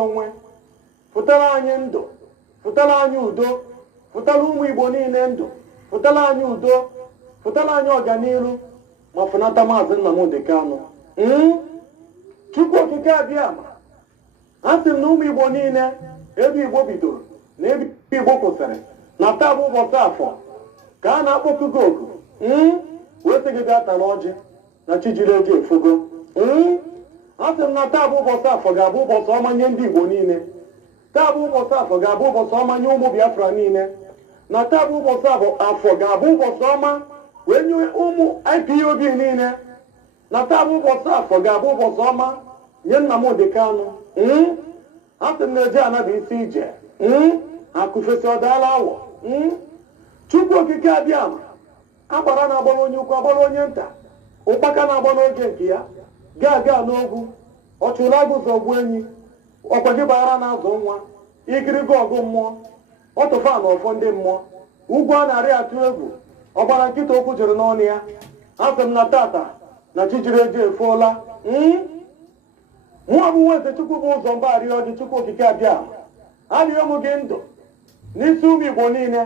onwe pụtara anyị ndụ pụtara anyị udo pụtara ụmụ Igbo niile ndụ pụtara anyị udo pụtara anyị ọganiru ma fụnata Mazi Nnamdikanu Chukwu okike abịa ma asị m na ụmụ Igbo niile ebe Igbo bidoro na ebe Igbo kwụsịrị na taa bụ ụbọchị afọ ka a na-akpọkugo oku wee sị gị gaa tara ọjị na chi jiri eji efugo asị m na taa bụ ụbọchị afọ ga-abụ ụbọchị ọma nye ndị Igbo niile taa bụ ụbọchị afọ ga-abụ ụbọchị ọma nye ụmụ Biafra niile na taa bụ ụbọchị afọ ga-abụ ụbọchị ọma wee nye ụmụ IPOB niile na taa bụ ụbọchị afọ ga-abụ ụbọchị ọma nye Nnamdikanu asị m na-eje anaba isi ije akụfesi ọdala awọ Chukwu okike abịa ma agbara na-agbara onye ukwu agbara onye nta ụkpaka na-agba n'oge nke ya ga-aga n'ogwu ọchụrụ agụzọ gbuo enyi ọkwa gị bara na-azụ nwa igirigo ọgụ mmụọ ọtụfa na ọfọ ndị mmụọ ugwu a na-arị atụ egwu ọgbara nkịta okwu jiri n'ọnụ ya asị m na tata na chi jiri eji efuola mụọ bụ nweze Chukwu bụ ụzọ mba arịọ gị Chukwu okike abịa arịọ m gị ndụ n'isi ụmụ Igbo niile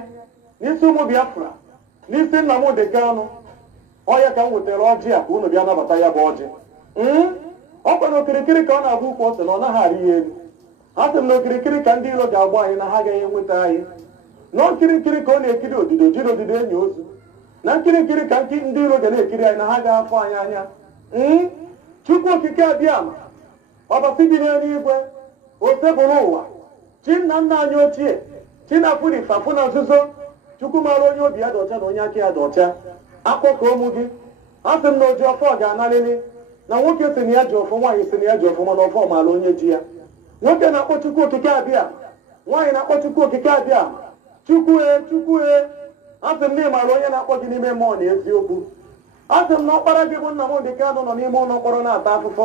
n'isi ụmụ Biafra n'isi Nnamdikanu ọya ka m wetara ọjị a ka unu bịa nabata ya bụ ọjị ọ kwa na okirikiri ka ọ na-abụ ukwu ose na ọ naghị arị ya elu asị m na okirikiri ka ndị iro ga-agba anyị na ha agaghị enweta anyị na okirikiri ka ọ na-ekiri odido jiri odido enyi ozu na nkirikiri ka ndị iro ga na-ekiri anyị na ha ga-afọ anyị anya Chukwu okike abịa ma ọbasi bi n'eluigwe osebụrụ ụwa chi nna nna anyị ochie chi na-afụri fafụ na nzuzo Chukwu mara onye obi ya dị ọcha na onye aka ya dị ọcha akpọkọ ụmụ gị asị m na oji ọfọ ga-analịlị na nwoke si na ya ji ọfọ nwaanyị si na ya ji ọfọ mana ọfọ maara onye ji ya nwoke na-akpọ Chukwu okike abịa nwaanyị na-akpọ Chukwu okike abịa Chukwu asị m na ị maara onye na-akpọ gị n'ime mmụọ na eziokwu asị m na ọkpara gị bụ Nnamdikanu nọ n'ime ụlọ mkpọrọ na-ata afụfọ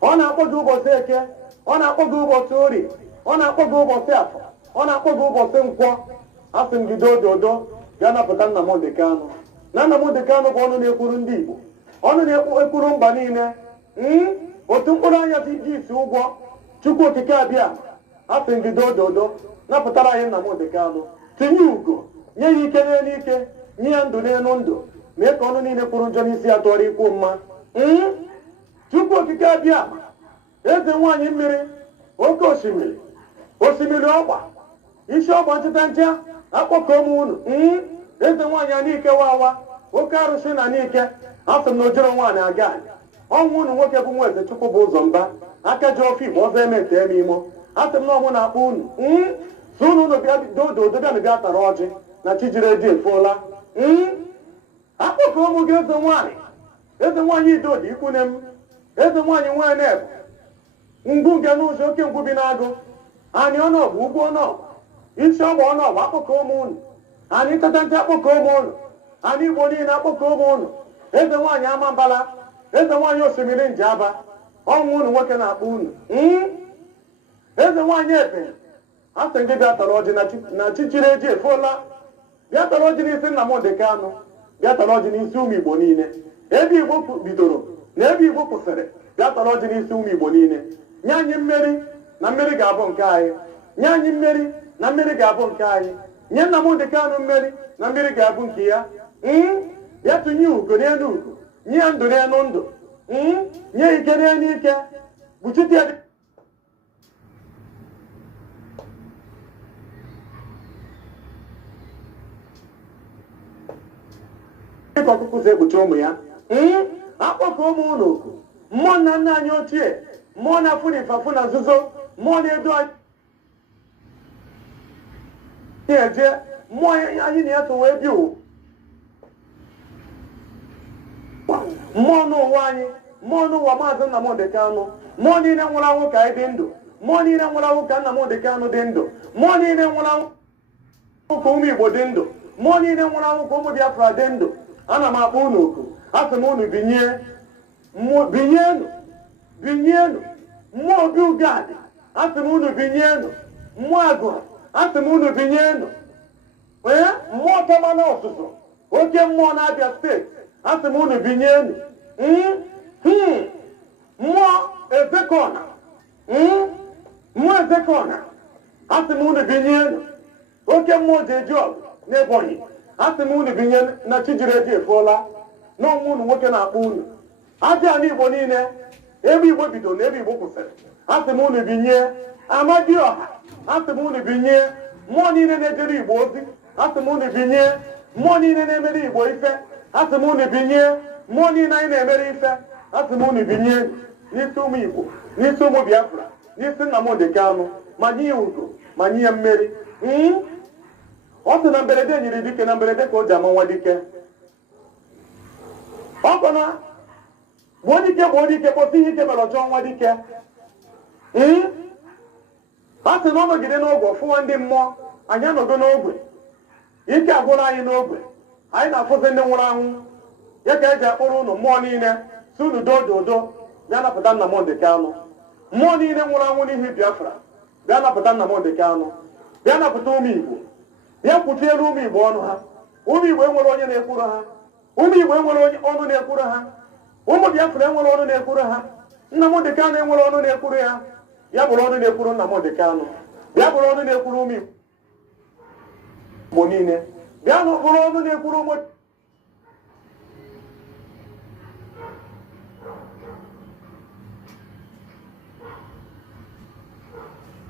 ọ na-akpọ gị ụbọchị eke ọ na-akpọ gị ụbọchị orie ọ na-akpọ gị ụbọchị afọ ọ na-akpọ gị ụbọchị nkwọ asị m gị dododo bịa napụta Nnamdikanu na Nnamdikanu bụ ọnụ na-ekwuru ndị Igbo ọnụ na-ekwuru mba niile otu mkpụrụ anya dị isi ụgwọ Chukwu okike abịa asị m gị dododo napụtara anyị Nnamdikanu tinye ugo nye ya ike n'elu ike nye ya ndụ n'elu ndụ mee ka ọnụ niile kwuru njọ n'isi ya tụọrọ ikwu mma Chukwu okike abịa eze nwaanyị mmiri oke osimiri ọgba isi ọgba nchịta ncha akpọkọ m unu eze nwaanyị a n'ike wawa oke arụsị na n'ike asị m na ojoro nwaanyị aga ọnwụ unu nwoke bụ nwa eze Chukwu bụ ụzọ mba aka ji ofe Igbo ọzọ emete eme imo asị m na ọmụ na-akpọ unu so unu bịa dododo bịa na bịa tara ọjị na chi jiri eji efuola akpọkọ ụmụ gị eze nwaanyị idodi ikwune m eze nwaanyị nwanyị ebu ngwu nke n'ụzọ oke ngwu bi n'agụ anyị ọnọgụ ugwu ọnọgụ isi ọgba ọnọgụ akpọkọ ụmụ unu anyị tatantị akpọkọ ụmụ unu anyị Igbo niile akpọkọ ụmụ unu eze nwaanyị Amambala eze nwaanyị osimiri Njaba ọnwụ unu nwoke na-akpọ unu eze nwaanyị Epe asị gị bịa tara ọjị na chi jiri eji efuola bịa tara ọjị n'isi Nnamdikanu bịa tara ọjị n'isi ụmụ Igbo niile ebe Igbo bidoro na ebe Igbo kwụsịrị bịa tara ọjị n'isi ụmụ Igbo niile nye anyị mmeri na mmeri ga-abụ nke anyị nye anyị mmeri na mmeri ga-abụ nke anyị nye Nnamdikanu mmeri na mmeri ga-abụ nke ya ya tụnye ugo n'elu ugo nye ya ndụ n'elu ndụ nye ike n'elu ike kpuchite ya dịka ọkụkụ si ekpuchi ụmụ ya akpọkọ ụmụ ụlọ oku mmụọ nna nna anyị ochie mmụọ na-afụ na ịfafụ na nzuzo mmụọ na-edu anyị eje mmụọ anyị na-eto wee bi ụwa mmụọ n'ụwa anyị mmụọ n'ụwa Mazi Nnamdikanu mmụọ niile nwụrụ anwụ ka anyị dị ndụ mmụọ niile nwụrụ anwụ ka Nnamdikanu dị ndụ mmụọ niile nwụrụ anwụ ka ụmụ Igbo dị ndụ mmụọ niile nwụrụ anwụ ka ụmụ Biafra dị ndụ ana m akpọ unu oku asị m unu binyenu mmụọ obi ugadi asị m unu binyenu mmụọ agụrụ asị m unu binyenu mmụọ kama na ọsụsụ oke mmụọ na-Abịa steeti asị m unu binyenu mmụọ ezekọna mmụọ ezekọna asị m unu binye oke mmụọ ji eji ọgụ n'Ebonyi asị m unu binye na chijiri eji efuola na ọnwụ unu nwoke na-akpọ unu aja ala Igbo niile ebe Igbo bidoro na ebe Igbo kwụsịrị asị m unu binye Amadioha asị m unu binye mmụọ niile na-ejere Igbo ozi asị m unu binye mmụọ niile na-emere Igbo ife asị m unu binye mmụọ niile anyị na-emere ife asị m unu binye n'isi ụmụ Igbo n'isi ụmụ Biafra n'isi Nnamdị ma nye ya ugo ma nye ya mmeri ọ sị na mberede nyiri dike na mberede ka o ji ama nwa dike ọ kọ na gboo dike kpọta ihe ike mere ọchọọ nwa dike a sị na ọ nọgide n'ogwe ọfụwa ndị mmụọ anyị anọgo n'ogwe ike agwụrụ anyị n'ogwe anyị na-afụzi ndị nwụrụ anwụ ya ka eji akpụrụ ụnụ mmụọ niile si unu dododo bịa napụta Nnamdị Kanụ mmụọ niile nwụrụ anwụ n'ihi Biafra bịa napụta Nnamdị Kanụ bịa napụta ụmụ Igbo bịa kwuchiere ụmụ Igbo ọnụ ha ụmụ Igbo enwere onye na-ekwuru ha ụmụ Igbo enwere ọnụ na-ekwuru ha ụmụ Biafra enwere ọnụ na-ekwuru ha Nnamdị Kanụ enwere ọnụ na-ekwuru ya ya bụrụ ọnụ na-ekwuru Nnamdị Kanụ bịa bụrụ ọnụ na-ekwuru ụmụ Igbo niile bịa bụrụ ọnụ na-ekwuru ụmụ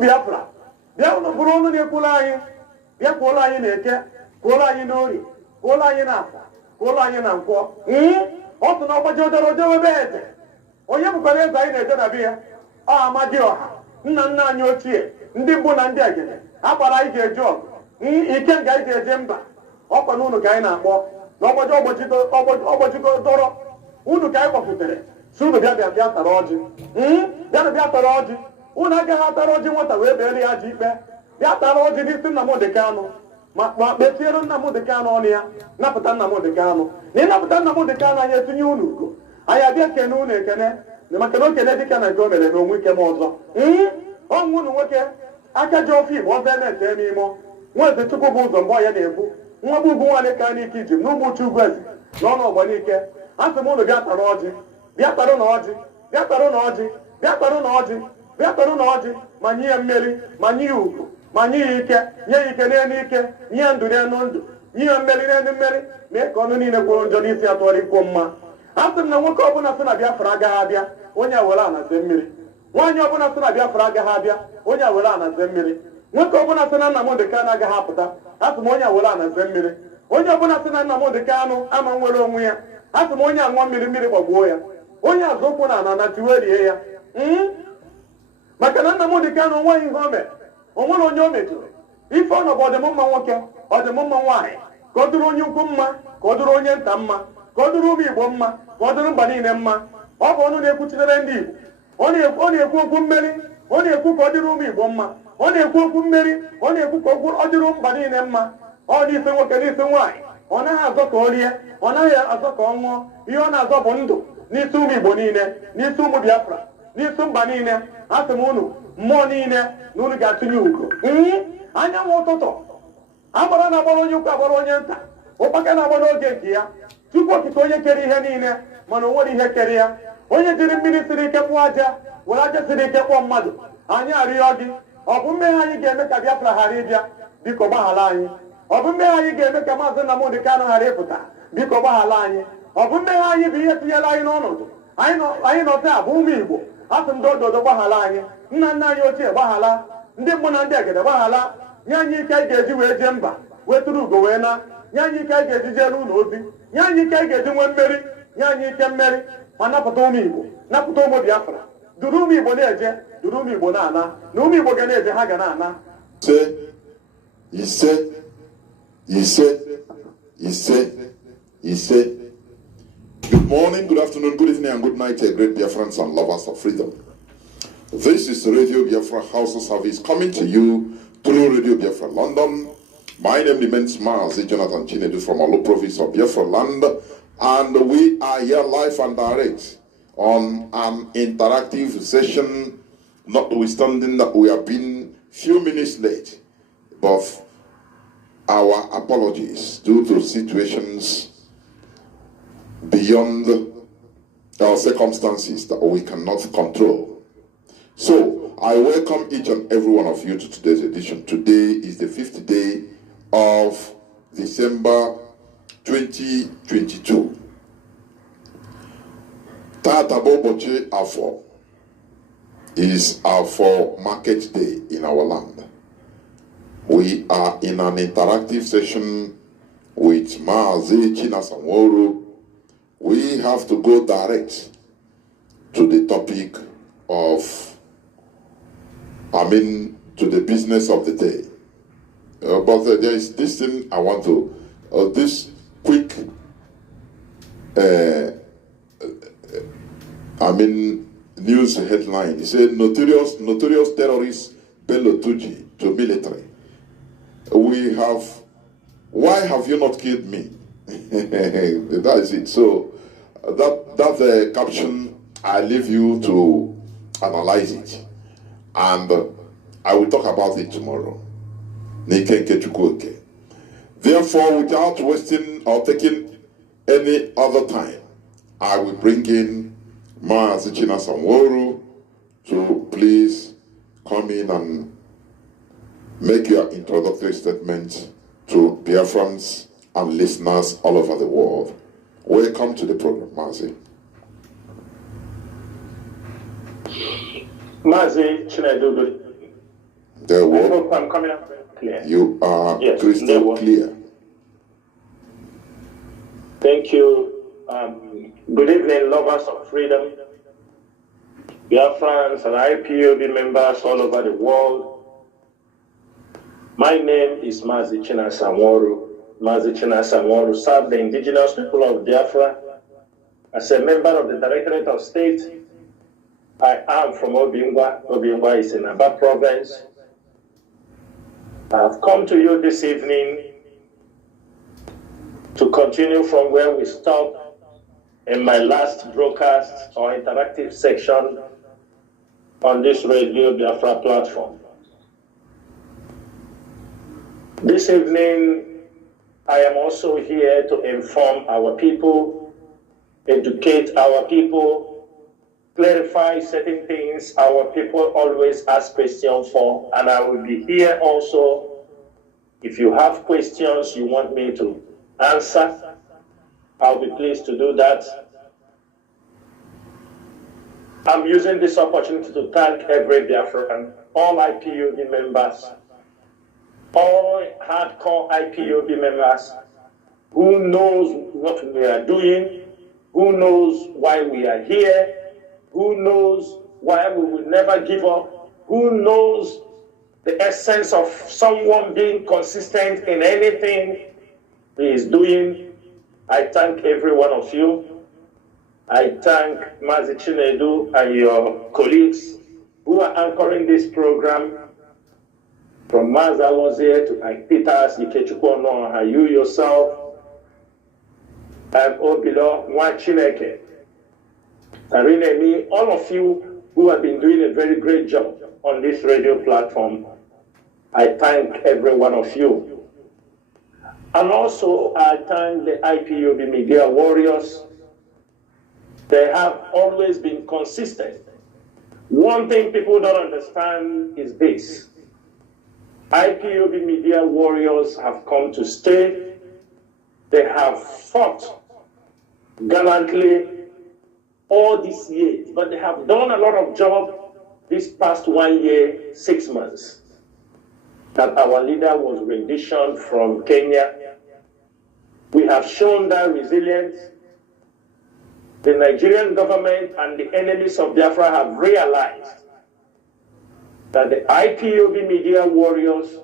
Biafra bịa bụrụ ọnụ na-ekwuru anyị bịa kwuola anyị n'Eke kwuola anyị n'Orie kwuola anyị n'Afọ kwuola anyị na Nkwọ ọ sị na ọgbaji odoro ojewebe eze onye bụkwara eze anyị na-eje na be ya ọ Amadioha nna nna anyị ochie ndị mbụ na ndị egede agbara anyị ga-eje ọgụ ike nga anyị ga-eje mba ọkwa na unu ka anyị na-akpọ na ọgbọjiko dọrọ unu ka anyị kpọpụtara si unu bịa tara ọjị bịa tara ọjị unu agaghị atara ọjị nwata wee beere ya ji ikpe bịa tara ọjị n'isi Nnamdị Kanụ ma kpechiere Nnamdị Kanụ ọnụ ya napụta Nnamdị Kanụ na ịnapụta Nnamdị Kanụ anyị etinye unu ugo anyị abịa kene unu ekene maka na okene dịka na nke o mere na onwe ike m ọzọ ọnwụ unu nwoke aka ji ofe Igbo ọzọ na-ete eme imo Nweze Chukwu bụ ụzọ mgbe ọya na-ebu nwa bụ ugwu nwaanyị ka n'ike iji n'ugbo uchu ugwuezi n'ọnụ Ọgbanike asị m unu bịa tara ọjị bịa tarụ na ọjị bịa tarụ na ọjị bịa tarụ na ọjị bịa tarụ na ọjị ma nye ya mmeri ma nye ya ugwu ma nye ya ike nye ya ike n'elu ike nye ya ndụ n'elu ndụ nye ya mmeri n'elu mmeri mee ka ọnụ niile kwụrụ njọ n'isi atụgharị ikwuo mma asị m na nwoke ọbụla sị na Biafra agaghị abịa onye awere anaze mmiri nwaanyị ọbụla sị na Biafra agaghị abịa onye awere anaze mmiri nwoke ọbụla sị na Nnamdị Kanụ agaghị apụta asị m onye awere anaze mmiri onye ọbụla sị na Nnamdị Kanụ ama nwere onwe ya asị m onye aṅụọ mmiri gbagbuo ya onye azụ ụkwụ na ana tiwerie ya maka na Nnamdị Kanụ nweghị ihe o mere o nwere onye o metụrụ ife ọ nọbụ ọdịmma nwoke ọdịmma nwaanyị ka ọ dụrụ onye ukwu mma ka ọ dụrụ onye nta mma ka ọ dụrụ ụmụ Igbo mma ka ọ dụrụ mba niile mma ọ bụ ọnụ na-ekwuchitere ndị Igbo ọ na-ekwu okwu mmeri ọ na-ekwu ka ọ dịrị ụmụ Igbo mma ọ na-ekwu okwu mmeri ọ na-ekwu ka ọ dịrị mba niile mma ọ n'isi nwoke n'isi nwaanyị ọ naghị azọ ka o rie ọ naghị azọ ka ọ ṅụọ ihe ọ na-azọ bụ ndụ n'isi ụmụ Igbo niile n'isi ụmụ Biafra n'isi mba niile asị m unu mmụọ niile na unu ga-atụnye ugo anyanwụ ụtụtụ agbara na-agbara onye ukwu agbara onye nta ụkpaka na-agba n'oge nke ya tupu okike onye kere ihe niile mana o nwere ihe kere ya onye jiri mmiri siri ike kpụọ aja were aja siri ike kpụọ mmadụ anyị arịọ gị ọ bụ mmehie anyị ga-eme ka Biafra ghara ịbịa biko gbaghara anyị ọ bụ mmehie anyị ga-eme ka Maazị Nnamdị Kanụ ghara ịpụta biko gbaghara anyị ọ bụ mmehie anyị bụ ihe tinyere anyị n'ọnọdụ anyị nọ taa bụ ụmụ Igbo asị m dododo gbaghara anyị nna nna anyị ochie gbaghara ndị mbụ na ndị egede gbaghara nye anyị ike anyị ga-eji wee jee mba wee tụrụ ugo wee na nye anyị ike anyị ga-eji jee n'ụlọ ozi nye anyị ike anyị ga-eji nwee mmeri nye anyị ike mmeri ma napụta ụmụ Igbo napụta ụmụ Biafra duru ụmụ Igbo na-eje duru ụmụ Igbo na-ana na ụmụ Igbo ga na-eje ha ga na-ana ise. Good morning, good afternoon, good evening, and good night, great Biafrans and lovers of freedom. This is Radio Biafra House of Service coming to you through Radio Biafra London. My name remains Mazi from Alo province of Biafra land, and we are here live and direct on an interactive session, notwithstanding that we have been few minutes late, but our apologies due to situations beyond our circumstances that we cannot control. So, I welcome each and every one of you to today's edition. Today is the 5th day of December 2022. Tata Boboche Afo is our for market day in our land. We are in an interactive session with Mazi, Chinasa, Nworu. We have to go direct to the topic of, to the business of the day. But there is this thing I want to, this quick, news headline. It said, notorious terrorist Bello Tuji to military. Why have you not killed me? That is it. So that caption, I leave you to analyze it. And I will talk about it tomorrow. Therefore, without wasting or taking any other time, I will bring in Mazi, Chinasa, Nworu to please come in and make your introductory statement to Biafrans and listeners all over the world. Welcome to the program, Mazi. Mazi, Chinedu. There I were. hope I'm coming up very clear. You are crystal clear. Thank you. Good evening, lovers of freedom. Biafrans and IPOB members all over the world. My name is Mazi Chinasa Nworu. Mazi Chinasa Nworu served the indigenous people of Biafra as a member of the Directorate of State. I am from Obingwa. Obingwa is in Aba province. I have come to you this evening to continue from where we stopped in my last broadcast or interactive section on this Radio Biafra platform. This evening, I am also here to inform our people, educate our people, clarify certain things our people always ask questions for, and I will be here also. If you have questions you want me to answer, I'll be pleased to do that. I'm using this opportunity to thank every Biafran, all IPOB members, all hardcore IPOB members who knows what we are doing, who knows why we are here, who knows why we will never give up, who knows the essence of someone being consistent in anything he is doing. I thank every one of you. I thank Mazi Chinedu and your colleagues who are anchoring this program, from Mazi Alozie to Peters, Ikechukwu, you yourself, and Obilo Nwachineke, Tarinemi, all of you who have been doing a very great job on this radio platform. I thank every one of you. And also I thank the IPOB media warriors. They have always been consistent. One thing people don't understand is this. IPOB media warriors have come to stay. They have fought gallantly all these years, but they have done a lot of job this past 1 year, 6 months. That our leader was renditioned from Kenya. We have shown that resilience. The Nigerian government and the enemies of Biafra have realized that the IPOB media warriors,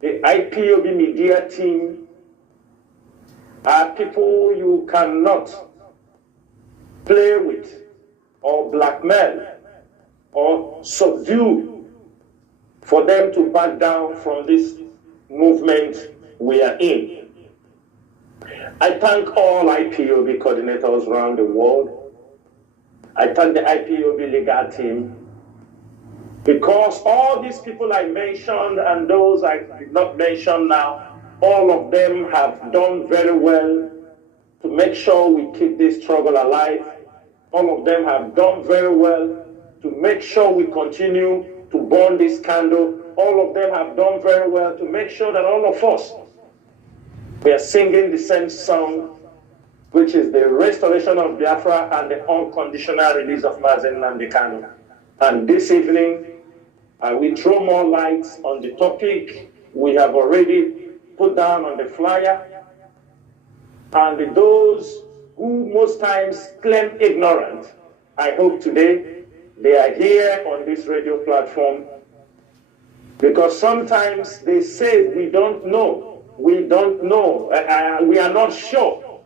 the IPOB media team, are people you cannot play with or blackmail or subdue for them to back down from this movement we are in. I thank all IPOB coordinators around the world. I thank the IPOB legal team, because all these people I mentioned and those I did not mention now, all of them have done very well to make sure we keep this struggle alive. All of them have done very well to make sure we continue to burn this candle. All of them have done very well to make sure that all of us, we are singing the same song, which is the restoration of Biafra and the unconditional release of Mazi Nnamdi Kanu. And this evening, I will throw more light on the topic we have already put down on the flyer. And those who most times claim ignorant, I hope today they are here on this radio platform, because sometimes they say we don't know, we are not sure.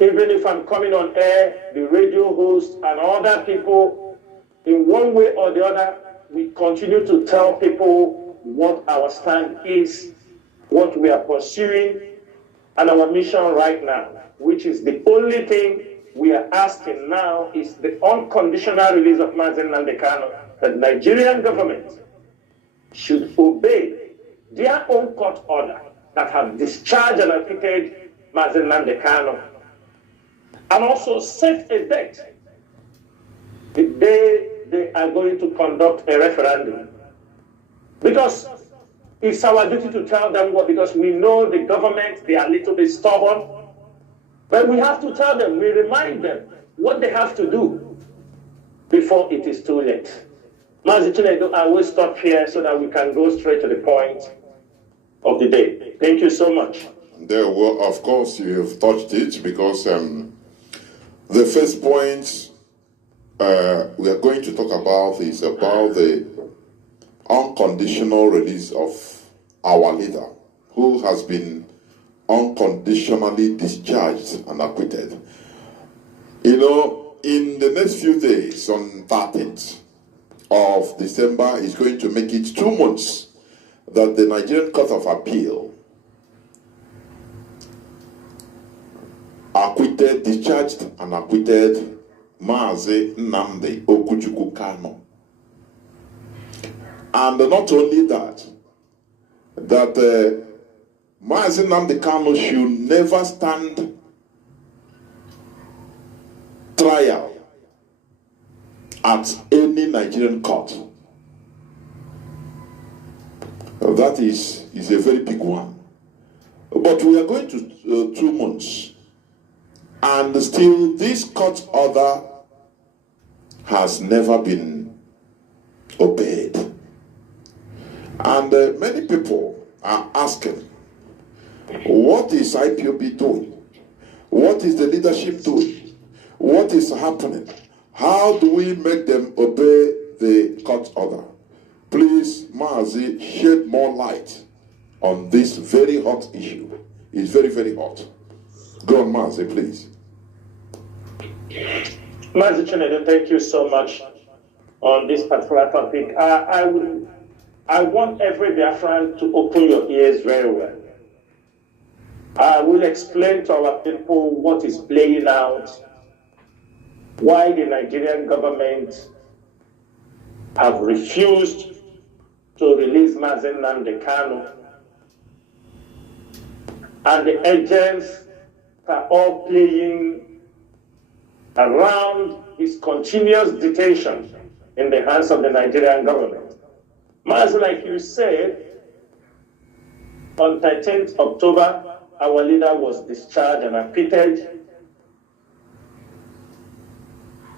Even if I'm coming on air, the radio host and other people, in one way or the other, we continue to tell people what our stand is, what we are pursuing, and our mission right now, which is the only thing we are asking now is the unconditional release of Mazi Nnamdi Kanu. The Nigerian government should obey their own court order that have discharged and acquitted Mazi Nnamdi Kanu, and also set a date the day they are going to conduct a referendum. Because it's our duty to tell them what, because we know the government, they are a little bit stubborn, but we have to tell them, we remind them what they have to do before it is too late. Mazi Chinedu, I will stop here so that we can go straight to the point of the day. Thank you so much. There, well, of course, you have touched it, because the first point we are going to talk about is about the unconditional release of our leader, who has been unconditionally discharged and acquitted. You know, in the next few days, on 13th of December, is going to make it 2 months that the Nigerian Court of Appeal discharged and acquitted Mazi Nnamdi Kanu. And not only that, Mazi Nnamdi Kanu should never stand trial at any Nigerian court. That is a very big one. But we are going to 2 months, and still this court order has never been obeyed. And many people are asking, what is IPOB doing? What is the leadership doing? What is happening? How do we make them obey the court order? Please, Mazi, shed more light on this very hot issue. It's very, very hot. Go on, Mazi, please. Mazi Chinedu, thank you so much on this particular topic. I want every Biafran to open your ears very well. I will explain to our people what is playing out, why the Nigerian government have refused to release Mazi Nnamdi Kanu, and the agents are all playing around his continuous detention in the hands of the Nigerian government. Mazi, like you said, on 13th October, our leader was discharged and acquitted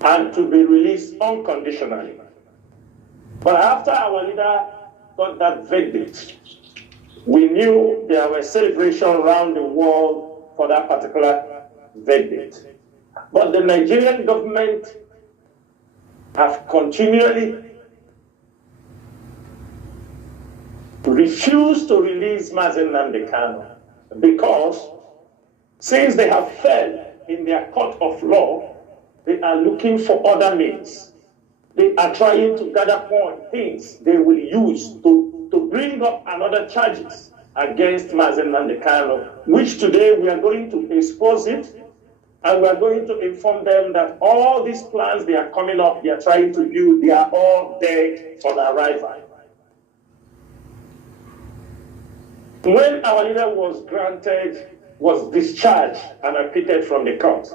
and to be released unconditionally. But after our leader got that verdict, we knew there were celebrations around the world for that particular verdict. But the Nigerian government have continually refused to release Mazi Nnamdi Kanu, because since they have failed in their court of law, they are looking for other means. They are trying to gather things they will use to bring up another charges against Mazi Nnamdi Kanu, which today we are going to expose it, and we are going to inform them that all these plans they are coming up, they are trying to do, they are all dead on arrival. When our leader was discharged and acquitted from the court,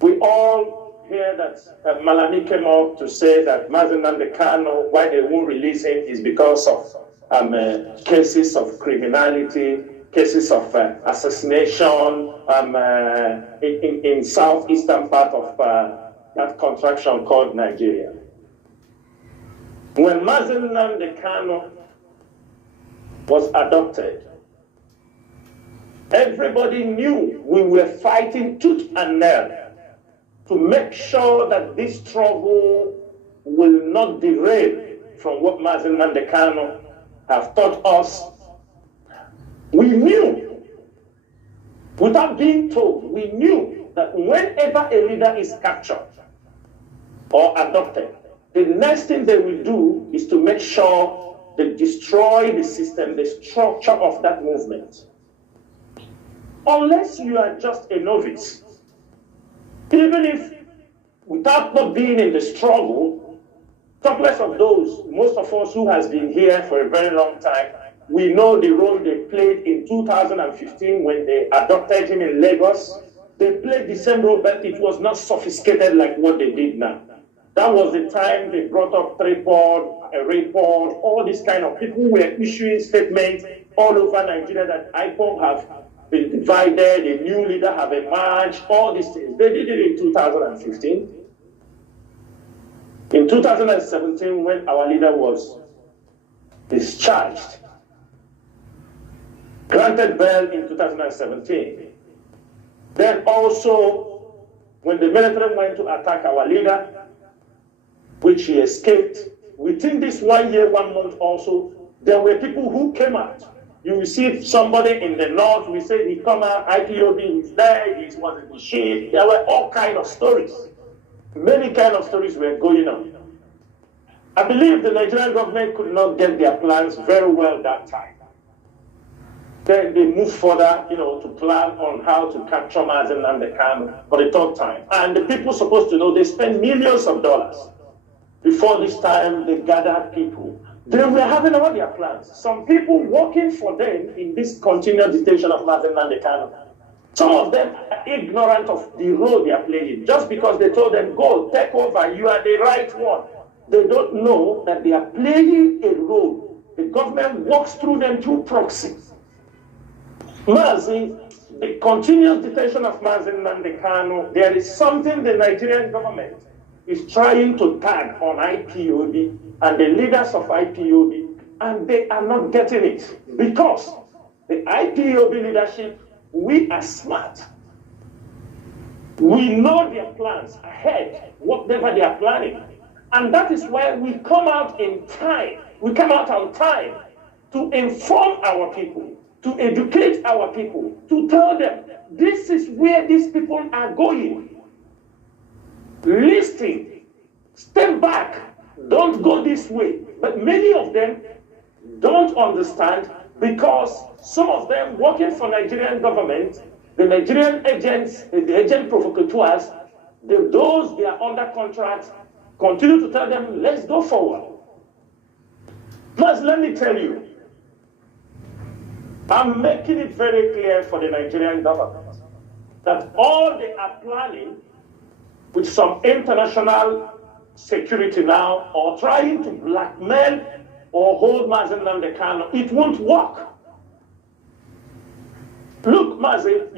we all hear that Malami came up to say that Mazi Nnamdi Kanu, why they won't release him is because of cases of criminality, cases of assassination in southeastern part of that contraction called Nigeria. When Mazi Nnamdi Kanu was adopted, everybody knew we were fighting tooth and nail to make sure that this struggle will not derail from what Mazi Nnamdi Kanu have taught us. We knew, without being told, we knew that whenever a leader is captured or adopted, the next thing they will do is to make sure they destroy the system, the structure of that movement. Unless you are just a novice, even if without not being in the struggle, talk less of those, most of us who has been here for a very long time, we know the role they played in 2015 when they adopted him in Lagos. They played the same role, but it was not sophisticated like what they did now. That was the time they brought up tripod, a report, all these kind of people were issuing statements all over Nigeria that IPOB have been divided, a new leader have emerged, all these things. They did it in 2015. In 2017, when our leader was discharged, granted bail in 2017, then also when the military went to attack our leader, which he escaped, within this 1 year, 1 month also, there were people who came out. You will see somebody in the north, we say he come out, IPOB is there, he was in the ship. There were all kinds of stories. Many kinds of stories were going on. I believe the Nigerian government could not get their plans very well that time. Then they moved further, to plan on how to capture Mazi Nnamdi Kanu for the third time. And the people supposed to know they spent millions of dollars. Before this time, they gathered people. They were having all their plans. Some people working for them in this continued detention of Mazi Nnamdi Kanu. Some of them are ignorant of the role they are playing. Just because they told them, go, take over, you are the right one. They don't know that they are playing a role. The government works through them through proxy. Mazi, the continuous detention of Mazi Nnamdi Kanu, there is something the Nigerian government is trying to tag on IPOB and the leaders of IPOB, and they are not getting it because the IPOB leadership, we are smart. We know their plans ahead, whatever they are planning. And that is why we come out in time. We come out on time to inform our people, to educate our people, to tell them this is where these people are going. Listen, step back, don't go this way. But many of them don't understand because some of them working for Nigerian government, the Nigerian agents, the agent provocateurs, those they are under contract, continue to tell them, let's go forward. But let me tell you, I'm making it very clear for the Nigerian government that all they are planning with some international security now or trying to blackmail or hold Mazi Nnamdi Kanu, it won't work. Look, Mazi,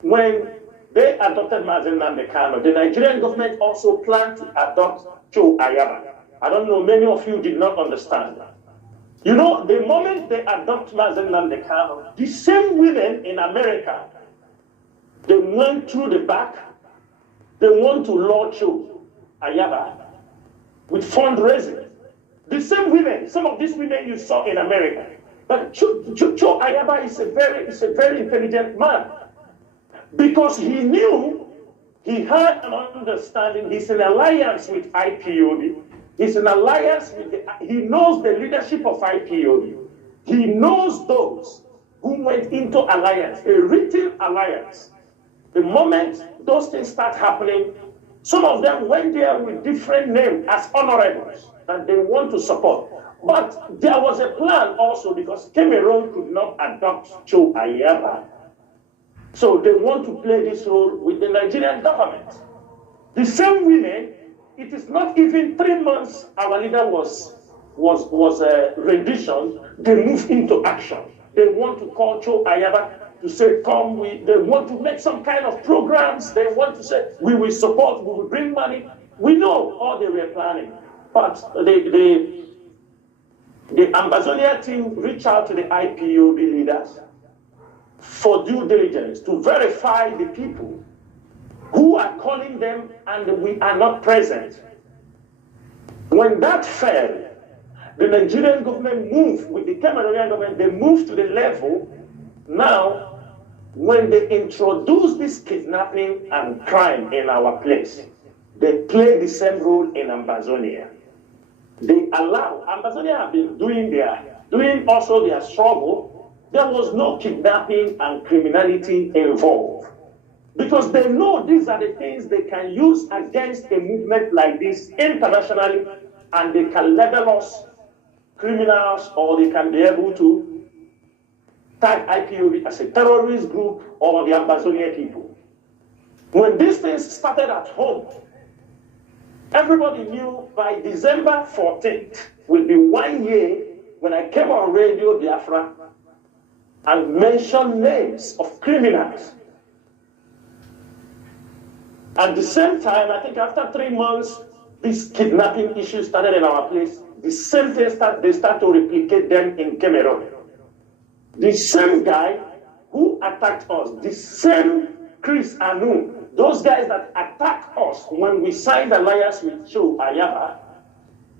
when they adopted Mazi Nnamdi Kanu, the Nigerian government also planned to adopt Joe Ayaba. I don't know, many of you did not understand that. The moment they adopt Mazi Nnamdi Kanu, the same women in America, they went through the back, they want to lure Joe Ayaba with fundraising. The same women, some of these women you saw in America. But Joe Ayaba is a very intelligent man because he knew, he had an understanding, he's in alliance with IPOB. He's in alliance with he knows the leadership of IPOB. He knows those who went into alliance, a written alliance. The moment those things start happening, some of them went there with different names as honorables that they want to support. But there was a plan also because Cameroon could not adopt Joe Ayaba. So they want to play this role with the Nigerian government. The same women, it is not even 3 months our leader was rendition, they move into action. They want to call Cho Ayaba to say, come, they want to make some kind of programs. They want to say, we will support, we will bring money. We know all they were planning. But the Ambazonia team reached out to the IPOB leaders for due diligence to verify the people who are calling them and we are not present. When that failed, the Nigerian government moved with the Cameroonian government, they moved to the level now when they introduce this kidnapping and crime in our place, they play the same role in Ambazonia. They allow, Ambazonia have been doing also their struggle. There was no kidnapping and criminality involved. Because they know these are the things they can use against a movement like this internationally, and they can label us criminals, or they can be able to tag IPOB as a terrorist group or the Ambazonia people. When these things started at home, everybody knew by December 14th will be 1 year when I came on Radio Biafra and mentioned names of criminals. At the same time, I think after 3 months, this kidnapping issue started in our place. The same thing they start to replicate them in Cameroon. The same guy who attacked us, the same Chris Anu, those guys that attacked us when we signed alliance with Cho Ayaba,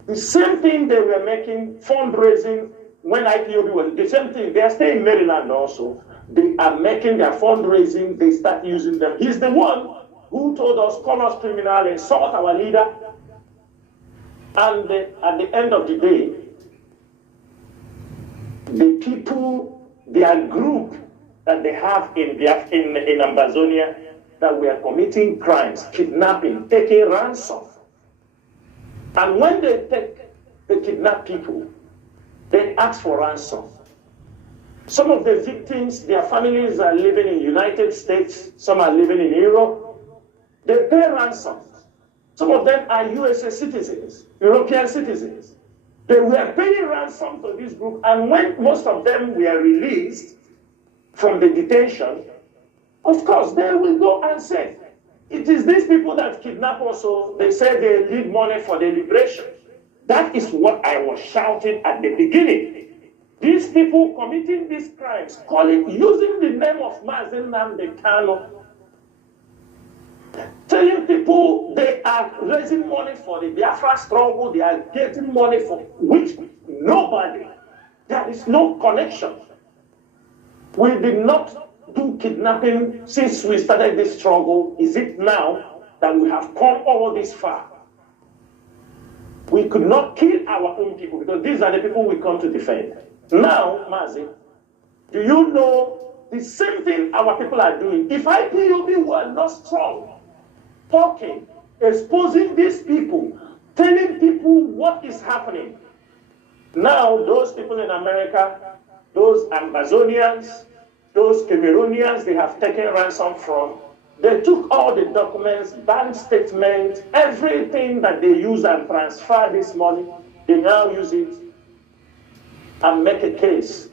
the same thing they were making fundraising when IPOB was, the same thing, they are staying in Maryland also. They are making their fundraising, they start using them. He's the one who told us, call us criminal, insult our leader. And at the end of the day, the people, their group that they have in Ambazonia, that we are committing crimes, kidnapping, taking ransom. And when they kidnap people, they ask for ransom. Some of the victims, their families are living in the United States, some are living in Europe. They pay ransom. Some of them are USA citizens, European citizens. They were paying ransom to this group, and when most of them were released from the detention, of course, they will go and say, it is these people that kidnap us, so they say they need money for the liberation. That is what I was shouting at the beginning. These people committing these crimes, using the name of Mazi FreeNnamdiKanu, telling people they are raising money for the Biafra struggle, they are getting money for which nobody, there is no connection. We did not do kidnapping since we started this struggle. Is it now that we have come all this far? We could not kill our own people because these are the people we come to defend. Now, Mazi, do you know the same thing our people are doing? If IPOB were not strong, talking, exposing these people, telling people what is happening. Now, those people in America, those Ambazonians, those Cameroonians they have taken ransom from, they took all the documents, bank statements, everything that they use and transfer this money, they now use it and make a case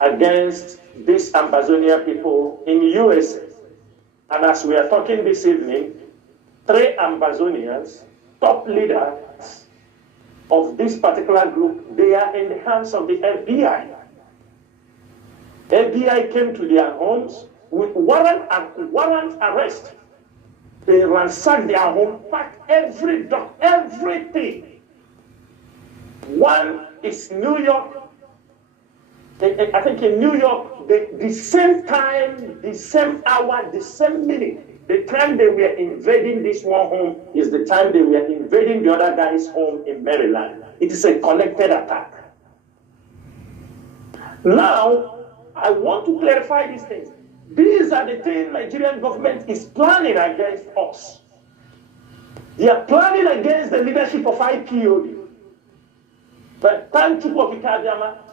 against these Ambazonia people in the USA. And as we are talking this evening, 3 Ambazonians, top leaders of this particular group, they are in the hands of the FBI. FBI came to their homes with warrant arrest. They ransacked their home, packed everything. One is New York. I think in New York, the same time, the same hour, the same minute, the time they were invading this one home is the time they were invading the other guy's home in Maryland. It is a connected attack. Now, I want to clarify these things. These are the things Nigerian government is planning against us. They are planning against the leadership of IPOB. But thank you,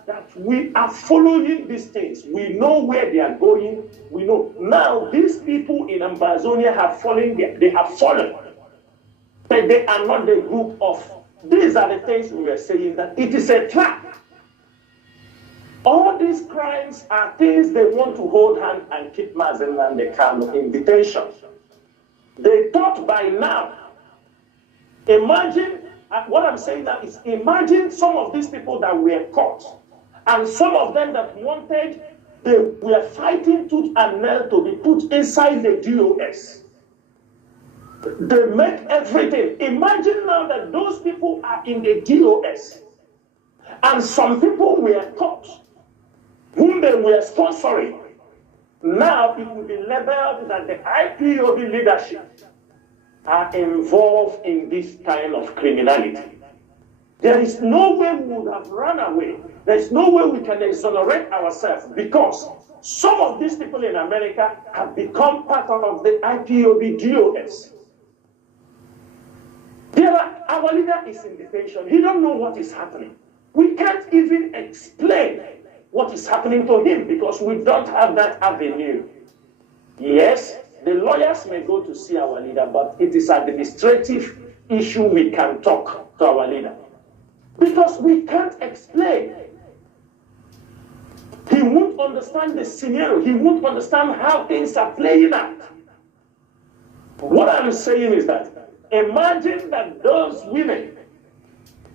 that we are following these things. We know where they are going. We know now these people in Ambazonia have fallen. They have fallen. but they are not the group of. These are the things we were saying, that it is a trap. All these crimes are things they want to hold hand and keep Mazi Nnamdi in detention. They thought by now, imagine, what I'm saying now is, imagine some of these people that were caught, and some of them that wanted, they were fighting tooth and nail to be put inside the DOS. They make everything. Imagine now that those people are in the DOS, and some people were caught, whom they were sponsoring. Now it will be labeled that the IPOB leadership are involved in this kind of criminality. There is no way we would have run away. There is no way we can exonerate ourselves, because some of these people in America have become part of the IPOB DOS. Our leader is in detention. He don't know what is happening. We can't even explain what is happening to him because we don't have that avenue. Yes, the lawyers may go to see our leader, but it is an administrative issue we can talk to our leader. Because we can't explain. He won't understand the scenario. He won't understand how things are playing out. What I'm saying is that imagine that those women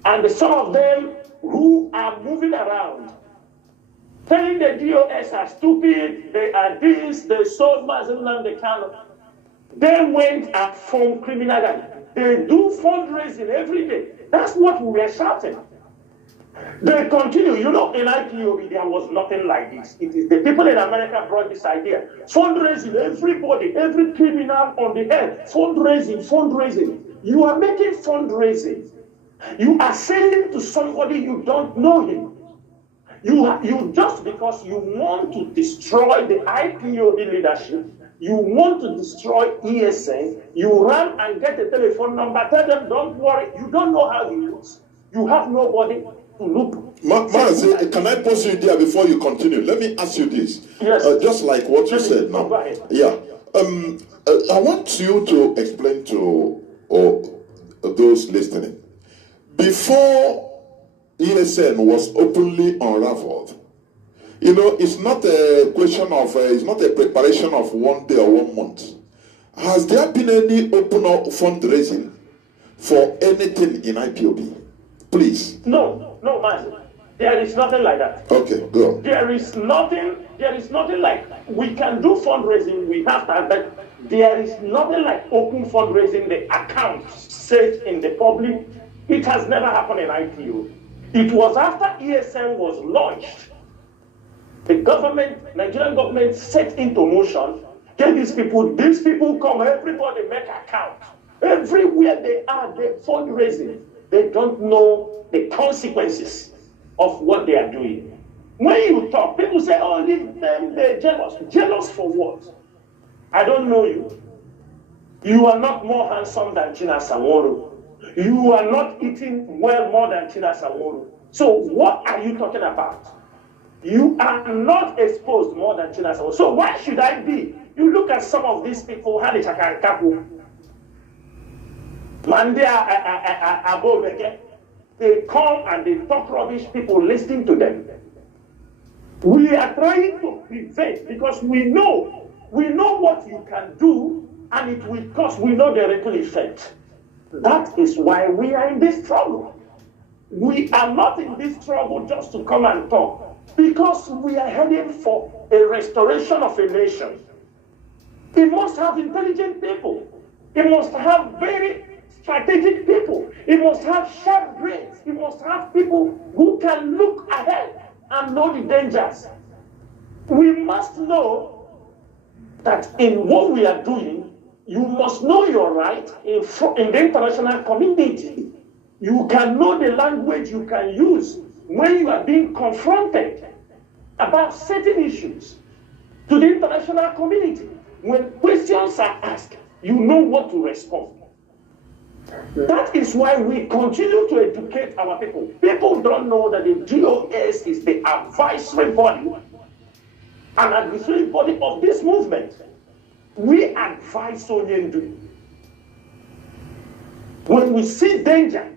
and some of them who are moving around telling the DOS are stupid, they are this, they sold Mazi Nnamdi, they went and formed criminality. They do fundraising every day. That's what we were shouting. They continue. You know, in IPOB, there was nothing like this. It is the people in America brought this idea. Fundraising, everybody, every criminal on the earth, fundraising. You are making fundraising. You are saying to somebody you don't know him. You just because you want to destroy the IPOB leadership, you want to destroy ESN, you run and get a telephone number, tell them, don't worry, you don't know how he looks. You have nobody to look. Mazi, can I pause you there before you continue? Let me ask you this. Yes. Just like what you said now. Go ahead. Yeah. I want you to explain to those listening. Before ESN was openly unraveled, you know, it's not a question of, it's not a preparation of 1 day or 1 month. Has there been any open fundraising for anything in IPOB? Please. No, Mazi. There is nothing like that. Okay, go on. There is nothing like, we can do fundraising, we have that, but there is nothing like open fundraising, the account set in the public. It has never happened in IPO. It was after ESN was launched, the government, Nigerian government set into motion, get these people come, everybody make account. Everywhere they are, they're fundraising. They don't know the consequences of what they are doing. When you talk, people say, oh, they're jealous. Jealous for what? I don't know you. You are not more handsome than Chinasa. Nworu. You are not eating well more than Chinasa. Nworu. So what are you talking about? You are not exposed more than Chinasa. So why should I be? You look at some of these people, they come and they talk rubbish, people listening to them. We are trying to prevent, because we know what you can do, and it will cause, we know the ripple effect. That is why we are in this trouble. We are not in this trouble just to come and talk, because we are heading for a restoration of a nation. It must have intelligent people. It must have very strategic people. It must have sharp brains. It must have people who can look ahead and know the dangers. We must know that in what we are doing, you must know your right in the international community. You can know the language you can use when you are being confronted about certain issues to the international community. When questions are asked, you know what to respond. That is why we continue to educate our people. People don't know that the GOS is the advisory body, an advisory body of this movement. We advise Onyendu. when we see danger.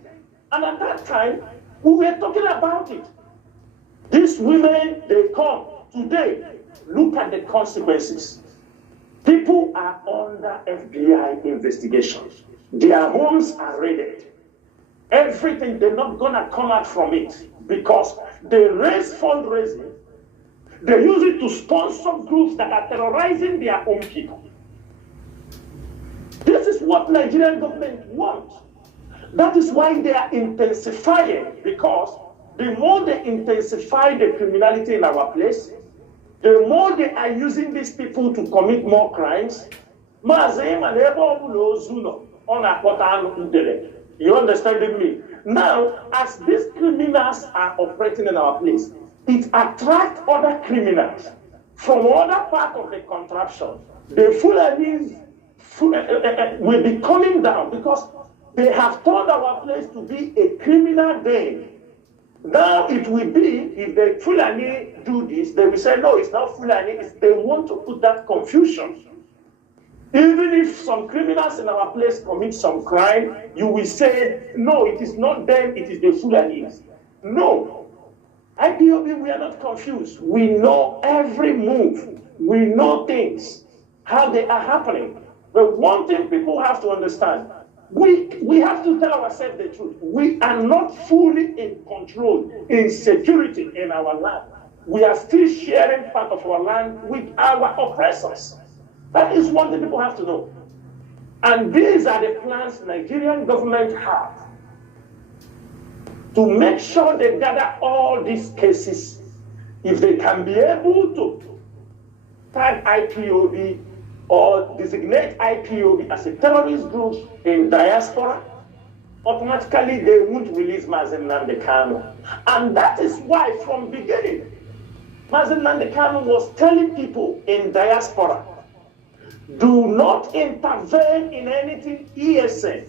And at that time, we were talking about it. These women, they come today. Look at the consequences. People are under FBI investigations. Their homes are raided. Everything, they're not going to come out from it because they raise fundraising. They use it to sponsor groups that are terrorizing their own people. This is what Nigerian government wants. That is why they are intensifying, because the more they intensify the criminality in our place, the more they are using these people to commit more crimes. You understand me? Now, as these criminals are operating in our place, it attracts other criminals from other part of the contraption. The Fulanis will be coming down because they have turned our place to be a criminal den. Now it will be, if the Fulani do this, they will say, no, it's not Fulani. They want to put that confusion. Even if some criminals in our place commit some crime, you will say, no, it is not them, it is the Fulanis. No. IPOB, we are not confused. We know every move. We know things, how they are happening. But one thing people have to understand, we have to tell ourselves the truth. We are not fully in control, in security in our land. We are still sharing part of our land with our oppressors. That is one thing people have to know. And these are the plans Nigerian government have to make sure they gather all these cases. If they can be able to tag IPOB or designate IPOB as a terrorist group in diaspora, automatically they won't release Mazi FreeNnamdiKanu. And that is why from beginning, Mazi FreeNnamdiKanu was telling people in diaspora, do not intervene in anything ESN.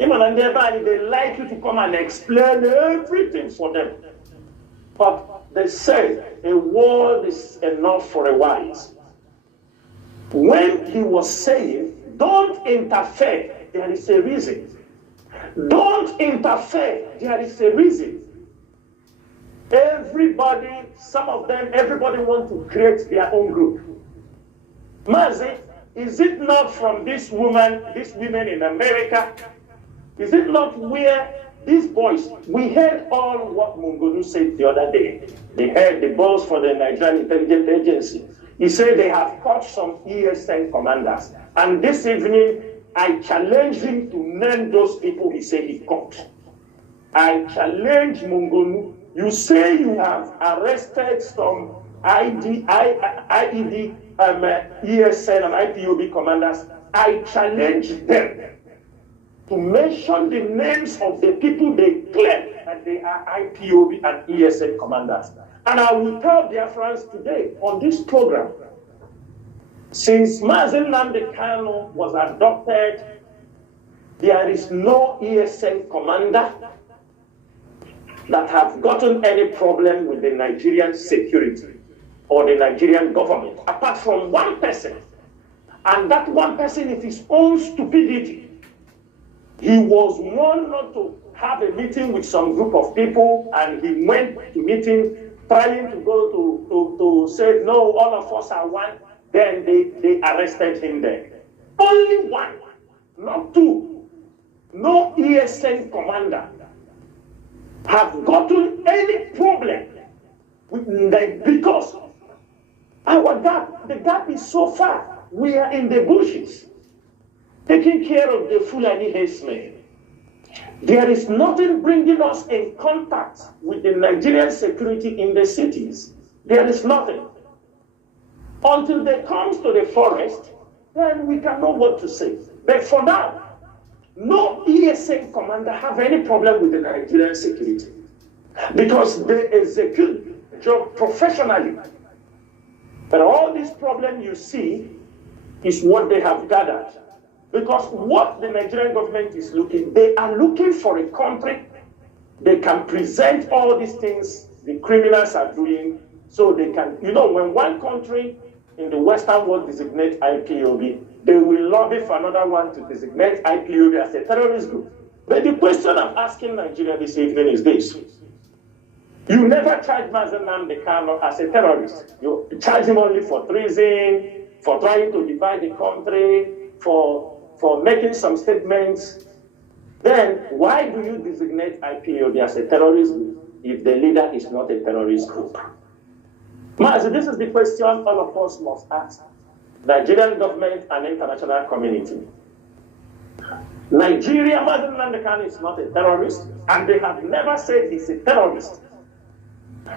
Even and everybody, they like you to come and explain everything for them. But they say a word is enough for a wise. When he was saying, don't interfere, there is a reason. Don't interfere, there is a reason. Everybody, some of them, everybody wants to create their own group. Mazi, is it not from these women in America? Is it not where these boys, we heard all what Mungonu said the other day. They heard the boss for the Nigerian Intelligence Agency. He said they have caught some ESN commanders. And this evening, I challenged him to name those people he said he caught. I challenged Mungonu. You say you have arrested some IED, ESN and IPOB commanders. I challenge them to mention the names of the people they claim that they are IPOB and ESN commanders. And I will tell their friends today on this program, since Mazi FreeNnamdiKanu was adopted, there is no ESN commander that have gotten any problem with the Nigerian security or the Nigerian government, apart from one person. And that one person is his own stupidity. He was warned not to have a meeting with some group of people, and he went to meeting trying to go to say, no, all of us are one. Then they arrested him there. Only one, not two. No ESN commander have gotten any problem with them because the gap is so far. We are in the bushes, taking care of the Fulani herdsmen. There is nothing bringing us in contact with the Nigerian security in the cities. There is nothing. Until they come to the forest, then we can know what to say. But for now, no ESN commander have any problem with the Nigerian security because they execute the job professionally. But all this problem you see is what they have gathered. Because what the Nigerian government is looking, they are looking for a country they can present all these things the criminals are doing, so they can, when one country in the Western world designates IPOB, they will lobby for another one to designate IPOB as a terrorist group. But the question I'm asking Nigeria this evening is this. You never charge Mazi Nnamdi as a terrorist. You charge him only for treason, for trying to divide the country, for making some statements. Then why do you designate IPOB as a terrorist group if the leader is not a terrorist group? Mazi, this is the question all of us must ask. Nigerian government and international community. Nigeria, Mazi Nnamdi is not a terrorist, and they have never said he's a terrorist.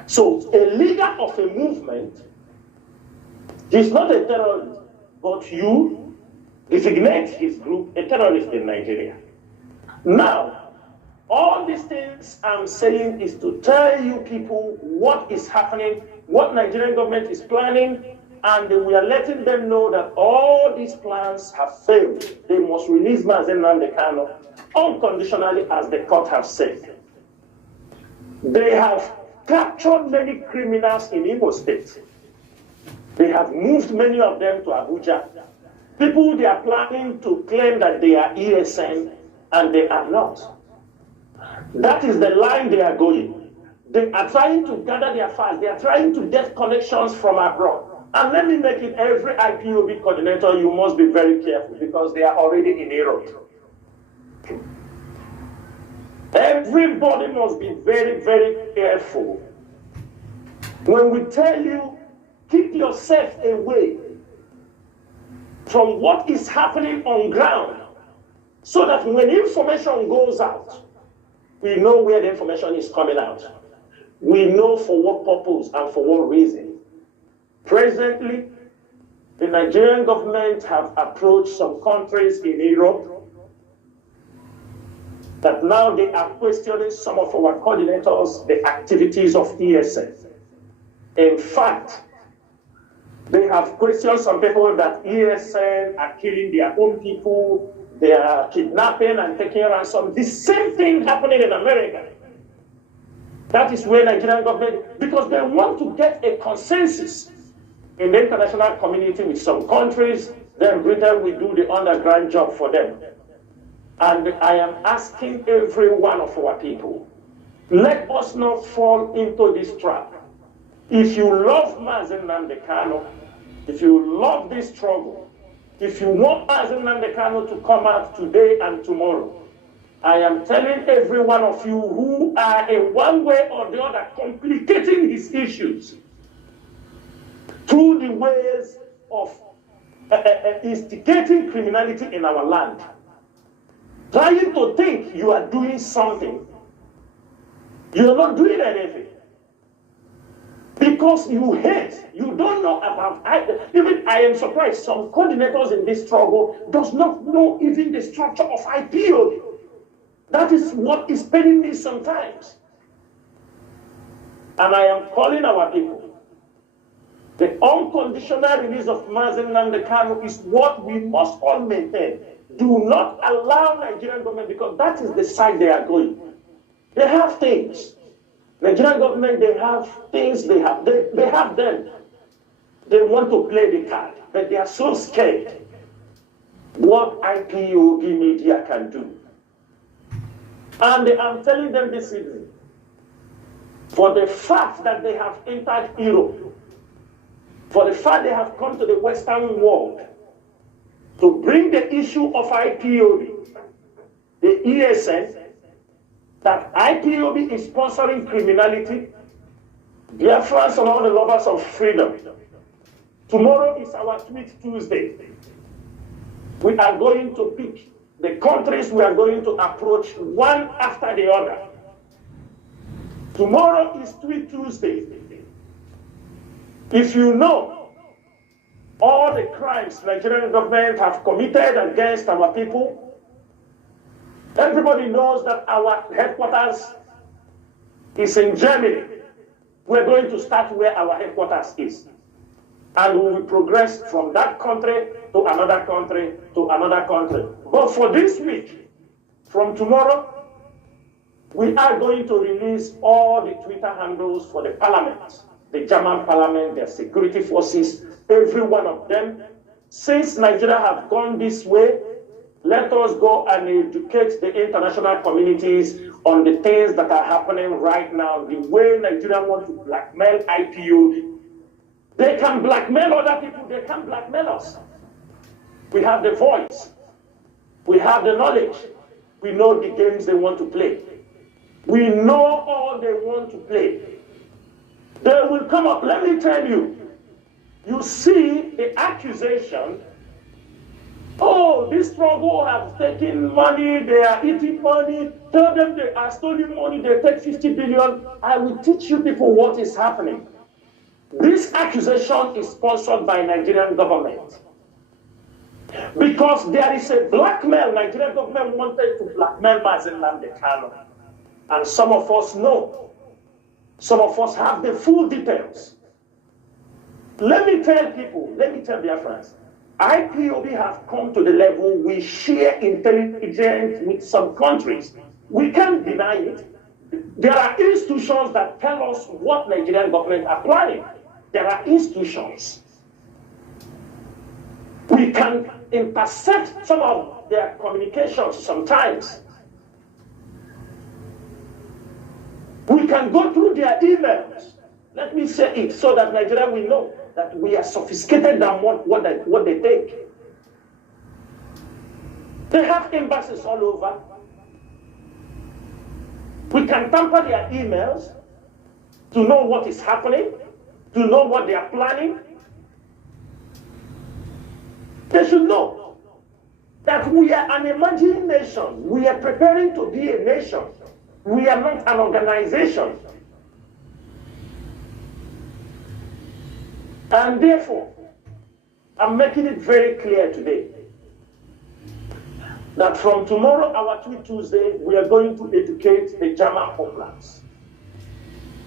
So a leader of a movement is not a terrorist, but you designate his group a terrorist in Nigeria. Now, all these things I'm saying is to tell you people what is happening, what Nigerian government is planning, and we are letting them know that all these plans have failed. They must release Mazi Nnamdi unconditionally, as the court has said. They have captured many criminals in Imo State. They have moved many of them to Abuja. People they are planning to claim that they are ESN, and they are not. That is the line they are going. They are trying to gather their files. They are trying to get connections from abroad. And let me make it every IPOB coordinator, you must be very careful because they are already in Europe. Everybody must be very, very careful. When we tell you, keep yourself away from what is happening on ground, so that when information goes out, we know where the information is coming out. We know for what purpose and for what reason. Presently, the Nigerian government have approached some countries in Europe that now they are questioning some of our coordinators, the activities of ESN. In fact, they have questioned some people that ESN are killing their own people, they are kidnapping and taking ransom. The same thing happening in America. That is where Nigerian government, because they want to get a consensus in the international community with some countries, then Britain will do the underground job for them. And I am asking every one of our people, let us not fall into this trap. If you love Mazi Nnamdi, if you love this struggle, if you want Mazi Nnamdi to come out today and tomorrow, I am telling every one of you who are in one way or the other complicating his issues through the ways of instigating criminality in our land, trying to think you are doing something. You are not doing anything. Because you hate, you don't know about, even I am surprised, some coordinators in this struggle does not know even the structure of IPOB. That is what is paining me sometimes. And I am calling our people. The unconditional release of Mazi Nnamdi is what we must all maintain. Do not allow Nigerian government, because that is the side they are going. They have things. Nigerian government, they have things, they have them. They want to play the card, but they are so scared what IPOB media can do. And I'm telling them this evening, for the fact that they have entered Europe, for the fact they have come to the Western world to bring the issue of IPOB, the ESN, that IPOB is sponsoring criminality, dear friends and all the lovers of freedom. Tomorrow is our Tweet Tuesday. We are going to pick the countries we are going to approach one after the other. Tomorrow is Tweet Tuesday. If you know all the crimes Nigerian government have committed against our people, everybody knows that our headquarters is in Germany. We're going to start where our headquarters is. And we will progress from that country to another country to another country. But for this week, from tomorrow, we are going to release all the Twitter handles for the parliament, the German parliament, their security forces, every one of them. Since Nigeria have gone this way, let us go and educate the international communities on the things that are happening right now, the way Nigeria want to blackmail IPOB. They can blackmail other people, they can blackmail us. We have the voice, we have the knowledge, we know the games they want to play. We know all they want to play. They will come up, let me tell you, you see the accusation, oh, this struggle has taken money, they are eating money, tell them they are stealing money, they take 50 billion. I will teach you people what is happening. This accusation is sponsored by Nigerian government. Because there is a blackmail, Nigerian government wanted to blackmail Mazi FreeNnamdiKanu. And some of us know. Some of us have the full details. Let me tell people, let me tell their friends, IPOB have come to the level we share intelligence with some countries. We can't deny it. There are institutions that tell us what Nigerian government are planning. There are institutions. We can intercept some of their communications sometimes. We can go through their emails. Let me say it so that Nigeria will know that we are sophisticated than what they take. They have embassies all over. We can tamper their emails to know what is happening, to know what they are planning. They should know that we are an emerging nation. We are preparing to be a nation. We are not an organization. And therefore, I'm making it very clear today that from tomorrow, our Tweet Tuesday, we are going to educate the German populace.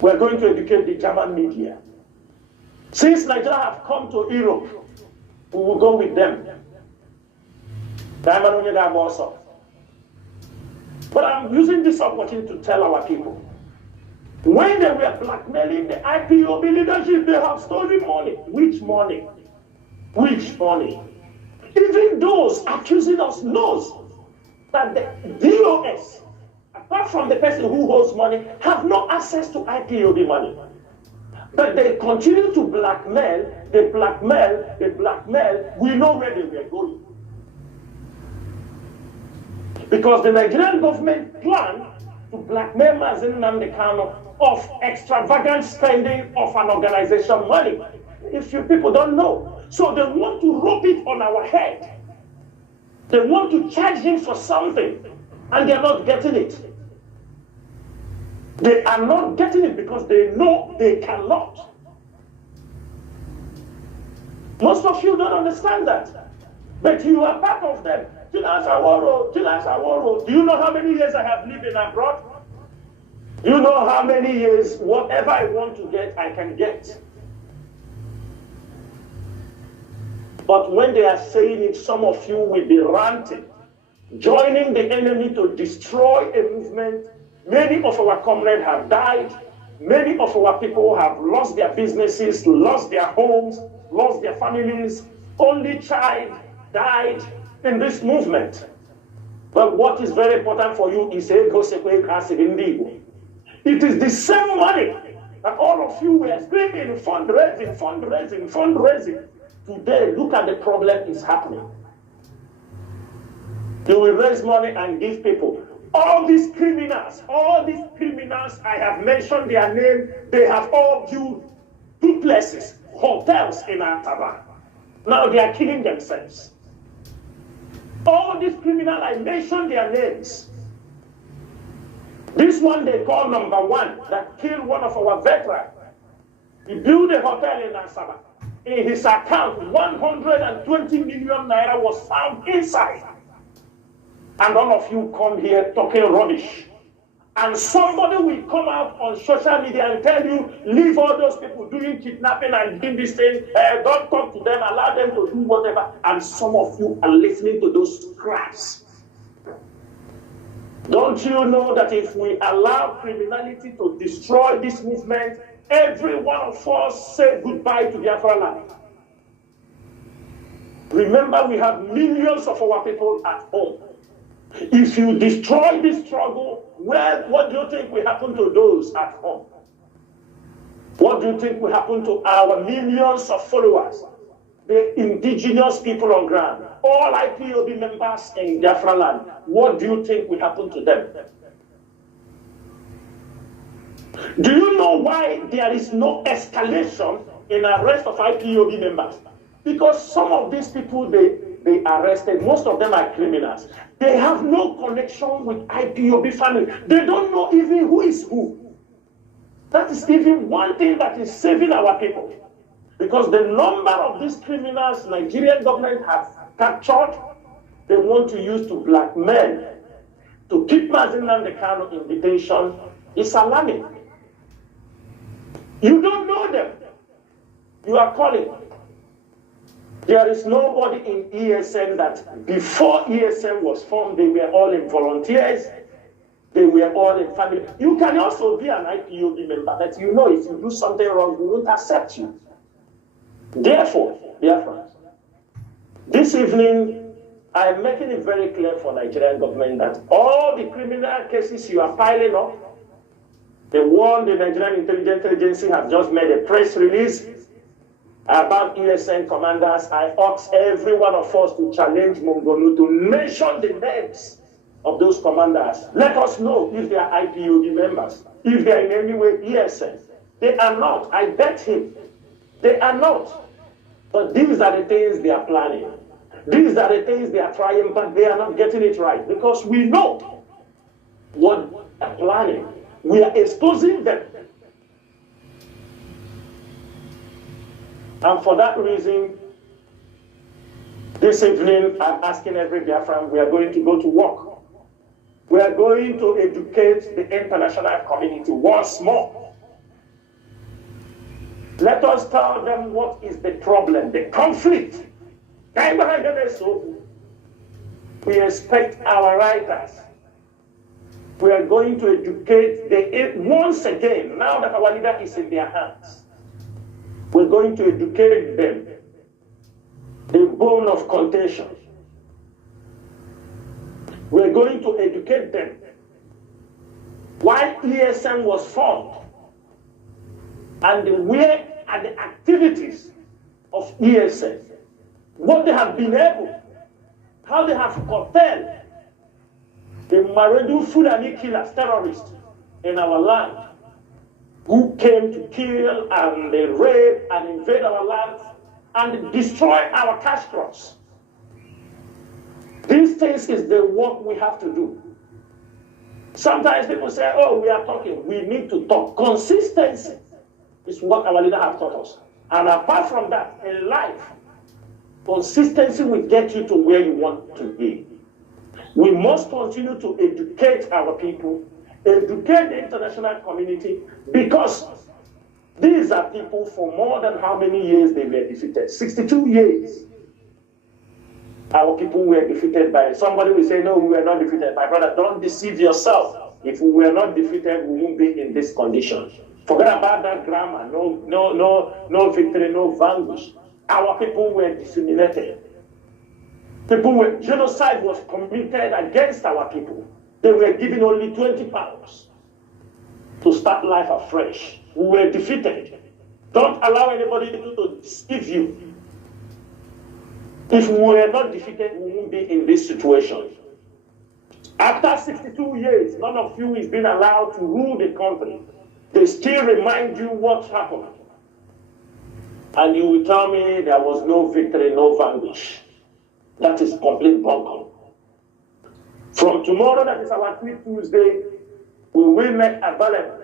We are going to educate the German media. Since Nigeria have come to Europe, we will go with them. But I'm using this opportunity to tell our people, when they were blackmailing the IPOB leadership, they have stolen money. Which money? Which money? Even those accusing us knows that the DOS, apart from the person who holds money, have no access to IPOB money. But they continue to blackmail, they blackmail, they blackmail. We know where they were going. Because the Nigerian government planned to blackmail Mazi FreeNnamdiKanu of extravagant spending of an organization money. If you people don't know. So they want to rope it on our head. They want to charge him for something, and they're not getting it. They are not getting it because they know they cannot. Most of you don't understand that. But you are part of them. Chinasa, Nworu. Do you know how many years I have lived in abroad? You know how many years, whatever I want to get, I can get. But when they are saying it, some of you will be ranting, joining the enemy to destroy a movement. Many of our comrades have died. Many of our people have lost their businesses, lost their homes, lost their families. Only child died in this movement. But what is very important for you is it is the same money that all of you were screaming, fundraising, fundraising, fundraising. Today, look at the problem is happening. You will raise money and give people. All these criminals I have mentioned their name, they have all built duplexes, hotels in Ataba. Now they are killing themselves. All these criminals, I mentioned their names. This one they call number one that killed one of our veterans. He built a hotel in Asaba. In his account, 120 million naira was found inside. And all of you come here talking rubbish. And somebody will come out on social media and tell you, leave all those people doing kidnapping and doing this thing. Don't talk to them, allow them to do whatever. And some of you are listening to those scraps. Don't you know that if we allow criminality to destroy this movement, every one of us say goodbye to Biafra land? Remember, we have millions of our people at home. If you destroy this struggle, well, what do you think will happen to those at home? What do you think will happen to our millions of followers, the indigenous people on ground, all IPOB members in Biafra land? What do you think will happen to them? Do you know why there is no escalation in arrest of IPOB members? Because some of these people they arrested, most of them are criminals. They have no connection with IPOB family. They don't know even who is who. That is even one thing that is saving our people. Because the number of these criminals Nigerian government has captured, they want to use to blackmail, to keep Mazi FreeNnamdiKanu in detention, is alarming. You don't know them. You are calling. There is nobody in ESN that before ESN was formed, they were all in volunteers. They were all in family. You can also be an IPOB member, but you know if you do something wrong, we won't accept you. Therefore, dear friends, this evening, I am making it very clear for Nigerian government that all the criminal cases you are piling up, the one the Nigerian Intelligence Agency have just made a press release about ESN commanders. I ask every one of us to challenge Mongolu to mention the names of those commanders. Let us know if they are IPOB members, if they are in any way ESN. They are not. I bet him. They are not. But these are the things they are planning. These are the things they are trying, but they are not getting it right. Because we know what they are planning. We are exposing them. And for that reason, this evening, I'm asking every Biafran, we are going to go to work. We are going to educate the international community once more. Let us tell them what is the problem, the conflict. We expect our writers. We are going to educate them once again, now that our leader is in their hands. We're going to educate them the bone of contention. We're going to educate them why ESN was formed and the way and the activities of ESN, what they have been able, how they have curtailed the Maredu Fulani killers, terrorists in our land, who came to kill and they rape and invade our lands and destroy our cash crops. These things is the work we have to do. Sometimes people say, oh, we are talking. We need to talk. Consistency is what our leader have taught us. And apart from that, in life, consistency will get you to where you want to be. We must continue to educate our people, educate the international community, because these are people for more than how many years they were defeated? 62 years. Our people were defeated by, somebody will say, no, we were not defeated. My brother, don't deceive yourself. If we were not defeated, we won't be in this condition. Forget about that grammar. No victory, no vanquish. Our people were disseminated. Genocide was committed against our people. They were given only 20 pounds to start life afresh. We were defeated. Don't allow anybody to deceive you. If we were not defeated, we won't be in this situation. After 62 years, none of you is being allowed to rule the country. They still remind you what happened. And you will tell me there was no victory, no vanquish. That is complete bunkum. From tomorrow, that is our Tweet Tuesday, we will make available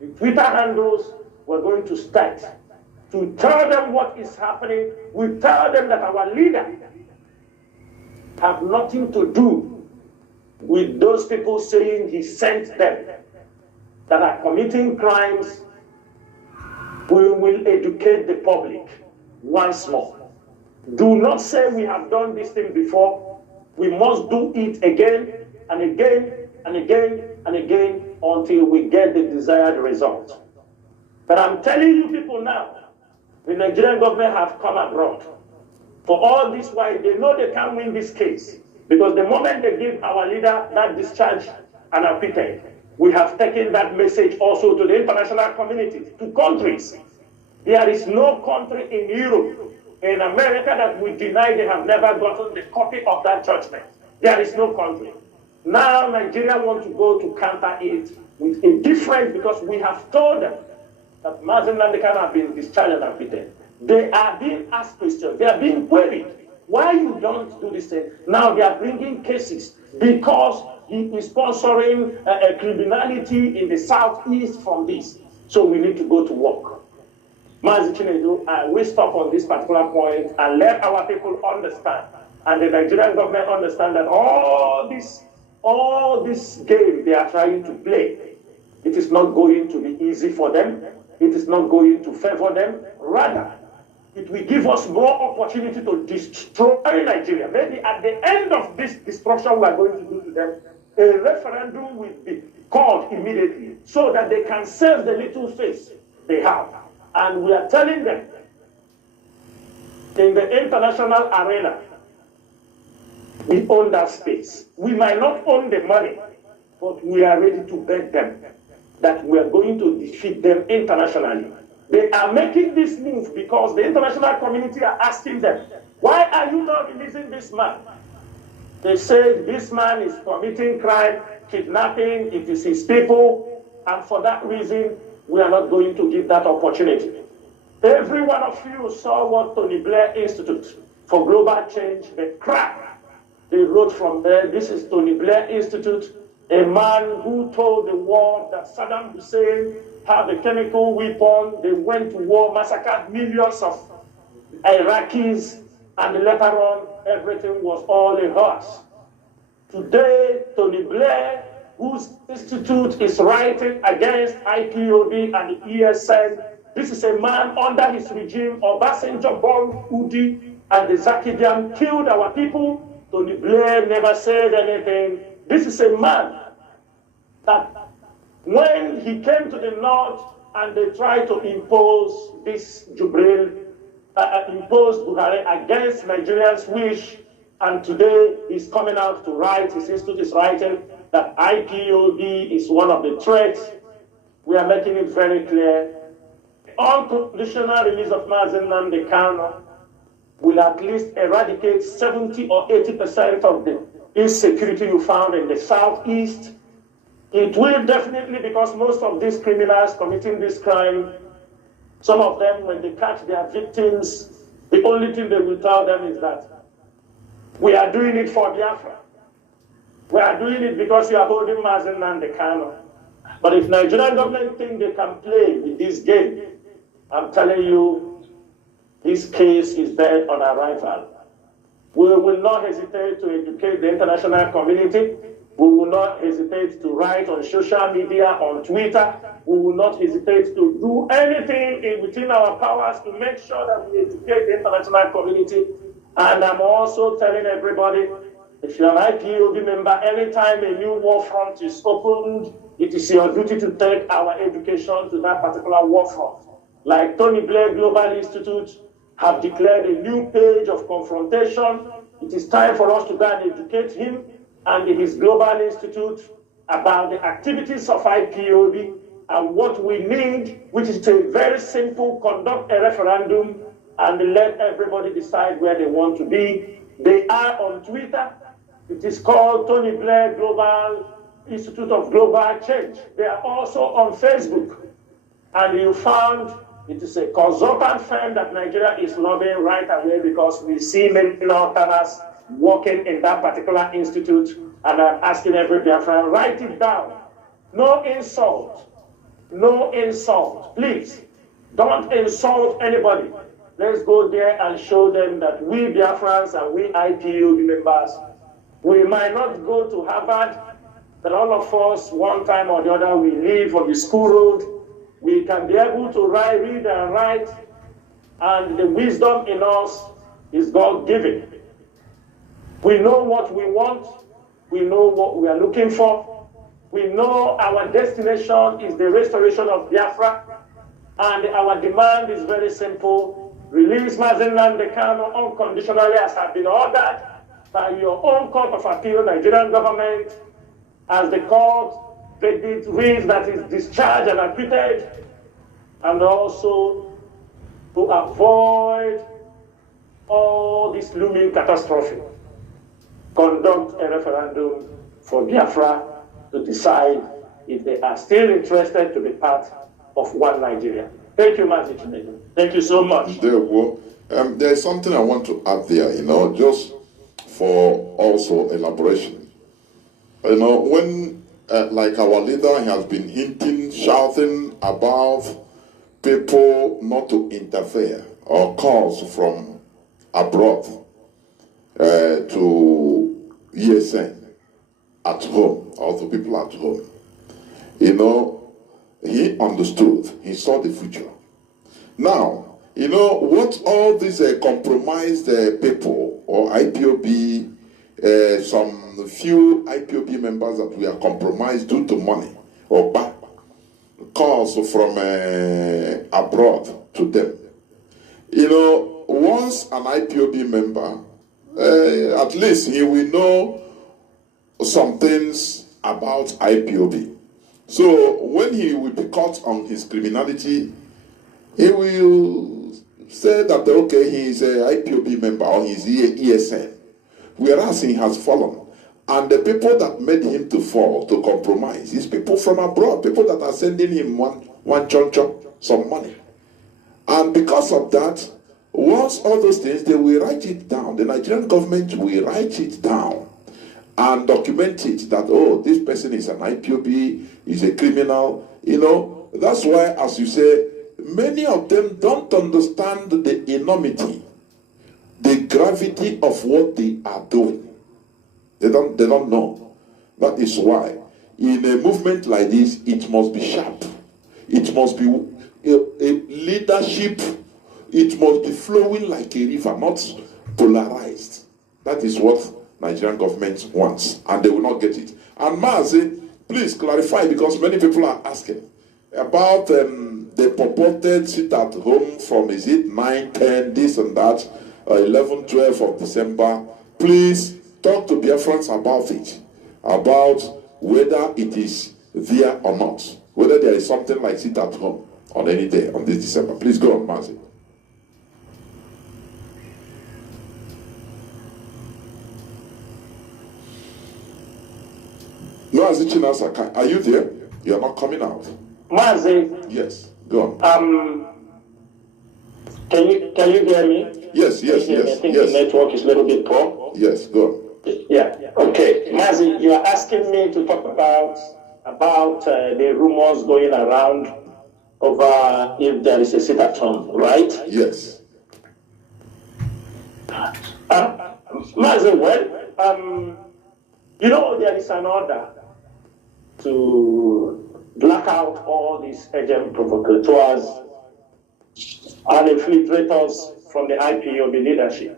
the Twitter handles. We're going to start to tell them what is happening. We tell them that our leader have nothing to do with those people saying he sent them that are committing crimes. We will educate the public once more. Do not say we have done this thing before. We must do it again and again and again and again until we get the desired result. But I'm telling you people now, the Nigerian government have come abroad. For all this, why they know they can't win this case. Because the moment they give our leader that discharge and acquitted, we have taken that message also to the international community, to countries. There is no country in Europe, in America, that we deny they have never gotten the copy of that judgment. There is no country. Now Nigeria wants to go to counter it with a difference, because we have told them that Mazi FreeNnamdiKanu have been discharged and acquitted. They are being asked questions. They are being queried. Why you don't do this thing? Now they are bringing cases because he is sponsoring a criminality in the southeast from this. So we need to go to work. Mazi Chinedu, I will stop on this particular point and let our people understand, and the Nigerian government understand, that all this game they are trying to play, it is not going to be easy for them. It is not going to favor them. Rather, it will give us more opportunity to destroy Nigeria. Maybe at the end of this destruction we are going to do to them, a referendum will be called immediately so that they can save the little face they have. And we are telling them, in the international arena, we own that space. We might not own the money, but we are ready to bet them that we are going to defeat them internationally. They are making this move because the international community are asking them, why are you not releasing this man? They said this man is committing crime, kidnapping, it is his people, and for that reason, we are not going to give that opportunity. Every one of you saw what Tony Blair Institute for Global Change, the crap they wrote from there. This is Tony Blair Institute, a man who told the world that Saddam Hussein had a chemical weapon. They went to war, massacred millions of Iraqis, and later on, everything was all a hoax. Today, Tony Blair, whose institute is writing against IPOB and the ESN, this is a man under his regime. Obasanjo bombed Udi and the Zakidian killed our people. Tony Blair never said anything. This is a man that when he came to the north and they tried to impose this Jubril, imposed Buhari against Nigerians' wish, and today he's coming out to write, his institute is writing that IPOB is one of the threats. We are making it very clear. Unconditional release of Mazi FreeNnamdiKanu will at least eradicate 70 or 80% of the insecurity you found in the southeast. It will definitely, because most of these criminals committing this crime, some of them, when they catch their victims, the only thing they will tell them is that we are doing it for Biafra. We are doing it because you are holding Mazi FreeNnamdiKanu. But if Nigerian government think they can play with this game, I'm telling you, this case is dead on arrival. We will not hesitate to educate the international community. We will not hesitate to write on social media, on Twitter. We will not hesitate to do anything within our powers to make sure that we educate the international community. And I'm also telling everybody, if you're an IPOB member, anytime a new war front is opened, it is your duty to take our education to that particular war front. Like Tony Blair Global Institute have declared a new page of confrontation. It is time for us to go and educate him and his Global Institute about the activities of IPOB and what we need, which is a very simple: conduct a referendum and let everybody decide where they want to be. They are on Twitter. It is called Tony Blair Global Institute of Global Change. They are also on Facebook. And you found it is a consultant firm that Nigeria is lobbying right away, because we see many Northerners working in that particular institute. And I'm asking every Biafran, write it down. No insult. No insult. Please, don't insult anybody. Let's go there and show them that we Biafrans and we IPOB members, we might not go to Harvard, but all of us, one time or the other, we live on the school road. We can be able to read and write, and the wisdom in us is God-given. We know what we want. We know what we are looking for. We know our destination is the restoration of Biafra, and our demand is very simple. release Mazi FreeNnamdiKanu unconditionally as have been ordered by your own Court of Appeal, Nigerian government, as the court verdict reads that is discharged and acquitted, and also to avoid all this looming catastrophe, conduct a referendum for Biafra to decide if they are still interested to be part of one Nigeria. Thank you, Mazi. Thank you so much. There is something I want to add there, just for also elaboration. When, like our leader has been hinting, shouting about people not to interfere or calls from abroad to ESN at home or to people at home, he understood, he saw the future. Now, what all these compromised people or IPOB, some few IPOB members that we are compromised due to money or back calls from abroad to them. Once an IPOB member, at least he will know some things about IPOB. So when he will be caught on his criminality, he will say that, okay, he is an IPOB member or he is ESN, whereas he has fallen. And the people that made him to fall, to compromise, is people from abroad, people that are sending him one choncho, some money. And because of that, once all those things, they will write it down. The Nigerian government will write it down and document it that, oh, this person is an IPOB, is a criminal. That's why, as you say, many of them don't understand the enormity, the gravity of what they are doing. They don't know. That is why, in a movement like this, it must be sharp. It must be a leadership. It must be flowing like a river, not polarized. That is what Nigerian government wants, and they will not get it. And Mazi, please clarify, because many people are asking about the purported sit at home from, is it 9, 10, this and that, 11, 12 of December. Please talk to Biafrans about it, about whether it is there or not, whether there is something like sit at home on any day on this December. Please go on, Mazi. Mazi Chinasa, are you there? You are not coming out. Mazi. Yes, go on. Can you hear me? Yes. I think the network is a little bit poor. Yes, go on. Yeah. Okay, Mazi, you are asking me to talk about the rumors going around over if there is a sit at home, right? Yes. Mazi, well, there is an order to black out all these agent provocateurs and infiltrators from the IPOB leadership.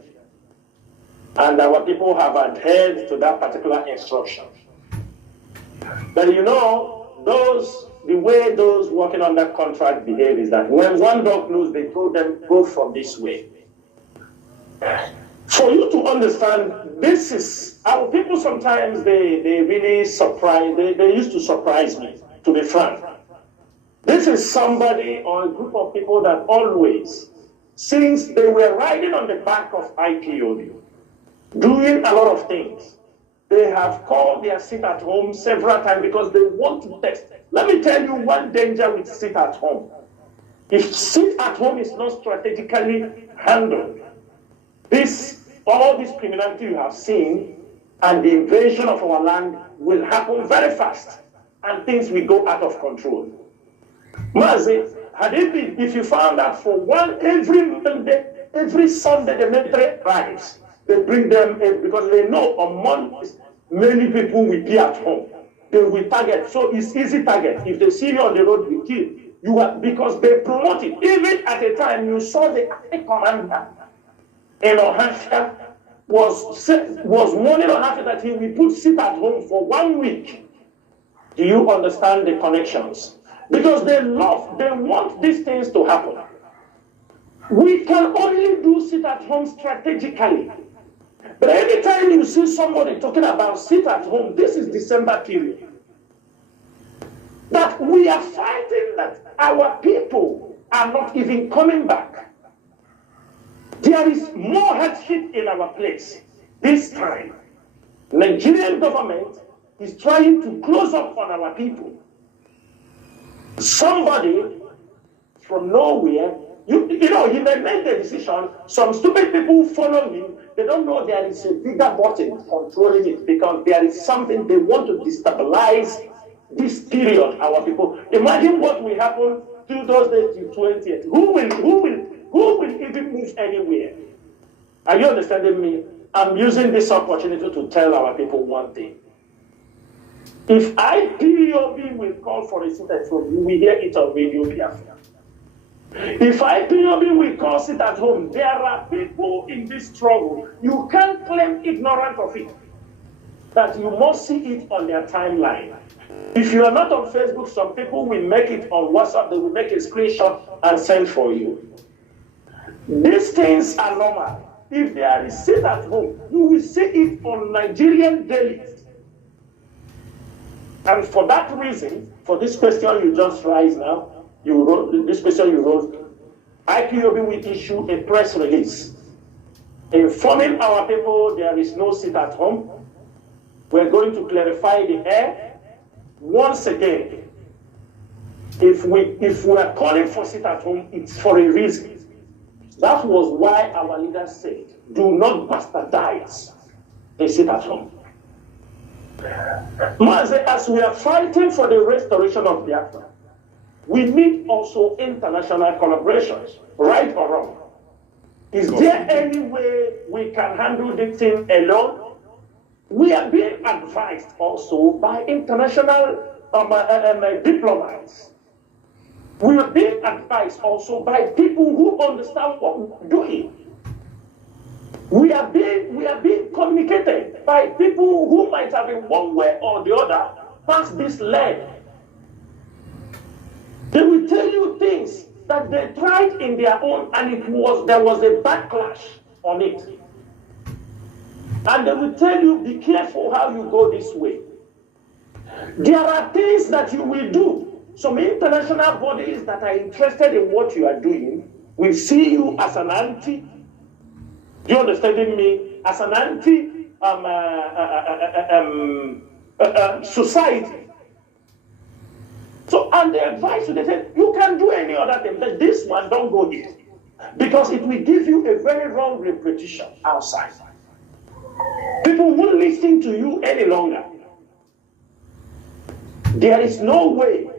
And our people have adhered to that particular instruction. But the way those working on that contract behave is that when one door closes, they told them, go from this way. For you to understand, this is, our people sometimes, they really surprise, they used to surprise me, to be frank. This is somebody or a group of people that always, since they were riding on the back of IPOB, doing a lot of things, they have called their sit at home several times because they want to test. Let me tell you one danger with sit at home. If sit at home is not strategically handled, all this criminality you have seen and the invasion of our land will happen very fast and things will go out of control. Mazi, had it been, if you found out for every Monday, every Sunday the military arrives, they bring them in because they know on Mondays many people will be at home. They will target. So it's easy target. If they see you on the road, we kill you. Because they promote it. Even at a time you saw the commander in Ohio was warning Ohio that he will put sit at home for 1 week. Do you understand the connections? Because they want these things to happen. We can only do sit at home strategically. But anytime you see somebody talking about sit at home, this is December period, that we are fighting that our people are not even coming back. There is more hardship in our place this time. Nigerian government is trying to close up on our people. Somebody from nowhere, you know, he may make the decision. Some stupid people follow him. They don't know there is a bigger button controlling it, because there is something they want to destabilize this period, our people. Imagine what will happen to those days to 20th. Who will even move anywhere? Are you understanding me? I'm using this opportunity to tell our people one thing. If IPOB will call for a sit at home, you will hear it on Radio Biafra. If IPOB will call sit at home, there are people in this struggle. You can't claim ignorant of it, that you must see it on their timeline. If you are not on Facebook, some people will make it on WhatsApp. They will make a screenshot and send for you. These things are normal. If there is sit at home, you will see it on Nigerian dailies. And for that reason, for this question you just raised now, you wrote this question you wrote, IPOB will issue a press release informing our people there is no sit at home. We're going to clarify the air once again. If we are calling for sit at home, it's for a reason. That was why our leaders said, do not bastardize a sit at home. Mazi, as we are fighting for the restoration of Biafra, we need also international collaborations, right or wrong. Is there any way we can handle this thing alone? We are being advised also by international diplomats. We are being advised also by people who understand what we're doing. We are being communicated by people who might have in one way or the other passed this land. They will tell you things that they tried in their own, and there was a backlash on it. And they will tell you, be careful how you go this way. There are things that you will do. Some international bodies that are interested in what you are doing will see you as an anti. Do you understand me? As an anti society. So, and they advise you, they say, you can do any other thing, but this one, don't go here. Because it will give you a very wrong reputation outside. People won't listen to you any longer. There is no way.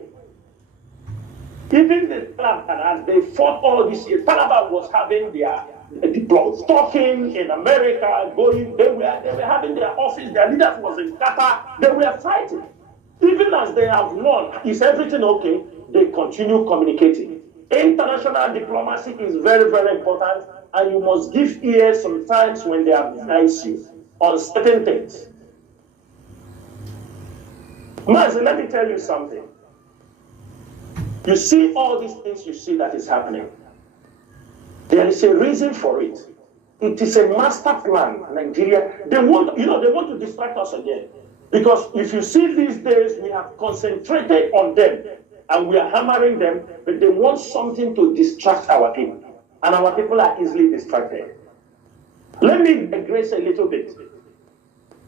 Even the Taliban, they fought all this year. Taliban was having their deploys, talking in America, going, they were having their office, their leaders was in Qatar, they were fighting. Even as they have won, is everything okay? They continue communicating. International diplomacy is very, very important, and you must give ear sometimes when they advise you on certain things. Mazi, let me tell you something. You see all these things you see that is happening. There is a reason for it. It is a master plan, Nigeria. They want to distract us again. Because if you see these days, we have concentrated on them and we are hammering them, but they want something to distract our people. And our people are easily distracted. Let me digress a little bit.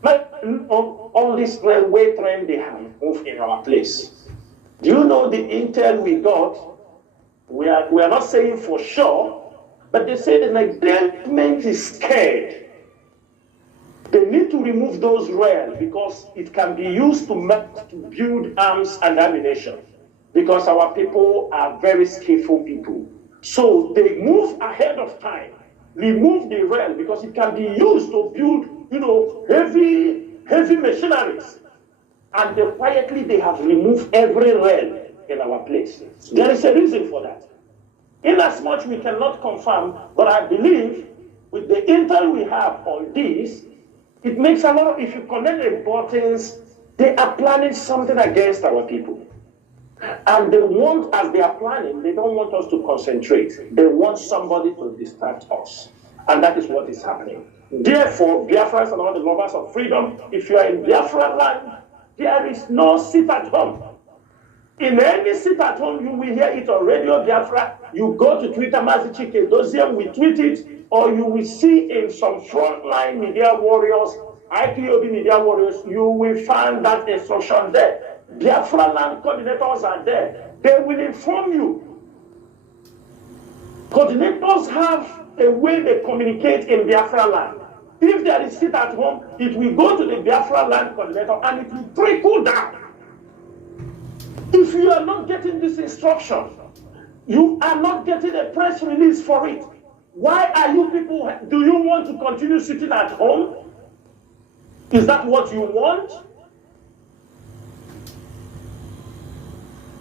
But on this railway train they have moved in our place. Do you know the intel we got? We are not saying for sure, but they say the Nigerian government is scared. They need to remove those rails because it can be used to build arms and ammunition. Because our people are very skillful people. So they move ahead of time, remove the rail because it can be used to build, heavy machineries. And quietly they have removed every rail in our place. There is a reason for that. Inasmuch we cannot confirm, but I believe with the intel we have on this, it makes a lot of, if you connect the buttons, they are planning something against our people. And they want, as they are planning, they don't want us to concentrate. They want somebody to distract us. And that is what is happening. Therefore, Biafrans and all the lovers of freedom, if you are in Biafra land, there is no sit at home. In any sit at home, you will hear it on Radio Biafra. You go to Twitter, Mazi Chike Doziem, we tweet it, or you will see in some frontline media warriors, IPOB media warriors, you will find that instruction there. Biafra land coordinators are there. They will inform you. Coordinators have a way they communicate in Biafra land. If there is sit at home, it will go to the Biafra land coordinator and it will trickle down. If you are not getting this instruction, you are not getting a press release for it. Why are you people, do you want to continue sitting at home? Is that what you want?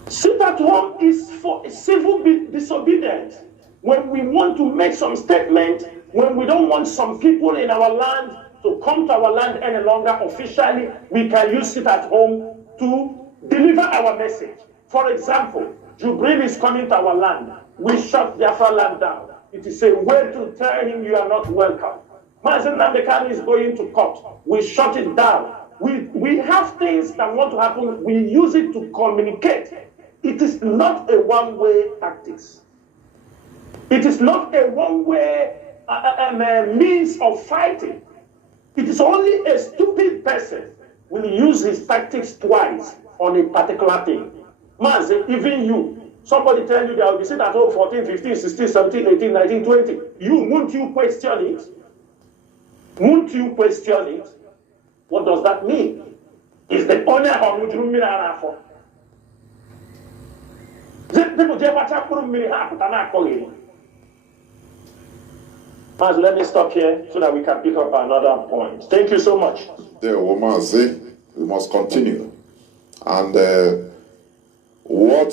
Sit at home is for civil disobedience. When we want to make some statement, when we don't want some people in our land to come to our land any longer officially, we can use sit at home to deliver our message. For example, Jubril is coming to our land. We shut Biafra land down. It is a way to tell him you are not welcome. Mazi FreeNnamdiKanu is going to court. We shut it down. We have things that want to happen. We use it to communicate. It is not a one-way tactics. It is not a one-way means of fighting. It is only a stupid person will use his tactics twice on a particular thing. Mazi, even you, somebody tell you there will be sit at home 14, 15, 16, 17, 18, 19, 20. Won't you question it? Won't you question it? What does that mean? Is the owner of Mujuru Mazi, let me stop here so that we can pick up another point. Thank you so much. There, Mazi, we must continue. And what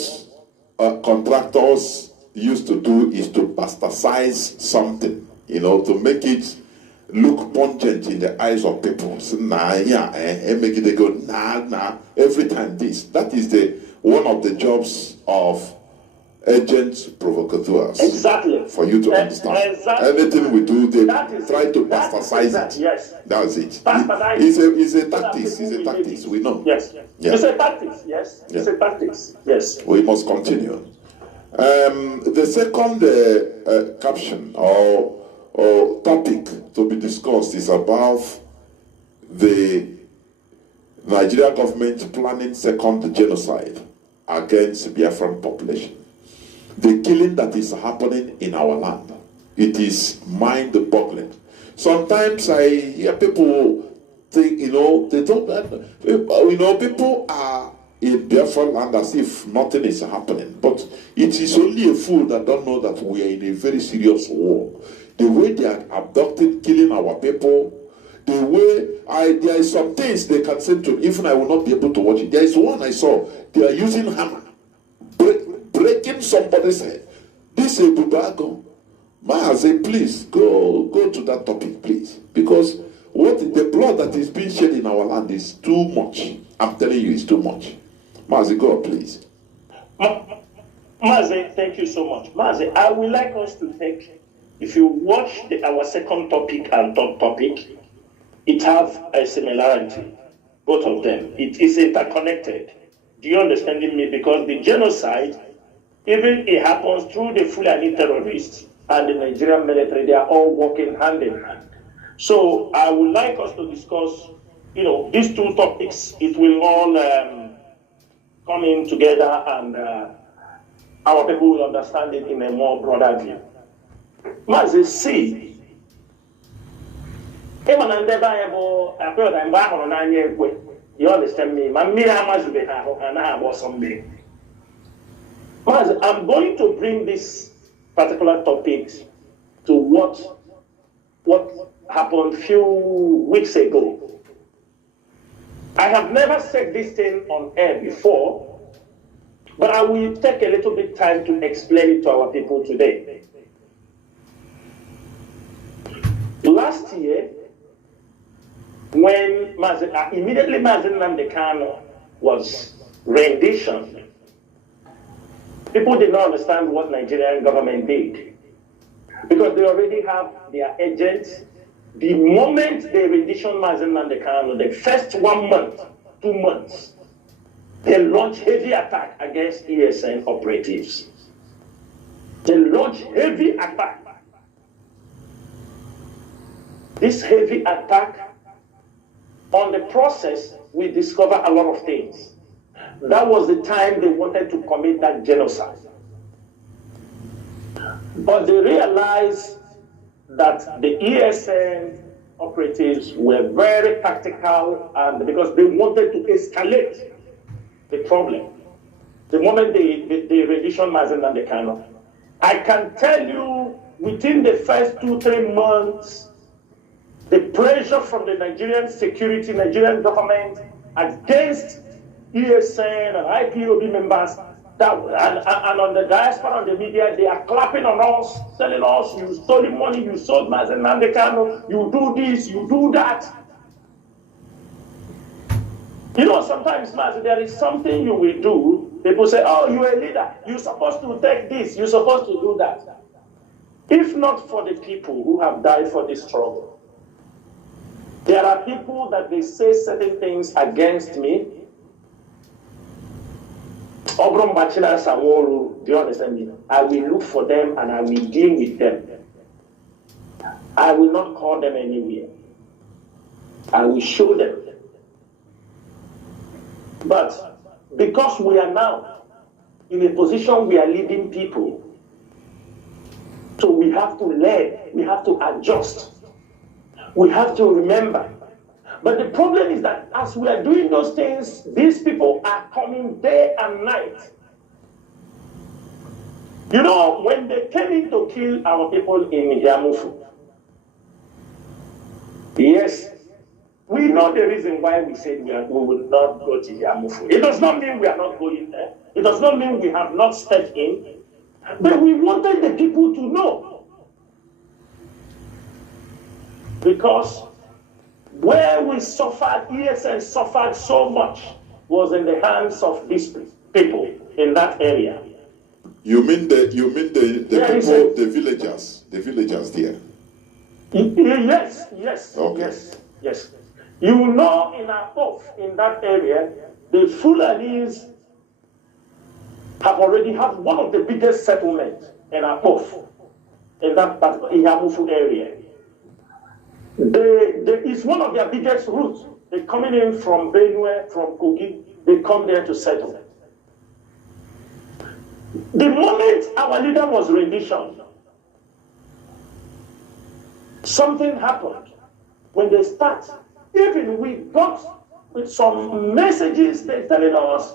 contractors used to do is to bastardize something, to make it look pungent in the eyes of people. So, and make it they go, nah, every time this. That is one of the jobs of agents provocateurs. Exactly. For you to understand. Exactly. Anything we do, they try to bastardize it. Yes. That's it. It's a tactics. It's a tactics. We know. Yes. Yeah. It's a tactics. Yes. Yeah. It's a tactics. Yes. We must continue. The second caption or topic to be discussed is about the Nigerian government planning second genocide against Biafran population. The killing that is happening in our land, it is mind-boggling. Sometimes I hear people think, they don't, people are in Biafra land as if nothing is happening. But it is only a fool that don't know that we are in a very serious war. The way they are abducting, killing our people, the way there is some things they can say to me, even I will not be able to watch it. There is one I saw, they are using hammer, breaking somebody's head. This is Bubago. Mazi, please go to that topic, please. Because the blood that is being shed in our land is too much. I'm telling you, it's too much. Mazi, go, please. Mazi, thank you so much. Mazi, I would like us to take, if you watch our second topic and third topic, it have a similarity, both of them. It is interconnected. Do you understand me? Because the genocide, even it happens through the Fulani terrorists and the Nigerian military, they are all working hand in hand. So I would like us to discuss, these two topics. It will all come in together and our people will understand it in a more broader view. Mazi, see, you understand me? Mazi, I'm going to bring this particular topic to what happened a few weeks ago. I have never said this thing on air before, but I will take a little bit time to explain it to our people today. Last year, when immediately Mazi FreeNnamdiKanu was renditioned People did not understand what Nigerian government did because they already have their agents. The moment they rendition Mazi Nnamdi Kanu, the first 1 month, 2 months, they launch heavy attack against ESN operatives. They launch heavy attack. This heavy attack, on the process, we discover a lot of things. That was the time they wanted to commit that genocide. But they realized that the ESN operatives were very tactical, and because they wanted to escalate the problem. The moment they rendition Mazi Nnamdi Kanu, I can tell you within the first 2-3 months, the pressure from the Nigerian security, Nigerian government against ESN and IPOB members, and on the diaspora, on the media, they are clapping on us, telling us, you stole money, you sold Mazi Nnamdi Kanu, you do this, you do that. You know, sometimes, Mazi, there is something you will do. People say, oh, you're a leader. You're supposed to take this. You're supposed to do that. If not for the people who have died for this struggle, there are people that they say certain things against me. Chinasa, Nworu, do you understand me? I will look for them and I will deal with them. I will not call them anywhere. I will show them. But because we are now in a position we are leading people, so we have to learn, we have to adjust, we have to remember. But the problem is that as we are doing those things, these people are coming day and night. You know, when they came in to kill our people in Yamufu, yes, we know the reason why we said we will not go to Yamufu. It does not mean we are not going there. It does not mean we have not stepped in. But we wanted the people to know. Because where we suffered, ESN suffered so much, was in the hands of these people in that area. You mean the people, the villagers there? Yes, okay. yes. You know, in Apof, in that area, the Fulanis have already had one of the biggest settlements in Apof, in that Yamufu area. It's one of their biggest routes. They're coming in from Benue, from Kogi, they come there to settle. The moment our leader was renditioned, something happened. When they start, even we got with some messages, they're telling us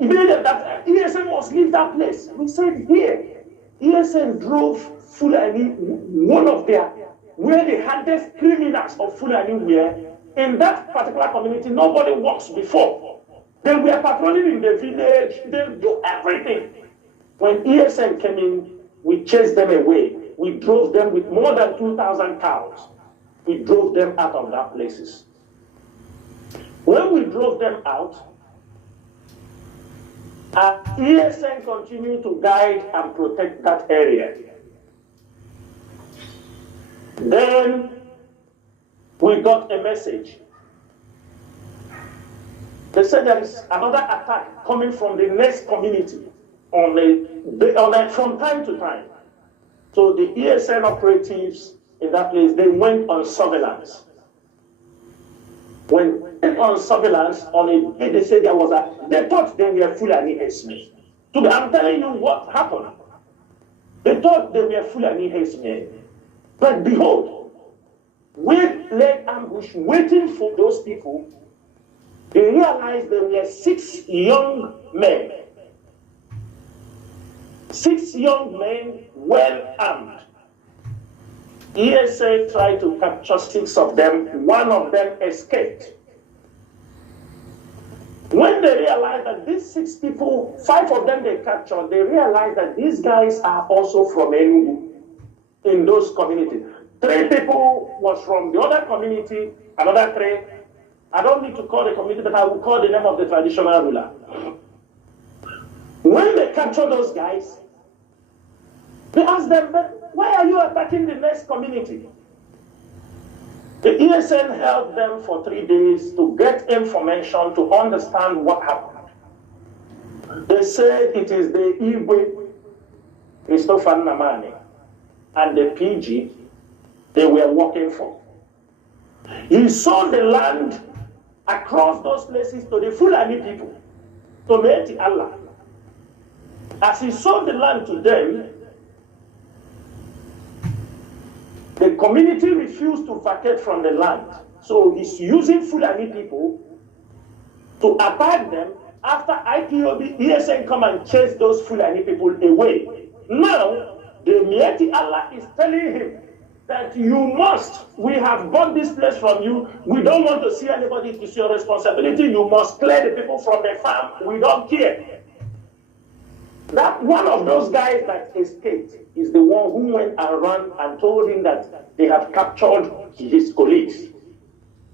immediately that ESN must leave that place. We said here, ESN drove Fulani, one of their, where the hardest criminals of Fulani were, in that particular community, nobody walks before. They were patrolling in the village, they do everything. When ESN came in, we chased them away. We drove them with more than 2,000 cows. We drove them out of that places. When we drove them out, ESN continued to guide and protect that area. Then we got a message. They said there is another attack coming from the next community from time to time. So the ESN operatives in that place, they went on surveillance. When they went on surveillance, on a day they said there was they thought they were Fulani herdsmen. So I'm telling you what happened. They thought they were Fulani herdsmen. But behold, we laid ambush waiting for those people. They realized there were 6 young men. 6 young men, well armed. ESA tried to capture 6 of them. 1 of them escaped. When they realized that these 6 people, 5 of them they captured, they realized that these guys are also from Enugu in those communities. 3 people was from the other community, another 3. I don't need to call the community, but I will call the name of the traditional ruler. When they capture those guys, they ask them, but why are you attacking the next community? The ESN held them for 3 days to get information to understand what happened. They said it is the Igwe, Christopher Nnamani, and the PG they were working for. He sold the land across those places to the Fulani people, to Meti Allah. As he sold the land to them, the community refused to vacate from the land. So he's using Fulani people to attack them after IPOB, ESN come and chase those Fulani people away. Now, the Meti Allah is telling him that we have bought this place from you. We don't want to see anybody. It is your responsibility. You must clear the people from the farm. We don't care. That one of those guys that escaped is the one who went and ran and told him that they have captured his colleagues.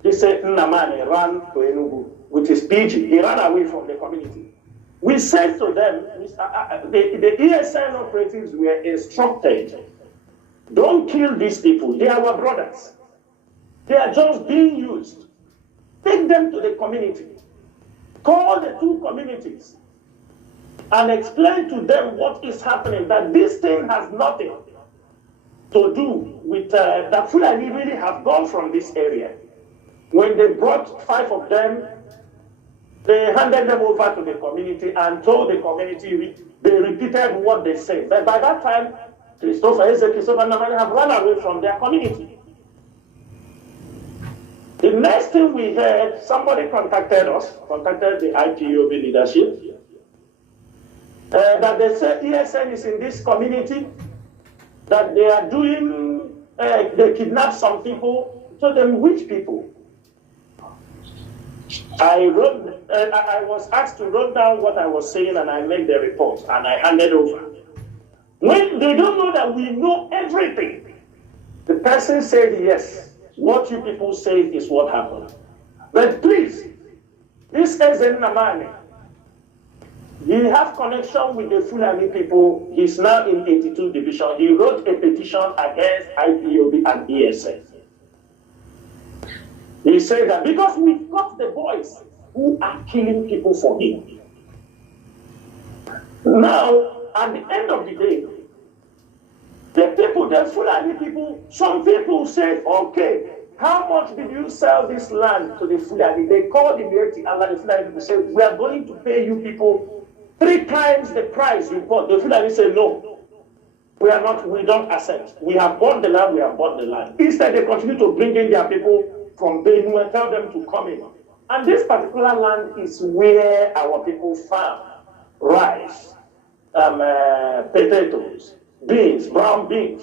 He said Nnamani ran to Enugu with his PG. He ran away from the community. We said to them, the ESN operatives were instructed, don't kill these people. They are our brothers. They are just being used. Take them to the community. Call the two communities and explain to them what is happening, that this thing has nothing to do with that Fulani really have gone from this area. When they brought 5 of them, they handed them over to the community and told the community, they repeated what they said. But by that time, Christopher Nnamani have run away from their community. The next thing we heard, somebody contacted the IPOB leadership, that they said ESN is in this community, that they are doing, they kidnapped some people. So then which people? I was asked to write down what I was saying and I made the report and I handed over. When they don't know that we know everything, the person said yes. What you people say is what happened. But please, this Ezen Nnamani, he has connection with the Fulani people. He's now in 82 division. He wrote a petition against IPOB and ESN. He said that because we've got the boys who are killing people for him. Now, at the end of the day, the people, the Fulani people, some people said, okay, how much did you sell this land to the Fulani? They called the Meti Allah, the Fulani people said, we are going to pay you people 3 times the price you bought. The Fulani said, no, we don't accept. We have bought the land, Instead, they continue to bring in their people from Benue and tell them to come in. And this particular land is where our people farm rice, potatoes, beans, brown beans,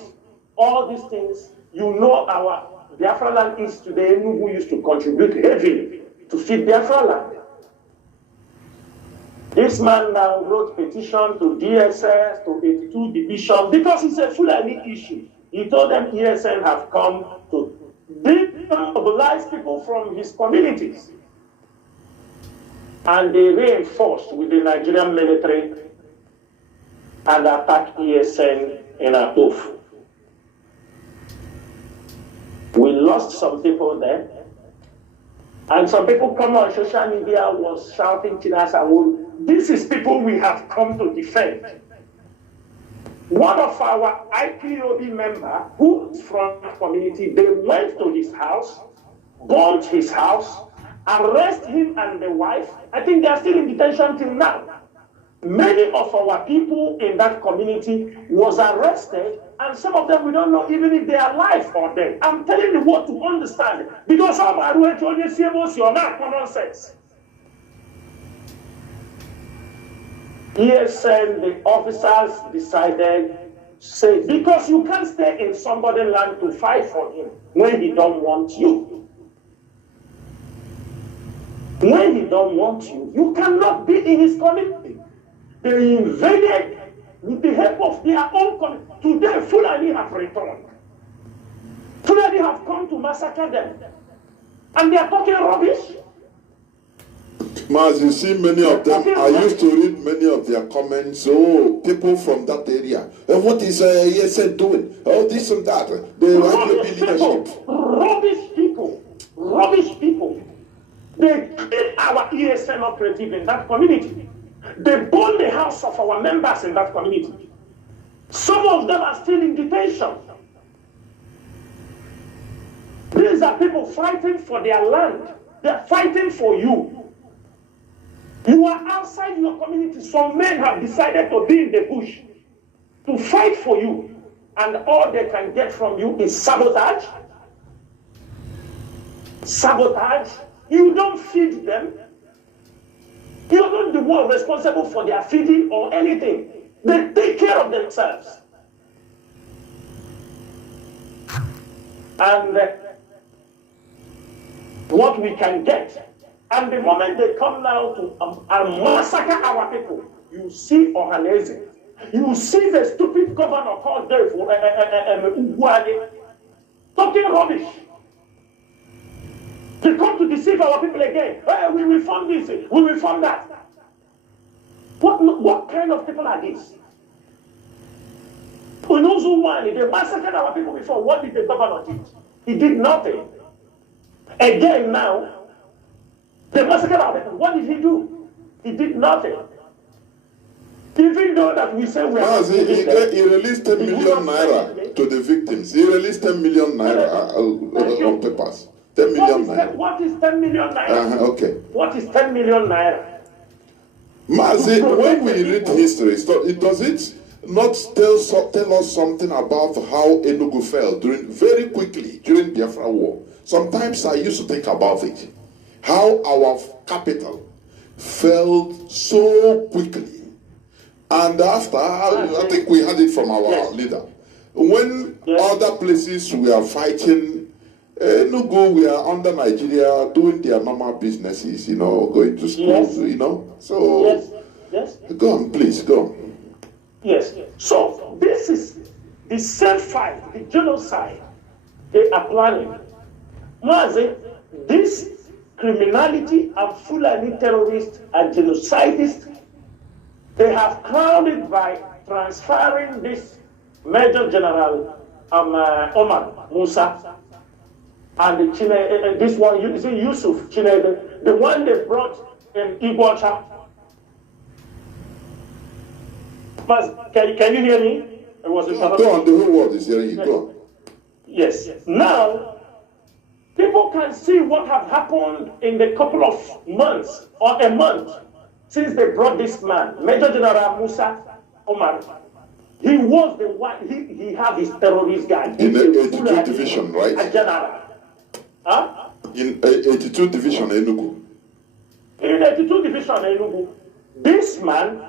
all these things. You know, our Biafra land is today, Enugu used to contribute heavily to feed Biafra land. This man now wrote petition to DSS, to 82 division, because it's a Fulani issue. He told them ESN have come to mobilize people from his communities. And they reinforced with the Nigerian military and attacked ESN in a hoof. We lost some people there. And some people come on social media was shouting Chinasa. This is people we have come to defend. One of our IPOB member, who is from the community, they went to his house, burnt his house, arrested him and the wife. I think they are still in detention till now. Many of our people in that community was arrested, and some of them we don't know even if they are alive or dead. I'm telling you what to understand, because some are common sense. ESN, the officers decided, say, because you can't stay in somebody's land to fight for him when he don't want you. When he don't want you, you cannot be in his community. They invaded with the help of their own community. Today, Fulani have returned. Fulani have come to massacre them. And they are talking rubbish. Mazi, you see many of them, I used to read many of their comments. Oh, people from that area. What is ESN doing? Oh, this and that. The IPOB leadership. Rubbish people. They kill our ESN operative in that community. They burn the house of our members in that community. Some of them are still in detention. These are people fighting for their land. They're fighting for you. You are outside your community. Some men have decided to be in the bush to fight for you. And all they can get from you is sabotage. Sabotage. You don't feed them. You're not the one responsible for their feeding or anything. They take care of themselves. And what we can get. And the moment they come now to massacre our people, you see Ohaneze. You see the stupid governor called Dave Ugwade talking rubbish. They come to deceive our people again. Hey, we will fund this, we will fund that. What kind of people are these? Who knows who won? They massacred our people before. What did the governor do? He did nothing. Again now, they massacred our people. What did he do? He did nothing. Even though that we say we are... He released 10 million naira to the victims. He released 10 million naira on papers. 10 million naira. What is 10 million naira? Okay. What is 10 million naira? Mazi, when we read history, does it not tell us something about how Enugu fell very quickly during Biafra War? Sometimes I used to think about it. How our capital fell so quickly. And after, I think we had it from our leader. When other places we are fighting, Enugu, we are under Nigeria doing their normal businesses, going to school, So, go on, please, go on. Yes. So, this is the same fight, the genocide they are planning. Mazi, this criminality and Fulani terrorists and genocidists, they have crowned it by transferring this Major General Omar Musa and this one, Yusuf Chinebe, the one they brought in Igbocha. Can you hear me? It was go on, the whole world is hearing you. Go on. Yes. Now, people can see what have happened in the couple of months or a month since they brought this man, Major General Musa Omar. He was the one, he had his terrorist gang. In the 82 division, right? A general. Huh? In 82 division, Enugu. In 82 division, Enugu. This man,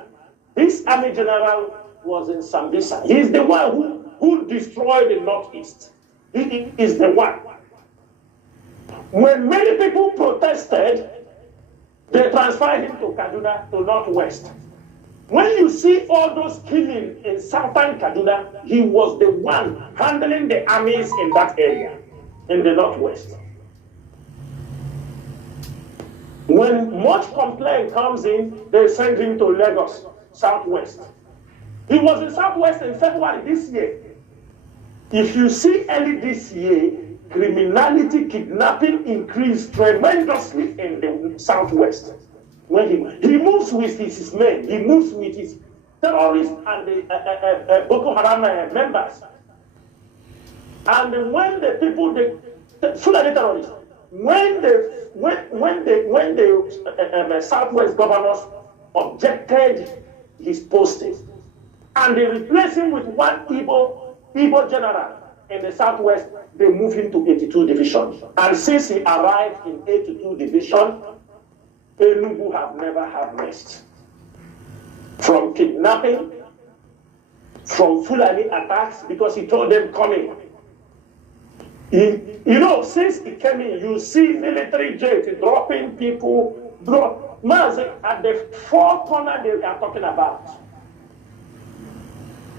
this army general was in Sambisa. He's the one who destroyed the Northeast. He is the one. When many people protested, they transferred him to Kaduna, to Northwest. When you see all those killings in southern Kaduna, he was the one handling the armies in that area, in the Northwest. When much complaint comes in, they send him to Lagos, Southwest. He was in Southwest in February this year. If you see early this year, criminality, kidnapping increased tremendously in the Southwest. When he moves with his men, he moves with his terrorists and the Boko Haram members. And when the people, the Fulani terrorists, when the Southwest governors objected his posting, and they replaced him with one Igbo general in the Southwest, they moved him to 82 division. And since he arrived in 82 division, Enugu have never had rest. From kidnapping, from Fulani attacks, because he told them coming. Since he came in, you see military jets dropping people, Mazi, at the four corners they are talking about.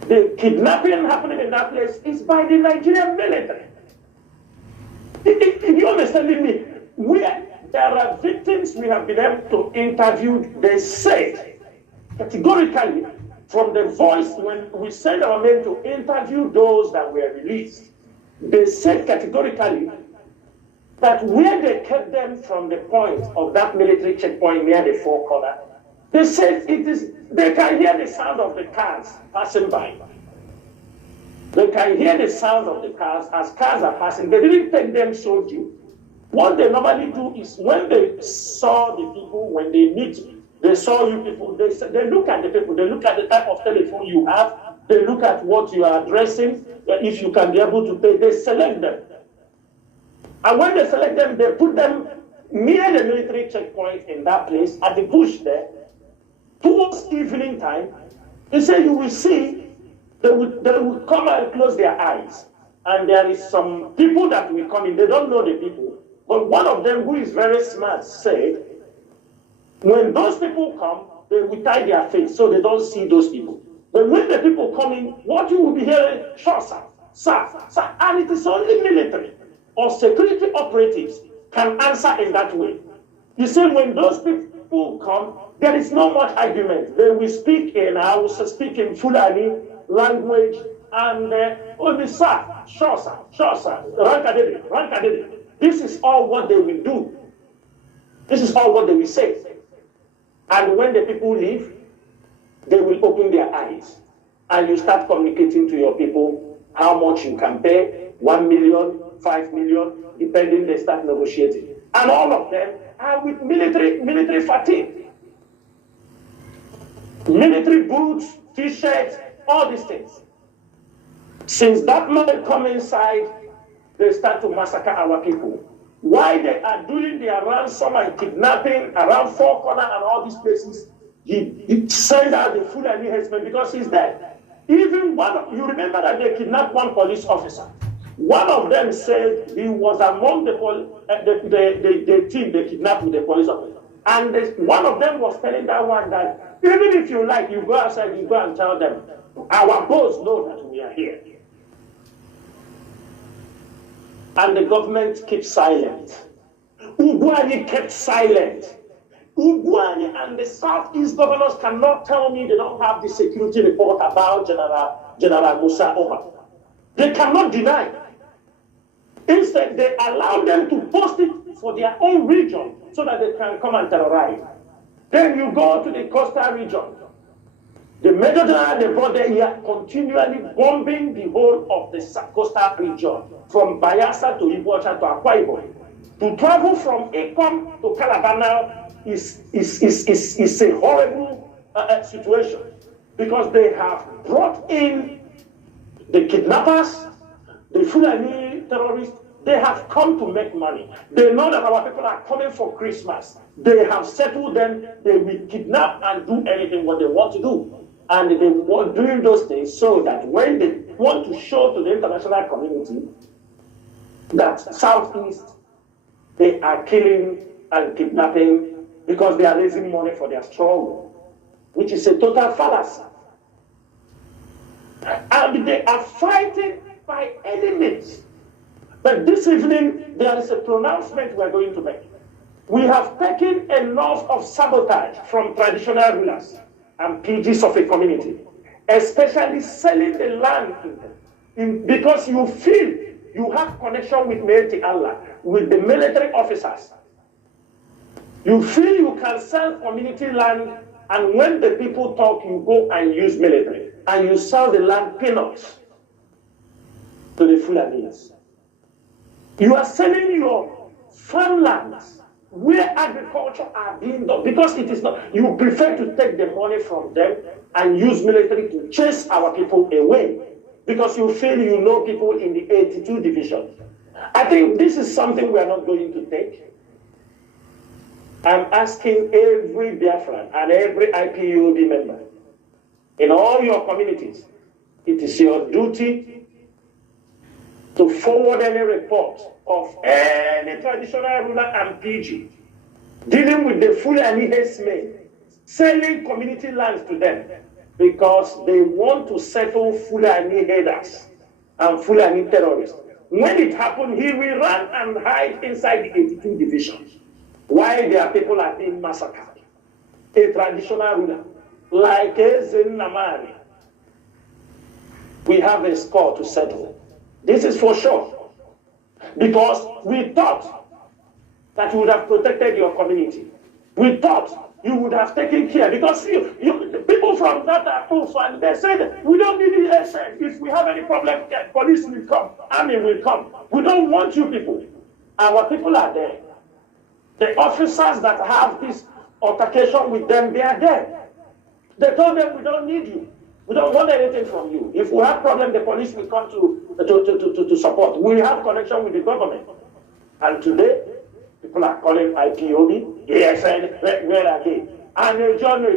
The kidnapping happening in that place is by the Nigerian military. If you understand me, there are victims we have been able to interview. They said categorically from the voice when we sent our men to interview those that were released, they said categorically that where they kept them from the point of that military checkpoint near the four corner, they said they can hear the sound of the cars passing by. They can hear the sound of the cars as cars are passing. They didn't take them so deep. What they normally do is when they saw the people, when they meet, they saw you people, they look at the people, they look at the type of telephone you have, they look at what you are addressing, if you can be able to pay, they select them. And when they select them, they put them near the military checkpoint in that place, at the bush there. Towards evening time, they say you will see, they will come and close their eyes. And there is some people that will come in, they don't know the people. But one of them, who is very smart, said, when those people come, they will tie their face so they don't see those people. But when the people come in, what you will be hearing, sure, sir, and it is only military or security operatives can answer in that way. You see, when those people come, there is no much argument. They will speak in Hausa, speak in Fulani language, and only sir, sure, rankadede. This is all what they will do. This is all what they will say. And when the people leave, they will open their eyes. And you start communicating to your people how much you can pay, 1 million, 5 million, depending, they start negotiating. And all of them are with military fatigue. Military boots, t-shirts, all these things. Since that man come inside, they start to massacre our people. Why they are doing their ransom and kidnapping around Four Corner and all these places, he send out the Fulani headsman because he's dead. Even you remember that they kidnapped one police officer. One of them said he was among the team they kidnapped with the police officer. And one of them was telling that one that even if you like, you go outside, you go and tell them, our boss know that we are here. And the government keeps silent. Ugwani kept silent. Ugwani and the Southeast governors cannot tell me they don't have the security report about General Musa Omar. They cannot deny. Instead, they allow them to post it for their own region so that they can come and terrorize. Then you go to the coastal region. The Major General they brought there here continually bombing the whole of the coastal region, from Bayelsa to Ibocha to Akwa Ibom. To travel from Ikom to Calabar now is a horrible situation because they have brought in the kidnappers, the Fulani terrorists. They have come to make money. They know that our people are coming for Christmas. They have settled them. They will kidnap and do anything what they want to do. And they want doing those things so that when they want to show to the international community that Southeast, they are killing and kidnapping because they are raising money for their struggle, which is a total fallacy. And they are fighting by any means. But this evening, there is a pronouncement we are going to make. We have taken enough of sabotage from traditional rulers and PGs of a community, especially selling the land because you feel you have connection with Meiti Allah, with the military officers. You feel you can sell community land, and when the people talk, you go and use military, and you sell the land peanuts to the Fulanis. You are selling your farmlands where agriculture are being done because it is not. You prefer to take the money from them and use military to chase our people away because you feel you know people in the 82 division. I think this is something we are not going to take. I'm asking every Biafran and every IPUB member in all your communities, it is your duty to forward any report of any traditional ruler and PG dealing with the Fulani herdsmen, selling community lands to them because they want to settle Fulani headers and Fulani terrorists. When it happened, he will run and hide inside the 82 division. why their people are being massacred. A traditional ruler like Nnamani, we have a score to settle. This is for sure. Because we thought that you would have protected your community. We thought you would have taken care. Because people from that are proof, and they said, we don't need the essence. If we have any problem, police will come, army will come. We don't want you people. Our people are there. The officers that have this altercation with them, they are there. They told them, we don't need you. We don't want anything from you. If we have problem, the police will come to support. We have connection with the government. And today, people are calling IPOB, AFN, where are they? And they don't know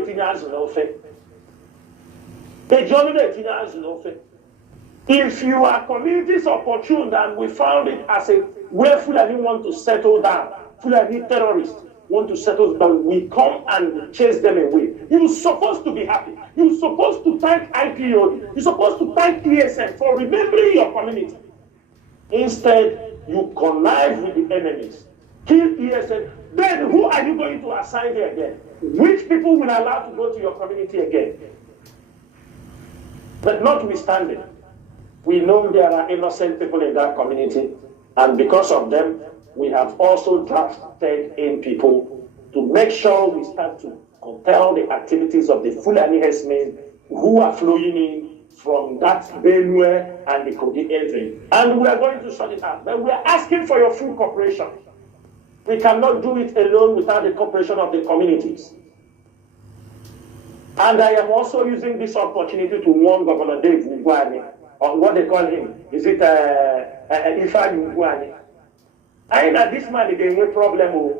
if you are communities opportune and we found it as a where Fulani want to settle down, Fulani terrorists want to settle down, we come and chase them away. You're supposed to be happy. You're supposed to thank IPOB. You're supposed to thank ESN for remembering your community. Instead, you connive with the enemies. Kill ESN. Then who are you going to assign here again? Which people will allow to go to your community again? But notwithstanding, we know there are innocent people in that community, and because of them, we have also drafted in people to make sure we start to curtail the activities of the Fulani herdsmen who are flowing in from that Benue and the Kogi entry. And we are going to sort it out. But we are asking for your full cooperation. We cannot do it alone without the cooperation of the communities. And I am also using this opportunity to warn Governor Dave Ugwani on what they call him. Is it Ifeanyi Ugwani? I know this man is a problem.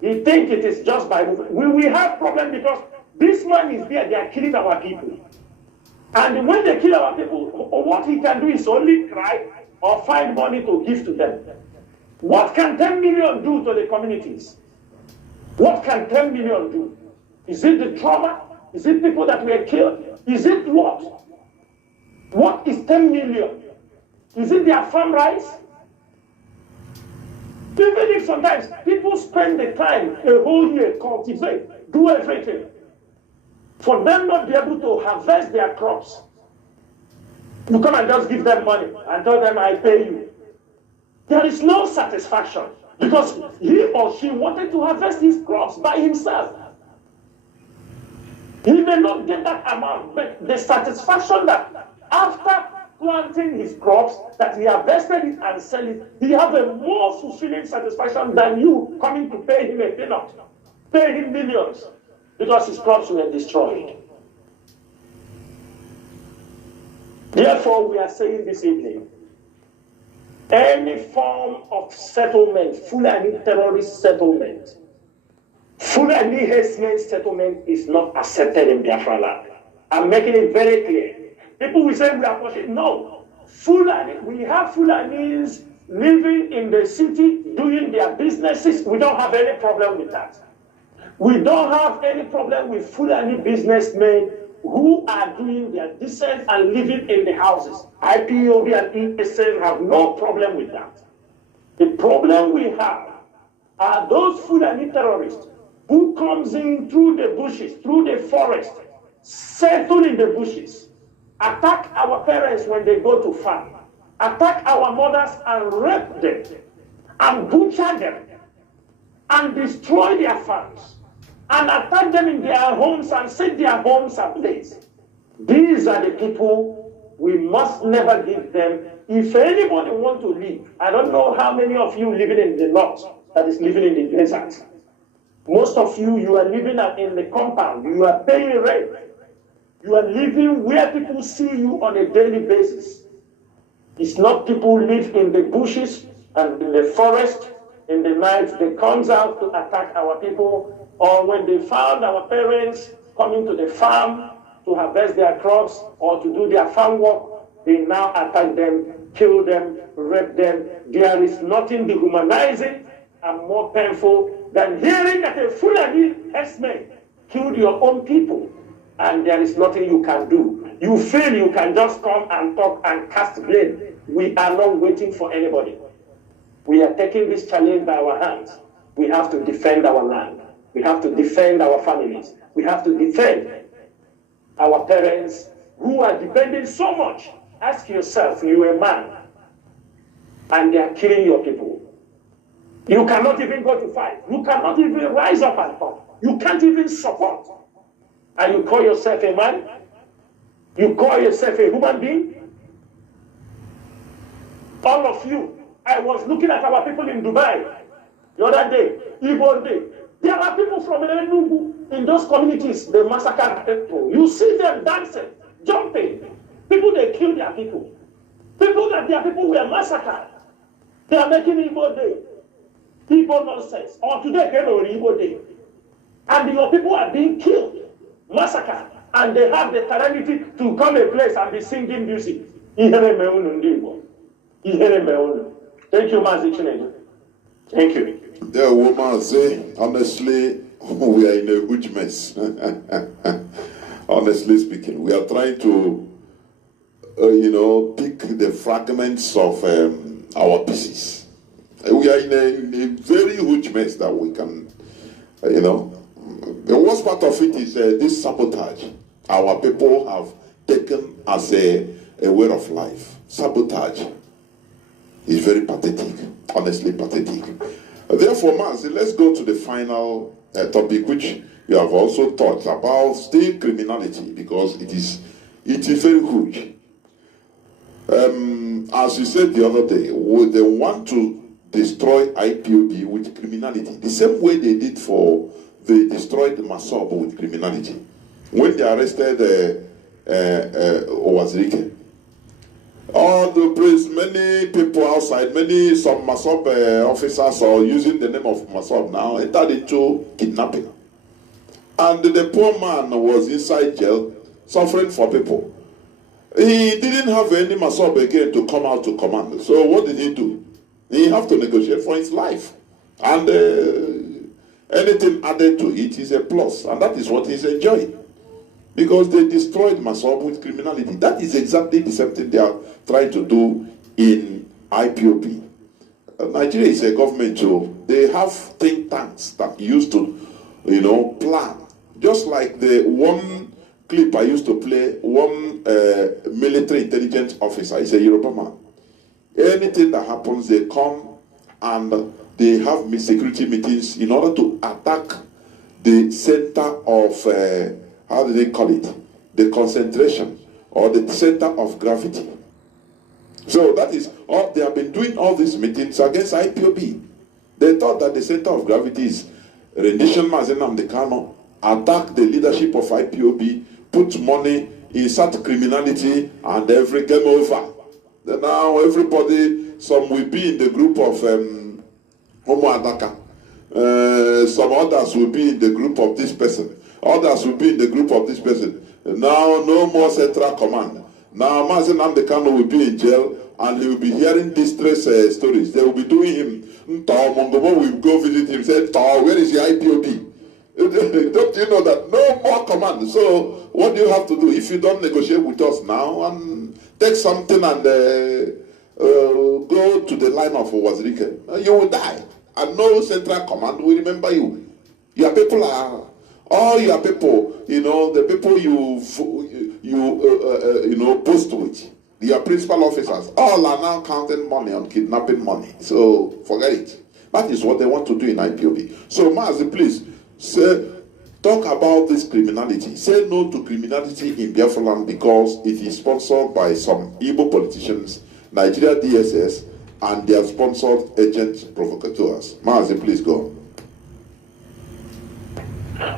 He think it is just by movement. We have problem because this man is there. They are killing our people. And when they kill our people, what he can do is only cry or find money to give to them. What can 10 million do to the communities? What can 10 million do? Is it the trauma? Is it people that were killed? Is it what? What is 10 million? Is it their farm rights? Even if sometimes people spend the time, a whole year, cultivate, do everything, for them not be able to harvest their crops, you come and just give them money and tell them, I pay you. There is no satisfaction because he or she wanted to harvest his crops by himself. He may not get that amount, but the satisfaction that after planting his crops, that he harvested it and sell it, he has a more fulfilling satisfaction than you coming to pay him a peanut, pay him millions, because his crops were destroyed. Therefore, we are saying this evening, any form of settlement, Fulani terrorist settlement, Fulani herdsmen settlement is not accepted in Biafra land. I'm making it very clear. People will say we are pushing. No. Fulani, we have Fulanis living in the city, doing their businesses. We don't have any problem with that. We don't have any problem with Fulani businessmen who are doing their business and living in the houses. IPOB and ESN have no problem with that. The problem we have are those Fulani terrorists who comes in through the bushes, through the forest, settle in the bushes, attack our parents when they go to farm, attack our mothers and rape them, and butcher them, and destroy their farms, and attack them in their homes and set their homes ablaze. These are the people we must never give them. If anybody want to live, I don't know how many of you living in the north that is living in the desert. Most of you, you are living in the compound. You are paying rent. You are living where people see you on a daily basis. It's not people live in the bushes and in the forest. In the night, they comes out to attack our people. Or when they found our parents coming to the farm to harvest their crops or to do their farm work, they now attack them, kill them, rape them. There is nothing dehumanizing and more painful than hearing that a Fulani herdsman killed your own people and there is nothing you can do. You feel you can just come and talk and cast blame. We are not waiting for anybody. We are taking this challenge by our hands. we have to defend our land. We have to defend our families. We have to defend our parents who are depending so much. Ask yourself, you're a man, and they are killing your people. You cannot even go to fight. You cannot even rise up and talk. You can't even support. And you call yourself a man? You call yourself a human being? All of you. I was looking at our people in Dubai the other day, Igbo Day. There are people from Enugu in those communities, they massacre people. You see them dancing, jumping. People, they kill their people. People that their people were massacred. They are making Igbo Day. Igbo nonsense. Or today, Igbo Day. And your people are being killed, massacred. And they have the calamity to come a place and be singing music. Thank you, Mazi. Thank you. Yeah, woman say, honestly, we are in a huge mess. Honestly speaking, we are trying to, pick the fragments of our pieces. We are in a very huge mess that we can, The worst part of it is this sabotage our people have taken as a way of life. Sabotage is very pathetic, honestly pathetic. Therefore, Mazi, let's go to the final topic, which you have also talked about, state criminality, because it is very huge. As you said the other day, they want to destroy IPOB with criminality, the same way they did they destroyed Masob with criminality. When they arrested Owazirike, all the place, many people outside, some Masob officers are using the name of Masob now, entered into kidnapping. And the poor man was inside jail, suffering for people. He didn't have any Masob again to come out to command. So what did he do? He have to negotiate for his life. And anything added to it is a plus. And that is what he's enjoying. Because they destroyed Masob with criminality. That is exactly the same thing they are trying to do in IPOB. Nigeria is a government too. They have think tanks that used to, plan. Just like the one clip I used to play, one military intelligence officer, is a Yoruba man. Anything that happens, they come and they have security meetings in order to attack the center of, how do they call it? The concentration or the center of gravity. So that is all. They have been doing all these meetings against IPOB. They thought that the center of gravity is rendition Mazi Nnamdi attack the leadership of IPOB, put money, insert criminality, and every game over. Then now everybody, some will be in the group of Homo Adaka. Some others will be in the group of this person. Others will be in the group of this person. Now, no more central command. Now, Mazi Nnamdi will be in jail and he will be hearing distress stories. They will be doing him. Mongobo will go visit him, say, where is your IPOB? Don't you know that? No more command. So, what do you have to do? If you don't negotiate with us now and take something and go to the line of Owazirike, you will die. And no central command will remember you. Your people are... all your people, the people you post with, your principal officers, all are now counting money on kidnapping money. So forget it. That is what they want to do in IPOB. So Mazi, please, talk about this criminality. Say no to criminality in Biafra land because it is sponsored by some Igbo politicians, Nigeria DSS, and their sponsored agent provocateurs. Mazi, please go.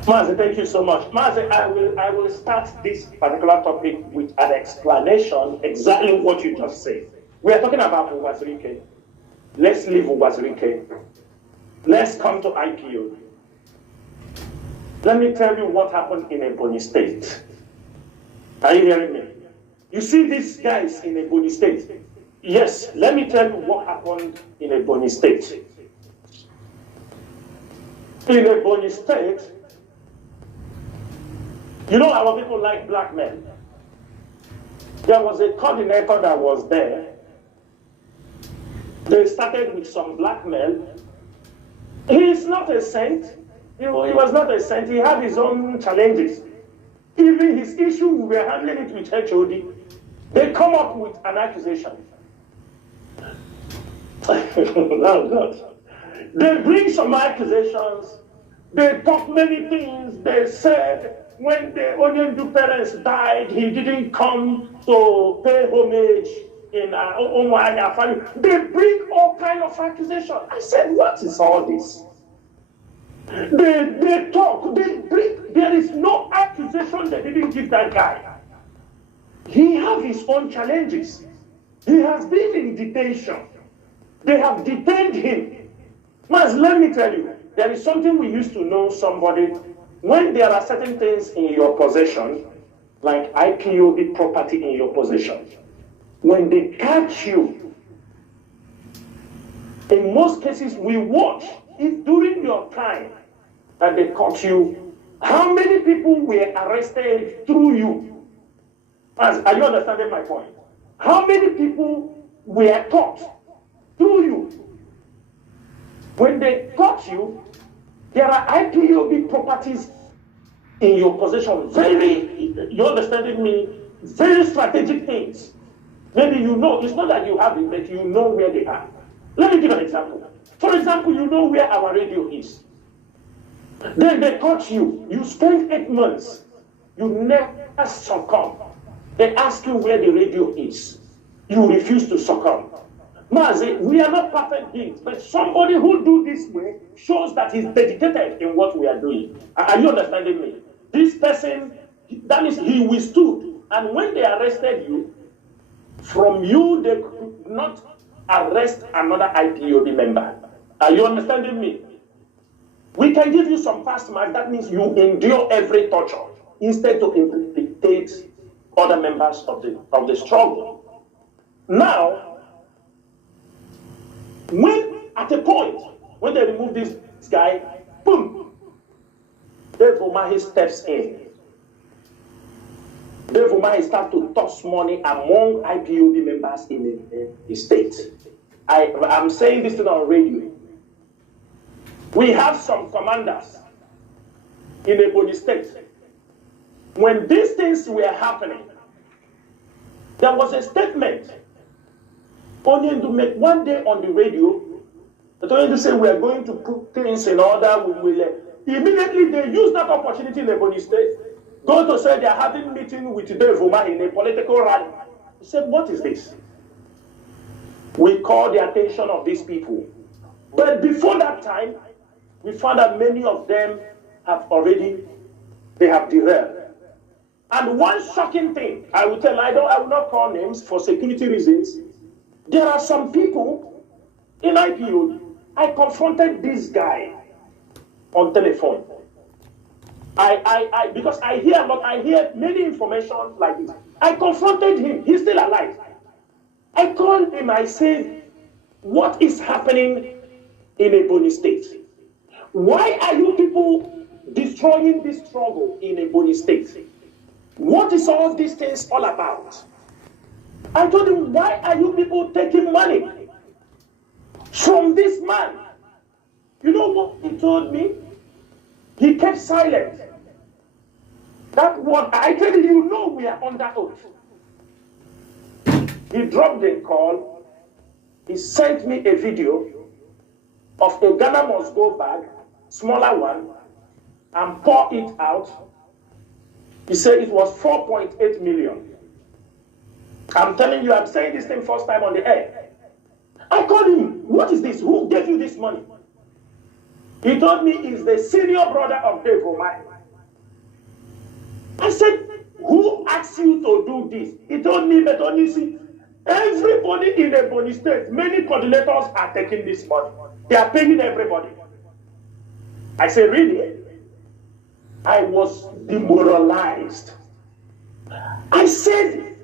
Mazi, thank you so much. Mazi, I will start this particular topic with an explanation exactly what you just said. We are talking about Owazirike. Let's leave Owazirike. Let's come to IPO. Let me tell you what happened in Ebonyi State. Are you hearing me? You see these guys in Ebonyi State? Yes, let me tell you what happened in Ebonyi State. In Ebonyi State, you know our people like black men. There was a coordinator that was there. They started with some black men He is not a saint. He was not a saint. He had his own challenges. Even his issue, we were handling it with HOD. They come up with an accusation. Oh God. They bring some accusations. They talk many things. They said when the Onyendu parents died, he didn't come to pay homage in Umuahia family. They bring all kinds of accusations. I said, what is all this? They talk, they bring, there is no accusation they didn't give that guy. He has his own challenges. He has been in detention. They have detained him. Mas, let me tell you, there is something we used to know somebody. When there are certain things in your possession, like IPOB property in your possession, when they catch you, in most cases we watch if during your time that they caught you, how many people were arrested through you? Mas, are you understanding my point? How many people were caught through you? When they caught you, there are IPOB properties in your possession. Very, you understanding me? Very strategic things. Maybe you know, it's not that you have it, but you know where they are. Let me give an example. For example, you know where our radio is. Then they caught you. You spent 8 months. You never succumb. They ask you where the radio is. You refuse to succumb. Mazi, we are not perfect beings, but somebody who do this way shows that he's dedicated in what we are doing. Are you understanding me? This person, that means he withstood. And when they arrested you, from you they could not arrest another IPOB member. Are you understanding me? We can give you some past mark. That means you endure every torture instead to implicate other members of the struggle. Now, when at a point when they remove this guy, boom, Dave Umahi steps in. Dave Umahi starts to toss money among IPOB members in the state. I'm saying this thing on radio. We have some commanders in Ebonyi State. When these things were happening, there was a statement only to make one day on the radio. They told to say we are going to put things in order. We will immediately they use that opportunity in Ebonyi State. Go to say they are having meeting with Dave Umahi in a political rally. He said, "What is this?" We call the attention of these people, but before that time, we found that many of them have derailed. And one shocking thing, I will not call names for security reasons. There are some people in IPO. I confronted this guy on telephone. Because I hear many information like this. I confronted him. He's still alive. I called him. I said, "What is happening in Ebonyi State? Why are you people destroying this struggle in Ebonyi State? What is all these things all about?" I told him, "Why are you people taking money from this man?" You know what he told me? He kept silent. That one, I tell you, we are under oath. He dropped the call. He sent me a video of a Ghana must go bag, smaller one, and pour it out. He said it was 4.8 million. I'm telling you, I'm saying this thing first time on the air. I called him. "What is this? Who gave you this money?" He told me he's the senior brother of Dave Umahi. I said, "Who asked you to do this?" He told me, "But only see, everybody in the Ebonyi State, many coordinators are taking this money. They are paying everybody." I said, "Really?" I was demoralized. I said,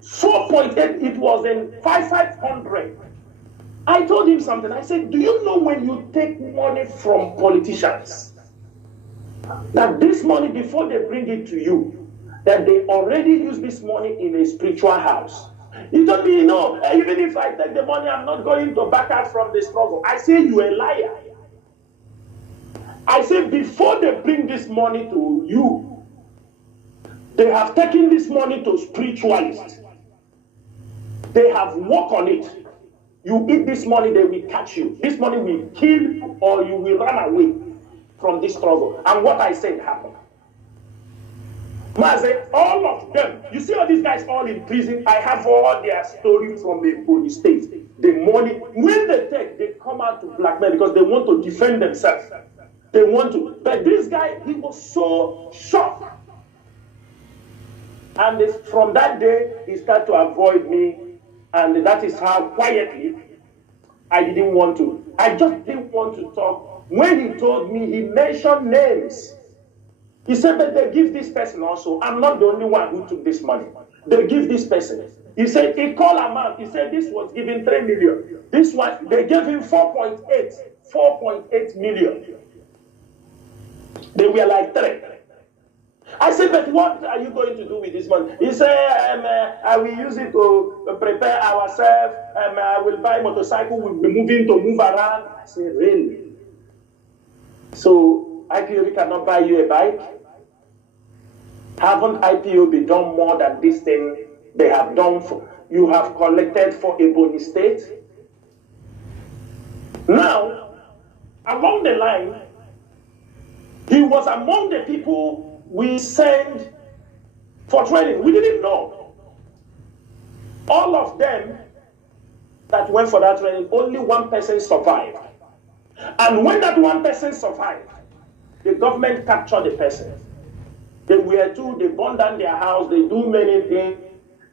4.8, it was in 500. I told him something. I said, "Do you know when you take money from politicians, that this money, before they bring it to you, that they already use this money in a spiritual house?" He told me, "No, even if I take the money, I'm not going to back out from the struggle." I say, "You a liar." I say before they bring this money to you, they have taken this money to spiritualists. They have worked on it. You eat this money, they will catch you. This money will kill you or you will run away from this struggle. And what I said happened. Mazi, all of them, you see all these guys all in prison, I have all their stories from the police state. The money, when they take, they come out to blackmail because they want to defend themselves. They want to. But this guy, he was so shocked. And from that day, he started to avoid me. And that is how quietly I didn't want to. I just didn't want to talk. When he told me, he mentioned names. He said, but they give this person also. I'm not the only one who took this money. They give this person. He said, he called amount. He said, this was given 3 million. This one, they gave him 4.8 million. They were like 3. I said, but what are you going to do with this money? He said, I will use it to prepare ourselves. I will buy a motorcycle. We'll be moving to move around. I said, really? So IPOB cannot buy you a bike? Haven't IPOB done more than this thing they have done for you have collected for Ebony State? Now, along the line, he was among the people we sent for training. We didn't know. All of them that went for that training, only one person survived. And when that one person survived, the government captured the person. They were too, they burned down their house, they do many things,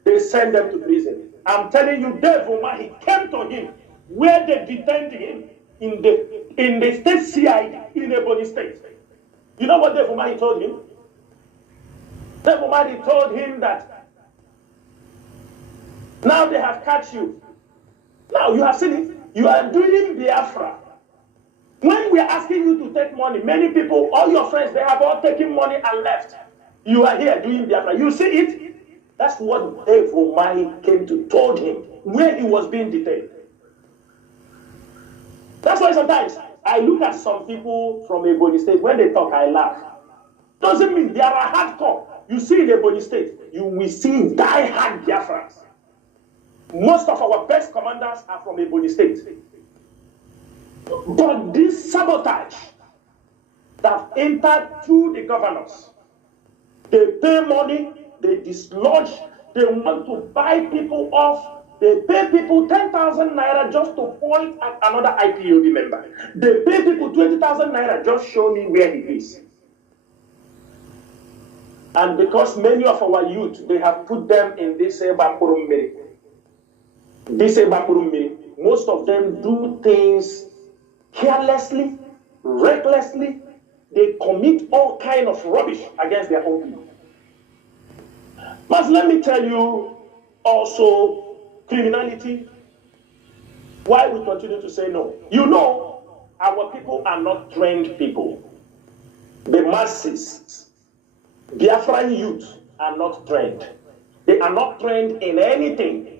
they send them to prison. I'm telling you, Dave Omar, he came to him where they detained him in the state CID in Ebony State. You know what Dave Omar told him? Dave Omar told him that now they have catch you. Now you have seen it. You are doing Biafra. When we are asking you to take money, many people, all your friends, they have all taken money and left. You are here doing Biafra. You see it? That's what Dave Omar came to told him where he was being detained. That's why sometimes I look at some people from Ebony State, when they talk, I laugh. Doesn't mean they are hardcore. You see in Ebony State, you will see die-hard Biafrans. Most of our best commanders are from Ebony State. But this sabotage that entered through the governors, they pay money, they dislodge, they want to buy people off. They pay people 10,000 naira just to point at another IPOB member. They pay people 20,000 naira just show me where he is. And because many of our youth, they have put them in this Bakurumiri. Most of them do things carelessly, recklessly. They commit all kind of rubbish against their own people. But let me tell you also, criminality, why we continue to say no. You know, our people are not trained people. The masses, Biafran youth are not trained. They are not trained in anything.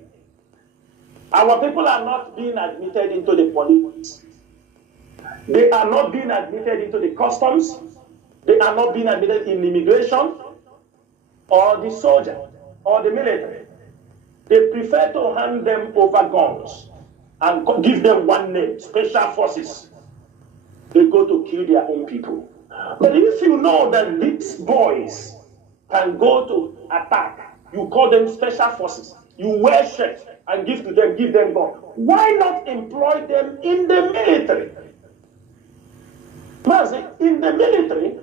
Our people are not being admitted into the police. They are not being admitted into the customs. They are not being admitted in immigration or the soldier or the military. They prefer to hand them over guns and give them one name, special forces. They go to kill their own people. But if you know that these boys can go to attack, you call them special forces. You wear shirts and give them guns. Why not employ them in the military? Mazi, in the military,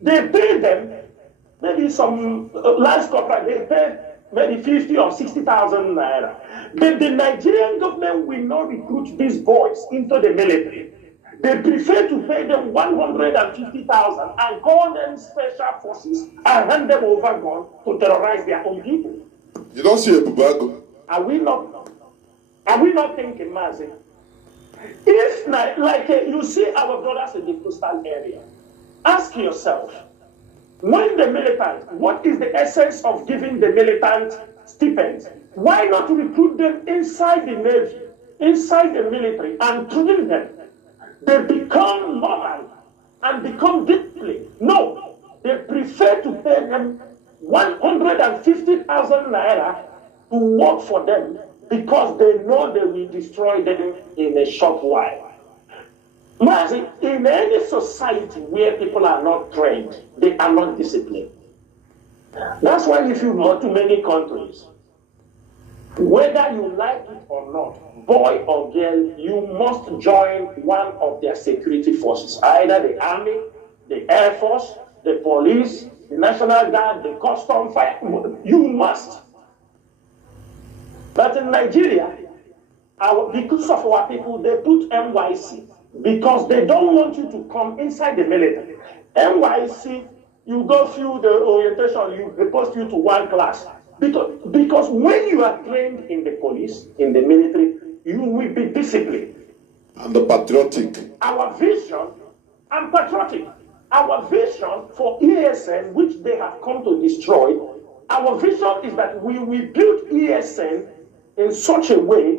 they pay them, maybe some large corporate, they pay maybe 50 or 60,000 naira. But the Nigerian government will not recruit these boys into the military. They prefer to pay them 150,000 and call them special forces and hand them over guns to terrorize their own people. You don't see a bubago. Are we not thinking, Mazi? If like you see our brothers in the coastal area, ask yourself, when the militant, what is the essence of giving the militant stipends? Why not recruit them inside the Navy, inside the military, and train them? They become normal and become disciplined. No, they prefer to pay them 150,000 naira to work for them because they know they will destroy them in a short while. Mazi, in any society where people are not trained, they are not disciplined. That's why if you go to many countries, whether you like it or not, boy or girl, you must join one of their security forces, either the army, the air force, the police, the National Guard, the custom fire. You must. But in Nigeria, because of our people, they put NYC because they don't want you to come inside the military. NYC, you go through the orientation, they post you to one class. Because when you are trained in the police, in the military, you will be disciplined. And the patriotic. Our vision, and patriotic, our vision for ESN, which they have come to destroy, our vision is that we will build ESN in such a way,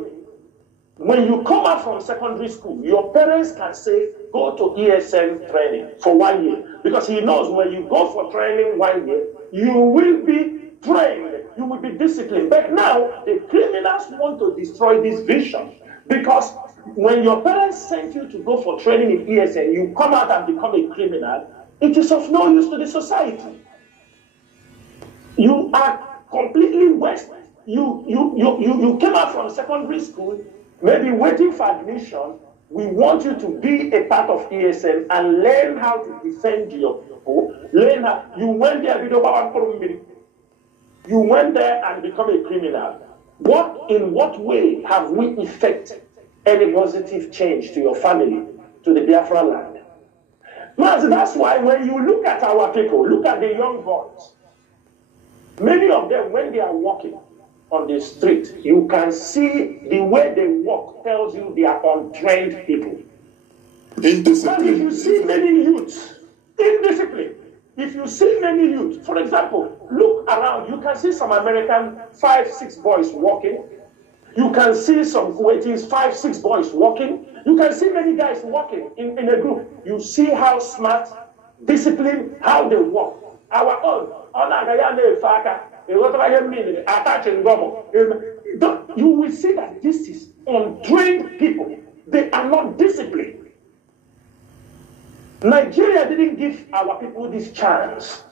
when you come out from secondary school, your parents can say, go to ESN training for 1 year. Because he knows when you go for training 1 year, you will be trained, you will be disciplined. But now, the criminals want to destroy this vision. Because when your parents sent you to go for training in ESN, you come out and become a criminal, it is of no use to the society. You are completely wasted. You came out from secondary school, maybe waiting for admission. We want you to be a part of ESN and learn how to defend your people. Learn how you went there, you went there and become a criminal. In what way have we effected any positive change to your family, to the Biafra land? Mazi, that's why when you look at our people, look at the young boys, many of them, when they are walking on the street, you can see the way they walk tells you they are untrained people. Indiscipline. But if you see many youths, indiscipline, if you see many youths, for example, look around, you can see some American 5-6 boys walking. You can see some Kuwaitis 5-6 boys walking. You can see many guys walking in a group. You see how smart, disciplined, how they walk. Our own, you will see that this is untrained people. They are not disciplined. Nigeria didn't give our people this chance.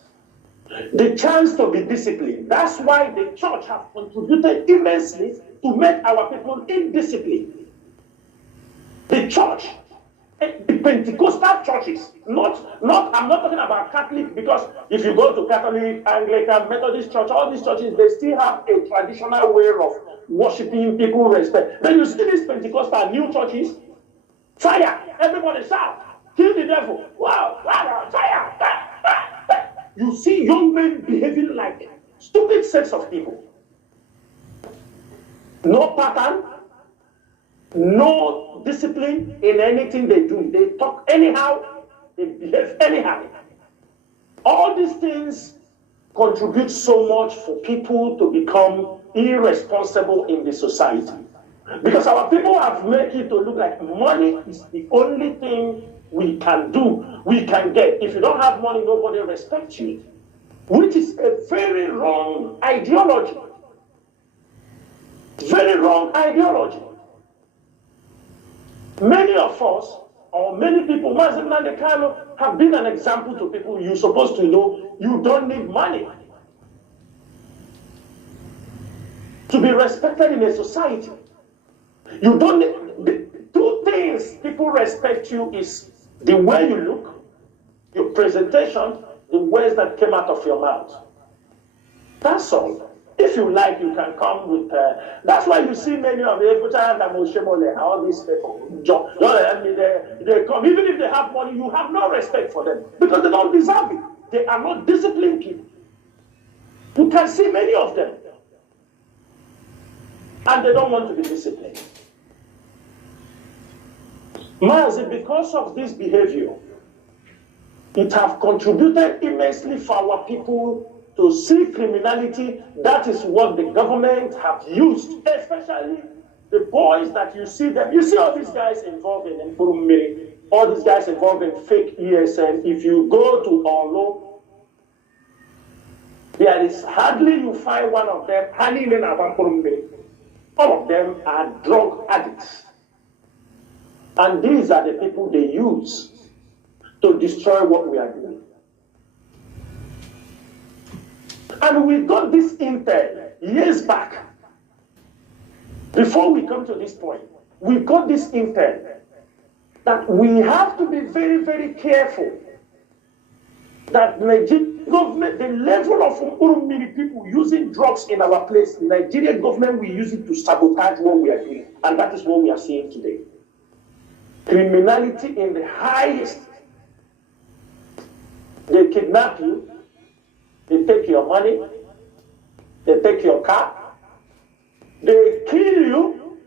The chance to be disciplined. That's why the church has contributed immensely to make our people indisciplined. The church, the Pentecostal churches, I'm not talking about Catholic, because if you go to Catholic, Anglican, Methodist church, all these churches, they still have a traditional way of worshiping, people respect. Then you see these Pentecostal new churches, fire, everybody shout, kill the devil, wow, fire. You see young men behaving like stupid sets of people. No pattern, no discipline in anything they do. They talk anyhow, they behave anyhow. All these things contribute so much for people to become irresponsible in the society. Because our people have made it to look like money is the only thing we can do, we can get. If you don't have money, nobody respects you. Which is a very wrong ideology. Very wrong ideology. Many of us, or many people, Mazi FreeNnamdiKanu, have been an example to people. You're supposed to know you don't need money to be respected in a society. You don't need, the two things people respect you is the way you look, your presentation, the words that came out of your mouth. That's all. If you like, you can come with. That's why you see many of the all these people. They come, even if they have money, you have no respect for them because they don't deserve it. They are not disciplined people. You can see many of them, and they don't want to be disciplined. Mazi, because of this behavior, it has contributed immensely for our people to see criminality. That is what the government have used, especially the boys that you see them. You see all these guys involved in Nworu. all these guys involved in fake ESN, if you go to Olo, there is hardly you find one of them, all of them are drug addicts. And these are the people they use to destroy what we are doing. And we got this intel years back. Before we come to this point, we got this intel that we have to be very, very careful that Nigerian government, the level of many people using drugs in our place, Nigerian government will use it to sabotage what we are doing. And that is what we are seeing today. Criminality in the highest. They kidnap you, they take your money, they take your car, they kill you,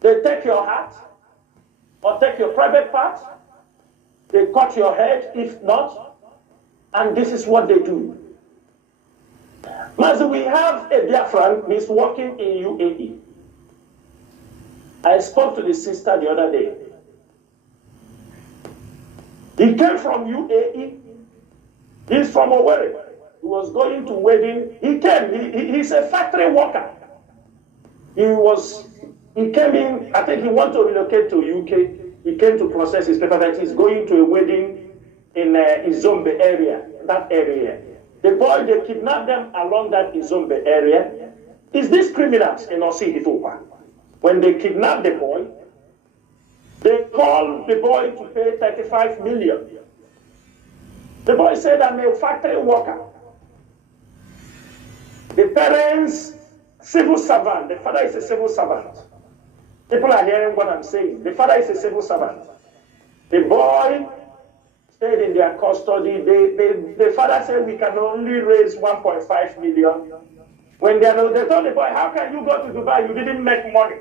they take your hat, or take your private part, they cut your head, if not, and this is what they do. Mazi, we have a Biafran, he's working in UAE. I spoke to the sister the other day. He came from UAE. He's from Nworu. He was going to wedding. He came. He's a factory worker. He came in. I think he wanted to relocate to UK. He came to process his paperwork. He's going to a wedding in Izombe area. That area. The boy, they kidnapped them along that Izombe area. Is this criminals in Osi Itopa? When they kidnapped the boy, they called the boy to pay 35 million. The boy said, I'm a factory worker. The parents, civil servant. The father is a civil servant. People are hearing what I'm saying. The father is a civil servant. The boy stayed in their custody. The father said, we can only raise 1.5 million. When they told the boy, how can you go to Dubai? You didn't make money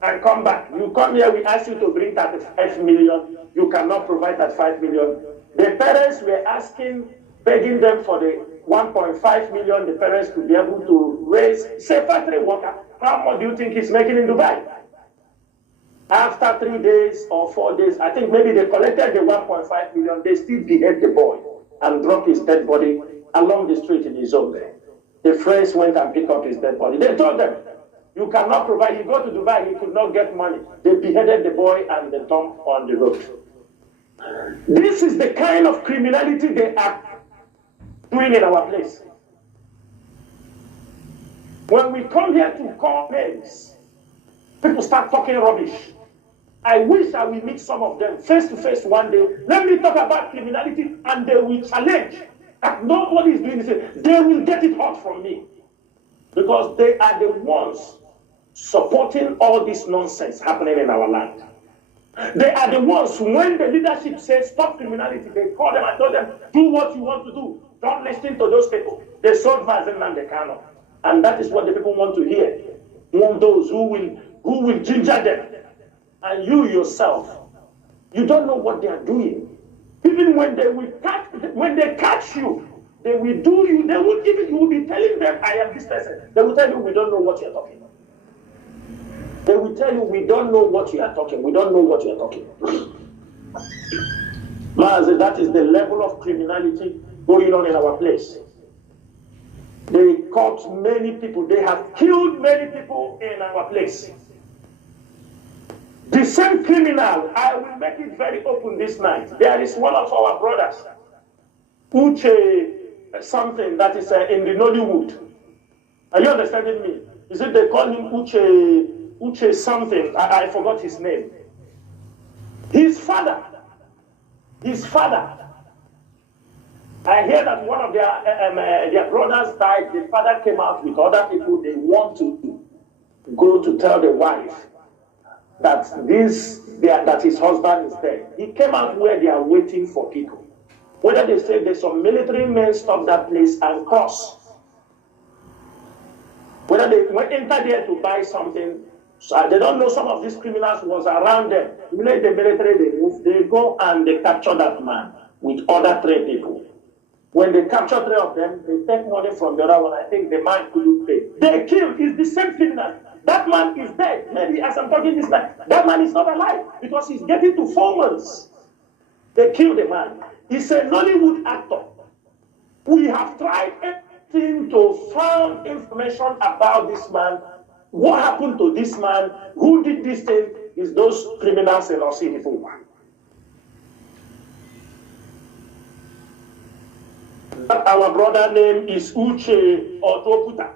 and come back. You come here, we ask you to bring 35 million. You cannot provide that 5 million. The parents were asking, begging them for the 1.5 million, the parents to be able to raise. Say, factory worker, how much do you think he's making in Dubai? After 3 days or 4 days, I think maybe they collected the 1.5 million, they still behead the boy and drop his dead body along the street in Izombe. The friends went and picked up his dead body. They told them, you cannot provide, you go to Dubai, you could not get money. They beheaded the boy and they dumped on the road. This is the kind of criminality they are doing in our place. When we come here to call names, people start talking rubbish. I wish I will meet some of them face to face one day. Let me talk about criminality and they will challenge that nobody is doing this. They will get it hot from me because they are the ones supporting all this nonsense happening in our land. They are the ones, when the leadership says stop criminality, they call them and tell them, do what you want to do. Don't listen to those people. They sold FreeNnamdiKanu. And that is what the people want to hear. Want those who will ginger them. And you yourself, you don't know what they are doing. Even when they catch you, they will do you, they will even, you will be telling them, I am this person. They will tell you, we don't know what you're talking about. They will tell you, we don't know what you are talking. We don't know what you are talking. Mazi, that is the level of criminality going on in our place. They caught many people. They have killed many people in our place. The same criminal, I will make it very open this night. There is one of our brothers, Uche something that is in the Nollywood. Are you understanding me? Is it they call him Uche something? I forgot his name. His father. I hear that one of their brothers died. The father came out with other people. They want to go to tell the wife that that his husband is dead. He came out where they are waiting for people. Whether they say there's some military men stop that place and cross. Whether they went enter there to buy something, so they don't know some of these criminals was around them. When the military they move, they go and they capture that man with other 3 people. When they capture 3 of them, they take money from the other one. I think the man couldn't pay. They kill. It's the same criminal. That man is dead. maybe as I'm talking this time, that man is not alive because he's getting to 4 months. They killed the man. He's a Nollywood actor. We have tried everything to find information about this man. What happened to this man? Who did this thing? Is those criminals in Osirifu. Our brother name is Uche Otoputa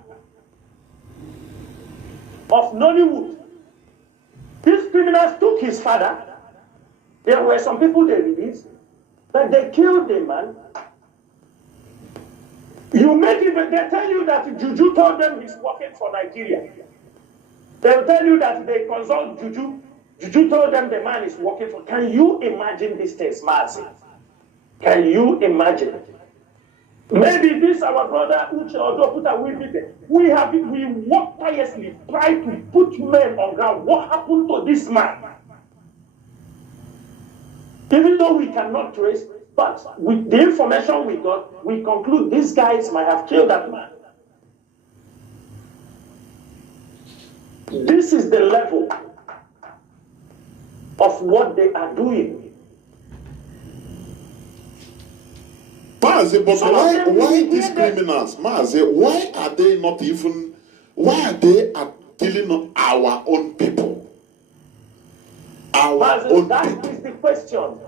of Nollywood. These criminals took his father. There were some people they released, but they killed the man. You make even they tell you that Juju told them he's working for Nigeria. They'll tell you that they consult Juju. Juju told them the man is working for. Can you imagine these things, Mazi? Can you imagine? Maybe this our brother Uche Odoputa will be there. We work tirelessly, try to put men on ground. What happened to this man? Even though we cannot trace, but with the information we got, we conclude these guys might have killed that man. This is the level of what they are doing. Mazi, but why these criminals? Mazi, why are they killing our own people? That is the question.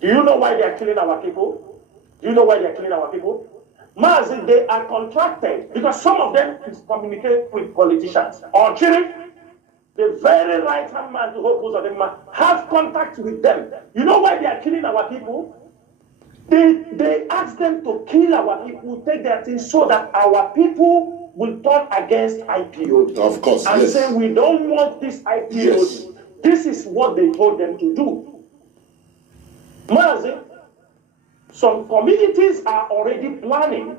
Do you know why they are killing our people? Do you know why they are killing our people? Mazi, they are contracted because some of them communicate with politicians. Or Chiri, the very right-hand man to oppose them, have contact with them. You know why they are killing our people? They ask them to kill our people, take their things so that our people will turn against IPOD. Of course, and yes. say we don't want this IPOD. Yes. This is what they told them to do. Mazi, some communities are already planning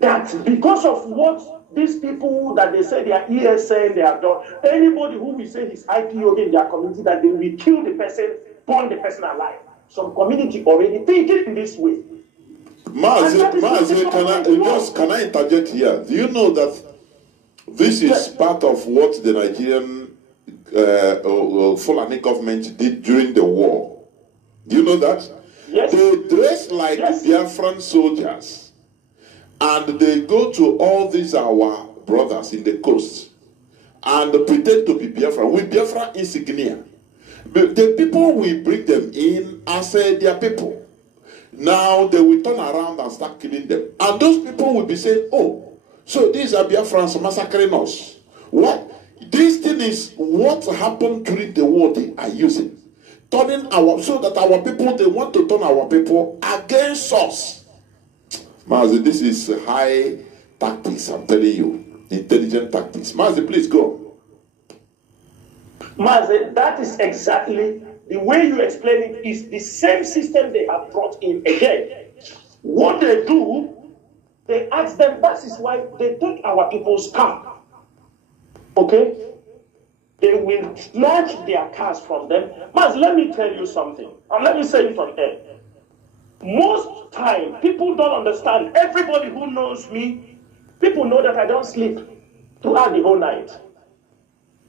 that because of what these people that they say they are ESN, they have done, anybody who will say his IPOD in their community, that they will kill the person, burn the person alive. Some community already thinking in this way. Mazi, can I interject here? Do you know that this is part of what the Nigerian Fulani government did during the war? Do you know that? Yes. They dress like Biafran soldiers, and they go to all these our brothers in the coast and pretend to be Biafran with Biafra insignia. The people will bring them in as their people. Now they will turn around and start killing them. And those people will be saying, oh, so these are Biafrans massacring us. What? This thing is what happened during the war they are using. Turning so that our people, they want to turn our people against us. Mazi, this is high tactics, I'm telling you. Intelligent tactics. Mazi, please go. Mazi, that is exactly the way you explain it is the same system they have brought in again. What they do, they ask them, that is why they take our people's car. Okay? They will snatch their cars from them. Mazi, let me tell you something. And let me say it on air. Most time, people don't understand. Everybody who knows me, people know that I don't sleep throughout the whole night.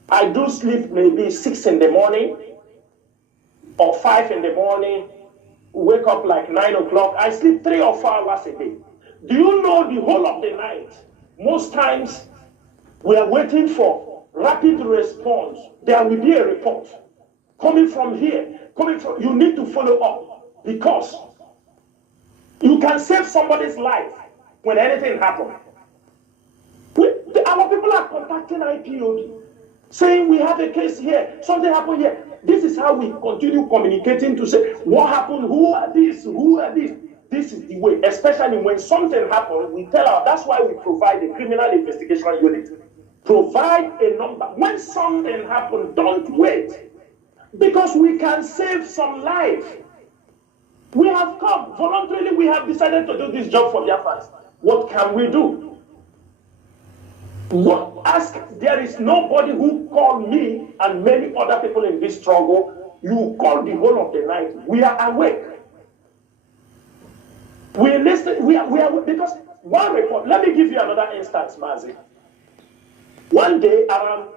I do sleep maybe 6 in the morning or 5 in the morning, wake up like 9 o'clock. I sleep 3 or 4 hours a day. Do you know the whole of the night? Most times we are waiting for rapid response. There will be a report coming from here, you need to follow up because you can save somebody's life when anything happens. Our people are contacting IPOD. Saying we have a case here, something happened here. This is how we continue communicating to say, what happened, who are these, who are these? This is the way, especially when something happens, we tell our, that's why we provide a criminal investigation unit. Provide a number. When something happens, don't wait. Because we can save some life. We have come, voluntarily we have decided to do this job for their fans. What can we do? There is nobody who called me and many other people in this struggle. You call the whole of the night. We are awake. We listen. We are because one report. Let me give you another instance, Mazi. One day around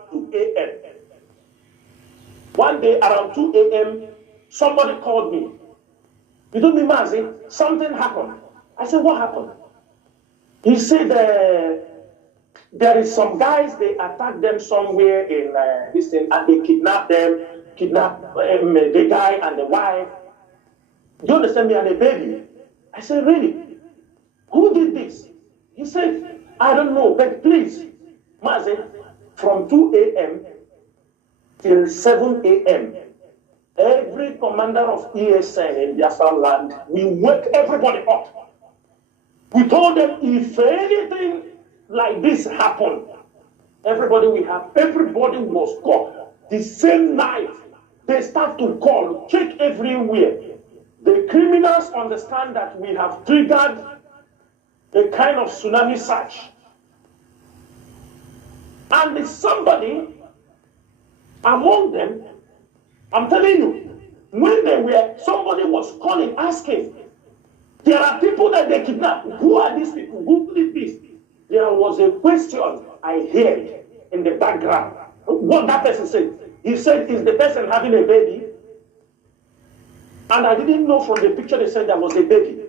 2 a.m., somebody called me. You told me, Mazi, something happened. I said, what happened? He said, there is some guys, they attacked them somewhere in this thing, and they kidnapped the guy and the wife. Do you understand me? And the baby. I said, really? Who did this? He said, I don't know, but please, Mazi, from 2 a.m. till 7 a.m., every commander of ESN in Biafra land, we wake everybody up. We told them if anything like this happened, everybody was called. The same night, they start to call, check everywhere. The criminals understand that we have triggered a kind of tsunami surge. And somebody among them, I'm telling you, when somebody was calling, asking, there are people that they kidnapped. Who are these people? Who did this? There was a question I heard in the background. What that person said. He said, is the person having a baby? And I didn't know from the picture they said there was a baby.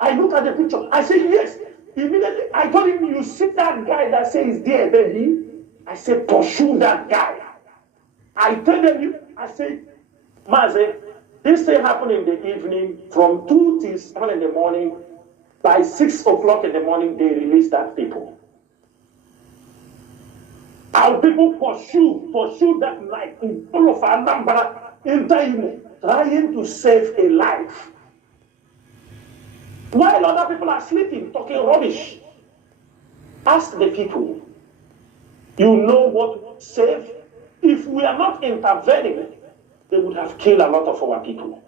I looked at the picture. I said, yes. Immediately, I told him, you see that guy that says, there, baby? I said, pursue that guy. I tell them, I said, Mazi, this thing happened in the evening from 2 till 7 in the morning. By 6 o'clock in the morning, they released that people. Our people pursue that night in full of Anambra, in time, trying to save a life. While other people are sleeping, talking rubbish. Ask the people, you know what would save? If we are not intervening, they would have killed a lot of our people.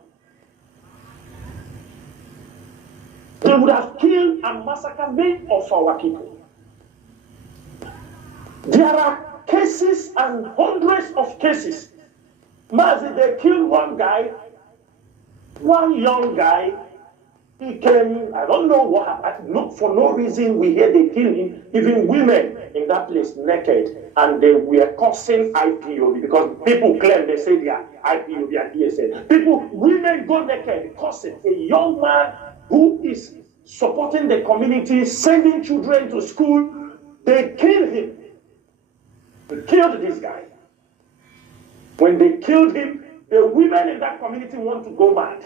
They would have killed and massacred many of our people. There are cases and hundreds of cases. Mazi, they killed one young guy. He came, I don't know what, for no reason we hear they killed him. Even women in that place naked, and they were cursing IPOB because people claim they say they are IPOB and ESN. Women go naked, cursing. A young man who is supporting the community, sending children to school, they killed him. They killed this guy. When they killed him, the women in that community want to go mad.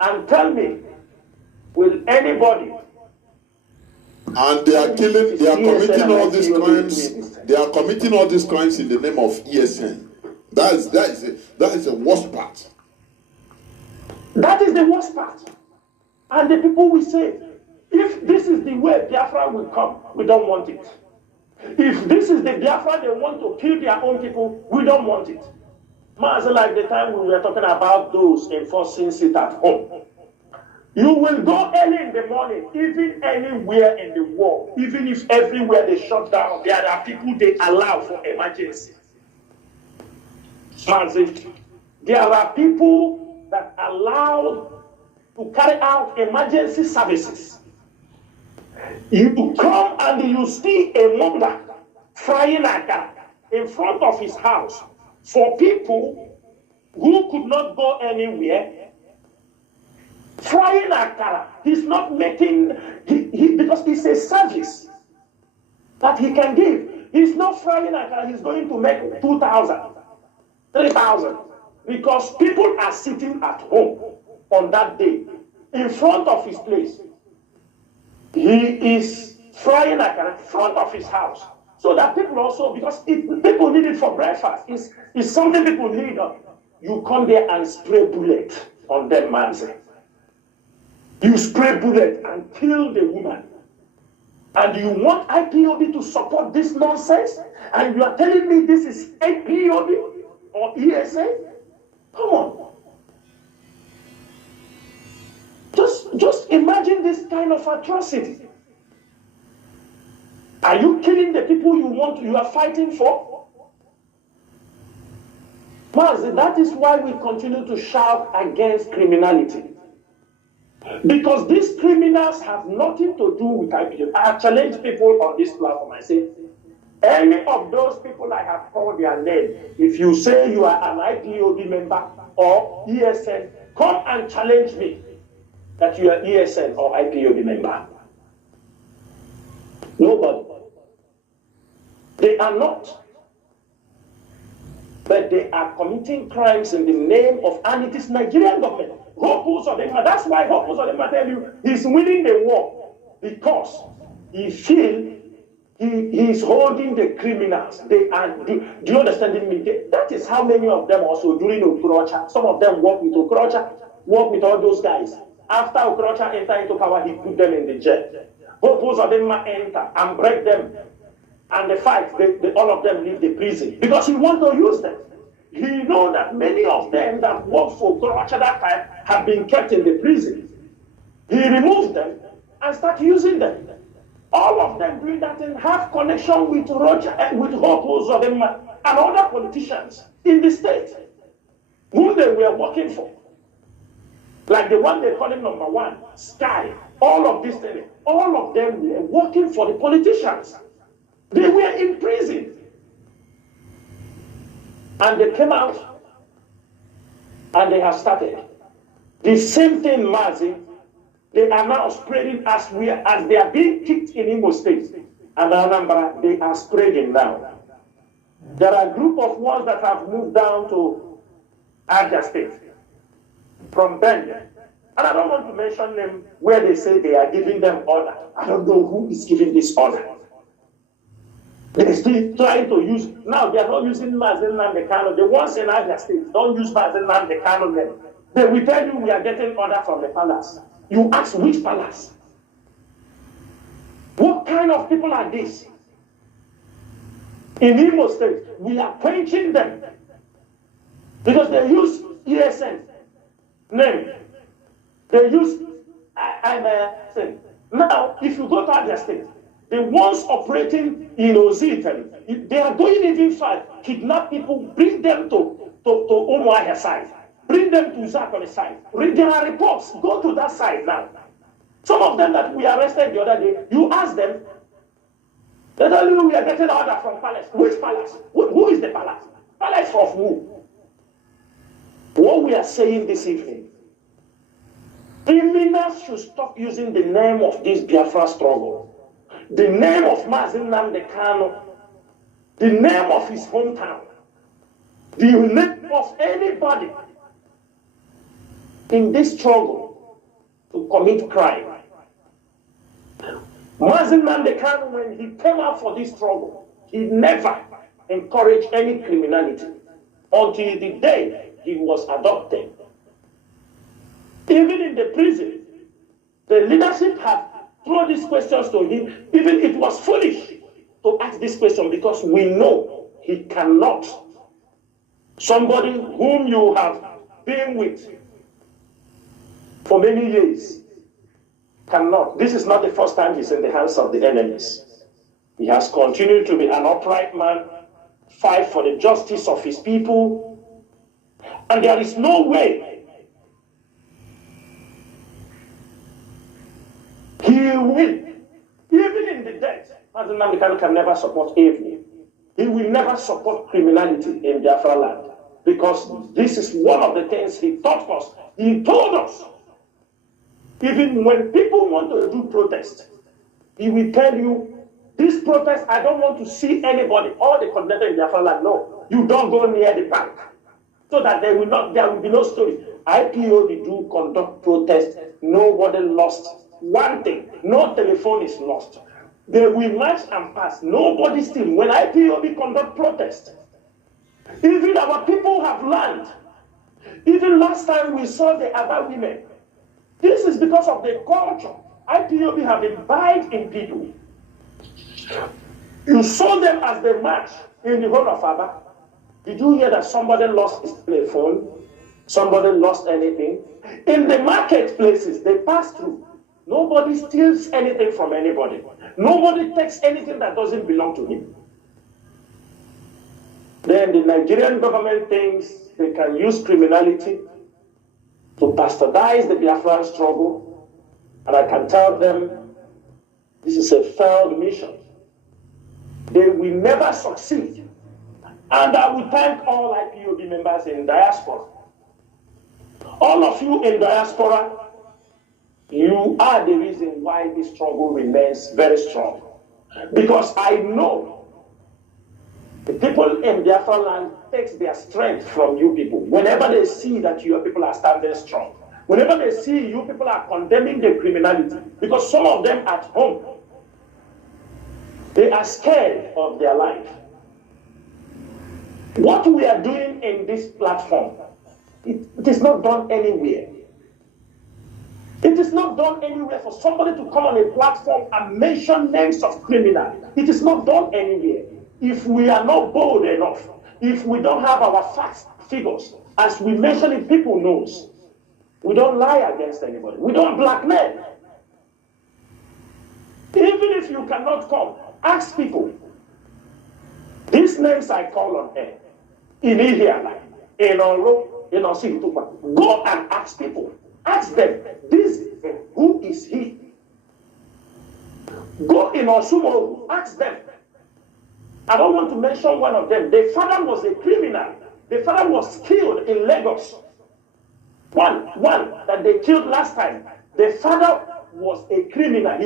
And tell me, will anybody? And they are committing all these crimes. They are committing all these crimes in the name of ESN. That is the worst part. That is the worst part. And the people will say, if this is the way Biafra will come, we don't want it. If this is the Biafra they want to kill their own people, we don't want it. Mazi, like the time we were talking about those enforcing it at home. You will go early in the morning, even anywhere in the world, even if everywhere they shut down, there are people they allow for emergency. Mazi, there are people that are allowed to carry out emergency services. You come and you see a mother frying akara in front of his house for people who could not go anywhere. Frying akara, he's not making, because it's a service that he can give. He's not frying akara, he's going to make 2,000, 3,000, because people are sitting at home on that day in front of his place. He is frying akara in front of his house. So that people also, because people need it for breakfast, it's something people need. You come there and spray bullet on them, Mazi. You spray bullet and kill the woman. And you want IPOB to support this nonsense? And you are telling me this is IPOB or ESA? Come on. Just imagine this kind of atrocity. Are you killing the people you are fighting for? Mazi, that is why we continue to shout against criminality. Because these criminals have nothing to do with IPOB. I challenge people on this platform. I say, Any of those people I have called their name, if you say you are an IPOB member or ESN, come and challenge me that you are ESN or IPOB member. Nobody. They are not. But they are committing crimes in the name of, and it is Nigerian government. That's why Hope Uzodinma tell you he's winning the war, because he feels he is holding the criminals. They are. Do you understand me? That is how many of them also during Okorocha. Some of them work with Okorocha, work with all those guys. After Okorocha entered into power, he put them in the jail. Hope Uzodinma enter and break them. And the fight, all of them leave the prison because he wants to use them. He knows that many of them that worked for Okorocha that time have been kept in the prison. He removed them and started using them. All of them doing that and have connection with Rocha and with Hope Uzodinma and other politicians in the state whom they were working for. Like the one they call him number one, Sky, all of these things, all of them were working for the politicians. They were in prison. And they came out and they have started. The same thing, Mazi, they are now spreading as they are being kicked in Imo State. And Anambra, they are spreading now. There are a group of ones that have moved down to Abia State from Benja. And I don't want to mention them where they say they are giving them order. I don't know who is giving this order. They're still trying to use, now they are not using Mazi FreeNnamdiKanu. The ones in Abia State don't use Mazi FreeNnamdiKanu name. They will tell you we are getting order from the palace. You ask which palace? What kind of people are these? In Imo State, we are quenching them because they use ESN name. They use IMSN. Now, if you go to Abia State, the ones operating in Ozitari, they are going even far, kidnap people, bring them to Umuahia side, bring them to Zakone side. There are reports, go to that side now. Some of them that we arrested the other day, you ask them, they tell you we are getting order from palace. Which palace? Who is the palace? Palace of who? What we are saying this evening, criminals should stop using the name of this Biafra struggle. The name of Mazi FreeNnamdiKanu, the name of his hometown, the name of anybody in this struggle to commit crime. Mazi FreeNnamdiKanu, when he came out for this struggle, he never encouraged any criminality until the day he was adopted. Even in the prison, the leadership had throw these questions to him. Even it was foolish to ask this question because we know he cannot. Somebody whom you have been with for many years cannot. This is not the first time he's in the hands of the enemies. He has continued to be an upright man, fight for the justice of his people, and there is no way he will, even in the death, Mazi FreeNnamdiKanu can never support evil. He will never support criminality in Biafra land. Because this is one of the things he taught us. He told us, even when people want to do protest, he will tell you, this protest, I don't want to see anybody, all the condemned in Biafra land, no, you don't go near the bank. So that there will be no story. IPOB do conduct protests, nobody lost. One thing, no telephone is lost. They will march and pass. Nobody still. When IPOB conduct protest, even our people have learned. Even last time we saw the other women. This is because of the culture. IPOB have imbibed in people. You saw them as they march in the whole of Aba. Did you hear that somebody lost his telephone? Somebody lost anything? In the marketplaces, they pass through. Nobody steals anything from anybody. Nobody takes anything that doesn't belong to him. Then the Nigerian government thinks they can use criminality to bastardize the Biafran struggle. And I can tell them this is a failed mission. They will never succeed. And I will thank all IPOB members in diaspora. All of you in diaspora, you are the reason why this struggle remains very strong. Because I know the people in Biafra land takes their strength from you people. Whenever they see that your people are standing strong, whenever they see you people are condemning the criminality, because some of them at home, they are scared of their life. What we are doing in this platform, it is not done anywhere. It is not done anywhere for somebody to come on a platform and mention names of criminals. It is not done anywhere. If we are not bold enough, if we don't have our facts, figures, as we mention it, people knows. We don't lie against anybody. We don't blackmail. Even if you cannot come, ask people. These names I call on air, in Ihiala, in Nworu, in Ositupa, go and ask people. Ask them, who is he? Go in Osumo, ask them. I don't want to mention one of them. The father was a criminal. The father was killed in Lagos. One that they killed last time. The father was a criminal.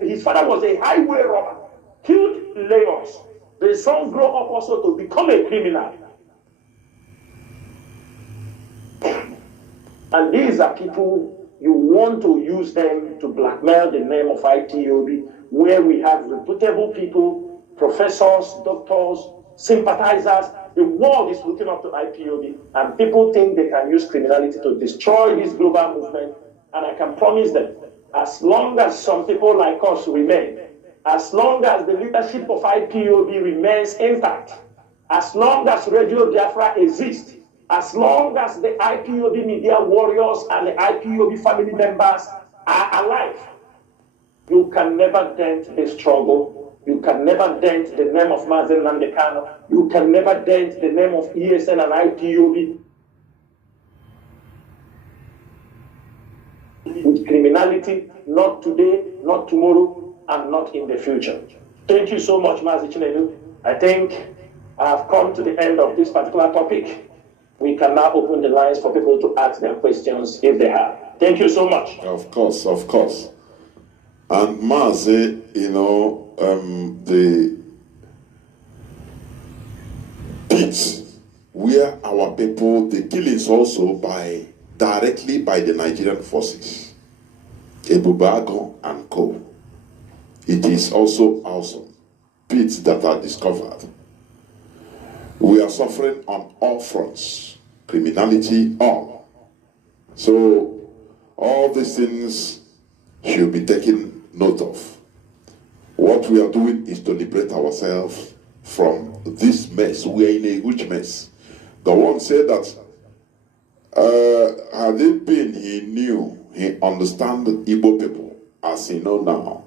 His father was a highway robber. Killed in Lagos. The son grew up also to become a criminal. And these are people, you want to use them to blackmail the name of IPOB, where we have reputable people, professors, doctors, sympathizers. The world is looking up to IPOB, and people think they can use criminality to destroy this global movement. And I can promise them, as long as some people like us remain, as long as the leadership of IPOB remains intact, as long as Radio Biafra exists, as long as the IPOB media warriors and the IPOB family members are alive, you can never dent the struggle. You can never dent the name of Mazi FreeNnamdiKanu. You can never dent the name of ESN and IPOB. With criminality, not today, not tomorrow, and not in the future. Thank you so much, Mazi Chinelu. I think I have come to the end of this particular topic. We can now open the lines for people to ask their questions if they have. Thank you so much. Of course, of course. And Mazi, the pits where our people, the killings also directly by the Nigerian forces, Ebubago and Co. It is also awesome. Pits that are discovered. We are suffering on all fronts. Criminality, all. So, all these things should be taken note of. What we are doing is to liberate ourselves from this mess. We are in a huge mess. The one said that, had it been he knew, he understand Igbo people as he know now,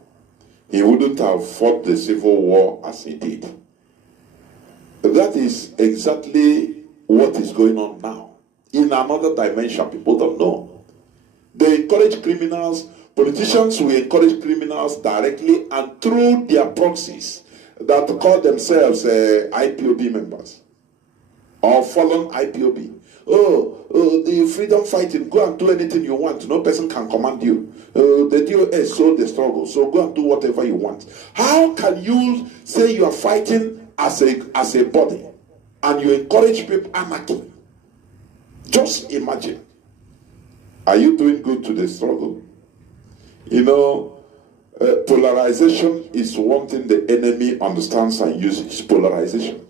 he wouldn't have fought the civil war as he did. That is exactly what is going on now. In another dimension, people don't know. They encourage criminals. Politicians will encourage criminals directly and through their proxies that call themselves IPOB members or fallen IPOB. The freedom fighting, go and do anything you want. No person can command you. The DOS sold the struggle, so go and do whatever you want. How can you say you are fighting as a body and you encourage people anarchy? Just imagine. Are you doing good to the struggle? Polarization is one thing the enemy understands and uses. Polarization.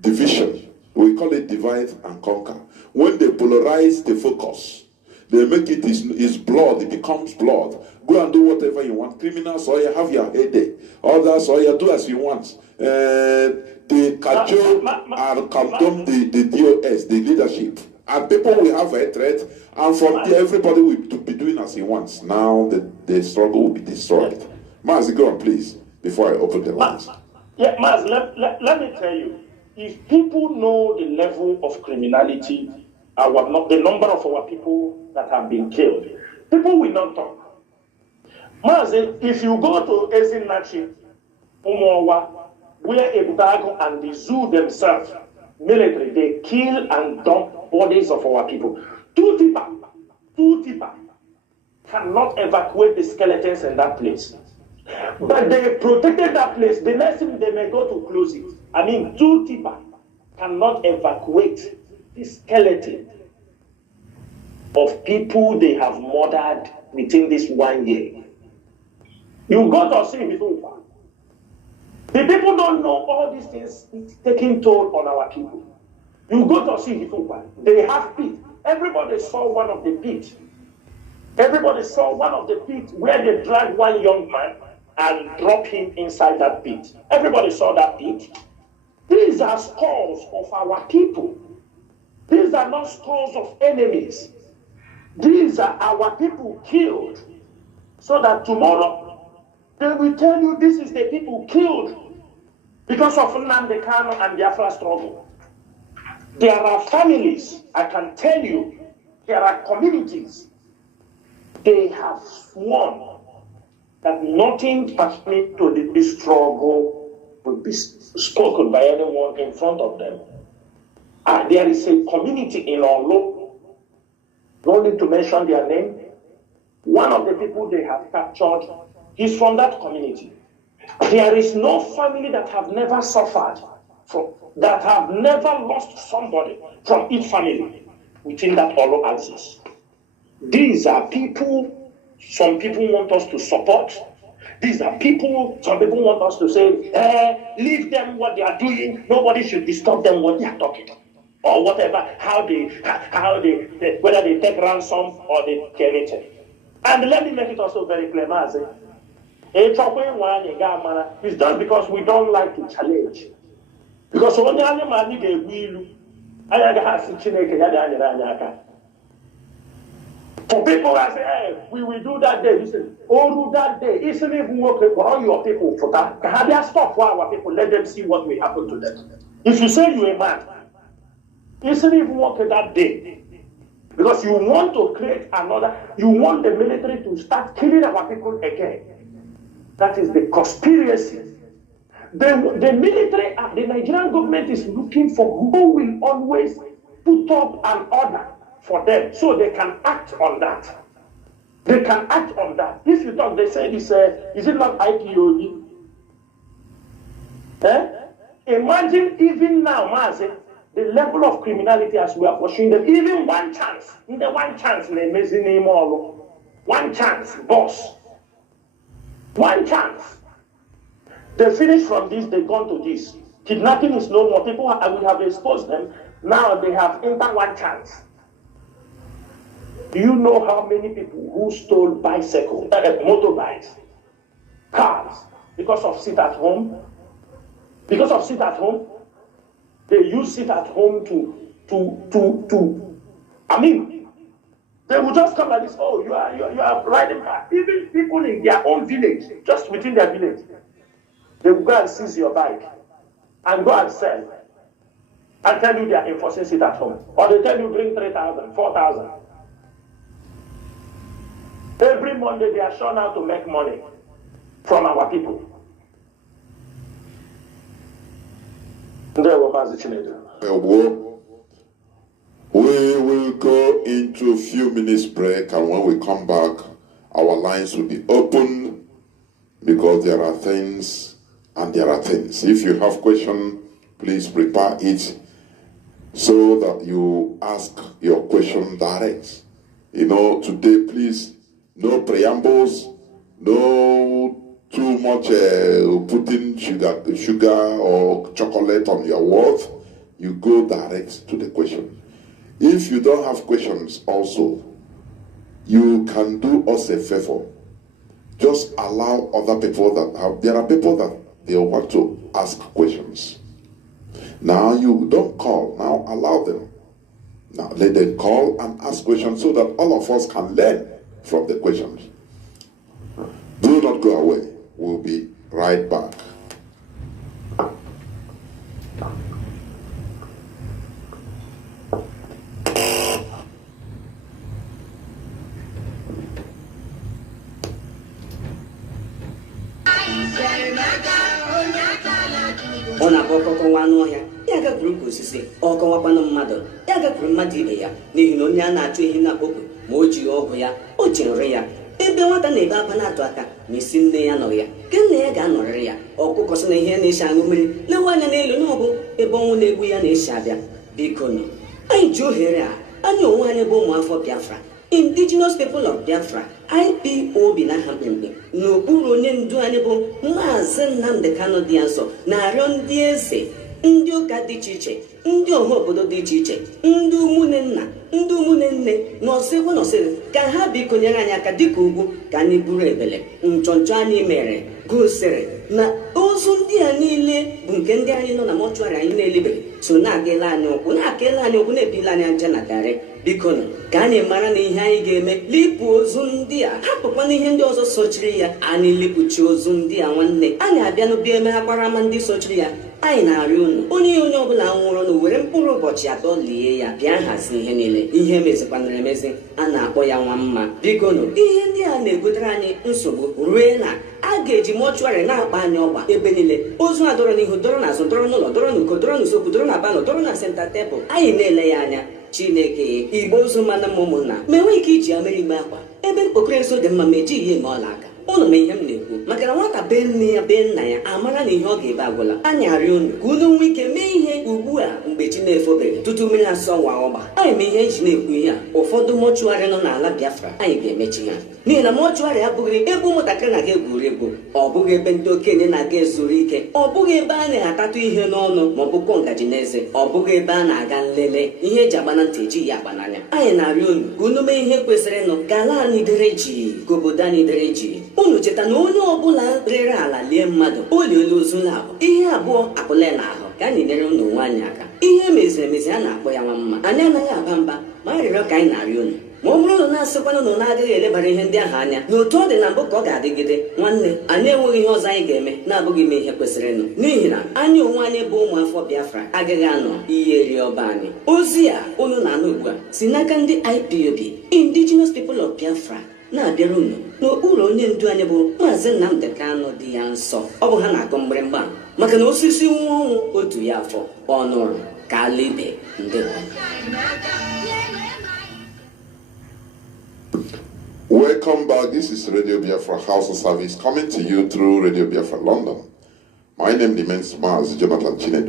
Division. We call it divide and conquer. When they polarize the focus, they make it is blood, it becomes blood. Go and do whatever you want. Criminals, or you have your headache. Others, or you do as you want. They cajole and condemn the DOS, the leadership. And people will have a threat, and from there, everybody will be doing as he wants. Now the struggle will be destroyed. Mazi, go on, please, before I open the lines. Yeah, Mazi, let me tell you, if people know the level of criminality, the number of our people that have been killed, people will not talk. Mazi, if you go to Ezinachi, Umowa, where Ebukago and the zoo themselves, military, they kill and dump bodies of our people. Two tipa cannot evacuate the skeletons in that place. But they protected that place. The next thing they may go to close it. I mean, two tipa cannot evacuate the skeleton of people they have murdered within this 1 year. You got to see before. The people don't know all these things taking toll on our people. You go to see before. They have pit. Everybody saw one of the pit. Everybody saw one of the pit where they dragged one young man and dropped him inside that pit. Everybody saw that pit. These are skulls of our people. These are not skulls of enemies. These are our people killed. So that tomorrow, they will tell you this is the people killed because of FreeNnamdiKanu and Biafra struggle. There are families, I can tell you, there are communities. They have sworn that nothing pertaining to this struggle will be spoken by anyone in front of them. There is a community in Olo, don't need to mention their name. One of the people they have captured is from that community. There is no family that have never suffered, that have never lost somebody from each family within that Olo axis. These are people, some people want us to support. These are people, some people want us to say, leave them what they are doing. Nobody should disturb them what they are talking. Or whatever, how they, whether they take ransom or they kill it. And let me make it also very clear, Mazi. It's just because we don't like to challenge. Because only man for people that say, hey, we will do that day, listen, do that day. Isn't it work for all your people for that? Have they stop for our people? Let them see what will happen to them. If you say you're a man, isn't it work that day? Because you want to create another, you want the military to start killing our people again. That is the conspiracy. The military, the Nigerian government is looking for who will always put up an order for them so they can act on that. They can act on that. If you talk, they say this, is it not IPOB? Imagine even now, Mazi, the level of criminality as we are pursuing them, even one chance, one chance, boss. One chance. They finish from this, they gone to this. Kidnapping is no more. People, we have exposed them. Now they have entered one chance. Do you know how many people who stole bicycles, motorbikes, cars, because of sit at home? Because of sit at home, they use sit at home I mean, they will just come like this, oh, you are riding car. Even people in their own village, just within their village, they will go and seize your bike and go and sell and tell you they are enforcing sit at home. Or they tell you bring 3,000, 4,000. Every Monday they are shown how to make money from our people. We will go into a few minutes break, and when we come back, our lines will be open because there are things and there are things. If you have questions, please prepare it so that you ask your question direct. You know, today, please, no preambles, no too much putting sugar or chocolate on your words. You go direct to the question. If you don't have questions also, you can do us a favor. Just allow other people that have, there are people that they want to ask questions. Now you don't call, now allow them. Now let them call and ask questions so that all of us can learn from the questions. Do not go away. We'll be right back. ọ na-abụ ọkọkọ nwa anụ ọhịa ya gakwuru ka osisi ọkọwakwanụ mmadụ ya gakwuru mmadụ ibe ya n'ihi na onye a na-achụ ehi na-akpọkwu ma o ji ọgwụ ya o ji nri ya ebe nwata na-ebe akwa na-atụ aka ma isi nne ya nọrọ ya ke nna ya ga-anọrịrị ya ọkụkọ sị na ihe na-esi aṅụ mmiri lewe anya n'elu n'ọbụ ebe ọnwụ na-egbu ya na-esi abịa biko nụ anyị ji ohere a anyị onwe anyị bụ ụmụafọ Biafra Indigenous People of Biafra IPOB n'aha mkpemkpe n'okpuru onye ndu anyị bụ Mazi Nnamdi Kanu dị nsọ na-arịọ ndị eze ndị ụka dị iche iche ndị ọha obodo dị iche iche ndị ụmụnne nna ndị ụmụnne nne n'ọsịkwa n'ọsịrị ka ha biko nyere anyị aka dịka ugwu ka anyị buru ebele nchọnchọ anyị mere gosiri na ozu ndị a niile bụ nke ndị anyị nọ na mọchụarị anyị na-elibeghị so na-akele anyị ụkwụ na-epile anyị aja na garị biko nụ ka anyị mara na ihe anyị ga-eme lipụ ozu ndị a hapụkwa na ihe ndị ọzọ sochiri ya anyị lipụchi ozu ndị a nwanne anyị abịa n'obi eme ha kpara ama ndị sochiri ya anyị na-arịọ unu onye ọbụla nwụrụ na were mkpụrụ ụbọchị atọ lie ya bịa hazi ihe niile ihe mezikwanara emezi a na-akpọ ya nwa mma biko nụ ihe ndị a na-egotere anyị nsogbu rue na a ga-eji mọchụarị na-akpa anyị ọgba ebe niile ozu a dọrọ n'ihu dọrọ n'azụ dọrọ n'ụlọ dọrọ n'uko dọrọ n'usekwu dọrọ na palọ dọrọ na senta tebụl anyị na-ele ya anya Chineke igbo ozu mana m ụmụnna ma enwe ike iji ya mere igbe akwa ebe mkpokere nso dị mma ma ejighị ya eme ọla aka ụnụ ma ihe m na-ekwu maka na nwata be nne ya be nna ya amara na ihe ọ ga-ebe agwụla anyị arịọ unu ka unu nwee ike mee ihe ugbu a mgbe chi na-efobeghị tutu mmiri asọ nwa ọgba anyị ma ihe eji na-ekwu ihe a ụfọdụ mọchụarị nọ n'ala Biafra anyị ga-emechi ha n'ihi na mọchụarị abụghị ebe ụmụntakịrị na-aga egwuri egwu ọ bụghị ebe ndị okenye na-aga ezuru ike ọ bụghị ebe a na-atatụ ihe n'ọnụ ma ọ bụ kwọ ngaji n'eze ọ bụghị ebe a na-aga nlele ihe eji agba na ntị eji ya agba n'anya anyị na-arịọ unu ka unu mee ihe kwesịrị nụ ka ala anyị dere ji ka obodo anyị dere ji unu cheta na onye ọbụla rere ala lie mmadụ o liela ozu n'ahụ ihe abụọ apụla n'ahụ ka anyị nyere unu onwe anyị aka ihe meziri emezi a na-akpọ ya nwa mma anyị anaghị aba mba ma arịrịọ ka anyị na-arịọ unu ma ọ bụrụ na na-asịkwana na na-agaghị elebara ihe ndị ahụ anya n'otu ọ dị na mbụ ka ọ ga-adịgide nwanne anyị enweghị ihe ọzọ anyị ga-eme na-abụghị ime ihe kwesịrịnụ n'ihi na anyị onwe anyị bụ ụmụafọ Biafra agaghị anọ ihe eri ọba anyị ozi a unu na-anụ ugbu a si n'aka ndị IPOB Indigenous People of Biafra na-abịara unu n'okpuru onye ndu anyị bụ Mazi Nnamdi Kanu dị ya nsọ ọ bụ ha na-akọ mgbịrịmgba maka na osisi nwa ọnwụ otu ya afọ ọnụrụ ka ala ibe ndị. Welcome back. This is Radio Biafra House of Service coming to you through Radio Biafra London. My name remains Mazi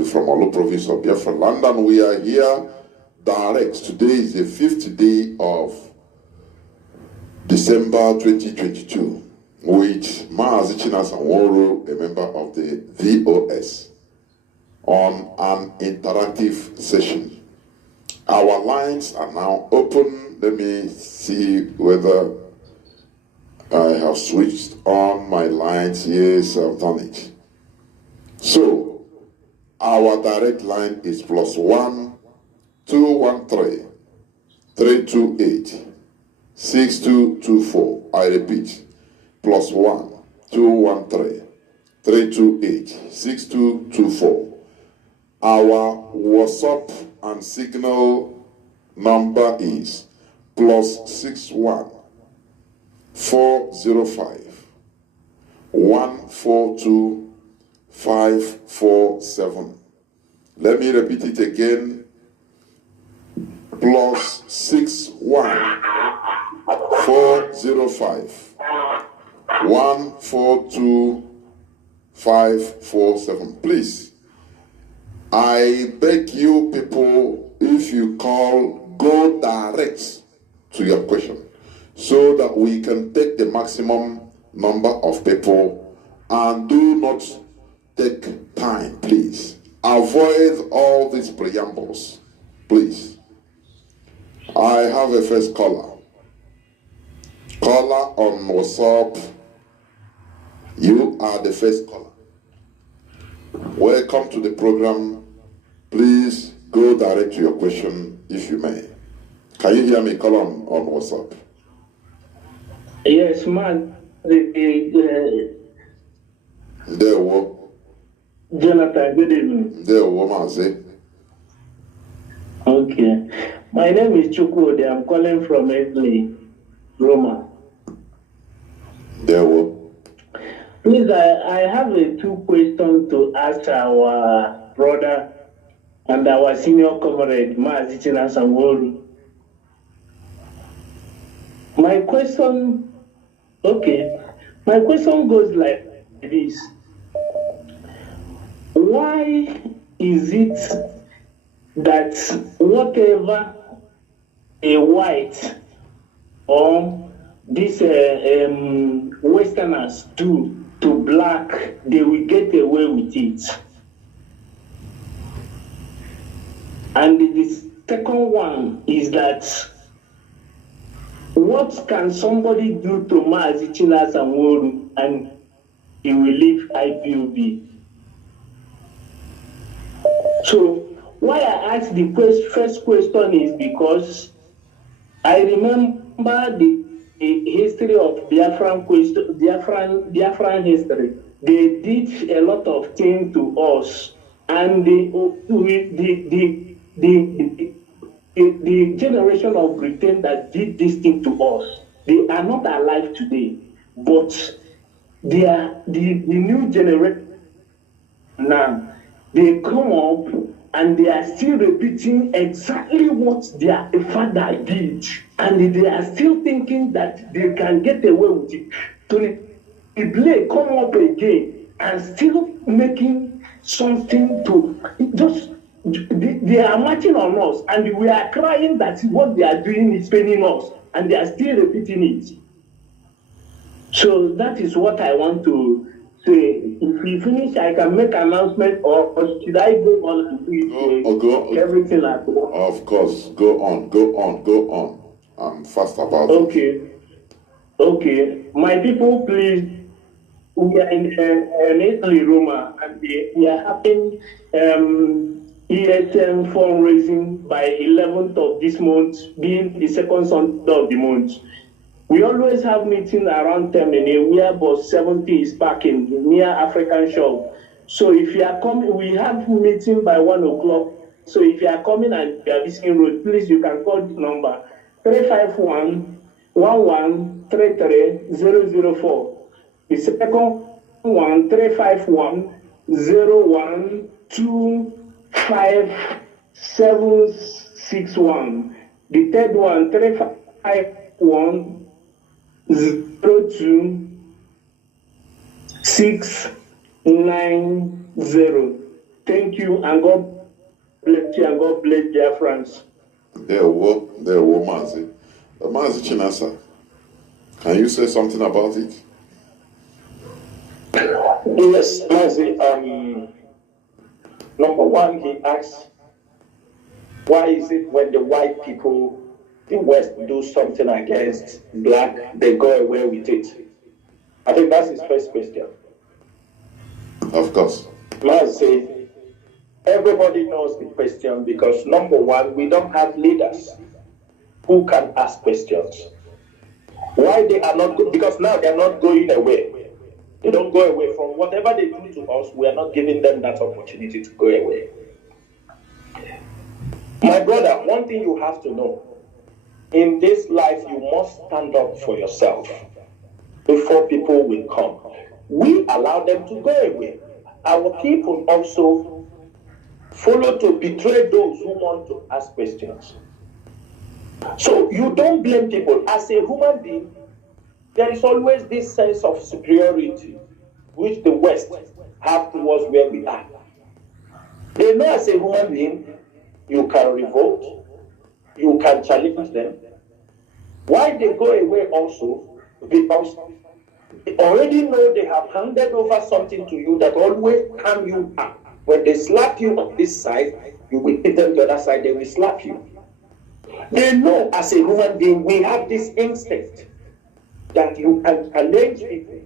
from Olu province of Biafra London. We are here direct. Today is the 5th day of December 2022 with Mazi Chinasa Nworu, a member of the VOS, on an interactive session. Our lines are now open. Let me see whether I have switched on my lines. Yes, I've done it. So, our direct line is +1 213 328 6224. I repeat, +1 213 328 6224. Our WhatsApp and Signal number is +61 405 142 547. Let me repeat it again. +61 405 142 547. Please, I beg you people, if you call, go direct to your question so that we can take the maximum number of people, and do not take time, please. Avoid all these preambles, please. I have a first caller. Caller on WhatsApp. You are the first caller. Welcome to the program. Please go direct to your question if you may. Can you hear me? Call on WhatsApp. Yes, man. There were. Jonathan, good evening. There were, Mazi. Okay. My name is Chukwudi. I'm calling from Italy, Roma. There were. Please, I have two questions to ask our brother and our senior comrade, Mazi, Chinasa, Nworu. My question goes like this. Why is it that whatever a white or these Westerners do to black, they will get away with it? And the second one is that what can somebody do to Mazi, Chinasa, Nworu and he will leave IPOB? So why I asked the first question is because I remember the history of Biafran history. They did a lot of things to us, and the generation of Britain that did this thing to us, they are not alive today, but they are the new generation now. They come up and they are still repeating exactly what their father did, and they are still thinking that they can get away with it. So the play come up again and still making something to just. They are marching on us, and we are crying that what they are doing is paining us, and they are still repeating it. So that is what I want to say. If we finish, I can make an announcement, or should I go on and do everything at once? Of course, go on. I'm fast about it. Okay. My people, please. We are in Italy, Roma, and we are having ESM fundraising by 11th of this month, being the second Sunday of the month. We always have meetings around 10 minutes, where about 70 is parking near African shop. So if you are coming, we have meeting by 1 o'clock. So if you are coming and you are visiting road, please, you can call this number 351-1133-004. The second one, 351-0125761. The third one, 351-02-690. Thank you, and God bless you, and God bless dear friends. There were Mazi. Mazi Chinasa, can you say something about it? Yes, Mazi. Number one, he asks, why is it when the white people, the West, do something against black, they go away with it? I think that's his first question. Of course. Mazi, everybody knows the question because number one, we don't have leaders who can ask questions. Why they are not good? Because now they are not going away. They don't go away from whatever they do to us. We are not giving them that opportunity to go away. My brother, one thing you have to know, in this life, you must stand up for yourself before people will come. We allow them to go away. Our people also follow to betray those who want to ask questions. So you don't blame people. As a human being, there is always this sense of superiority which the West have towards where we are. They know as a human being, you can revolt, you can challenge them. Why they go away also? Because they already know they have handed over something to you that always calm you up. When they slap you on this side, you will hit them the other side, they will slap you. They know as a human being, we have this instinct that you can challenge people,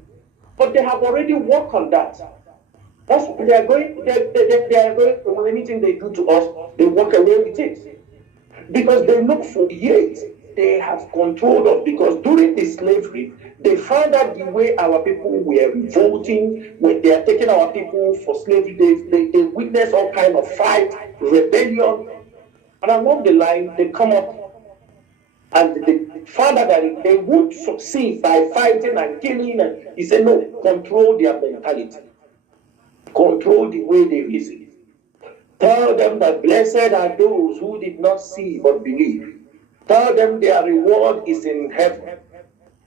but they have already worked on that. That's, they are going, anything they do to us, they walk away with it. Because they look for years, they have control of, because during the slavery, they found out the way our people were revolting, when they are taking our people for slavery, they witness all kind of fight, rebellion, and along the line, they come up And they found out that they would succeed by fighting and killing. And he said, no, control their mentality. Control the way they reason. Tell them that blessed are those who did not see but believe. Tell them their reward is in heaven.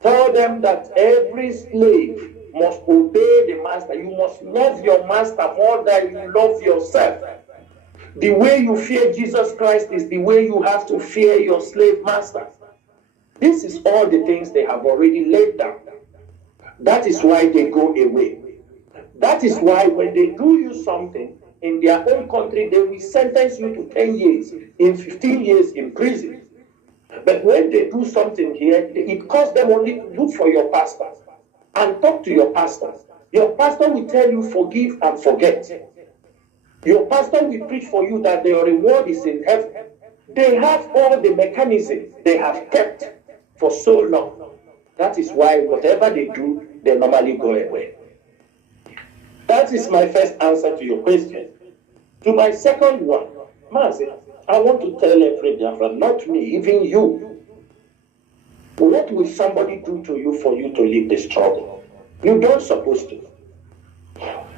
Tell them that every slave must obey the master. You must love your master more than you love yourself. The way you fear Jesus Christ is the way you have to fear your slave master. This is all the things they have already laid down. That is why they go away. That is why when they do you something in their own country, they will sentence you to 10 years, in 15 years in prison. But when they do something here, it costs them only to look for your pastor and talk to your pastor. Your pastor will tell you forgive and forget. Your pastor will preach for you that their reward is in heaven. They have all the mechanisms they have kept for so long. That is why whatever they do, they normally go away. That is my first answer to your question. To my second one, Mazi, I want to tell every Biafran, not me, even you. What will somebody do to you for you to leave the struggle? You don't supposed to.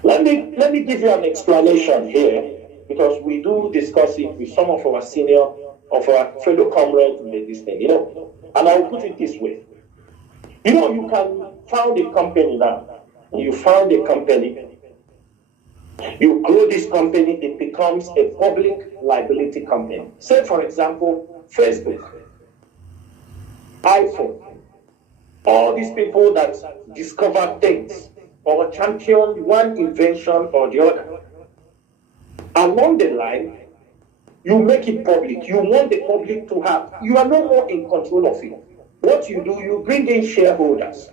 Let me give you an explanation here, because we do discuss it with some of our senior, of our fellow comrades in this thing, And I will put it this way. You can found a company now. You found a company. You grow this company, it becomes a public liability company. Say, for example, Facebook, iPhone, all these people that discover things or champion one invention or the other. Along the line, you make it public. You want the public to have. You are no more in control of it. What you do, you bring in shareholders.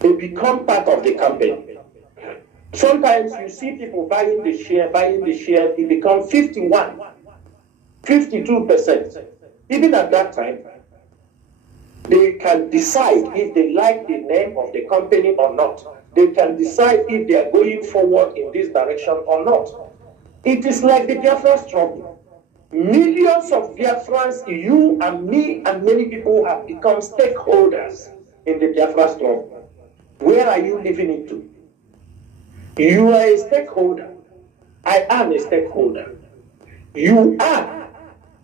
They become part of the company. Sometimes you see people buying the share, it becomes 51, 52%. Even at that time, they can decide if they like the name of the company or not. They can decide if they are going forward in this direction or not. It is like the Biafra struggle. Millions of Biafrans, you and me and many people have become stakeholders in the Biafra struggle. Where are you living into? You are a stakeholder. I am a stakeholder. You are.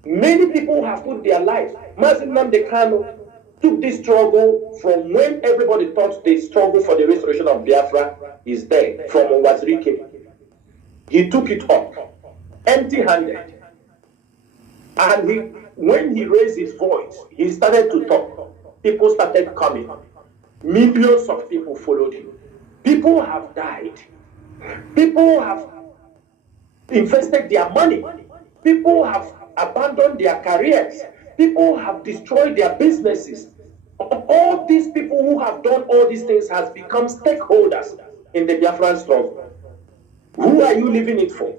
Many people have put their lives. Mazi FreeNnamdiKanu took this struggle from when everybody thought the struggle for the restoration of Biafra is dead, from Wazirike. He took it up, empty-handed. And when he raised his voice, he started to talk. People started coming. Millions of people followed him. People have died. People have invested their money. People have abandoned their careers. People have destroyed their businesses. All these people who have done all these things has become stakeholders in the Biafran struggle. Who are you leaving it for?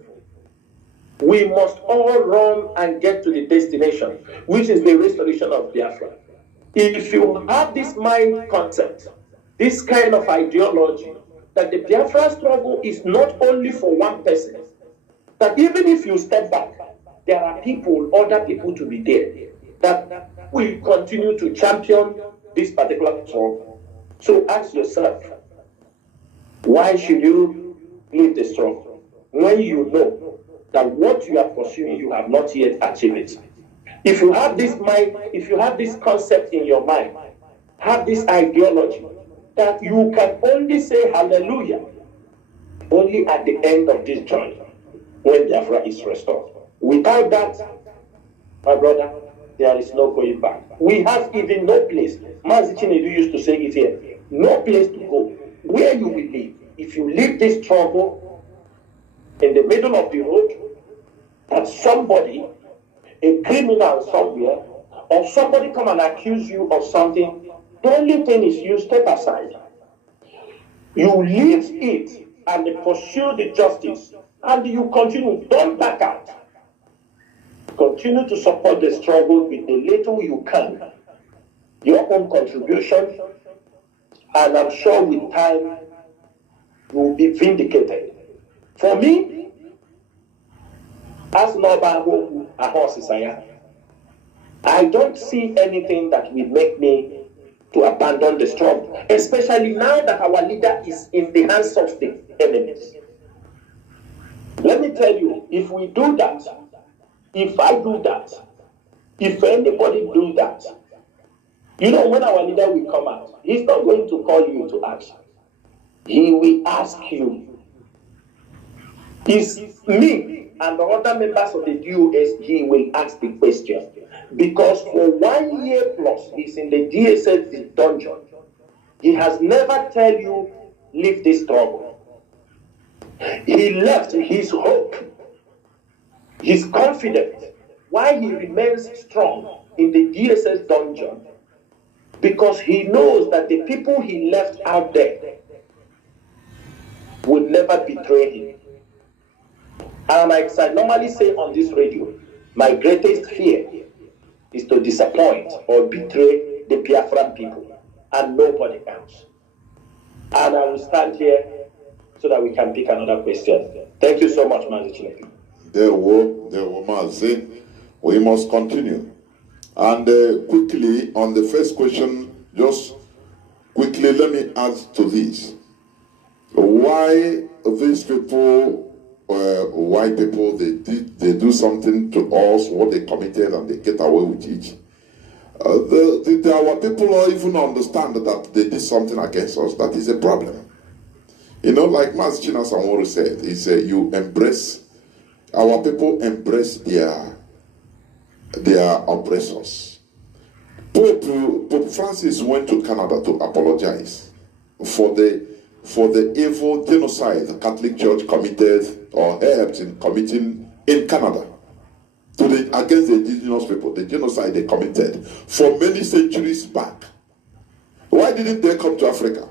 We must all run and get to the destination, which is the restoration of Biafra. If you have this mind concept, this kind of ideology, that the Biafra struggle is not only for one person, that even if you step back, there are people, other people to be there, that will continue to champion this particular struggle. So ask yourself, why should you leave the struggle when you know that what you are pursuing, you have not yet achieved it? If you have this mind, if you have this concept in your mind, have this ideology, that you can only say hallelujah only at the end of this journey, when Biafra is restored. Without that, my brother, there is no going back. We have even no place. Mazi used to say it here. No place to go. Where you will live. If you leave this struggle in the middle of the road, that somebody, a criminal somewhere, or somebody come and accuse you of something, the only thing is you step aside. You leave it and pursue the justice, and you continue. Don't back out. Continue to support the struggle with the little you can, your own contribution, and I'm sure with time you will be vindicated. For me, as Noba a horse is I don't see anything that will make me to abandon the struggle, especially now that our leader is in the hands of the enemies. Let me tell you, if we do that, if I do that, if anybody do that, you know, when our leader will come out, he's not going to call you to ask. He will ask you. It's me and the other members of the DOS, he will ask the question. Because for 1 year plus, he's in the DSS dungeon. He has never tell you, leave this struggle. He left his hope, his confidence, why he remains strong in the DSS dungeon. Because he knows that the people he left out there would never betray him. And like I normally say on this radio, my greatest fear is to disappoint or betray the Biafran people and nobody else. And I will stand here so that we can pick another question. Thank you so much, Mazi. There were Mazi. We must continue. And quickly, on the first question, just quickly let me add to this. Why these people, white people, they do something to us, what they committed, and they get away with it. Our people don't even understand that they did something against us. That is a problem. You know, like Mazi Chinasa and Nworu said, he said, you embrace, our people embrace their oppressors. Pope Francis went to Canada to apologize for the evil genocide the Catholic Church committed or helped in committing in Canada against the indigenous people, the genocide they committed for many centuries back. Why didn't they come to Africa?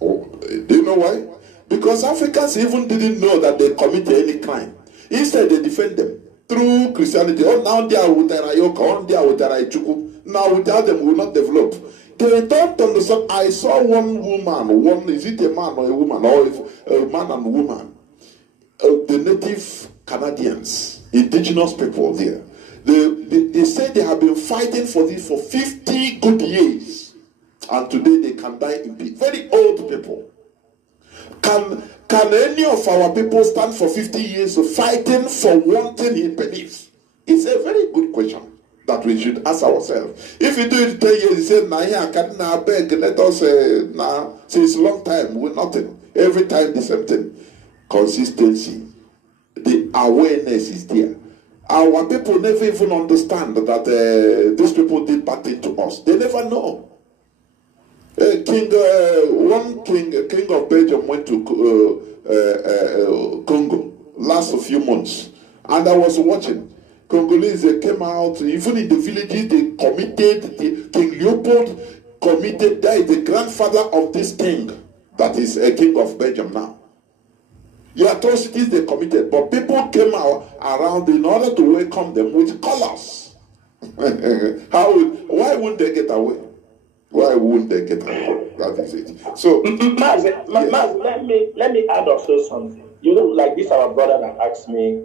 Oh, do you know why? Because Africans even didn't know that they committed any crime. Instead, they defend them through Christianity. Oh, now they are with Arayoka, oh, they are with Araichuku. Now, without them, we will not develop. They don't understand. I saw one woman, is it a man or a woman, or a man and woman? The native Canadians, indigenous people there, they say they have been fighting for this for 50 good years. And today they can die in peace. Very old people. Can any of our people stand for 50 years fighting for one thing he believes? It's a very good question that we should ask ourselves. If you do it 10 years, you say, nah, here, I can't beg, let us, nah, since a long time, we're nothing. Every time the same thing. Consistency. The awareness is there. Our people never even understand that these people did bad thing to us. They never know. King of Belgium went to Congo last few months, and I was watching. Congolese, they came out, even in the villages, they committed, King Leopold committed, that is the grandfather of this king, that is a king of Belgium now. The atrocities they committed, but people came out around in order to welcome them with colors. Why wouldn't they get away? Why wouldn't they get away? That is it. So, Mazi, let me add also something. You know, like this, our brother that asked me,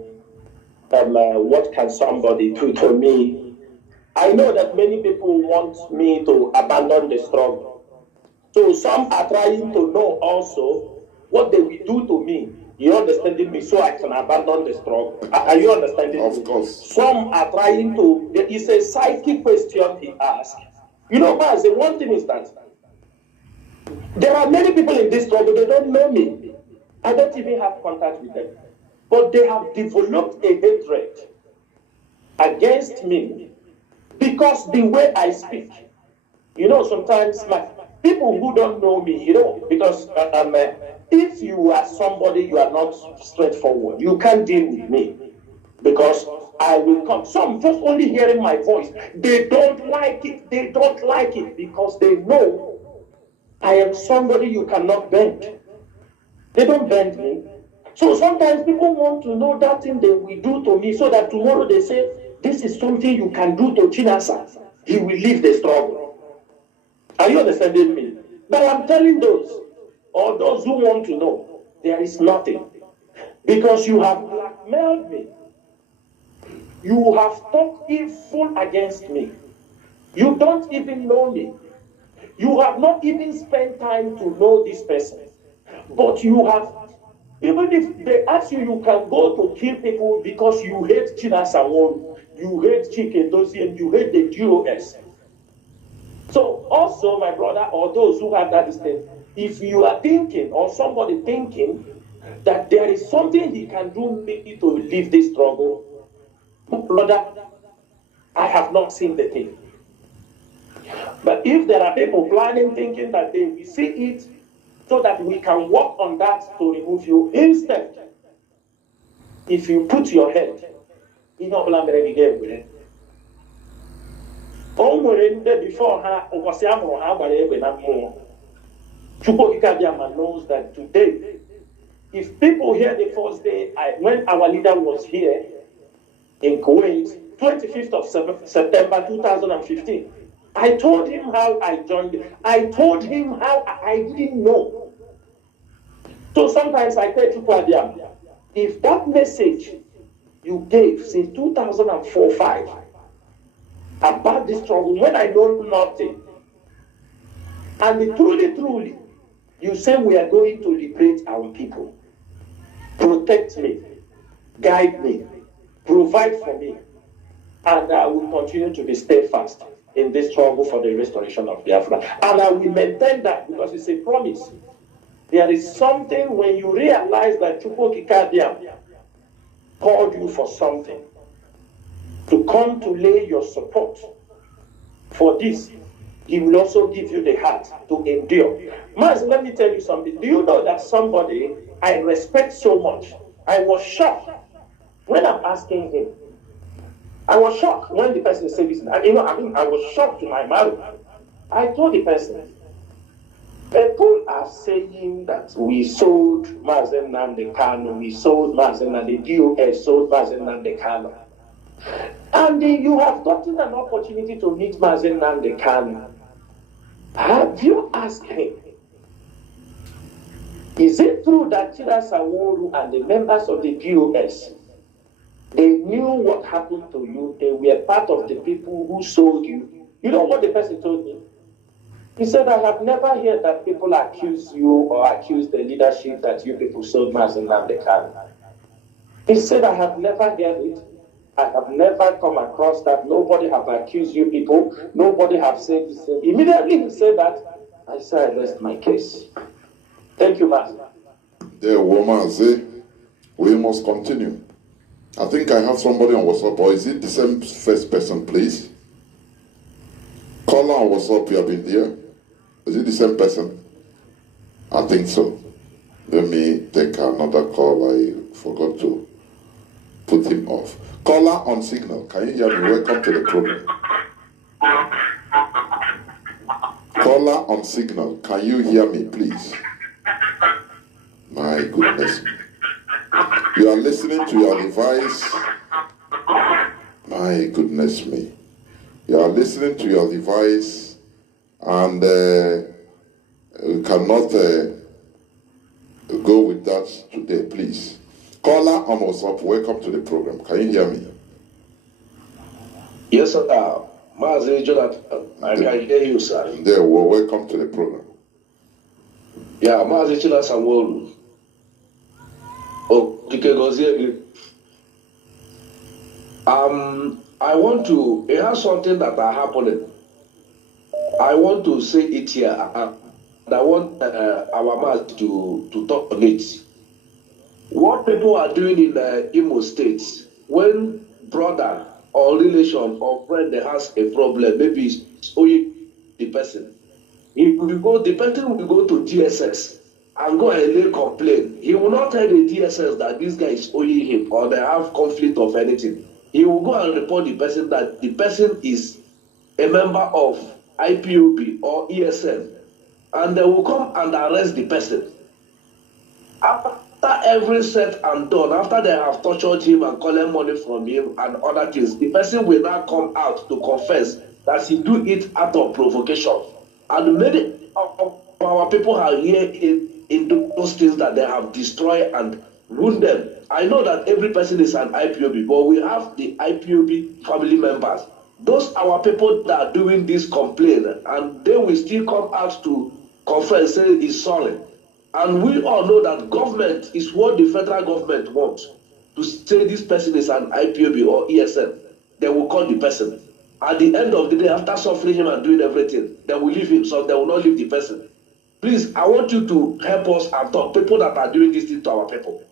what can somebody do to me? I know that many people want me to abandon the struggle. So some are trying to know also what they will do to me. You understanding me? So I can abandon the struggle. Are you understanding me? Of course. Some are trying to. It's a psychic question he asked. You know, Mazi, the one thing is that there are many people in this struggle, they don't know me. I don't even have contact with them. But they have developed a hatred against me because the way I speak. You know, sometimes people who don't know me, you know, because if you are somebody, you are not straightforward. You can't deal with me because I will come. Some just only hearing my voice, they don't like it. They don't like it because they know I am somebody you cannot bend. They don't bend me. So sometimes people want to know that thing they will do to me so that tomorrow they say, this is something you can do to Chinasa. He will leave the struggle. Are you understanding me? But I'm telling those, or those who want to know, there is nothing. Because you have blackmailed me. You have talked evil against me. You don't even know me. You have not even spent time to know this person. But you have, even if they ask you, you can go to kill people because you hate Chinasa, you hate Chikedozi, and you hate the DOS. So also, my brother, or those who have that distance, if you are thinking, or somebody thinking, that there is something he can do maybe to leave this struggle, brother, I have not seen the thing. But if there are people planning, thinking that they will see it, so that we can work on that to remove you, instead, if you put your head, you know, before her, knows that today, if people hear the first day, when our leader was here in Kuwait, 25th of September 2015, I told him how I joined it. I told him how I didn't know. So sometimes I tell Chukwadiam, if that message you gave since 2004-5 about this struggle, when I know nothing, and truly, you say we are going to liberate our people, protect me, guide me, provide for me, and I will continue to be steadfast in this struggle for the restoration of Biafra. And I will maintain that because it's a promise. There is something when you realize that Chukwokikadiam called you for something, to come to lay your support for this, he will also give you the heart to endure. Mazi, let me tell you something. Do you know that somebody I respect so much? I was shocked when I'm asking him. I was shocked when the person said this. And I was shocked to my marrow. I told the person, people are saying that we sold Mazi FreeNnamdiKanu, we sold Mazi FreeNnamdiKanu, the DOS sold Mazi FreeNnamdiKanu. And you have gotten an opportunity to meet Mazi FreeNnamdiKanu. Have you asked him, is it true that Chinasa, Nworu, and the members of the DOS, they knew what happened to you? They were part of the people who sold you. You know what the person told me? He said, I have never heard that people accuse you or accuse the leadership that you people sold Mazi FreeNnamdiKanu. He said, I have never heard it. I have never come across that. Nobody have accused you people. Nobody have said this. Immediately he said that, I said, I rest my case. Thank you, Mazi. There, Mazi, we must continue. I think I have somebody on WhatsApp, or is it the same first person, please? Caller on WhatsApp, you have been there. Is it the same person? I think so. Let me take another call. I forgot to put him off. Caller on Signal, can you hear me? Welcome to the program. Caller on Signal, can you hear me, please? My goodness. You are listening to your device. My goodness me. You are listening to your device and you cannot go with that today, please. Caller on WhatsApp, welcome to the program. Can you hear me? Yes, sir. Mazi Jonathan, I can hear you, sir. There, well, welcome to the program. Yeah, Mazi Chinasa Nworu. I want to, it has something that are happening. I want to say it here, and I want our man to talk on it. What people are doing in the Imo State, when brother or relation or friend that has a problem, maybe it's only the person. If we go, the person will go to DSS and go and lay complaint. He will not tell the DSS that this guy is owing him or they have conflict of anything. He will go and report the person that the person is a member of IPOB or ESN, and they will come and arrest the person. After every set and done, after they have tortured him and collected money from him and other things, the person will now come out to confess that he do it out of provocation. And many of our people are here in those things that they have destroyed and wound them. I know that every person is an IPOB, but we have the IPOB family members. Those our people that are doing this complaint, and they will still come out to confess, say is sorry. And we all know that government is what the federal government wants. To say this person is an IPOB or ESM, they will call the person. At the end of the day, after suffering him and doing everything, they will leave him, so they will not leave the person. Please, I want you to help us and talk people that are doing this thing to our people.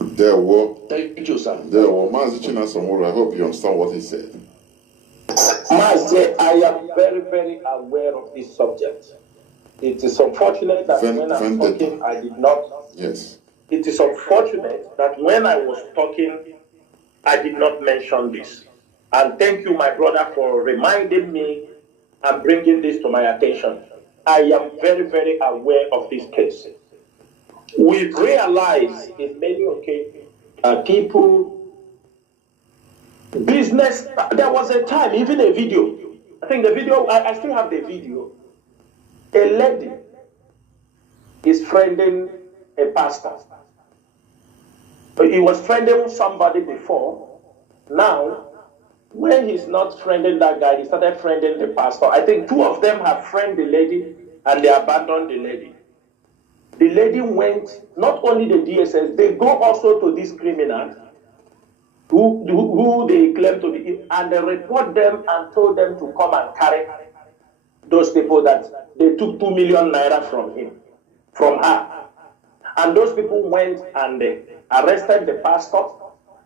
There were. Thank you, sir. There were. Mazi Chinasa, Nworu, I hope you understand what he said. Mazi, I am very, very aware of this subject. It is unfortunate that when I'm talking, I did not. Yes. It is unfortunate that when I was talking, I did not mention this. And thank you, my brother, for reminding me and bringing this to my attention. I am very, very aware of this case. We've realized in many occasions people, business, there was a time, even a video. I think the video, I still have the video. A lady is friending a pastor. He was friending somebody before. Now, when he's not friending that guy, he started friending the pastor. I think two of them have friended the lady and they abandoned the lady. The lady went, not only the DSS, they go also to this criminal who they claim to be, and they report them and told them to come and carry those people that they took 2 million naira from her. And those people went and they arrested the pastor,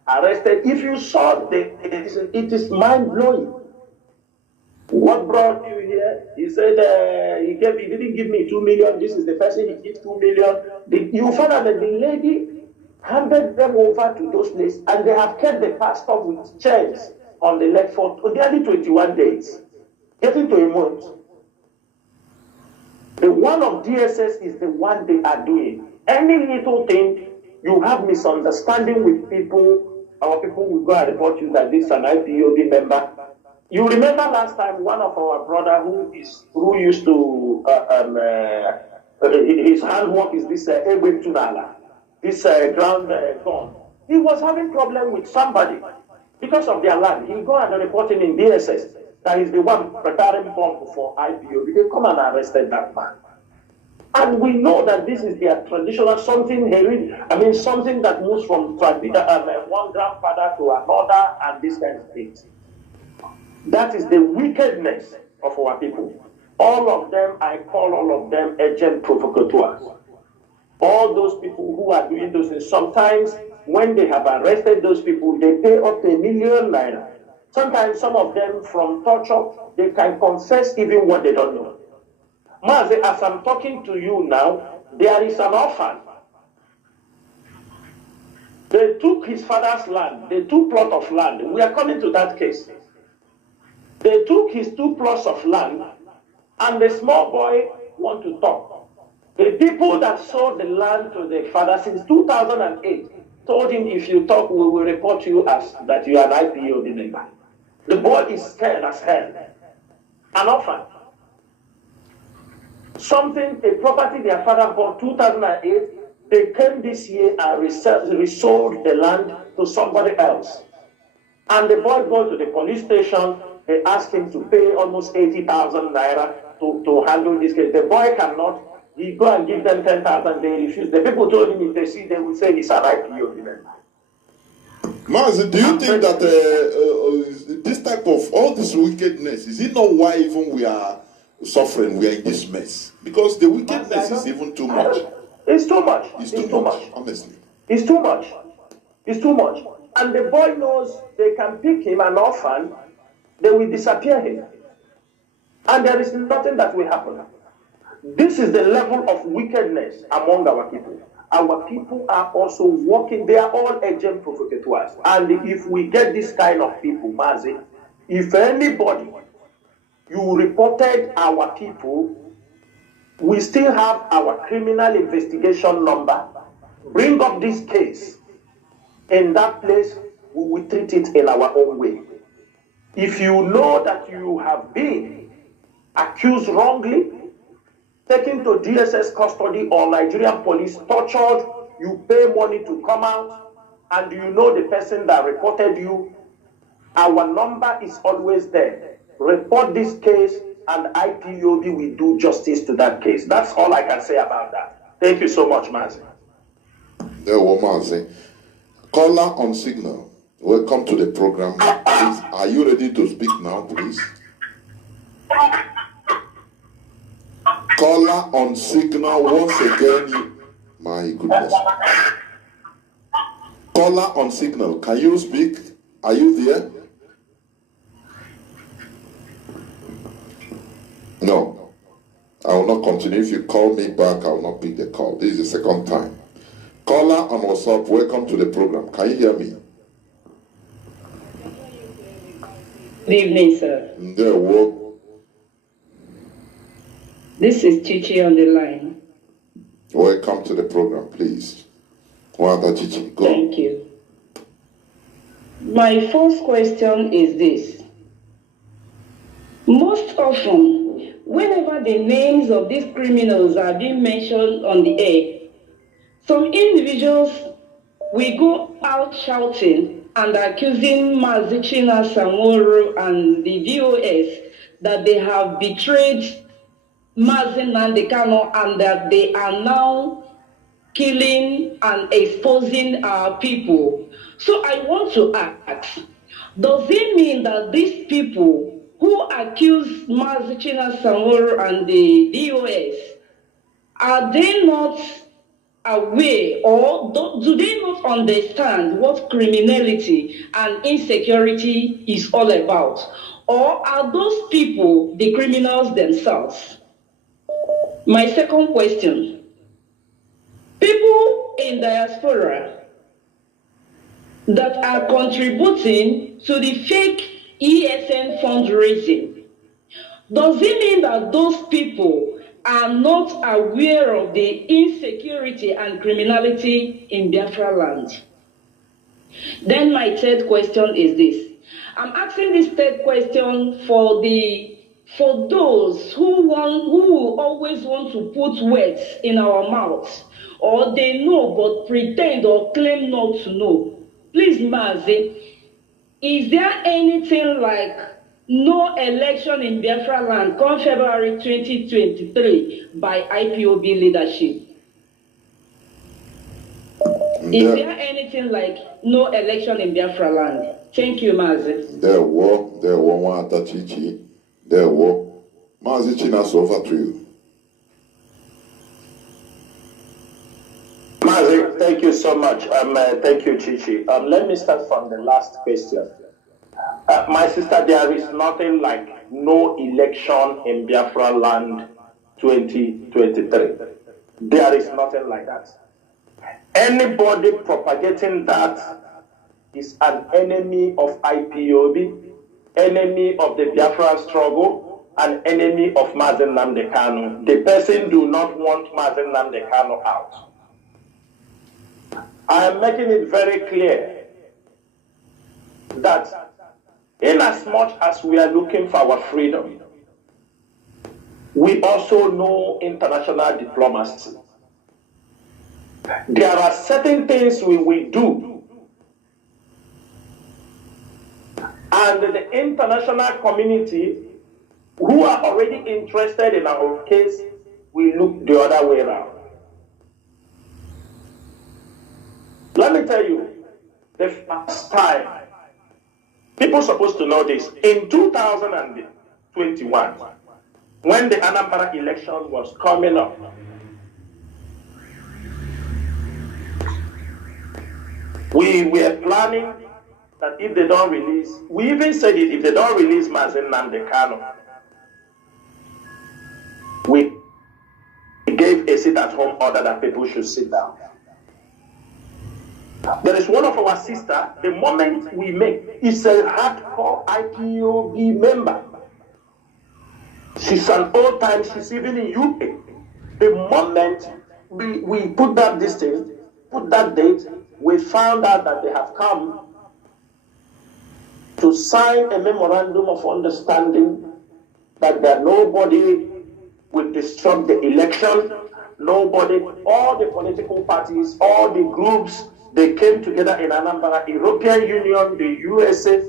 if you saw it is mind-blowing. What brought you here? He said he didn't give me 2 million. This is the person he gives 2 million. You found out that the lady handed them over to those places, and they have kept the pastor with chains on the leg for nearly 21 days, getting to a month. The one of DSS is the one they are doing. Any little thing, you have misunderstanding with people, our people will go and report you that this is an IPOB member. You remember last time one of our brother who used to his handwork is this Egbe Tunala, this ground gun. He was having problem with somebody because of their land. He go and report him in DSS that he's the one preparing bomb for IPOB. They come and arrested that man. And we know that this is their traditional something that moves from one grandfather to another and this kind of things. That is the wickedness of our people. All of them, I call all of them agent provocateurs. All those people who are doing those things, sometimes when they have arrested those people, they pay up to 1 million naira. Sometimes some of them from torture, they can confess even what they don't know. Mazi, as I'm talking to you now, there is an orphan. They took his father's land, they took plot of land. We are coming to that case. They took his 2 plots of land, and the small boy want to talk. The people that sold the land to the father since 2008 told him, if you talk, we will report you as that you are an IPOB member. The boy is scared as hell. An orphan. A property their father bought 2008, they came this year and resold the land to somebody else. And the boy goes to the police station. They ask him to pay almost 80,000 naira to handle this case. The boy cannot. He go and give them 10,000. They refuse. The people told him if they see, they will say he's an IPO member. Mazi, do you think that this type of all this wickedness, is it not why even we are suffering, we are in this mess? Because the wickedness is even too much. It's too much. It's too much, honestly. It's too much. It's too much. And the boy knows they can pick him, an orphan, they will disappear him. And there is nothing that will happen. This is the level of wickedness among our people. Our people are also working, they are all agent provocateurs. And if we get this kind of people, Mazi, if anybody, you reported our people, we still have our criminal investigation number. Bring up this case. In that place, we will treat it in our own way. If you know that you have been accused wrongly, taken to DSS custody or Nigerian police, tortured, you pay money to come out, and you know the person that reported you, our number is always there. Report this case, and IPOB will do justice to that case. That's all I can say about that. Thank you so much, Mazi. There were Mazi. Caller on signal. Welcome to the program. Please, are you ready to speak now, please? Caller on signal once again. My goodness. Caller on signal. Can you speak? Are you there? No. I will not continue. If you call me back, I will not pick the call. This is the second time. Caller on WhatsApp, welcome to the program. Can you hear me? Good evening, sir. There, what? This is Chichi on the line. Welcome to the program, please. Wanda Chichi, go. Thank you. My first question is this. Most often, whenever the names of these criminals are being mentioned on the air, some individuals will go out shouting and accusing Mazi, Chinasa, Nworu, and the DOS that they have betrayed Mazi FreeNnamdiKanu and that they are now killing and exposing our people. So I want to ask, does it mean that these people who accuse Mazi, Chinasa, Nworu, and the DOS, are they not aware, or do they not understand what criminality and insecurity is all about? Or are those people the criminals themselves? My second question. People in diaspora that are contributing to the fake ESN fundraising, does it mean that those people are not aware of the insecurity and criminality in Biafra land? Then my third question is this. I'm asking this third question for those who always want to put words in our mouths, or they know but pretend or claim not to know. Please, Mazi, is there anything like no election in Biafra land come February 2023 by IPOB leadership? Is there anything like no election in Biafra land? Thank you, Mazi. There were one Chichi. There were. Mazi, Chinasa, over to you. Mazi, thank you so much. Thank you, Chichi. Let me start from the last question. My sister, there is nothing like no election in Biafra land 2023. There is nothing like that. Anybody propagating that is an enemy of IPOB, enemy of the Biafra struggle, an enemy of Mazi FreeNnamdiKanu. The person do not want Mazi FreeNnamdiKanu out. I am making it very clear that in as much as we are looking for our freedom, we also know international diplomacy. There are certain things we will do, and the international community who are already interested in our case will look the other way around. Let me tell you, the first time, people are supposed to know this, in 2021, when the Anambra election was coming up, we were planning that if they don't release, we even said it, if they don't release Mazi FreeNnamdiKanu, we gave a sit at home order that people should sit down. There is one of our sisters, the moment we make, is a hardcore IPOB member. She's an old time, she's even in UK. The moment we put that distance, put that date, we found out that they have come to sign a memorandum of understanding that nobody will disrupt the election nobody, all the political parties, all the groups, they came together in Anambra, European Union, the USA,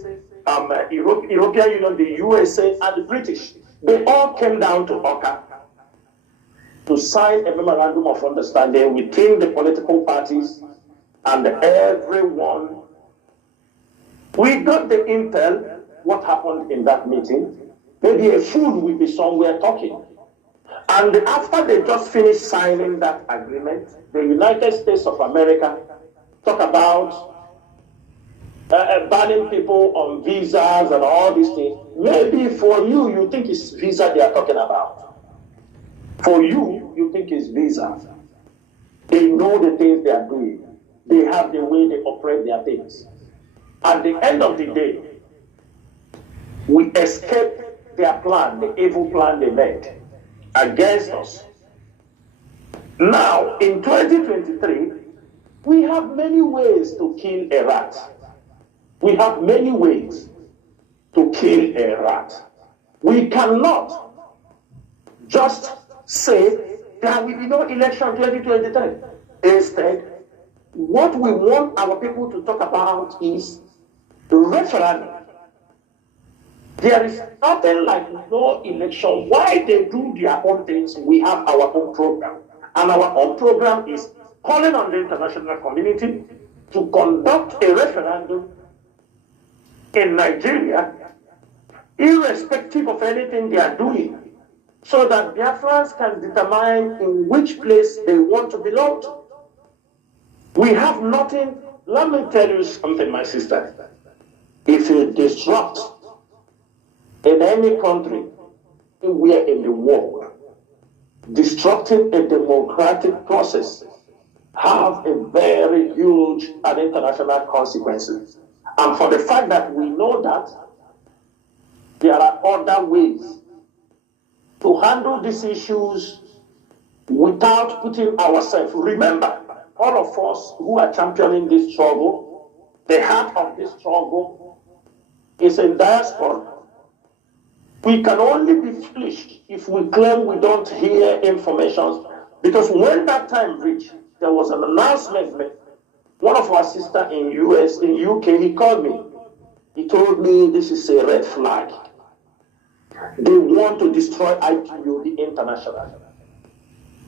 European Union, the USA, and the British. They all came down to Oka to sign a memorandum of understanding between the political parties and everyone. We got the intel, what happened in that meeting. Maybe a fool will be somewhere talking. And after they just finished signing that agreement, the United States of America talk about banning people on visas and all these things. Maybe for you, you think it's visa they are talking about. For you, you think it's visa. They know the things they are doing. They have the way they operate their things. At the end of the day, we escaped their plan, the evil plan they made against us. Now, in 2023, we have many ways to kill a rat. We have many ways to kill a rat. We cannot just say there will be no election 2023. Instead, what we want our people to talk about is the referendum. There is nothing like no election. Why they do their own things, we have our own program. And our own program is calling on the international community to conduct a referendum in Nigeria, irrespective of anything they are doing, so that Biafrans can determine in which place they want to belong to. We have nothing. Let me tell you something, my sister. If you disrupt in any country, anywhere in the world, disrupting a democratic process have a very huge and international consequences. And for the fact that we know that, there are other ways to handle these issues without putting ourselves. Remember, all of us who are championing this struggle, the heart of this struggle is in diaspora. We can only be foolish if we claim we don't hear information, because when that time reached, there was an announcement. One of our sisters in US, in UK, he called me. He told me this is a red flag. They want to destroy IPOB International.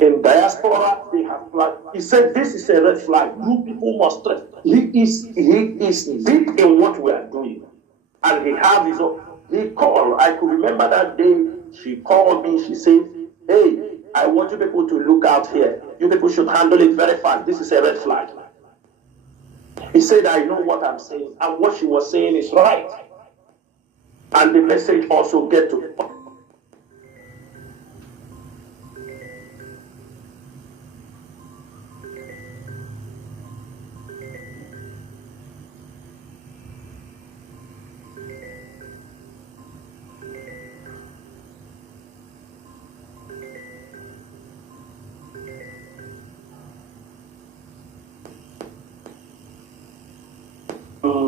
In diaspora, they have flagged. He said this is a red flag. You people must trust. He is deep in what we are doing. And he have his own. He called. I could remember that day. She called me. She said, hey, I want you people to look out here. You people should handle it very fast. This is a red flag. He said, I know what I'm saying. And what she was saying is right. And the message also get to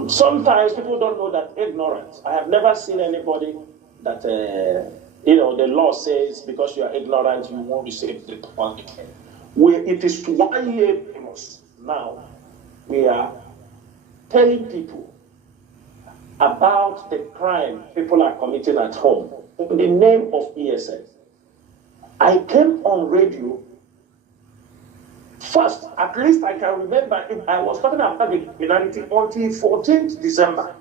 sometimes people don't know that ignorance. I have never seen anybody that, the law says because you are ignorant, you won't receive the punishment. It is 1 year plus now. We are telling people about the crime people are committing at home in the name of ESN. I came on radio. First, at least I can remember, I was talking about the criminality until 14th December,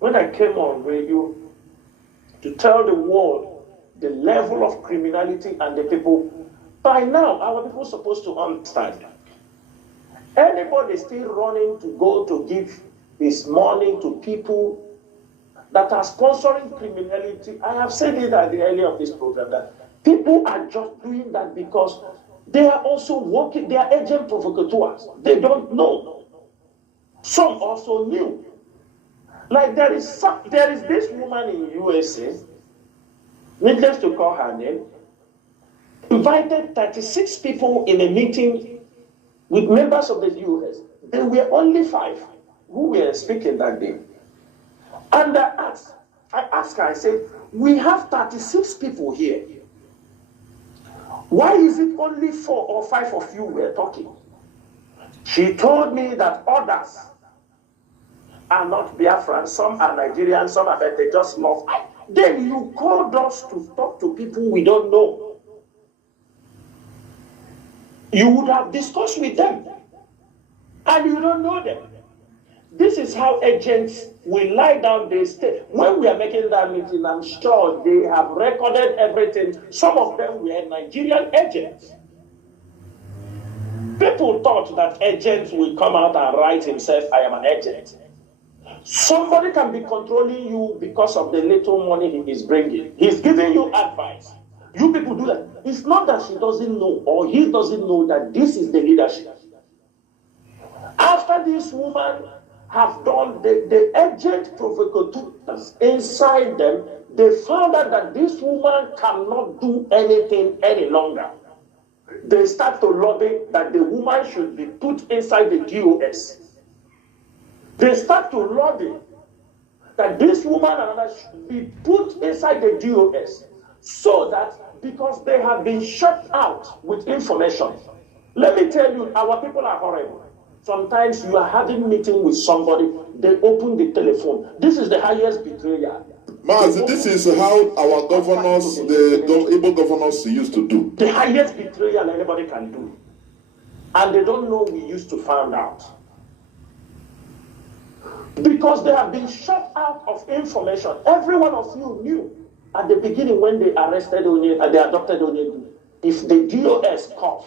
when I came on radio to tell the world the level of criminality and the people. By now, our people are supposed to understand. Anybody still running to go to give his money to people that are sponsoring criminality, I have said it at the earlier of this program, that people are just doing that because they are also working, they are agent provocateurs. They don't know. Some also knew. Like there is this woman in USA, needless to call her name, invited 36 people in a meeting with members of the US. There were only 5 who were speaking that day. And I asked her, I said, we have 36 people here. Why is it only 4 or 5 of you were talking? She told me that others are not Biafran, some are Nigerian, some are, but they just love. Then you called us to talk to people we don't know. You would have discussed with them, and you don't know them. This is how agents will lie down, they stay. When we are making that meeting, I'm sure they have recorded everything. Some of them were Nigerian agents. People thought that agents will come out and write himself, I am an agent. Somebody can be controlling you because of the little money he is bringing. He's giving you advice. You people do that. It's not that she doesn't know or he doesn't know that this is the leadership. After this woman have done the agent provocateurs inside them, they found out that this woman cannot do anything any longer. They start to lobby that the woman should be put inside the DOS. They start to lobby that this woman and others should be put inside the DOS, so that because they have been shut out with information. Let me tell you, our people are horrible. Sometimes you are having a meeting with somebody, they open the telephone. This is the highest betrayal. Mazi, this is how our governors, the Igbo governors used to do. The highest betrayal anybody can do. And they don't know we used to find out. Because they have been shut out of information. Every one of you knew at the beginning when they arrested Onye and they adopted Onye, if the DOS cough,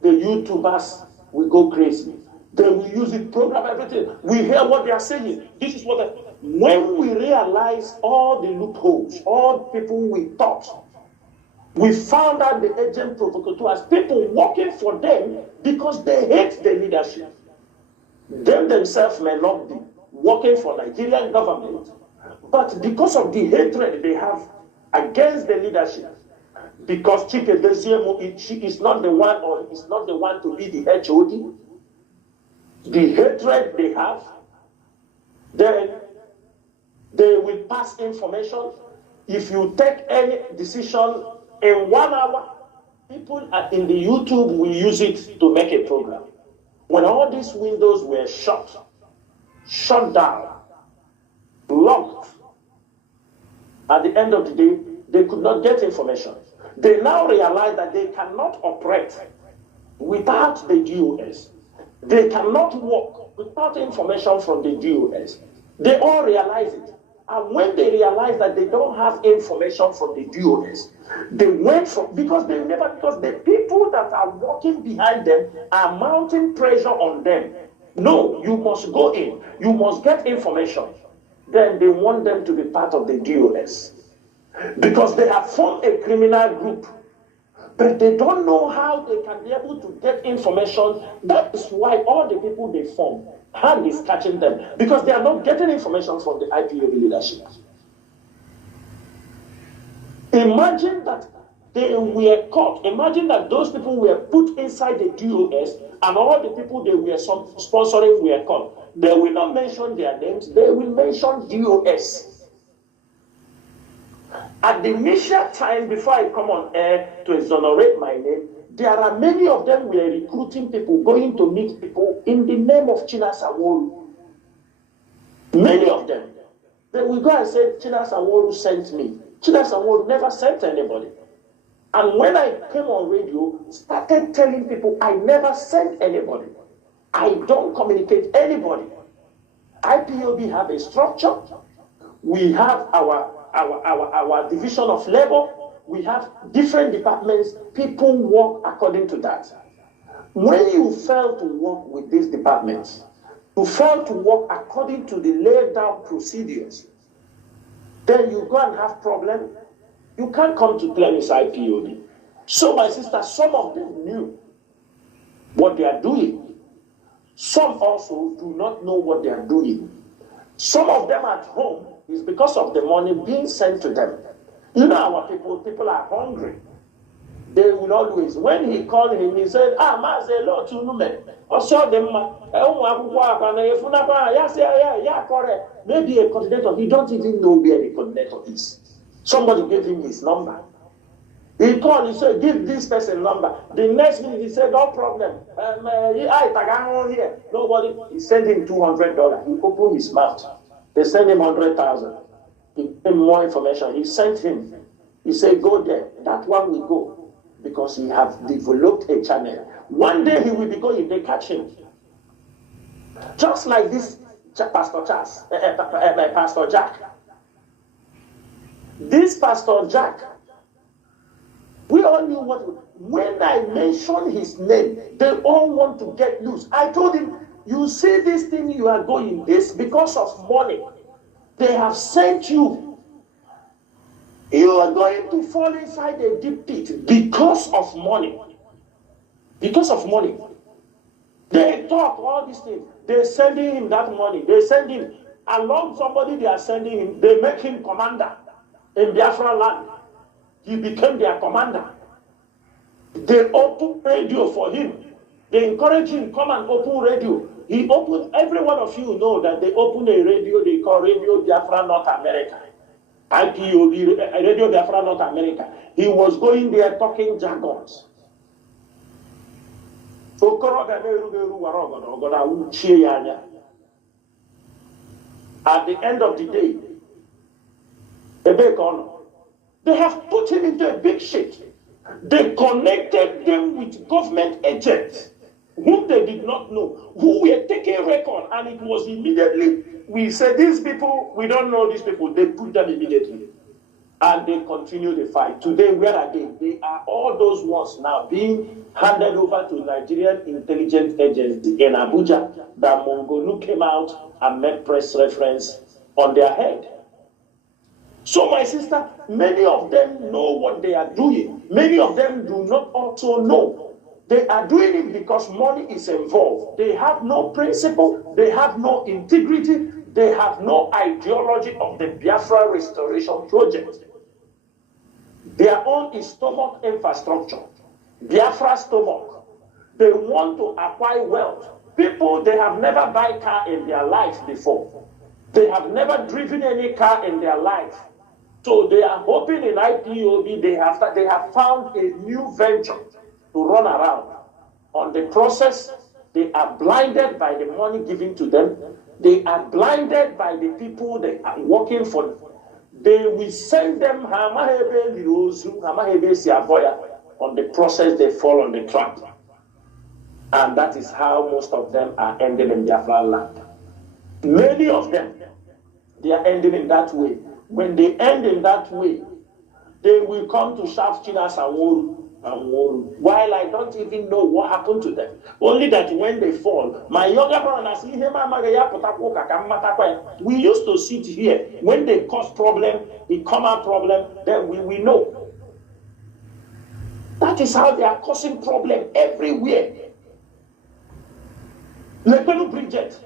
the YouTubers will go crazy. They will use it, program everything. We hear what they are saying. This is what they... When we realize all the loopholes, all people we thought, we found out the agent provocateurs, people working for them because they hate the leadership. Them themselves may not be working for Nigerian government, but because of the hatred they have against the leadership, because Chike Beziemo, she is not the one or is not the one to be the HOD, the hatred they have, then they will pass information. If you take any decision in 1 hour, people in the YouTube will use it to make a program. When all these windows were shut down, locked, at the end of the day, they could not get information. They now realize that they cannot operate without the DOS. They cannot work without information from the DOS. They all realize it. And when they realize that they don't have information from the DOS, they went from, because the people that are working behind them are mounting pressure on them. No, you must go in. You must get information. Then they want them to be part of the DOS. Because they have formed a criminal group. But they don't know how they can be able to get information. That is why all the people they form, hand is catching them. Because they are not getting information from the IPOB leadership. Imagine that they were caught. Imagine that those people were put inside the DOS and all the people they were sponsoring were caught. They will not mention their names. They will mention DOS. At the initial time, before I come on air to exonerate my name, there are many of them were recruiting people, going to meet people in the name of Chinasa. Many of them. They will go and say, Chinasa sent me. Chinasa never sent anybody. And when I came on radio, started telling people I never sent anybody. I don't communicate anybody. IPOB have a structure. We have our division of labor. We have different departments. People work according to that. When you fail to work with these departments, you fail to work according to the laid down procedures, then you go and have problems. You can't come to claim it's IPOB. So, my sister, some of them knew what they are doing. Some also do not know what they are doing. Some of them at home is because of the money being sent to them. You know, our people are hungry. They will always, when he called him, he said, Mazi, hello to Nume. Maybe a coordinator, he don't even know where the coordinator is. Somebody gave him his number. He called, he said, give this person number. The next minute he said, no problem. Here. Nobody. He sent him $200. He opened his mouth. They sent him 100,000. He gave him more information. He sent him. He said, go there. That one will go. Because he have developed a channel. One day he will be going if they catch him. Just like this Pastor Charles, Pastor Jack. This Pastor Jack, we all knew when I mentioned his name, they all want to get loose. I told him, you see this thing you are going, this because of money. They have sent you. You are going to fall inside a deep pit because of money. Because of money. They talk all these things. They're sending him that money. They send him along somebody they are sending him. They make him commander in Biafra land. He became their commander. They open radio for him. They encourage him, come and open radio. He opened, every one of you know that they open a radio they call Radio Biafra North America. IPOB, Radio Biafra North America. He was going there talking jargons. At the end of the day, they have put him into a big shit. They connected them with government agents whom they did not know, who were taking record, and it was immediately, we said, these people, we don't know these people. They put them immediately. And they continue the fight. Today, where are they? They are all those ones now being handed over to Nigerian intelligence agency in Abuja that Mongolu came out and made press reference on their head. So, my sister, many of them know what they are doing. Many of them do not also know. They are doing it because money is involved. They have no principle. They have no integrity. They have no ideology of the Biafra Restoration Project. Their own is stomach infrastructure. Biafra stomach. They want to acquire wealth. People, they have never buy car in their life before. They have never driven any car in their life. So they are hoping in IPOB they have found a new venture to run around. On the process, they are blinded by the money given to them. They are blinded by the people they are working for. They will send them on the process, they fall on the trap. And that is how most of them are ending in Biafra land. Many of them, they are ending in that way. When they end in that way, they will come to shout Chinasa and Nworu. While I don't even know what happened to them. Only that when they fall, my younger brother, we used to sit here. When they cause problem, it come out problem, then we know. That is how they are causing problem everywhere. Lepenu Bridget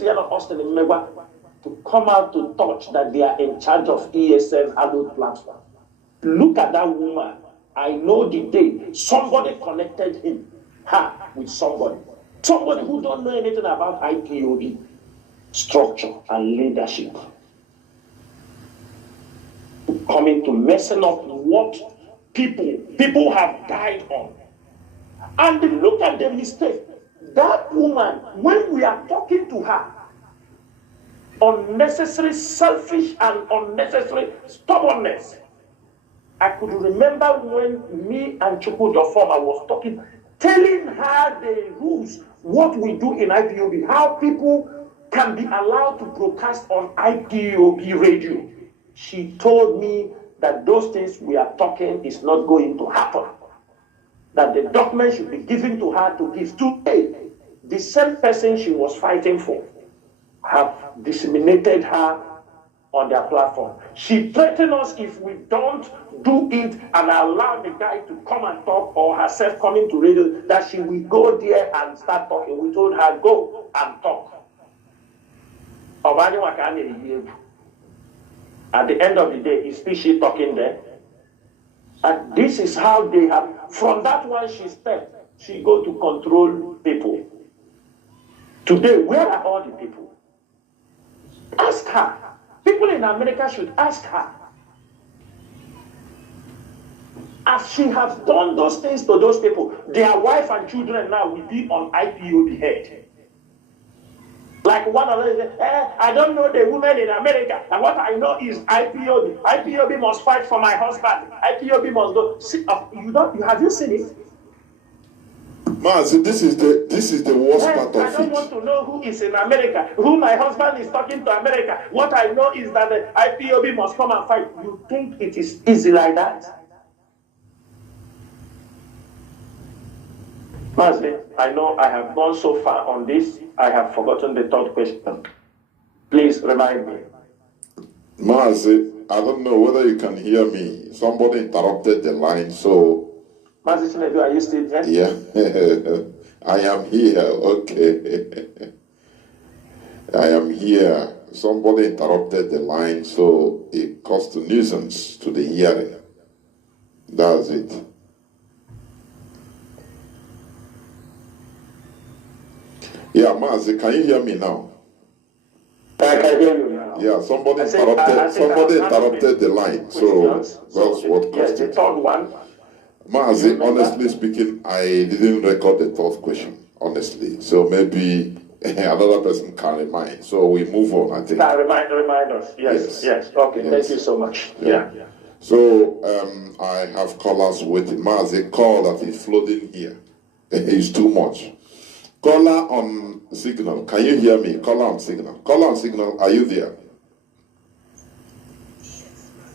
here in Austin in Megwa, to come out to touch that they are in charge of ESN adult platform. Look at that woman. I know the day somebody connected her with somebody. Somebody who don't know anything about IPOB structure and leadership. Coming to messing up what people have died on. And look at the mistake. That woman, when we are talking to her, unnecessary selfish and unnecessary stubbornness. I could remember when me and Chukwudo Former was talking, telling her the rules, what we do in IPOB, how people can be allowed to broadcast on IPOB radio. She told me that those things we are talking is not going to happen. That the document should be given to her to give today. The same person she was fighting for have disseminated her on their platform. She threatened us if we don't do it and allow the guy to come and talk, or herself coming to radio, that she will go there and start talking. We told her, go and talk. At the end of the day, is still she talking there? And this is how they have, from that one she stepped, she go to control people. Today, where are all the people? Ask her. People in America should ask her. as she has done those things to those people, their wife and children now will be on IPOB head. Like one of them, I don't know the women in America, and what I know is IPOB. IPOB must fight for my husband. IPOB must go. See, have you seen it? Mazi, this is the worst part of it. I don't want to know who is in America, who my husband is talking to America. What I know is that the IPOB must come and fight. You think it is easy like that? Mazi, I know I have gone so far on this, I have forgotten the third question. Please remind me. Mazi, I don't know whether you can hear me. Somebody interrupted the line, so... Mazi, are you still there? Yeah, I am here, okay. I am here. Somebody interrupted the line, so it caused a nuisance to the hearing. That's it. Yeah, Mazi, can you hear me now? I can hear you now. Yeah, somebody interrupted the line, so that's what caused the it. third one. Mazi, honestly speaking, I didn't record the third question, honestly. So maybe another person can remind. So we move on, I think. Remind us. Yes. Okay, yes. Thank you so much. Yeah. So I have callers waiting. Mazi, call that is floating here. It's too much. Caller on signal. Can you hear me? Caller on signal. Caller on signal, are you there?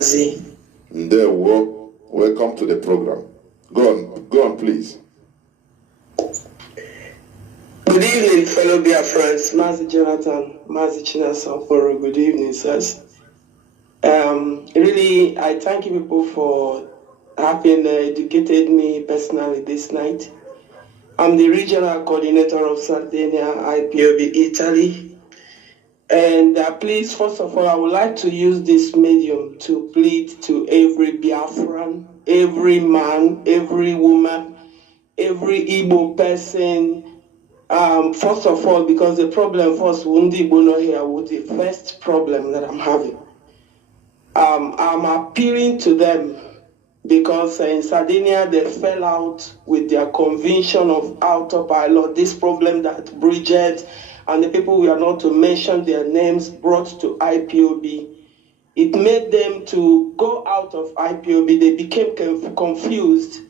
Z. There, welcome to the program. Go on, please. Good evening, fellow Biafrans. Mazi Jonathan, Mazi Chinasa, Nworu. Good evening, sirs. Really, I thank you people for having educated me personally this night. I'm the regional coordinator of Sardinia, IPOB Italy. And please, first of all, I would like to use this medium to plead to every Biafran, every man, every woman, every Igbo person. First of all, because the problem first, Wundi Igbo not here, with the first problem that I'm having. I'm appealing to them because in Sardinia, they fell out with their convention of outer pilot, this problem that Bridget and the people we are not to mention their names brought to IPOB. It made them to go out of IPOB. They became confused,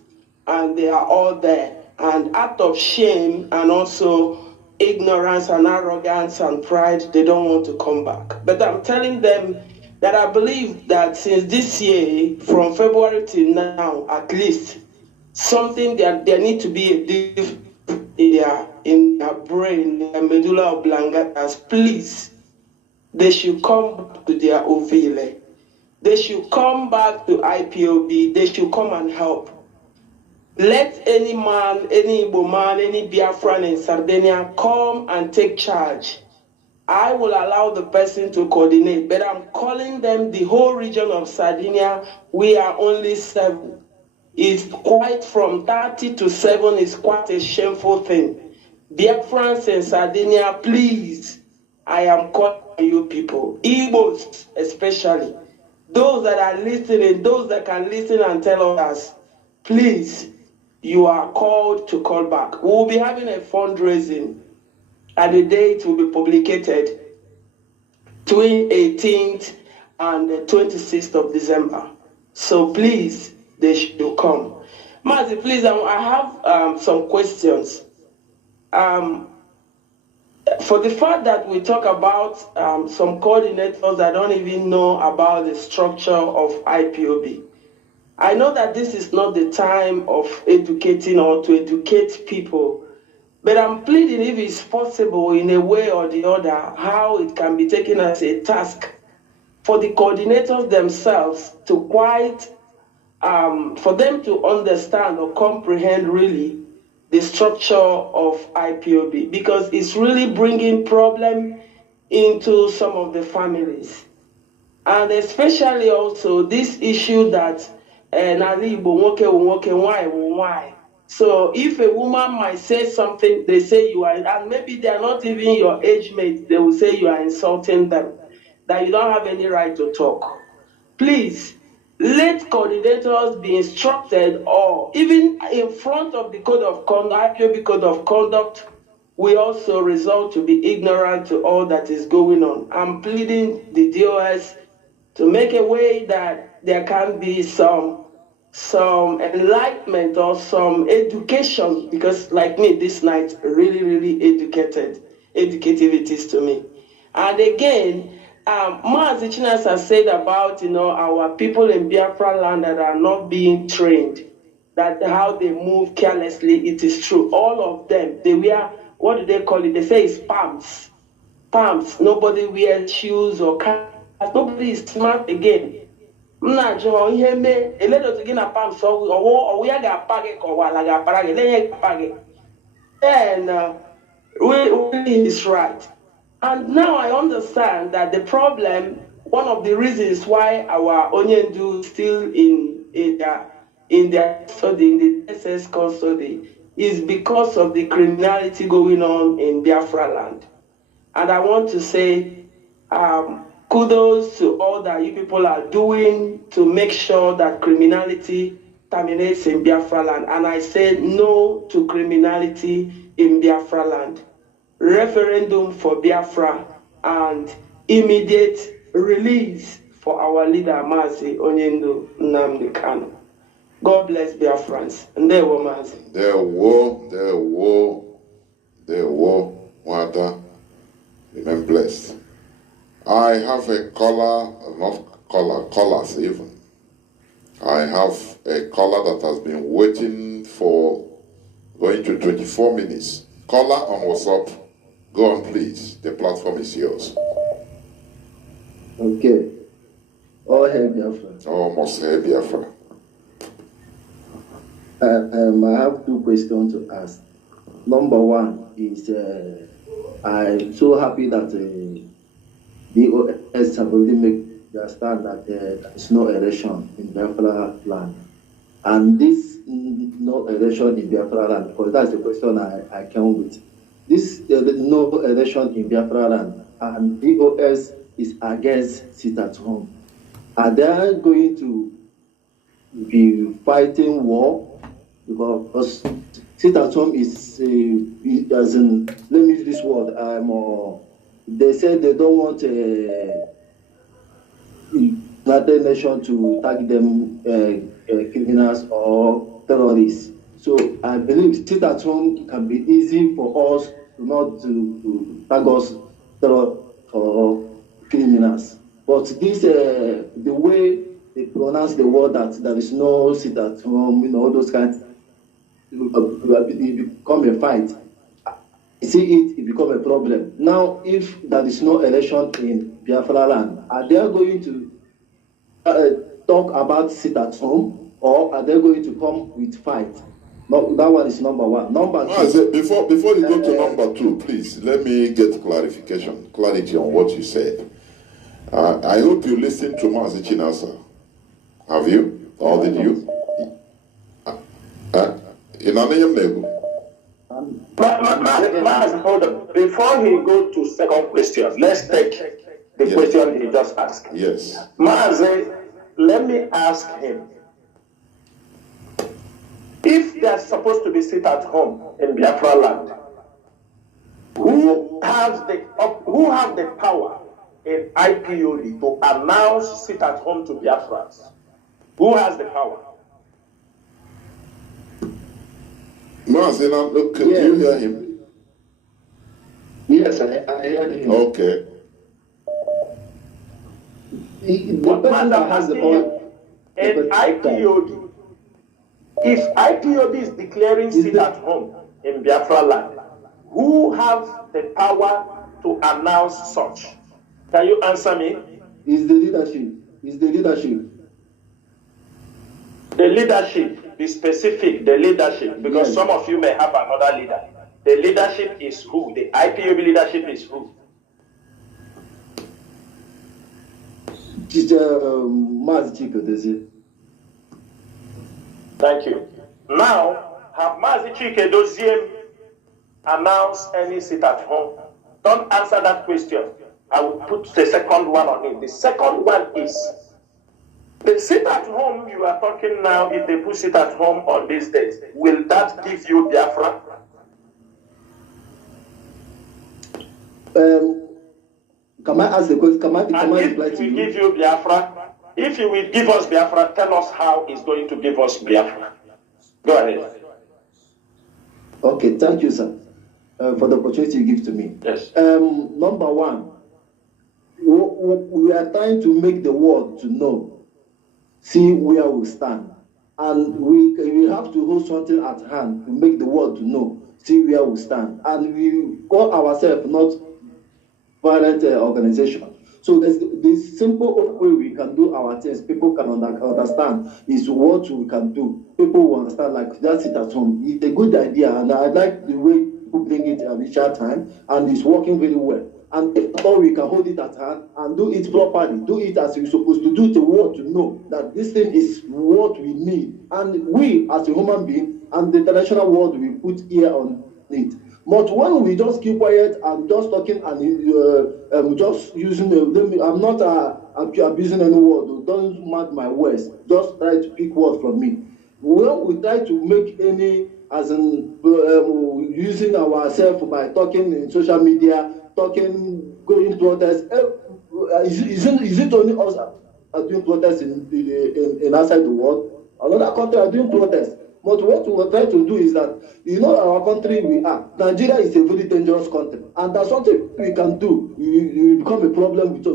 and they are all there. And out of shame and also ignorance and arrogance and pride, they don't want to come back. But I'm telling them that I believe that since this year, from February till now, at least, something that there need to be a difference in their brain, in their medulla oblongata. Please, they should come back to their ovile. They should come back to IPOB. They should come and help. Let any man, any Igbo man, any Biafran in Sardinia come and take charge. I will allow the person to coordinate, but I'm calling them the whole region of Sardinia. We are only 7. It's quite from 30 to 7 is quite a shameful thing. Biafrans in Sardinia, please, I am calling you people, Igbos especially, those that are listening, those that can listen and tell us, please, you are called to call back. We will be having a fundraising, and the date will be publicated between 18th and the 26th of December. So please, they should come. Mazi, please, I have some questions. For the fact that we talk about some coordinators that don't even know about the structure of IPOB, I know that this is not the time of educating or to educate people, but I'm pleading if it's possible in a way or the other, how it can be taken as a task for the coordinators themselves to for them to understand or comprehend really the structure of IPOB, because it's really bringing problem into some of the families. And especially also this issue that why? So if a woman might say something, they say you are, and maybe they are not even your age mates, they will say you are insulting them, that you don't have any right to talk. Please, let coordinators be instructed, or even in front of the code of conduct, IPOB code of conduct, we also result to be ignorant to all that is going on. I'm pleading the DOS to make a way that there can be some enlightenment or some education, because like me this night, really educative it is to me. And again, Mazi Chinasa said about our people in Biafra land that are not being trained, that how they move carelessly. It is true. All of them, they wear, what do they call it? They say it's pumps. Pumps. Nobody wears shoes or cars. Nobody is smart again. Then is right. And now I understand that the problem, one of the reasons why our Onyendu is still in their study, in the SS custody, is because of the criminality going on in Biafra land. And I want to say kudos to all that you people are doing to make sure that criminality terminates in Biafra land. And I say no to criminality in Biafra land. Referendum for Biafra and immediate release for our leader Mazi Nnamdikanu. God bless Biafrans. And there were Mazi. There were, Wada. Remain blessed. I have a caller, callers even. I have a caller that has been waiting for going to 24 minutes. Caller on WhatsApp. Go on, please. The platform is yours. Okay. All hail Biafra. Almost hail Biafra. I have two questions to ask. Number one is, I'm so happy that the OS have already made their stand that there is no election in Biafra land. And this no election in Biafra land, because that's the question I came with. This no election in Biafra land, and DOS is against sit at home. Are they going to be fighting war? Because sit at home is, as in, let me use this word, they said they don't want another nation to tag them criminals or terrorists. So I believe sit at home can be easy for us not to tag us terror or criminals. But this, the way they pronounce the word that there is no sit at home, all those kinds, it become a fight. It become a problem. Now, if there is no election in Biafra land, are they going to talk about sit at home, or are they going to come with fight? No, that one is number one. Number two. Before you go to number two, please let me get clarity on what you said. I hope you listened to Mazi Chinasa. Have you? Or did you? Hold on. Before he goes to second question, let's take the question he just asked. Yes. Mazi, let me ask him. If they're supposed to be sit at home in Biafra land, who have the power in IPOD to announce sit at home to Biafrans? Who has the power? Mazi, look, can you hear him? Yes, I heard him. Okay. The person that has the power in IPOD. If IPOB is declaring sit at home in Biafra land, who have the power to announce such? Can you answer me? Is the leadership. The leadership, be specific, the leadership, because yes. Some of you may have another leader. The leadership is who? The IPOB leadership is who? Mazi. Thank you. Now, have Mazi Chike announced any sit at home? Don't answer that question. I will put the second one on it. The second one is, The sit at home you are talking now, if they put sit at home on these days, will that give you Biafra? Can I ask the question? Can I if reply to we you? give you Biafra, if you will give us Biafra, tell us how it's going to give us Biafra. Go ahead. Okay, thank you, sir, for the opportunity you give to me. Yes. Number one, we are trying to make the world to know, see where we stand. And we have to hold something at hand to make the world to know, see where we stand. And we call ourselves not violent organization. So there's this simple way we can do our things. People can understand is what we can do. People will understand, like that's it at home. It's a good idea, and I like the way people bring it at each time, and it's working very well. And if all we can hold it at hand and do it properly, do it as we're supposed to do, the world to know that this thing is what we need. And we, as a human being, and the international world, we put ear on it. But when we just keep quiet and just talking and just using, I'm not abusing any word, don't mark my words, just try to pick words from me. When we try to make any, as in using ourselves by talking in social media, talking, going protest, is it only us are doing protests in outside the world? Another country are doing protests. But what we are trying to do is that, our country we are. Nigeria is a very dangerous country. And that's something we can do. We become a problem with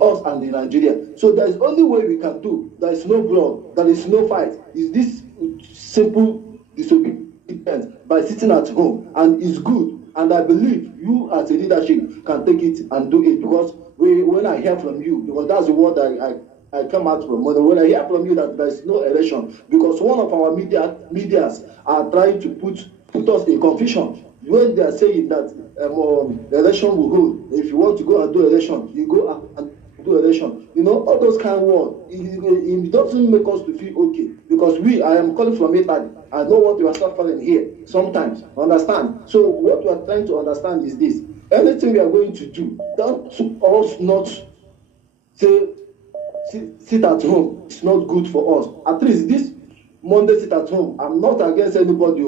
us and in Nigeria. So there is only way we can do. There is no blood. There is no fight. Is this simple disobedience by sitting at home. And it's good. And I believe you as a leadership can take it and do it. Because when I hear from you, because that's the word I come out from. When I hear from you that there is no election, because one of our medias are trying to put us in confusion when they are saying that the election will hold. If you want to go and do election, you go and do election. All those kind of words. It doesn't make us to feel okay, because I am calling from Italy. I know what you are suffering here sometimes. Understand? So what we are trying to understand is this: anything we are going to do, don't us not say sit at home. It's not good for us. At least this Monday sit at home, I'm not against anybody.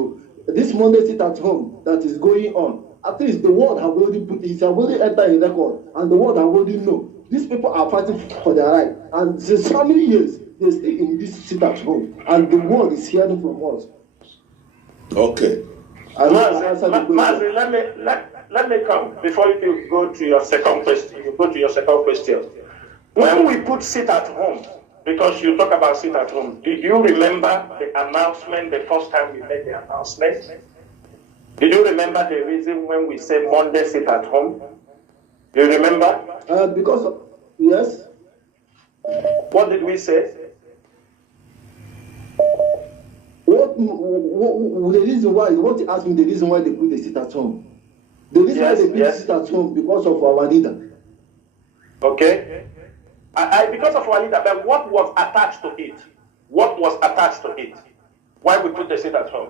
This Monday sit at home that is going on, at least the world have already put it, have already entered a record, and the world have already know. These people are fighting for their right, and since so many years they stay in this sit at home, and the world is hearing from us. Okay. Mazi, let me come before you go to your second question. When we put sit at home, because you talk about sit at home, did you remember the announcement the first time we made the announcement? Did you remember the reason when we said Monday sit at home? Do you remember? Yes. What did we say? What the reason why? You want to ask me the reason why they put the sit at home? The reason why they put sit at home because of our leader. Okay. Because of our leader, but what was attached to it? What was attached to it? Why we put the sit at home?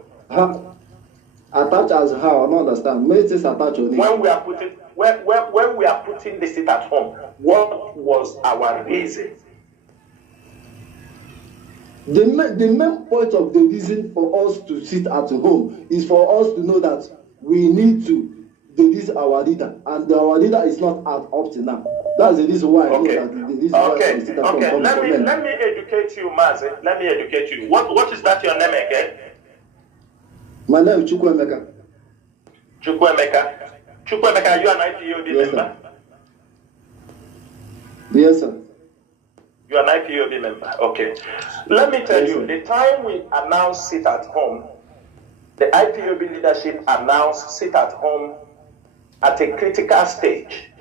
Attached as how? I don't understand. Many things attached on it. When we are putting the sit at home, what was our reason? The main point of the reason for us to sit at home is for us to know that we need to release our leader, and our leader is not up to now. That's the reason why. Okay. I know that the reason why we sit at home. Let me educate you, Mazi. Let me educate you. What is that your name again? My name is Chukwuemeka. Chukwuemeka, are you an IPOB member? Yes, sir. You are an IPOB member. Okay. Let me tell you, the time we announced sit at home, the IPOB leadership announced sit at home at a critical stage.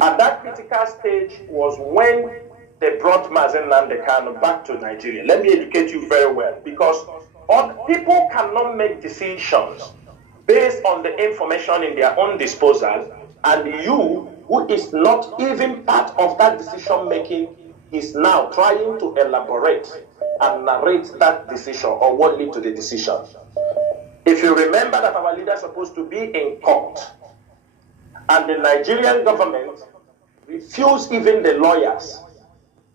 And that critical stage was when they brought Mazi FreeNnamdiKanu back to Nigeria. Let me educate you very well, because people cannot make decisions based on the information in their own disposal, and you, who is not even part of that decision making, is now trying to elaborate and narrate that decision or what led to the decision. If you remember that our leader is supposed to be in court, and the Nigerian government refused even the lawyers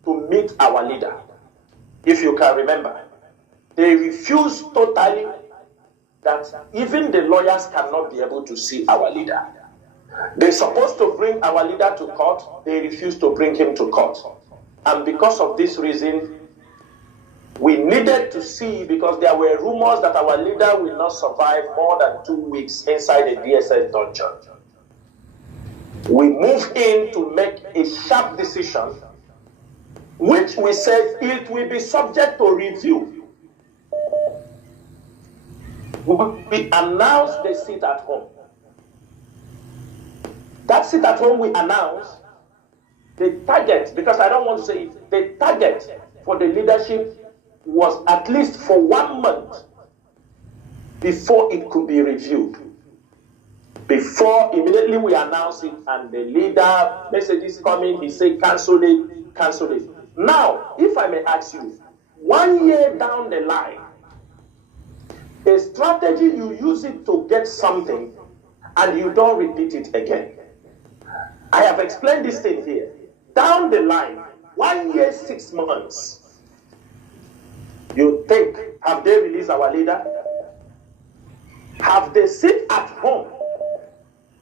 to meet our leader. If you can remember, they refused totally that even the lawyers cannot be able to see our leader. They're supposed to bring our leader to court. They refused to bring him to court. And because of this reason, we needed to see, because there were rumors that our leader will not survive more than 2 weeks inside a DSS dungeon. We moved in to make a sharp decision, which we said it will be subject to review. We announced the sit at home. That sit at home we announced, the target, because I don't want to say it, the target for the leadership was at least for 1 month before it could be reviewed. Before immediately we announced it, and the leader messages coming, he said cancel it, cancel it. Now, if I may ask you, 1 year down the line, a strategy you use it to get something and you don't repeat it again. I have explained this thing here. Down the line, 1 year, 6 months, you think, have they released our leader? Have they sit at home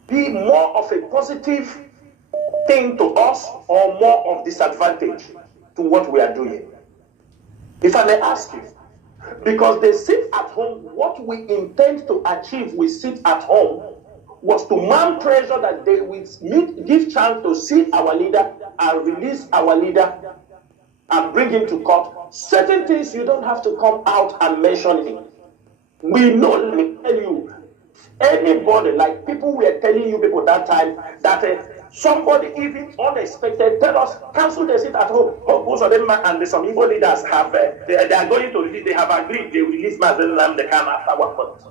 be more of a positive thing to us or more of disadvantage to what we are doing? If I may ask you, because they sit at home, what we intend to achieve with sit at home was to mount pressure that they will give chance to see our leader and release our leader and bring him to court. Certain things you don't have to come out and mention him. We know, let me tell you, anybody, like people were telling you people that time, that somebody even unexpected tell us, cancel the sit at home. Most of them and some Igbo leaders have, they are going to release, they have agreed, they will release Mazi Nnamdi Kanu after 1 month.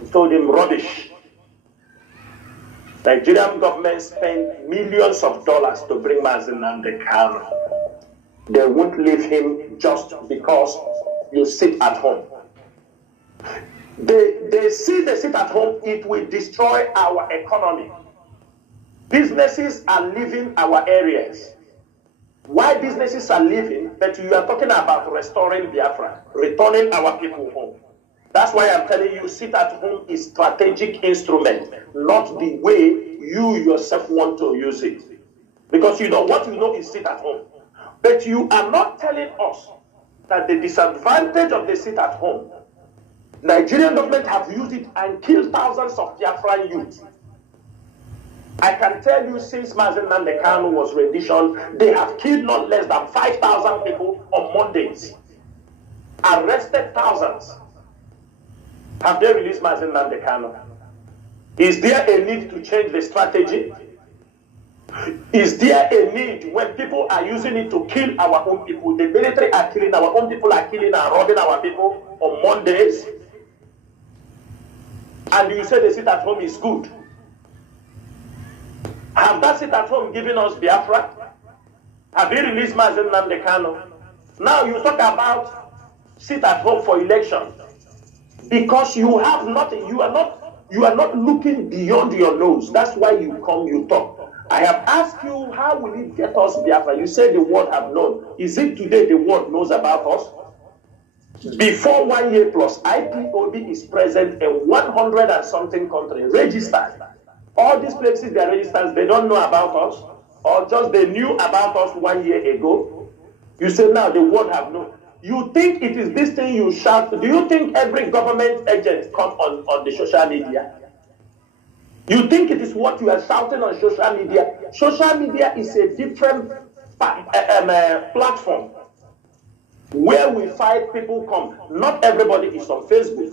We told him rubbish. Nigerian government spent millions of dollars to bring Mazi Nnamdi Kanu. They won't leave him just because you sit at home. They see the sit at home, it will destroy our economy. Businesses are leaving our areas. Why businesses are leaving? But you are talking about restoring Biafra, returning our people home. That's why I'm telling you, sit at home is strategic instrument, not the way you yourself want to use it. Because you know what you know is sit at home. But you are not telling us that the disadvantage of the sit at home, Nigerian government have used it and killed thousands of Biafran youth. I can tell you, since Mazi Nnamdi Kanu was rendition, they have killed not less than 5,000 people on Mondays. Arrested thousands. Have they released Mazi Nnamdi Kanu? Is there a need to change the strategy? Is there a need when people are using it to kill our own people? The military are killing our own people, are killing and robbing our people on Mondays. And you say the sit at home is good. Have that sit at home given us Biafra? Have you released Mazi Nnamdi Kanu? Now you talk about sit at home for election. Because you have nothing, you are not looking beyond your nose. That's why you come, you talk. I have asked you, how will it get us Biafra? You say the world have known. Is it today the world knows about us? Before 1 year plus, IPOB is present in 100 and something countries, registered. All these places they are registered, they don't know about us, or just they knew about us 1 year ago. You say now the world have known. You think it is this thing you shout? Do you think every government agent come on the social media? You think it is what you are shouting on social media? Social media is a different platform where we find people come. Not everybody is on Facebook.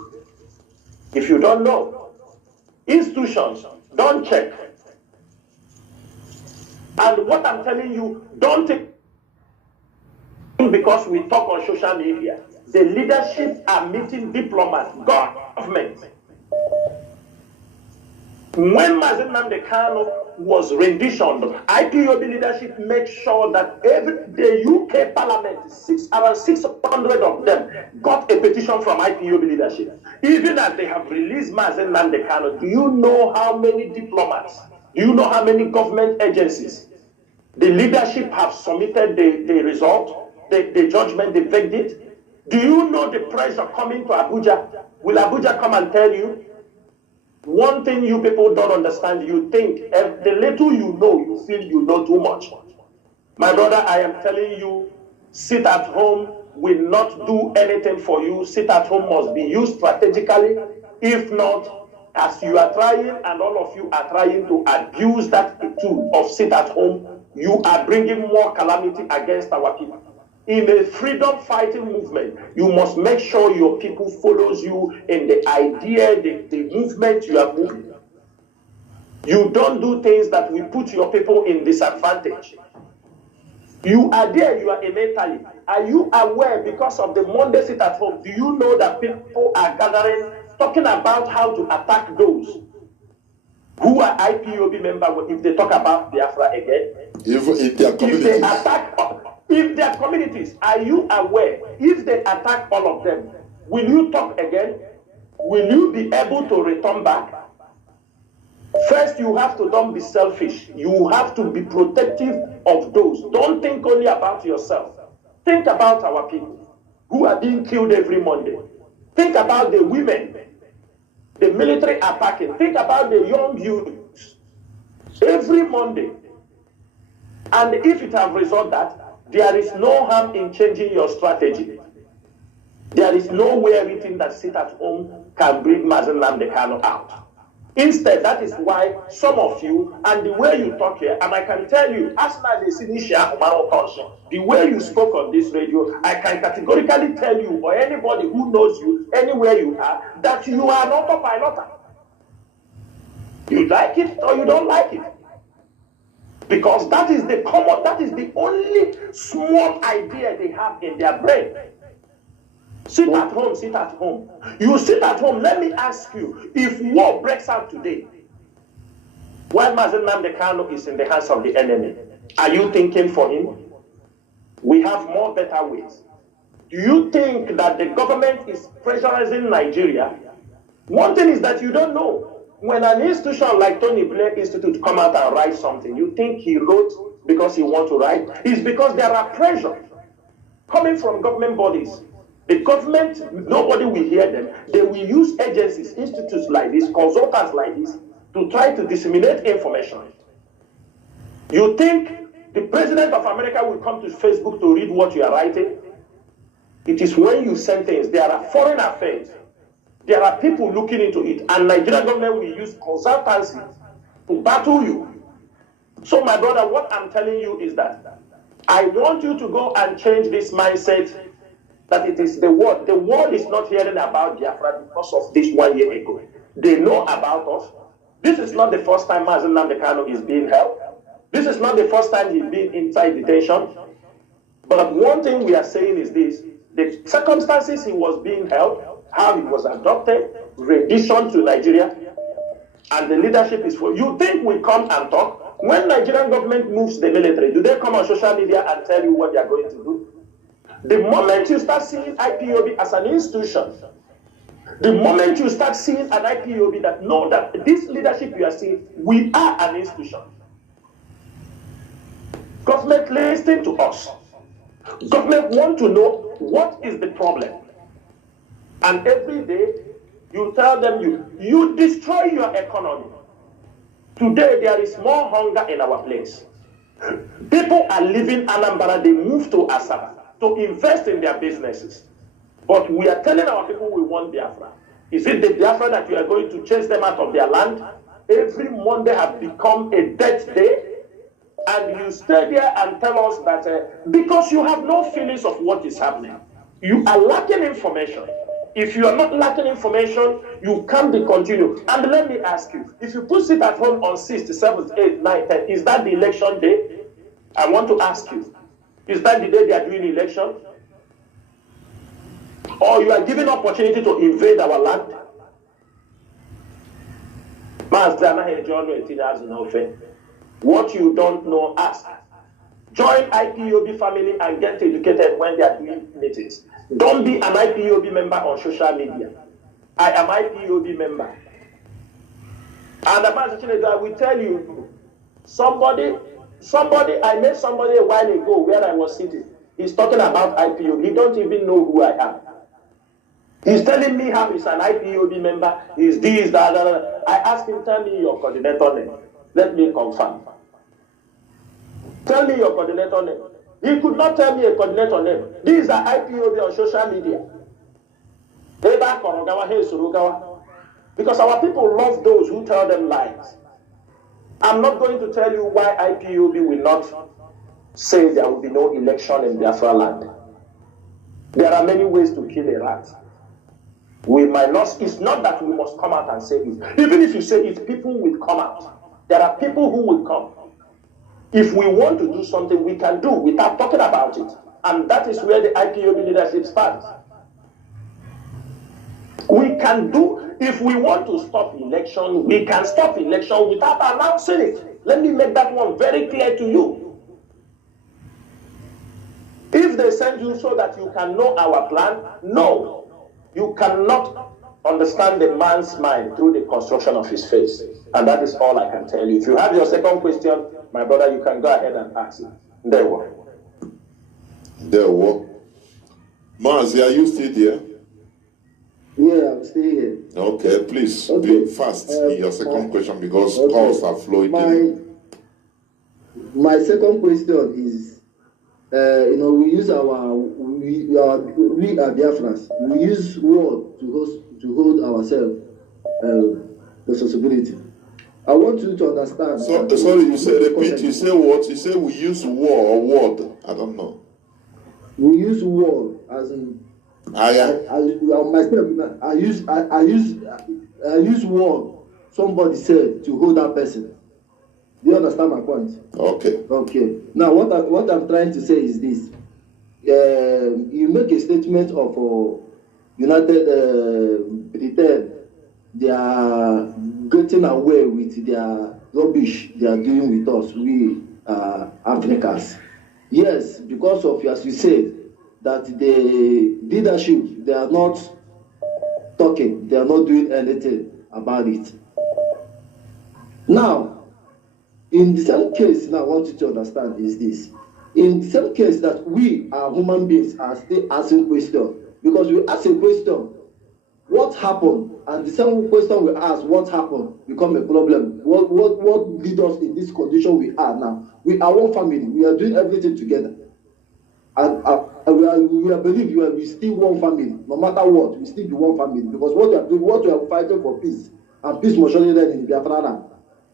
If you don't know, institutions, don't check. And what I'm telling you, don't take because we talk on social media. The leadership are meeting diplomats, government. When Mazi Nnamdi Kanu was renditioned, IPOB leadership made sure that the UK Parliament, around 600 of them, got a petition from IPOB leadership. Even as they have released Mazi Nnamdi Kanu, do you know how many diplomats, do you know how many government agencies The leadership have submitted the result, the judgment, the verdict. Do you know the pressure coming to Abuja? Will Abuja come and tell you? One thing you people don't understand, you think the little you know, you feel you know too much. My brother, I am telling you, sit at home will not do anything for you. Sit at home must be used strategically. If not, as you are trying and all of you are trying to abuse that tool of sit at home, you are bringing more calamity against our people. In a freedom fighting movement, you must make sure your people follows you in the idea, the movement you are moving. You don't do things that will put your people in disadvantage. You are there, you are mentally. Are you aware because of the Monday sit at home? Do you know that people are gathering, talking about how to attack those who are IPOB members if they talk about Biafra again? If their communities. If they attack, if their communities, are you aware? If they attack all of them, will you talk again? Will you be able to return back? First, you have to don't be selfish. You have to be protective of those. Don't think only about yourself. Think about our people who are being killed every Monday. Think about the women the military are attacking. Think about the young youths every Monday. And if it has resolved that, there is no harm in changing your strategy. There is nowhere written that sit at home can bring Mazi FreeNnamdiKanu out. Instead, that is why some of you, and the way you talk here, and I can tell you, as the way you spoke on this radio, I can categorically tell you, or anybody who knows you, anywhere you are, that you are not a pilot. You like it or you don't like it. Because that is the common, that is the only small idea they have in their brain. Sit at home, sit at home. You sit at home, let me ask you, if war breaks out today, while Mazi FreeNnamdiKanu is in the hands of the enemy, are you thinking for him? We have more better ways. Do you think that the government is pressurizing Nigeria? One thing is that you don't know. When an institution like Tony Blair Institute come out and write something, you think he wrote because he wants to write? It's because there are pressure coming from government bodies. The government, nobody will hear them. They will use agencies, institutes like this, consultants like this, to try to disseminate information. You think the president of America will come to Facebook to read what you are writing? It is when you send things. There are foreign affairs. There are people looking into it, and Nigerian government will use consultancy to battle you. So, my brother, what I'm telling you is that I want you to go and change this mindset that it is the world. The world is not hearing about Biafra because of this 1 year ago. They know about us. This is not the first time Mazi FreeNnamdiKanu is being held. This is not the first time he's been inside detention. But one thing we are saying is this: the circumstances he was being held, how he was adopted, rendition to Nigeria, and the leadership is for. You think we come and talk? When Nigerian government moves the military, do they come on social media and tell you what they are going to do? The moment you start seeing IPOB as an institution, the moment you start seeing an IPOB that know that this leadership you are seeing, we are an institution. Government listen to us. Government want to know what is the problem. And every day, you tell them you destroy your economy. Today, there is more hunger in our place. People are leaving Anambra, they move to Asaba to invest in their businesses. But we are telling our people we want Biafra. Is it the Biafra that you are going to chase them out of their land? Every Monday has become a death day. And you stay there and tell us that because you have no feelings of what is happening. You are lacking information. If you are not lacking information, you can't be continued. And let me ask you, if you put it at home on 6th, 7th, 8th, 9th, 10th, is that the election day? I want to ask you, is that the day they are doing election? Or you are given opportunity to invade our land? What you don't know, ask. Join IPOB family and get educated when they are doing meetings. Don't be an IPOB member on social media. I am IPOB member. And I will tell you, somebody I met somebody a while ago where I was sitting. He's talking about IPOB. He don't even know who I am. He's telling me how he's an IPOB member. He's this, that. I asked him, tell me your coordinator name. Let me confirm. Tell me your coordinator name. He could not tell me a coordinator name. These are IPOB on social media. Because our people love those who tell them lies. I'm not going to tell you why IPOB will not say there will be no election in Biafra land. There are many ways to kill a rat. We might not, it's not that we must come out and say it. Even if you say it, people will come out. There are people who will come. If we want to do something, we can do without talking about it. And that is where the IPOB leadership stands. We can do, if we want to stop election, we can stop election without announcing it. Let me make that one very clear to you. If they send you so that you can know our plan, no. You cannot understand the man's mind through the construction of his face. And that is all I can tell you. If you have your second question, my brother, you can go ahead and ask it. There we go. Mazi, are you still there? Yeah, I'm still here. Okay, please be fast in your second question because calls are flowing. My second question is, we use we are Biafrans. We use word to hold ourselves responsibility. I want you to understand. So, sorry, you say repeat. You say what? You say we use war or word? I don't know. We use word as in. I use word somebody said to hold that person. Do you understand my point? Okay. Now, what I'm trying to say is this: you make a statement of United Britain. They are getting away with their rubbish they are doing with us, we Africans. Yes, because of, as you said, that the leadership, they are not talking, they are not doing anything about it. Now, in the same case, now I want you to understand is this. In the same case that we are human beings are still asking questions, because we ask a question, what happened? And the same question we ask, what happened, become a problem. What lead us in this condition we are now? We are one family. We are doing everything together. And we believe we still one family. No matter what, we still be one family. Because what we are doing, what we are fighting for peace. And peace must surely reign in Biafra land.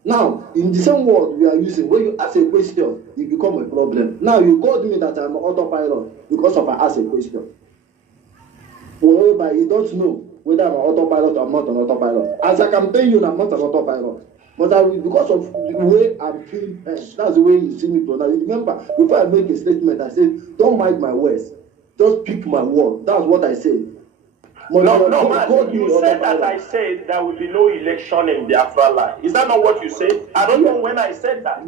Now, in the same word we are using, when you ask a question, it become a problem. Now, you called me that I'm an autopilot because of I ask a question. Whereby you don't know whether I'm an autopilot or I'm not an autopilot. As I can tell you, I'm not an autopilot. But because of the way I'm feeling, that's the way you see me pronounce. Remember, before I make a statement, I said, don't mind my words. Just pick my word. That's what I said. No, you said that I said there will be no election in Biafra land. Is that not what you said? I don't know when I said that.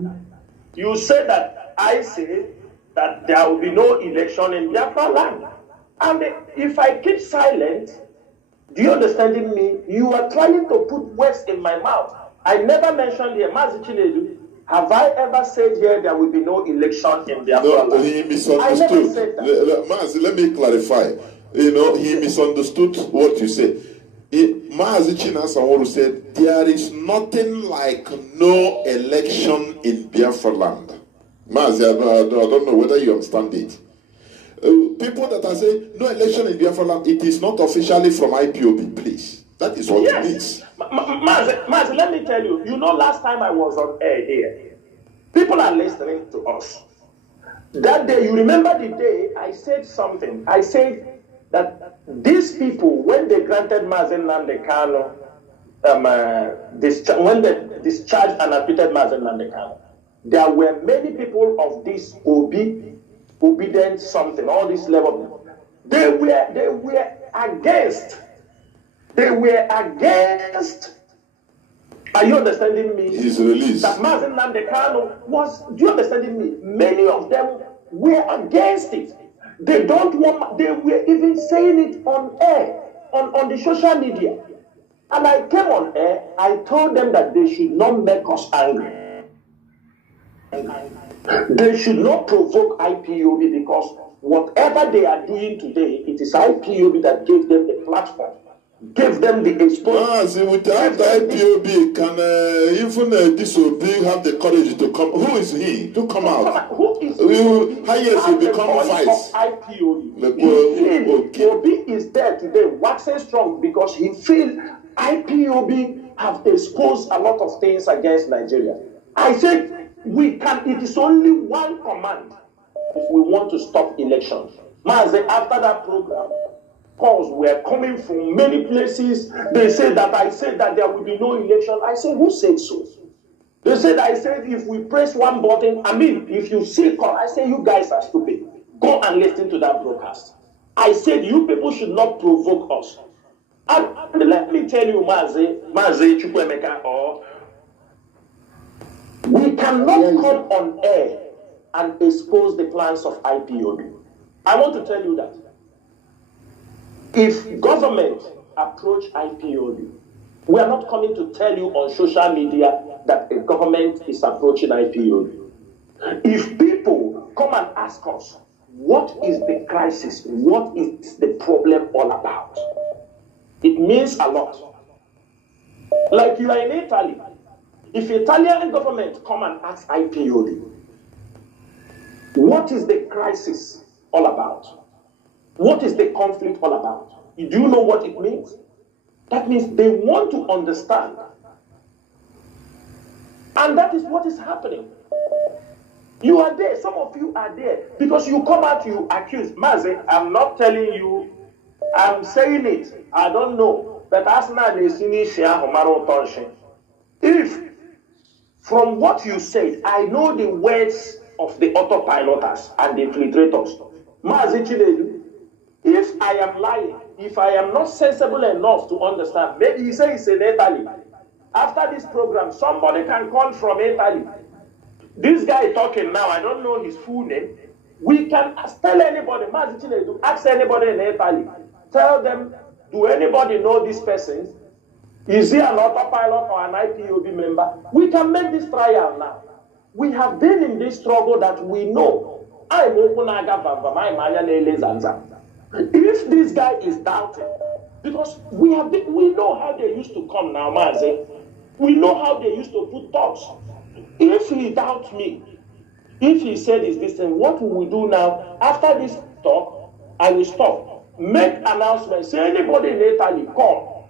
You said that I said that there will be no election in Biafra land. And if I keep silent, do you understand me? You are trying to put words in my mouth. I never mentioned here, Mazi Chinedu. Have I ever said here there will be no election in Biafra land? No, he misunderstood. I never said that. Mazi, let me clarify. He misunderstood what you said. Mazi Chinasa Nworu said, there is nothing like no election in Biafra land. Mazi, I don't know whether you understand it. People that are saying no election in Biafra land, it is not officially from IPOB, please. That is what it means. Mazi, let me tell you, last time I was on air here, people are listening to us. That day, you remember the day I said something. I said that these people, when they granted Mazi FreeNnamdiKanu, when they discharged and acquitted Mazi FreeNnamdiKanu, there were many people of this obedient something, all this level. They were against. They were against. Are you understanding me? His release. That Mazi FreeNnamdiKanu was. Do you understand me? Many of them were against it. They don't want. They were even saying it on air, on the social media. And I came on air. I told them that they should not make us angry. They should not provoke IPOB because whatever they are doing today, it is IPOB that gave them the platform, gave them the exposure. See, without the IPOB, can even disobey have the courage to come? Who is he to come out? Who is highest will become vice. IPOB. Obi is there today, waxing strong because he feels IPOB have exposed a lot of things against Nigeria. I said we can. It is only one command if we want to stop elections. Mazi, after that program, calls were coming from many places. They said that I said that there will be no election. I said, who said so? They said I said if we press one button, if you see call, I say you guys are stupid. Go and listen to that broadcast. I said you people should not provoke us. And let me tell you, Mazi Chukwemeka, or we cannot come on air and expose the plans of IPOB. I want to tell you that if government approach IPOB, we are not coming to tell you on social media that a government is approaching IPOB. If people come and ask us, what is the crisis? What is the problem all about? It means a lot. Like you are in Italy. If Italian government come and ask IPOB, what is the crisis all about? What is the conflict all about? Do you know what it means? That means they want to understand. And that is what is happening. You are there. Some of you are there. Because you come out, you accuse. Mazi, I'm not telling you. I'm saying it. I don't know. But as now they see me share if from what you said, I know the words of the autopiloters and the infiltrators. Mazi Chinedu, if I am lying, if I am not sensible enough to understand, maybe you say it's in Italy. After this program, somebody can call from Italy. This guy talking now, I don't know his full name. We can tell anybody, Mazi Chinedu, ask anybody in Italy. Tell them, do anybody know this person? Is he an autopilot or an IPOB member? We can make this trial now. We have been in this struggle that we know. If this guy is doubting, because we know how they used to come now, Mazi. We know how they used to put talks. If he doubts me, if he said is this thing, what will we do now? After this talk, I will stop. Make announcement. Say anybody in Italy, call.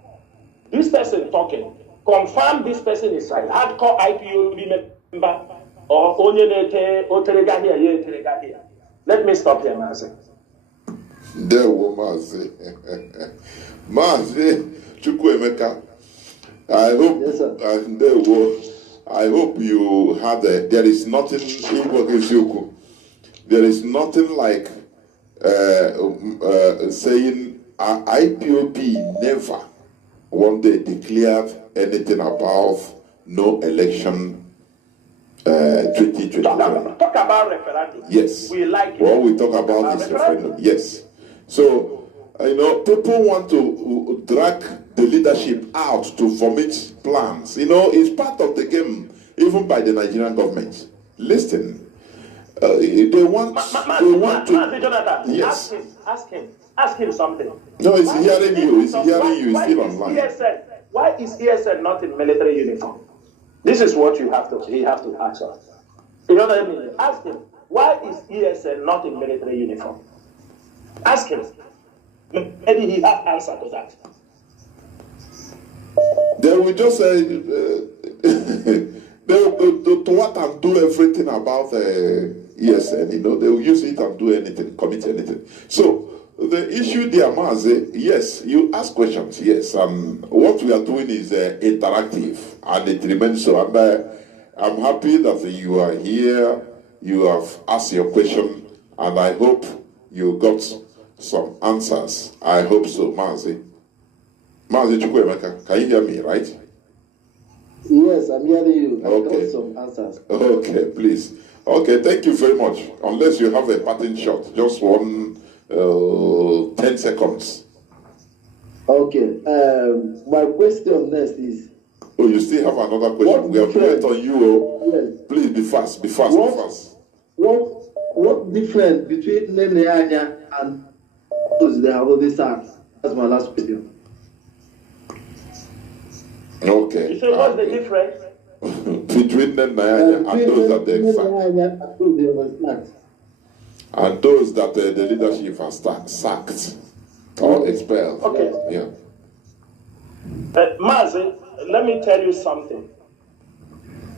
This person talking. Confirm this person is right. Hardcore IPOB member or Onyenete Oterega here. Let me stop here, Mazi. There was Mazi. Mazi Chukwemeka. I hope yes, I hope you had there is nothing there is nothing like saying IPOB never one day declared anything about no election 2020. Talk about referendum. Yes. We like it. What we talk about is referendum. Yes. So, people want to drag the leadership out to vomit plans. It's part of the game, even by the Nigerian government. Listen. They want to. Yes. Ask him something. No, he's hearing you. He's hearing you. He's still online. Why is ESN not in military uniform? This is what he have to ask us. You know what I mean? Ask him. Why is ESN not in military uniform? Ask him. Maybe he has answer to that. They will just say they will what and do everything about ESN. They will use it and do anything, commit anything. So the issue there, Mazi, yes, you ask questions, yes, and what we are doing is interactive, and it remains so. And I'm happy that you are here. You have asked your question, and I hope you got some answers. I hope so, Mazi. Mazi Chukwemeka, can you hear me, right? Yes, I'm hearing you. Okay. I got some answers. Okay, please. Okay, thank you very much. Unless you have a parting shot, just 10 seconds. Okay. My question next is. Oh, you still have another question? We have to wait on you. Yes. Please be fast. what difference between Neneanya and those they have already sacked? That's my last question. Okay. You say what's the difference? Between Neneanya and those that they sacked. And those that the leadership has sacked or expelled. Okay. Yeah. Mazi, let me tell you something.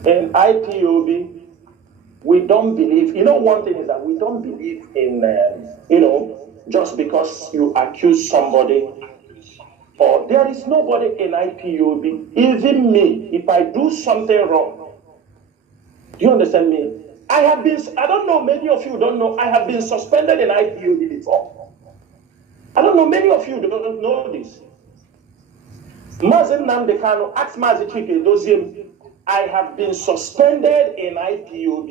In IPOB, we don't believe, one thing is that we don't believe in, just because you accuse somebody, or there is nobody in IPOB, even me, if I do something wrong. Do you understand me? I don't know, many of you don't know, I have been suspended in IPOB before. I don't know, many of you don't know this. Mazi Nnamdikanu asked Mazi Chike Doziem, I have been suspended in IPOB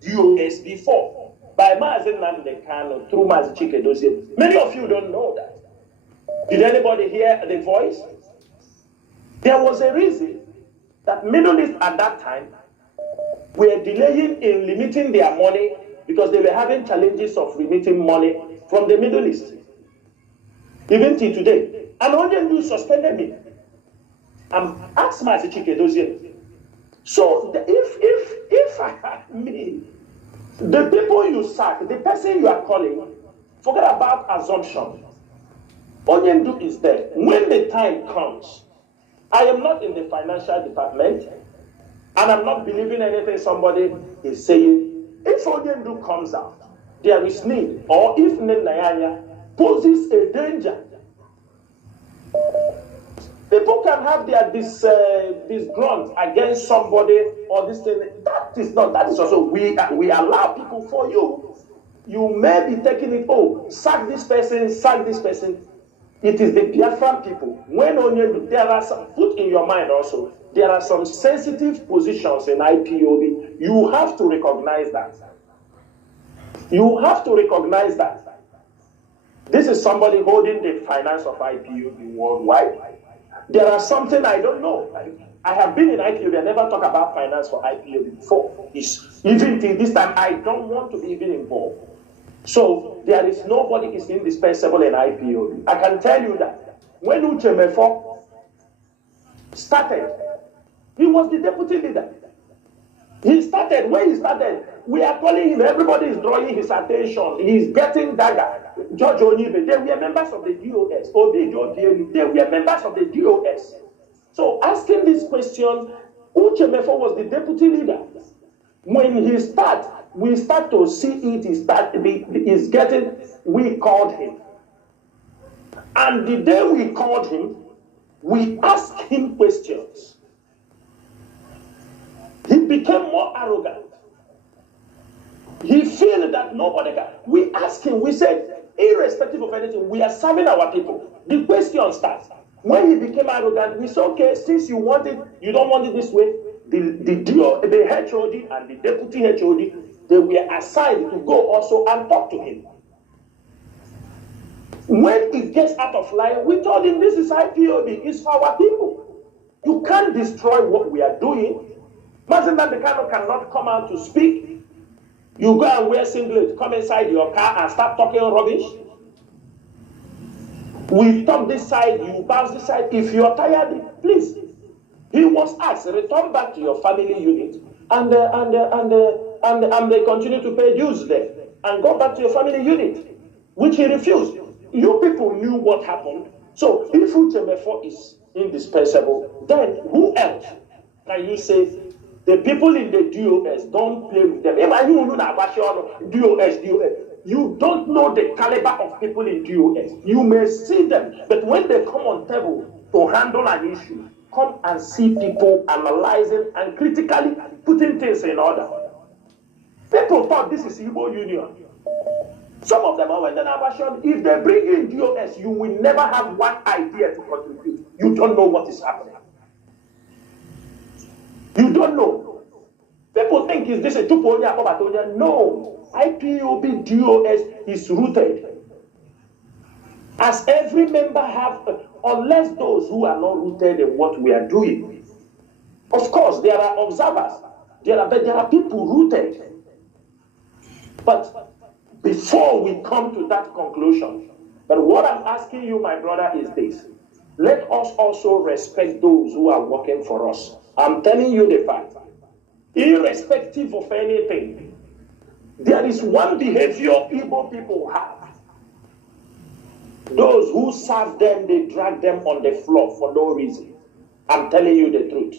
DOS before by Mazi Nnamdikanu through Mazi Chike Doziem. Many of you don't know that. Did anybody hear the voice? There was a reason that Middle East at that time were delaying in limiting their money because they were having challenges of remitting money from the Middle East. Even till today. And only you suspended me. I'm asked Mazi Chike Doziem. So if I had me, the people you sack, the person you are calling, forget about assumption. Onyendu is there. When the time comes, I am not in the financial department, and I'm not believing anything somebody is saying. If Onyendu comes out, there is need, or if Nenayanya poses a danger, people can have their disgrunt against somebody or this thing. That is also we allow people for you. You may be taking it, sack this person. It is the Biafran people. When there are some, put in your mind also, there are some sensitive positions in IPOB. You have to recognize that. You have to recognize that. This is somebody holding the finance of IPOB worldwide. There are something I don't know. I have been in IPOB. I never talk about finance for IPOB before. Even till this time, I don't want to be even involved. So there is nobody is indispensable in IPOB. I can tell you that when Uchemefo started, he was the deputy leader. When he started, we are calling him, everybody is drawing his attention. He's getting dagger. George Onibe, they were members of the DOS. They were members of the DOS. So asking this question, Uchemefo was the deputy leader. When he started, we start to see it is getting, we called him. And the day we called him, we asked him questions. He became more arrogant. He felt that nobody can. We asked him, we said, irrespective of anything, we are serving our people. The question starts. When he became arrogant, we said, okay, since you want it, you don't want it this way, the HOD and the deputy HOD, they were assigned to go also and talk to him. When it gets out of line, we told him this is IPOB, it's for our people. You can't destroy what we are doing. Mazi Nnamdikanu cannot come out to speak. You go and wear singlet, come inside your car and start talking rubbish. We talk this side, you bounce this side. If you are tired, please. He was asked, return back to your family unit and they continue to pay dues there and go back to your family unit, which he refused. You people knew what happened. So if Uchemefo is indispensable, then who else can you say? The people in the DOS, don't play with them. You don't know the caliber of people in DOS. You may see them, but when they come on table to handle an issue, come and see people analyzing and critically putting things in order. People thought this is Igbo Union. Some of them are when if they bring in DOS, you will never have one idea to contribute. You don't know what is happening. You don't know. People think is this a Tuponia or Batonia? No. IPOB DOS is rooted. As every member have, unless those who are not rooted in what we are doing. Of course, there are observers. There are people rooted. But before we come to that conclusion, but what I'm asking you, my brother, is this. Let us also respect those who are working for us. I'm telling you the fact. Irrespective of anything, there is one behavior Igbo people have. Those who serve them, they drag them on the floor for no reason. I'm telling you the truth.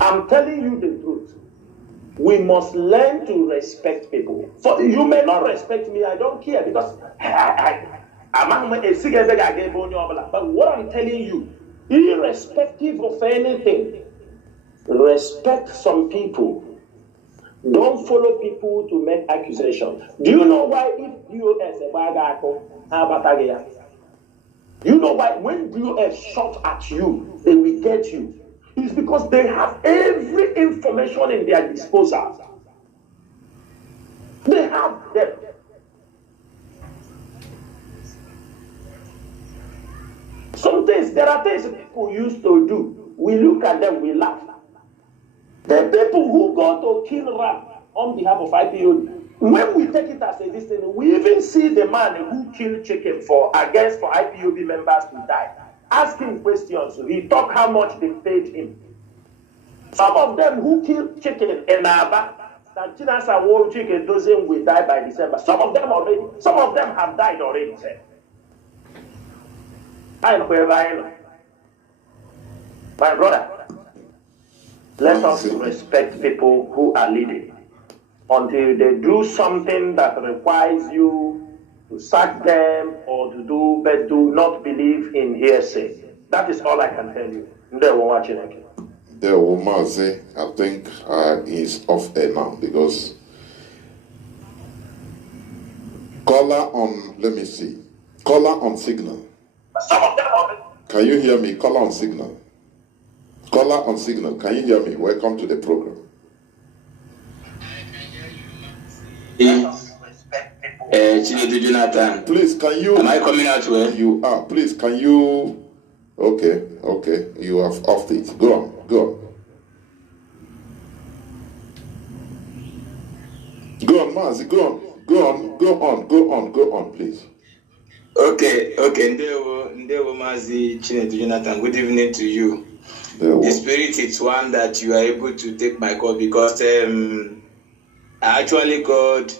I'm telling you the truth. We must learn to respect people. For you may not respect me, I don't care, because but what I'm telling you, irrespective of anything, respect some people. Don't follow people to make accusations. Do you know why if DOS do you know why when DOS shot at you, they will get you? It's because they have every information in their disposal. They have them. Some things, there are things people used to do. We look at them, we laugh. The people who go to kill Ram on behalf of IPOB, when we take it as a distance, we even see the man who killed chicken for IPOB members to die. Ask him questions. He talk how much they paid him. Some of them who killed chicken in Aba, that Chinasa and Nworu chicken dozen will die by December. Some of them have died already. I know wherever I know. My brother, let us respect people who are leading until they do something that requires you to sack them or to do, but do not believe in hearsay. That is all I can tell you. They were watching again. Mazi, I think he's off air now because caller on, let me see, caller on signal. Can you hear me? Caller on signal. Caller on signal. Can you hear me? Welcome to the program. Jonathan. Please, can you? Am I coming out well? You are. Please, can you? Okay. You have off it. Go on. Go on, Mazi. Go on, please. Okay. Ndewo Mazi Jonathan. Good evening to you. The spirit is one that you are able to take my call because I actually called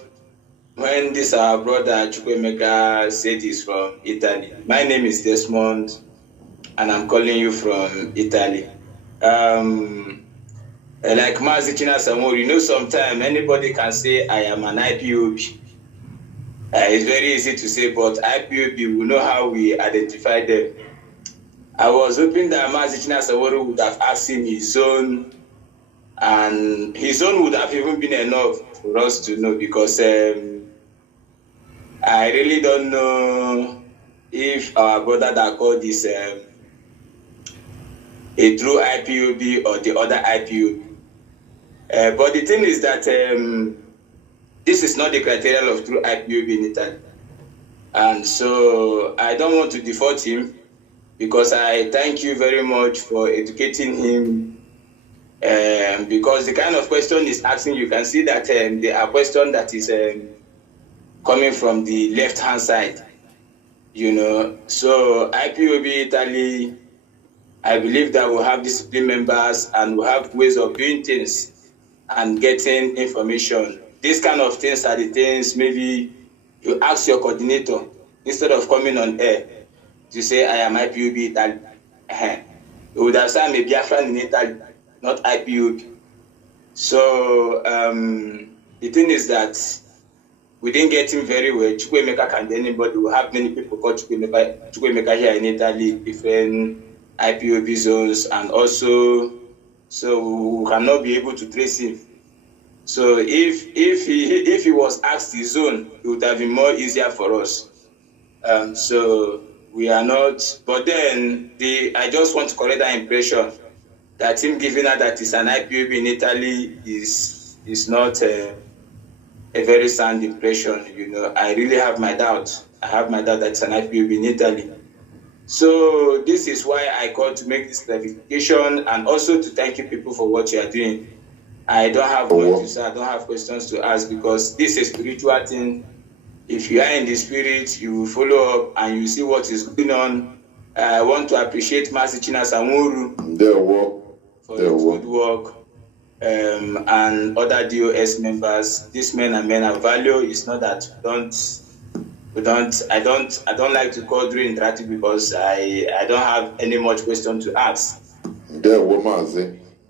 when this our brother Chukwemeka said he's from Italy. My name is Desmond and I'm calling you from Italy. Like Mazi Chinasa, sometimes anybody can say I am an IPOB. It's very easy to say, but IPOB, we know how we identify them. I was hoping that Mazi Chinasa would have asked him his own, and his own would have even been enough for us to know, because I really don't know if our brother that called this a true IPOB or the other IPOB. But the thing is that this is not the criteria of true IPOB in Italy. And so I don't want to default him, because I thank you very much for educating him. Because the kind of question he's asking, you can see that there are questions that is coming from the left-hand side. So IPOB Italy, I believe that we'll have discipline members and we'll have ways of doing things and getting information. These kind of things are the things maybe you ask your coordinator instead of coming on air to say, I am IPOB Italy. You would have said I'm a Biafran in Italy, not IPOB. So the thing is that we didn't get him very well. Chukwemeka can be anybody. We have many people called Chukwemeka here in Italy, different IPOB zones, and also, so we cannot be able to trace him. So if he was asked his zone, it would have been more easier for us. So we are not. But then I just want to correct that impression that him giving out that it's an IPOB in Italy is not a very sound impression. I really have my doubt. I have my doubt that it's an IPOB in Italy. So this is why I called to make this clarification and also to thank you people for what you are doing. I don't have much to say. I don't have questions to ask because this is a spiritual thing. If you are in the spirit, you will follow up and you see what is going on. I want to appreciate Mazi, Chinasa, Nworu for the good work, and other DOS members. These men and men of value. It's not that I don't like to call during interactive because I don't have any much question to ask.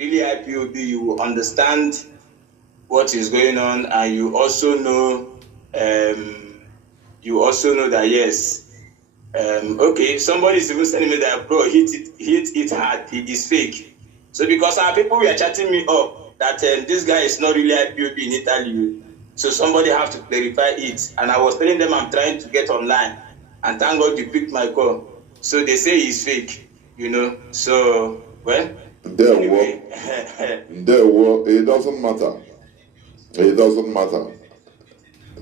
Really, IPOB, you will understand what is going on, and you also know that yes, okay, somebody is even telling me that bro hit it hard, he is fake. So because our people were chatting me up that this guy is not really IPOB in Italy, so somebody have to clarify it. And I was telling them I'm trying to get online, and thank God you picked my call. So they say he's fake, you know. So well. Anyway. It doesn't matter. It doesn't matter.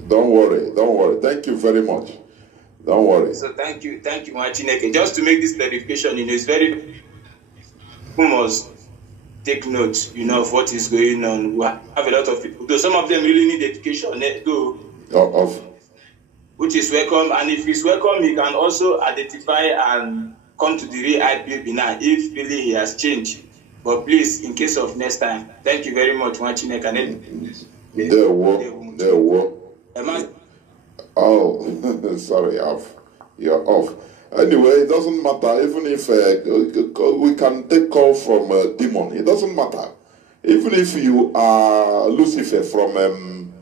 Don't worry. Thank you very much. Don't worry. So thank you, Machineke. Just to make this clarification, you know, it's very we must take note, you know, of what is going on. We have a lot of people, though some of them really need education, which is welcome. And if it's welcome, he can also identify and come to the real IPOB now if really he has changed. But please, in case of next time, thank you very much, Machineke. There were. Oh, sorry, you're off. Anyway, it doesn't matter. Even if we can take call from a demon, it doesn't matter. Even if you are Lucifer from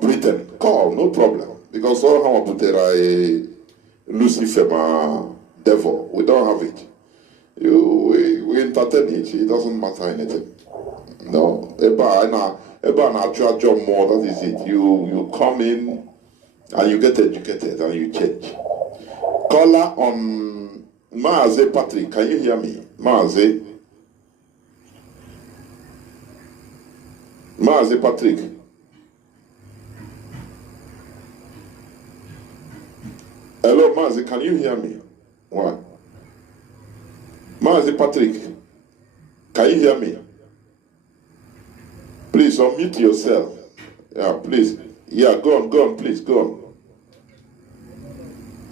Britain, call, no problem. Because all how put a Lucifer devil, we don't have it. We entertain it. It doesn't matter anything. No, Eba na job more. That is it. You come in and you get educated and you change. Caller on Mazi Patrick. Can you hear me, Mazi? Mazi Patrick. Hello, Mazi. Can you hear me? What? Mazi Patrick, can you hear me? Please unmute yourself. Yeah, please. Yeah, go on, please, go on.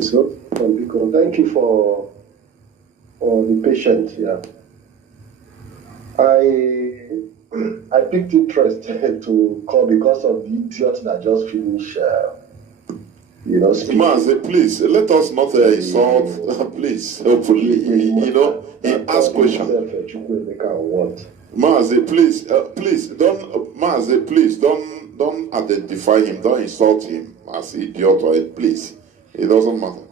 So, thank you for the patience. Yeah, I picked interest to call because of the idiot that just finished. Speaking. Mazi, please let us not insult. Please, hopefully, he asked questions. Mazi, please don't identify him, don't insult him as idiot or please. It doesn't matter.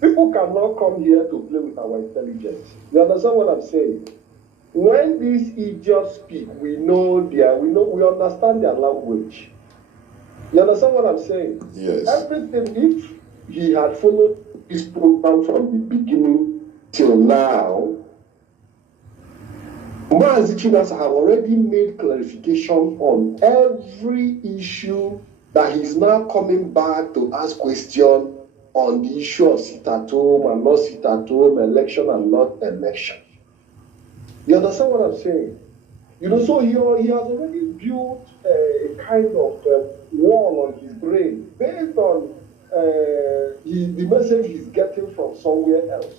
People cannot come here to play with our intelligence. You understand what I'm saying? When these idiots speak, we understand their language. You understand what I'm saying? Yes. Everything, if he had followed this program from the beginning till now, Mazi Chinasa have already made clarification on every issue that he's now coming back to ask questions on the issue of sit at home and not sit at home, election and not election. You understand what I'm saying? So he has already built a kind of wall on his brain based on the message he's getting from somewhere else.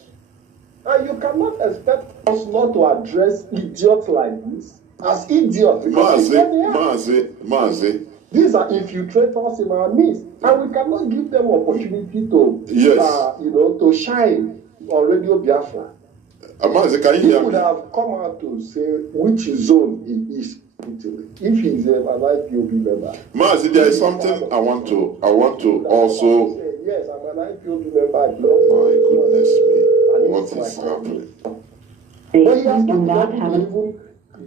And you cannot expect us not to address idiots like this as idiots. Mazi. These are infiltrators in our midst, and we cannot give them opportunity to, to shine on Radio Biafra. Mazi, can you hear me? He would have come out to say which zone he is if he's an IPOB member. Mazi, there is something I want to also. Say, yes, I'm an IPOB member. My goodness me, what is happening? But he has not even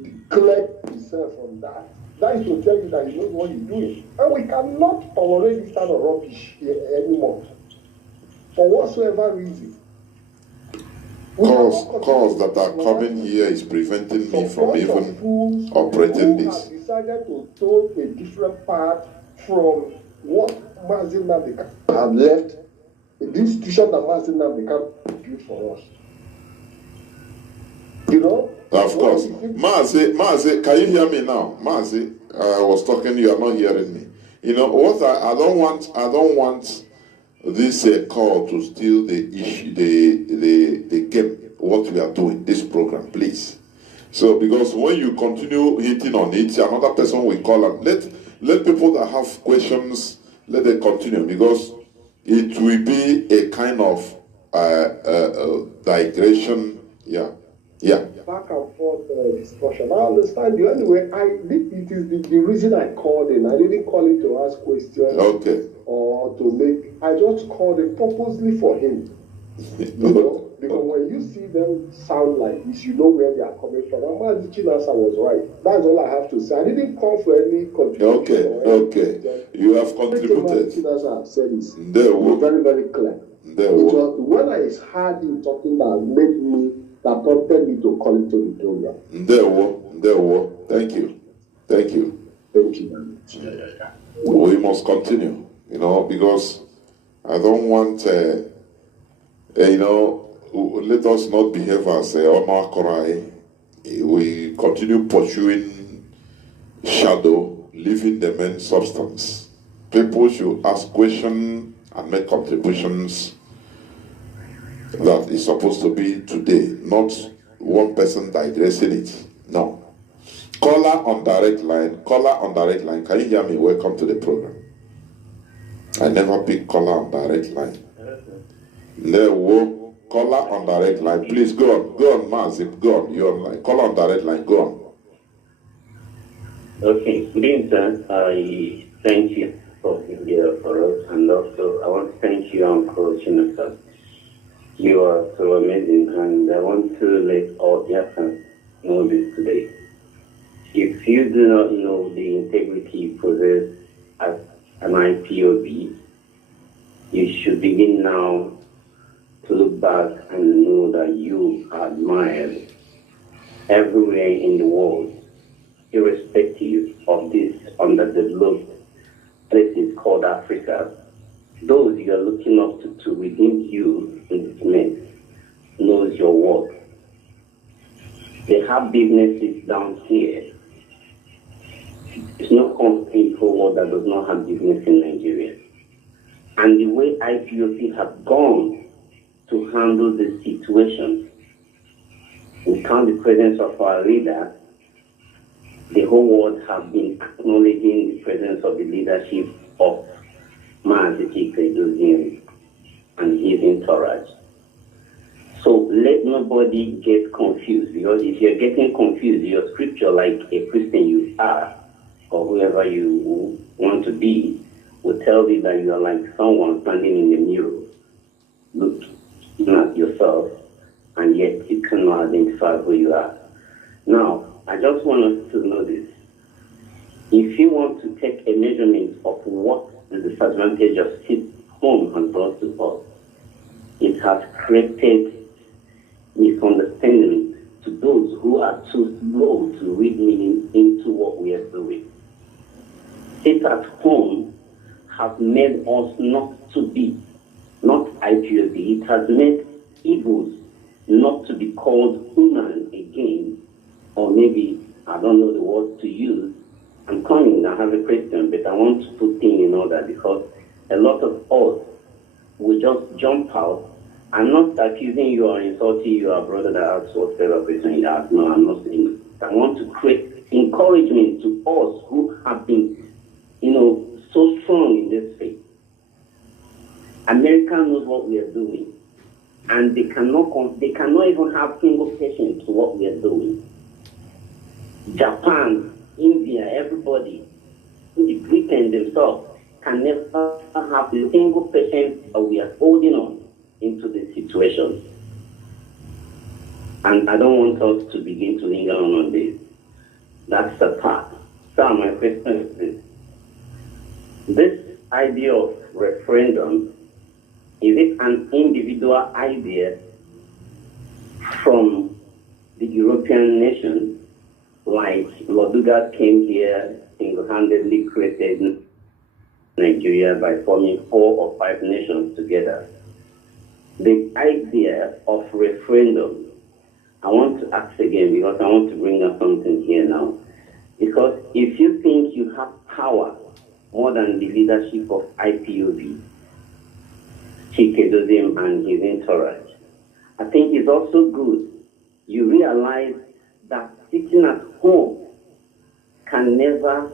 declared himself on that. That is to tell you that he knows what he's doing. And we cannot tolerate this kind of rubbish here anymore. For whatsoever reason. Cause that are coming here is preventing me from even operating this. Who have decided to take a different path from what Mazi Nnamdikanu have left, the institution that Mazi Nnamdikanu built for us. You know? Of course. Mazi, can you hear me now? Mazi, I was talking, you are not hearing me. You know what? I don't want this call to steal the issue, the game, what we are doing, this program, please. So, because when you continue hitting on it, another person will call and let people that have questions, let them continue, because it will be a kind of digression. Yeah. Back and forth discussion. I understand you. Anyway, it is the reason I called in. I didn't call in to ask questions. Okay. Or to make. I just called it purposely for him. You know, because when you see them sound like this, you know where they are coming from. And Mazi Chinasa was right. That's all I have to say. I didn't call for any contribution. Okay. You have contributed. Chinasa said this. There was very, very clear. There was when I heard him talking that prompted me to call into the program. There were. Thank you. Thank you very much. Yeah. We must continue, you know, because I don't want, you know, let us not behave as Omar Korai. We continue pursuing shadow, leaving the main substance. People should ask questions and make contributions that is supposed to be today, not one person digressing it. No. Caller on direct line. Can you hear me? Welcome to the program. I never pick caller on direct line. No, caller on direct line. Please go on, Mazi, go on. You're online. Caller on direct line, go on. Okay, good evening, sir. I thank you for being here for us, and also I want to thank you, Uncle Chinasa. You are so amazing, and I want to let all the Africans know this today. If you do not know the integrity possessed as an IPOB, you should begin now to look back and know that you are admired everywhere in the world, irrespective of this underdeveloped places called Africa. Those you are looking up to within you in this mess knows your worth. They have businesses down here. There's no country forward that does not have business in Nigeria. And the way IPOC have gone to handle this situation, without the presence of our leader, the whole world have been acknowledging the presence of the leadership of Mazi and his entourage. So let nobody get confused, because if you're getting confused, your scripture, like a Christian you are, or whoever you want to be, will tell you that you are like someone standing in the mirror, looking at yourself, and yet you cannot identify who you are. Now, I just want us to know this. If you want to take a measurement of what the disadvantage of sit home has brought to us, it has created misunderstanding to those who are too slow to read meaning into what we are doing. Sit at home has made us not to be, not IPOB, it has made evils not to be called human again, or maybe, I don't know the word to use. I'm coming, I have a question, but I want to put things in order, because a lot of us will just jump out. I'm not accusing you or insulting you, our brother that asks whatever question you ask. No, I'm not saying it. I want to create encouragement to us who have been, so strong in this faith. America knows what we are doing, and they cannot even have single patience to what we are doing. Japan, India, everybody, the Britain themselves can never have a single patient that we are holding on into this situation. And I don't want us to begin to linger on this. That's the part. So my question is this idea of referendum, is it an individual idea from the European nations, like Lodugas came here, single-handedly created Nigeria by forming 4 or 5 nations together? The idea of referendum I want to ask again because I want to bring up something here now. Because if you think you have power more than the leadership of IPOB, Chikedodim and his entourage, I think it's also good you realize that sitting at home can never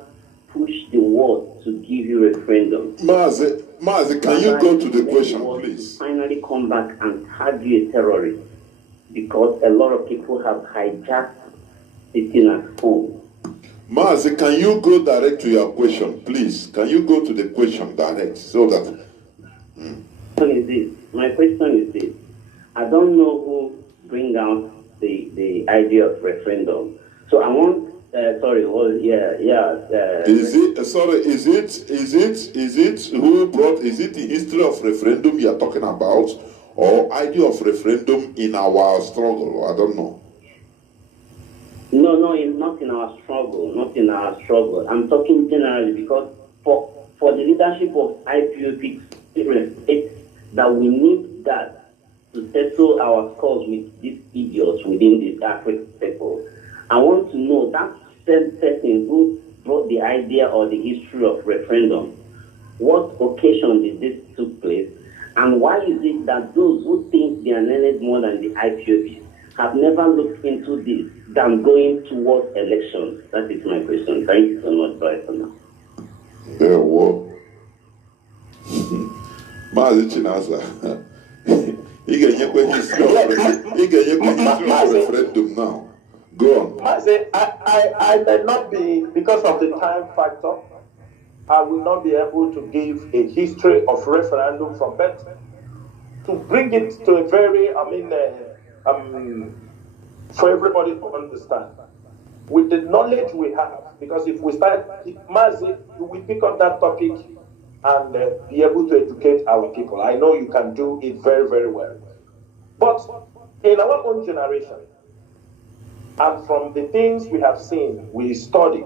push the world to give you a referendum. Mazi, can you go to the question, please? Finally come back and tag you a terrorist because a lot of people have hijacked sitting at home. Mazi, can you go direct to your question, please? Can you go to the question direct so that... My question is this. I don't know who bring out the idea of referendum. So I want, is it the history of referendum you are talking about, or idea of referendum in our struggle? I don't know. No, not in our struggle. I'm talking generally because for the leadership of IPOB, it's that we need that to settle our scores with these idiots within the African people. I want to know that same person who brought the idea or the history of referendum, what occasion did this took place, and why is it that those who think they are learned more than the IPOB have never looked into this than going towards elections? That is my question. Thank you so much, bye for now. Yeah, well. Mazi Chinasa. He can referendum now. Go on. Mazi, I may not be, because of the time factor, I will not be able to give a history of referendum from birth. To bring it to a very, for everybody to understand. With the knowledge we have, because if we start, Mazi, we pick up that topic and be able to educate our people. I know you can do it very, very well. But in our own generation, and from the things we have seen, we study,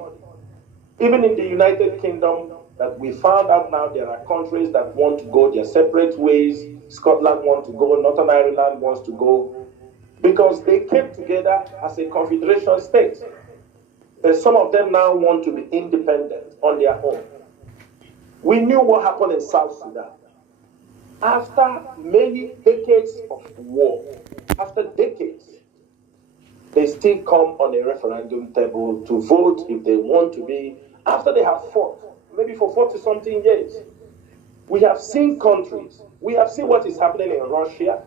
even in the United Kingdom, that we found out now there are countries that want to go their separate ways. Scotland wants to go, Northern Ireland wants to go, because they came together as a confederation state. And some of them now want to be independent on their own. We knew what happened in South Sudan. After many decades of war, after decades, they still come on a referendum table to vote if they want to be, after they have fought, maybe for 40-something years. We have seen countries, we have seen what is happening in Russia.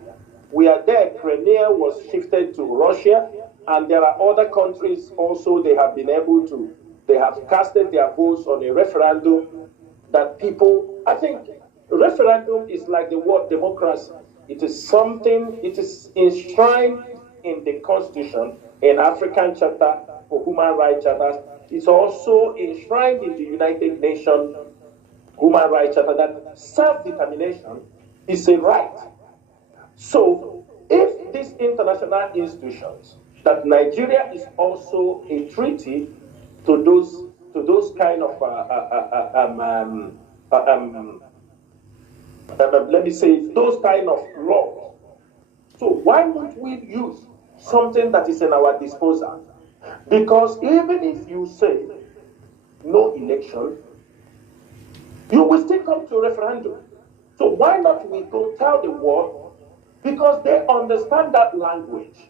We are there, Crimea was shifted to Russia, and there are other countries also they have been able to, they have casted their votes on a referendum that people, I think referendum is like the word democracy. It is something, it is enshrined in the Constitution, in African Charter for Human Rights Charters. It's also enshrined in the United Nations Human Rights Charter that self-determination is a right. So if these international institutions, that Nigeria is also a treaty to those kind of let me say those kind of laws. So why won't we use something that is in our disposal? Because even if you say no election, you will still come to a referendum. So why not we go tell the world, because they understand that language.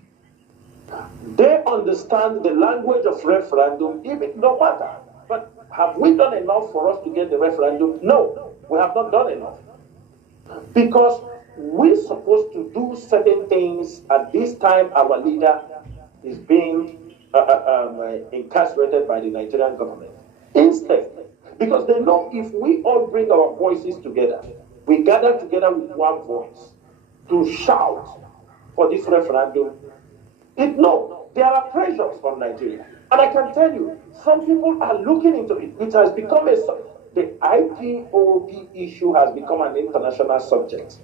They understand the language of referendum, even no matter. But have we done enough for us to get the referendum? No, we have not done enough. Because we're supposed to do certain things. At this time, our leader is being incarcerated by the Nigerian government. Instead, because they know if we all bring our voices together, we gather together with one voice to shout for this referendum. No, there are pressures from Nigeria. And I can tell you, some people are looking into it. It has become the IPOB issue has become an international subject.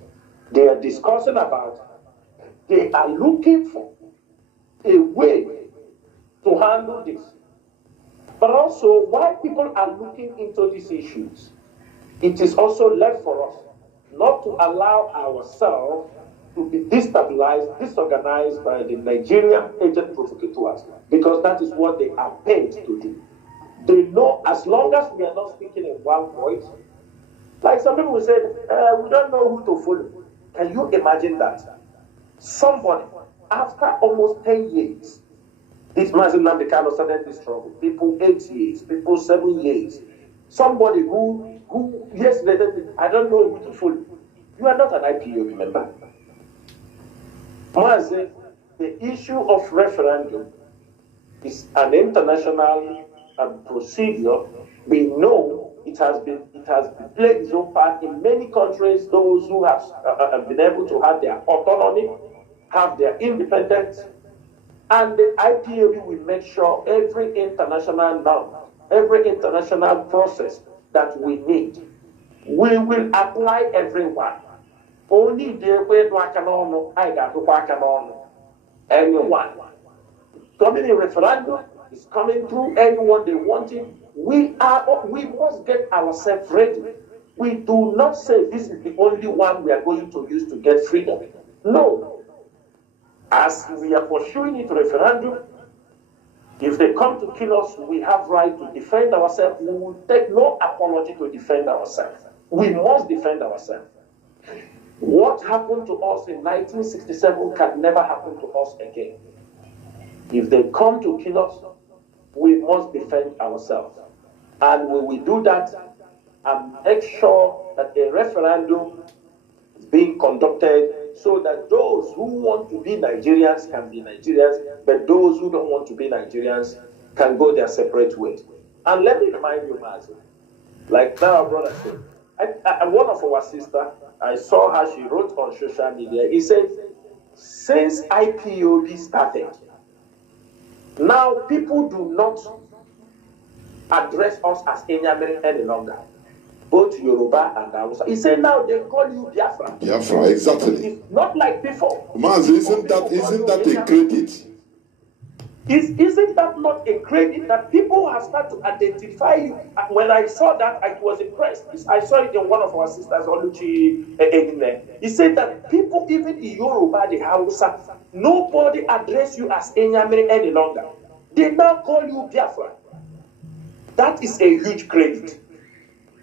They are discussing about, they are looking for a way to handle this. But also, why people are looking into these issues, it is also left for us not to allow ourselves to be destabilized, disorganized by the Nigerian agent provocateurs, because that is what they are paid to do. They know as long as we are not speaking in one voice, like some people said, we don't know who to follow. Can you imagine that? Somebody, after almost 10 years, this Mazi FreeNnamdiKanu started this struggle. People 8 years, people 7 years. Somebody who yesterday, I don't know who to follow. You are not an IPOB member. Mazi, the issue of referendum is an international procedure. We know it has played its own part in many countries. Those who have been able to have their autonomy, have their independence, and the IPOB will make sure every international norm, every international process that we need, we will apply everyone. Only the way I got anyone coming in referendum is coming through anyone they want it. We must get ourselves ready. We do not say this is the only one we are going to use to get freedom. No. As we are pursuing it referendum, if they come to kill us, we have right to defend ourselves. We will take no apology to defend ourselves. We must defend ourselves. What happened to us in 1967 can never happen to us again. If they come to kill us, we must defend ourselves. And we will do that and make sure that a referendum is being conducted so that those who want to be Nigerians can be Nigerians, but those who don't want to be Nigerians can go their separate ways. And let me remind you, Mazi, like now our brother said, one of our sisters, I saw how she wrote on social media, he said, since IPOB started, now people do not address us as Enyamere any longer. Both Yoruba and Hausa. He said now they call you Biafra. Biafra, exactly. It's not like before. Mazi, isn't that a credit? Isn't that not a credit that people have started to identify you? When I saw that, I was impressed. I saw it in one of our sisters, Oluchi Edine. He said that people, even in Yoruba, the Hausa, nobody address you as Enyamere any longer. They now call you Biafra. That is a huge credit.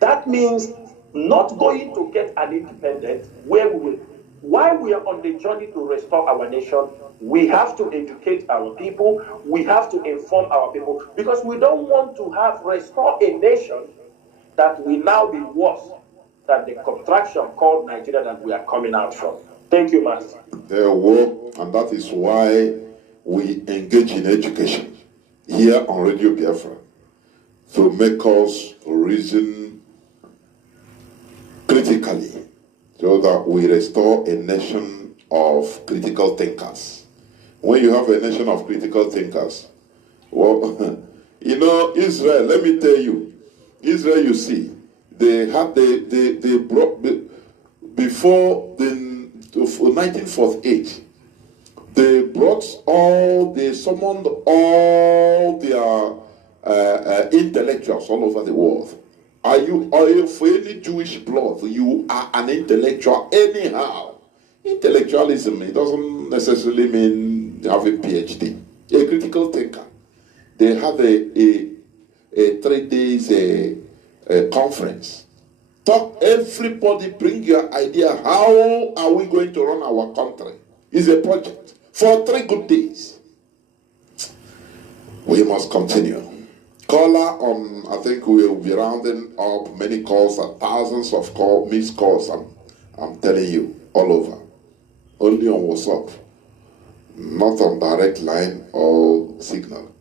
That means not going to get an independence where we will. While we are on the journey to restore our nation, we have to educate our people, we have to inform our people, because we don't want to restore a nation that will now be worse than the contraction called Nigeria that we are coming out from. Thank you, Mazi. There were, and that is why we engage in education here on Radio Biafra, to make us reason critically, so that we restore a nation of critical thinkers. When you have a nation of critical thinkers, well, you know, Israel, let me tell you, Israel, you see, they brought, before the 1948, they summoned all their intellectuals all over the world. Are you for any Jewish blood? You are an intellectual anyhow. Intellectualism, it doesn't necessarily mean having PhD. A critical thinker. They had a 3 days conference. Everybody bring your idea. How are we going to run our country? It's a project for 3 good days. We must continue. Caller on, I think we will be rounding up many calls, thousands of missed calls, I'm telling you, all over. Only on WhatsApp, not on direct line or signal.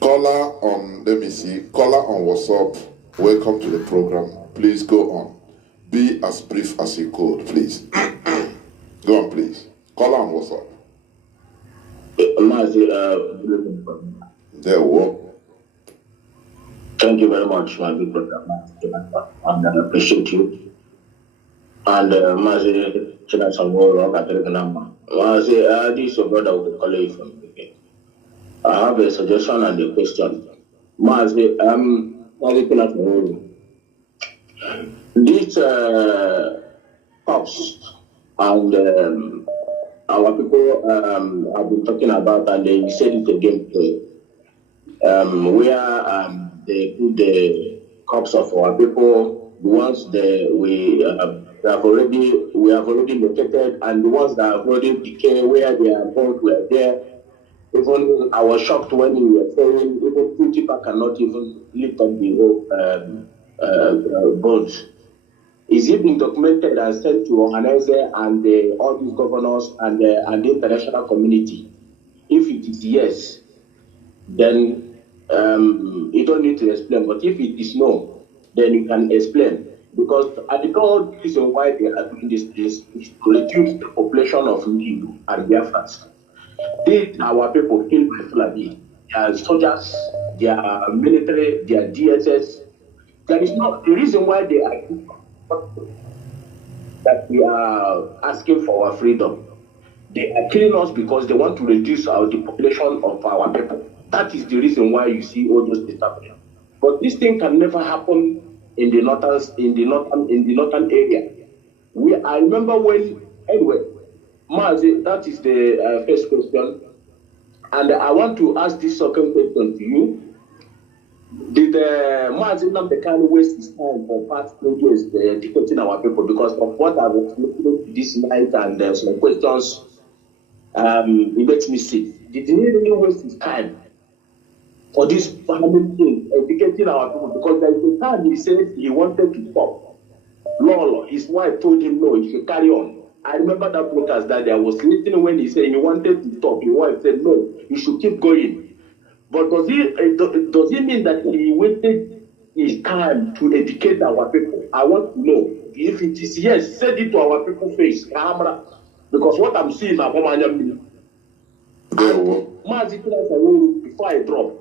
Caller on, let me see, caller on WhatsApp, welcome to the program. Please go on. Be as brief as you could, please. Go on, please. Caller on WhatsApp. Mazi, there we go. Thank you very much, my big brother, and I appreciate you. And Mazi, Chinasa, Nworu, Mazi, this is your brother with the colleague from the beginning. I have a suggestion and a question. Mazi, Mazi Nworu. These cops And our people have been talking about, and they said it again today, where they put the corpse of our people, the ones that we have already located, and the ones that have already decayed, where they are both were there. Even I was shocked when you were saying even two people cannot even lift up the whole bones. Is it being documented and sent to organizer and all these governors and the international community? If it is yes, then you don't need to explain. But if it is no, then you can explain. Because I think all the reason why they are doing this is to reduce the population of Nworu and Biafrans. Our people killed by Fulani, their soldiers, their military, their DSS. That is not the reason why they are that we are asking for our freedom. They are killing us because they want to reduce the population of our people. That is the reason why you see all those things happening. But this thing can never happen in the northern area. I remember when anyway, Mazi, that is the first question, and I want to ask this second question to you. Did Mazi FreeNnamdiKanu waste his time for past 2 years educating our people? Because of what I was listening this night and some questions, it makes me sick. Did he really waste his time for this family thing, educating our people? Because there is a time he said he wanted to stop. Lolo, his wife told him no, he should carry on. I remember that broadcast that I was listening when he said he wanted to stop. His wife said no, you should keep going. But does it mean that he wasted his time to educate our people? I want to know. If it is yes, say it to our people face. Because what I'm seeing now, Mazi, before I drop,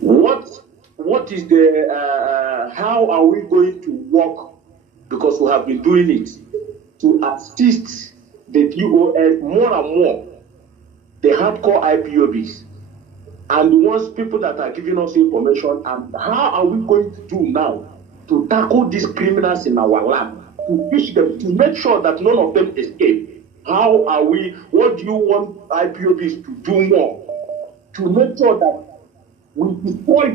what is the how are we going to work? Because we have been doing it to assist the DOL more and more, the hardcore IPOBs, and the ones people that are giving us information. And how are we going to do now to tackle these criminals in our land, to teach them, to make sure that none of them escape? How are we? What do you want IPOBs to do more to make sure that we destroy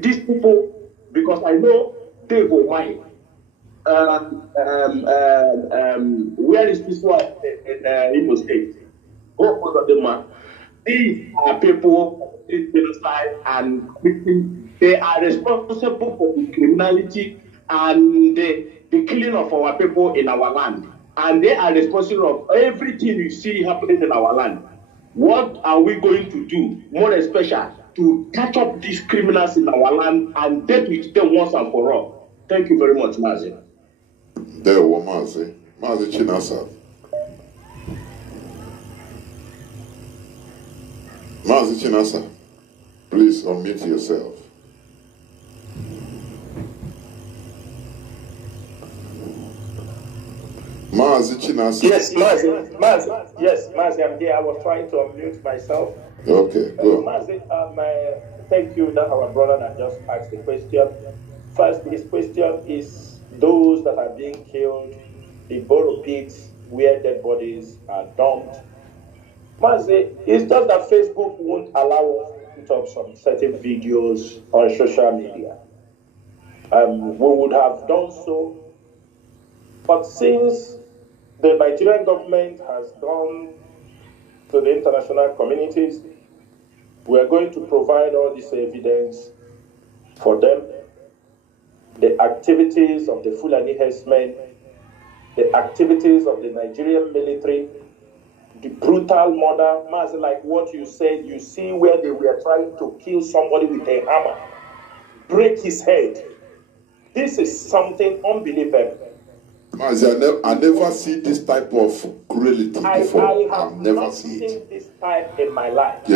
these people? Because I know they go mind. Where is this one in Imo State? These are people in genocide and they are responsible for the criminality and the killing of our people in our land. And they are responsible of everything you see happening in our land. What are we going to do, more especially, to catch up these criminals in our land and deal with them once and for all? Thank you very much, Mazi. There was Mazi. Mazi Chinasa. Mazi Chinasa, please unmute yourself. Mazi Chinasa. Yes, Mazi, I'm here. I was trying to unmute myself. Okay, go. Mazi, thank you that our brother that just asked the question. First, his question is those that are being killed, the borough pits where dead bodies are dumped. Mazi, it's just that Facebook won't allow us to put up some certain videos on social media. We would have done so, but since the Nigerian government has gone to the international communities, we are going to provide all this evidence for them. The activities of the Fulani herdsmen, the activities of the Nigerian military, the brutal murder, Mazi, like what you said, you see where they were trying to kill somebody with a hammer, break his head. This is something unbelievable. Mazi, I never see this type of cruelty before. I have never seen this type in my life. I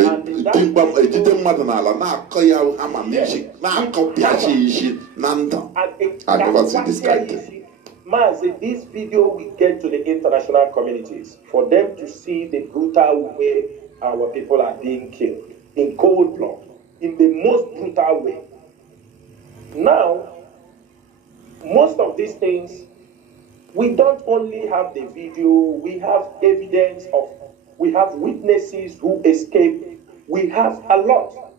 never see this kind of thing. Mazi, this video will get to the international communities for them to see the brutal way our people are being killed in cold blood, in the most brutal way. Now, most of these things, we don't only have the video, we have evidence of, we have witnesses who escaped, we have a lot.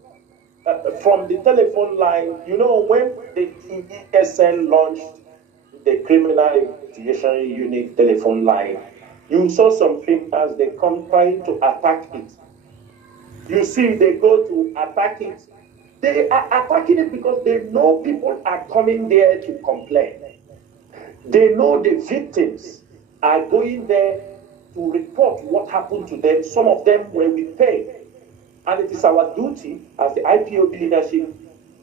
From the telephone line, you know, when the ESN launched the Criminal Investigation Unit telephone line, you saw some criminals, they come trying to attack it. You see, they go to attack it. They are attacking it because they know people are coming there to complain. They know the victims are going there to report what happened to them. Some of them were with pain. And it is our duty as the IPOB leadership,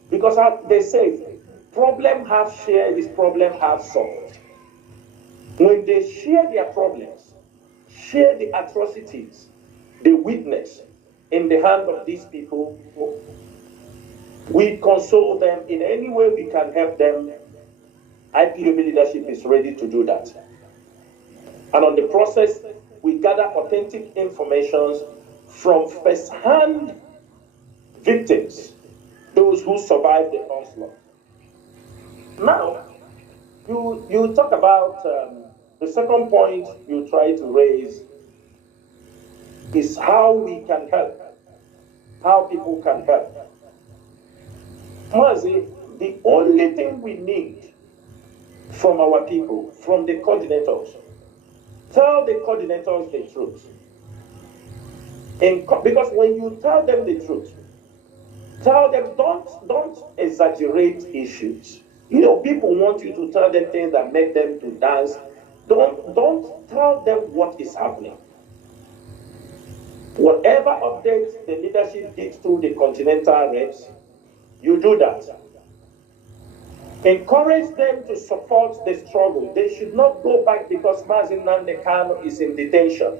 because they say, problem half shared is problem half solved. When they share their problems, share the atrocities they witness in the hand of these people, we console them in any way we can help them. IPOB leadership is ready to do that. And on the process, we gather authentic information from first-hand victims, those who survived the onslaught. Now, you talk about the second point you try to raise is how we can help, how people can help. Mazi, the only thing we need from our people, from the coordinators, tell the coordinators the truth. Because when you tell them the truth, tell them don't exaggerate issues. You know, people want you to tell them things that make them to dance. Don't tell them what is happening. Whatever updates the leadership gives to the continental reps, you do that. Encourage them to support the struggle. They should not go back because Mazi FreeNnamdiKanu is in detention.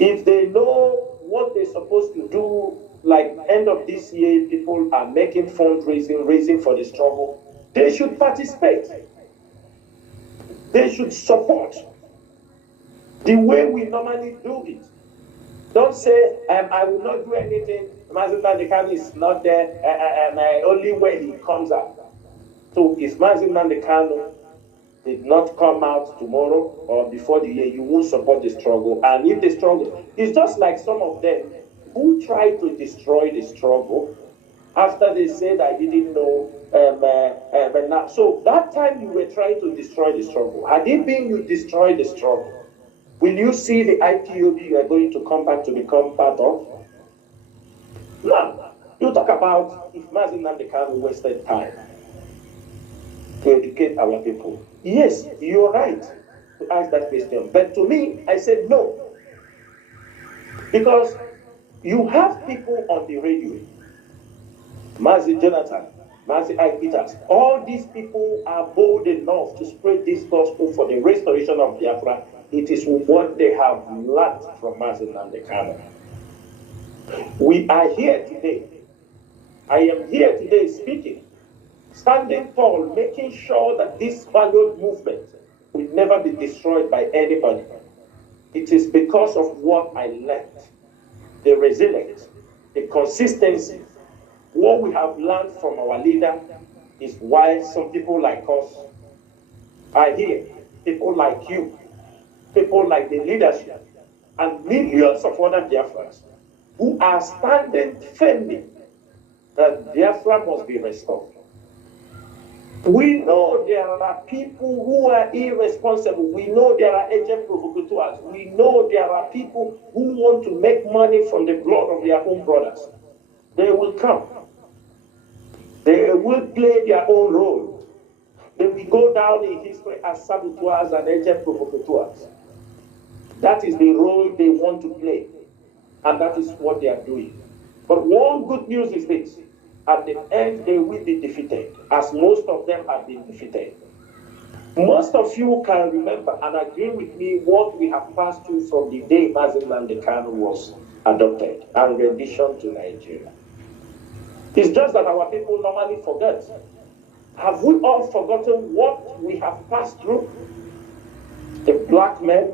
If they know what they're supposed to do, like end of this year, people are making fundraising, raising for the struggle, they should participate. They should support the way we normally do it. Don't say, I will not do anything, Mazi FreeNnamdiKanu is not there, only when he comes out. So if Mazi FreeNnamdiKanu did not come out tomorrow or before the year, you won't support the struggle. And if the struggle, it's just like some of them who tried to destroy the struggle after they said I didn't know. So that time you were trying to destroy the struggle. Had it been you destroy the struggle, will you see the IPOB you are going to come back to become part of? Now, you talk about if Mazi FreeNnamdiKanu wasted time to educate our people. Yes, you're right to ask that question. But to me, I said no. Because you have people on the radio, Mazi Jonathan, Mazi I. Peters, all these people are bold enough to spread this gospel for the restoration of Biafra. It is what they have learned from Mazi FreeNnamdiKanu. We are here today. I am here today speaking, standing tall, making sure that this valued movement will never be destroyed by anybody. It is because of what I learned, the resilience, the consistency. What we have learned from our leader is why some people like us are here. People like you, people like the leadership, and millions of other Biafrans who are standing firmly that Biafra must be restored. We know there are people who are irresponsible. We know there are agent provocateurs. We know there are people who want to make money from the blood of their own brothers. They will come. They will play their own role. They will go down in history as saboteurs and agent provocateurs. That is the role they want to play. And that is what they are doing. But one good news is this. At the end, they will be defeated, as most of them have been defeated. Most of you can remember and agree with me what we have passed through from the day Mazi FreeNnamdiKanu was adopted and rendition to Nigeria. It's just that our people normally forget. Have we all forgotten what we have passed through? The black men.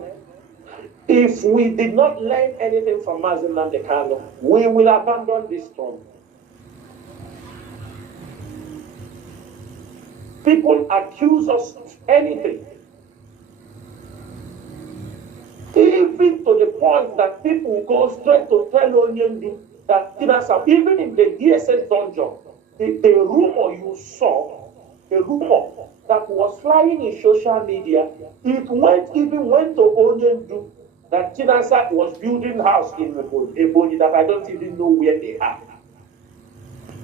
If we did not learn anything from Mazi FreeNnamdiKanu, we will abandon this struggle. People accuse us of anything. Even to the point that people go straight to tell Onyendu that Chinasa, even in the DSS dungeon, the rumor you saw, the rumor that was flying in social media, it went to Onyendu that Chinasa was building house in Ebonyi that I don't even know where they are.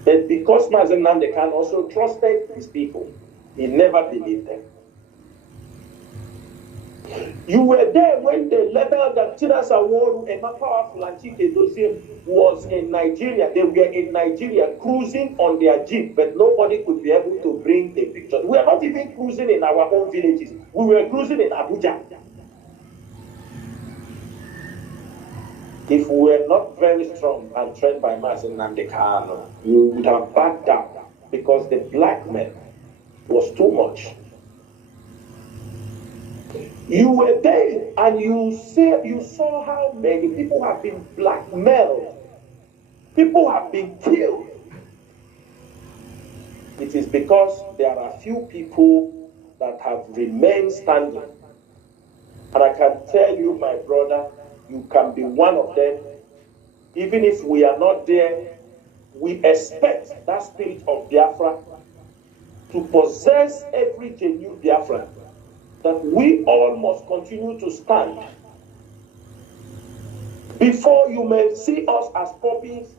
But because Mazi NnamdiKanu also trusted his people, he never believed them. You were there when they labeled that Chinasa Nworu, a powerful and Chief Edozie, was in Nigeria. They were in Nigeria cruising on their jeep, but nobody could be able to bring a picture. We were not even cruising in our own villages. We were cruising in Abuja. If we were not very strong and trained by Mazi NnamdiKanu, we would have backed down because the blackmail was too much. You were there and you saw how many people have been blackmailed. People have been killed. It is because there are few people that have remained standing. And I can tell you, my brother, you can be one of them. Even if we are not there, we expect that spirit of Biafra to possess every genuine Biafran, that we all must continue to stand. Before you may see us as puppies,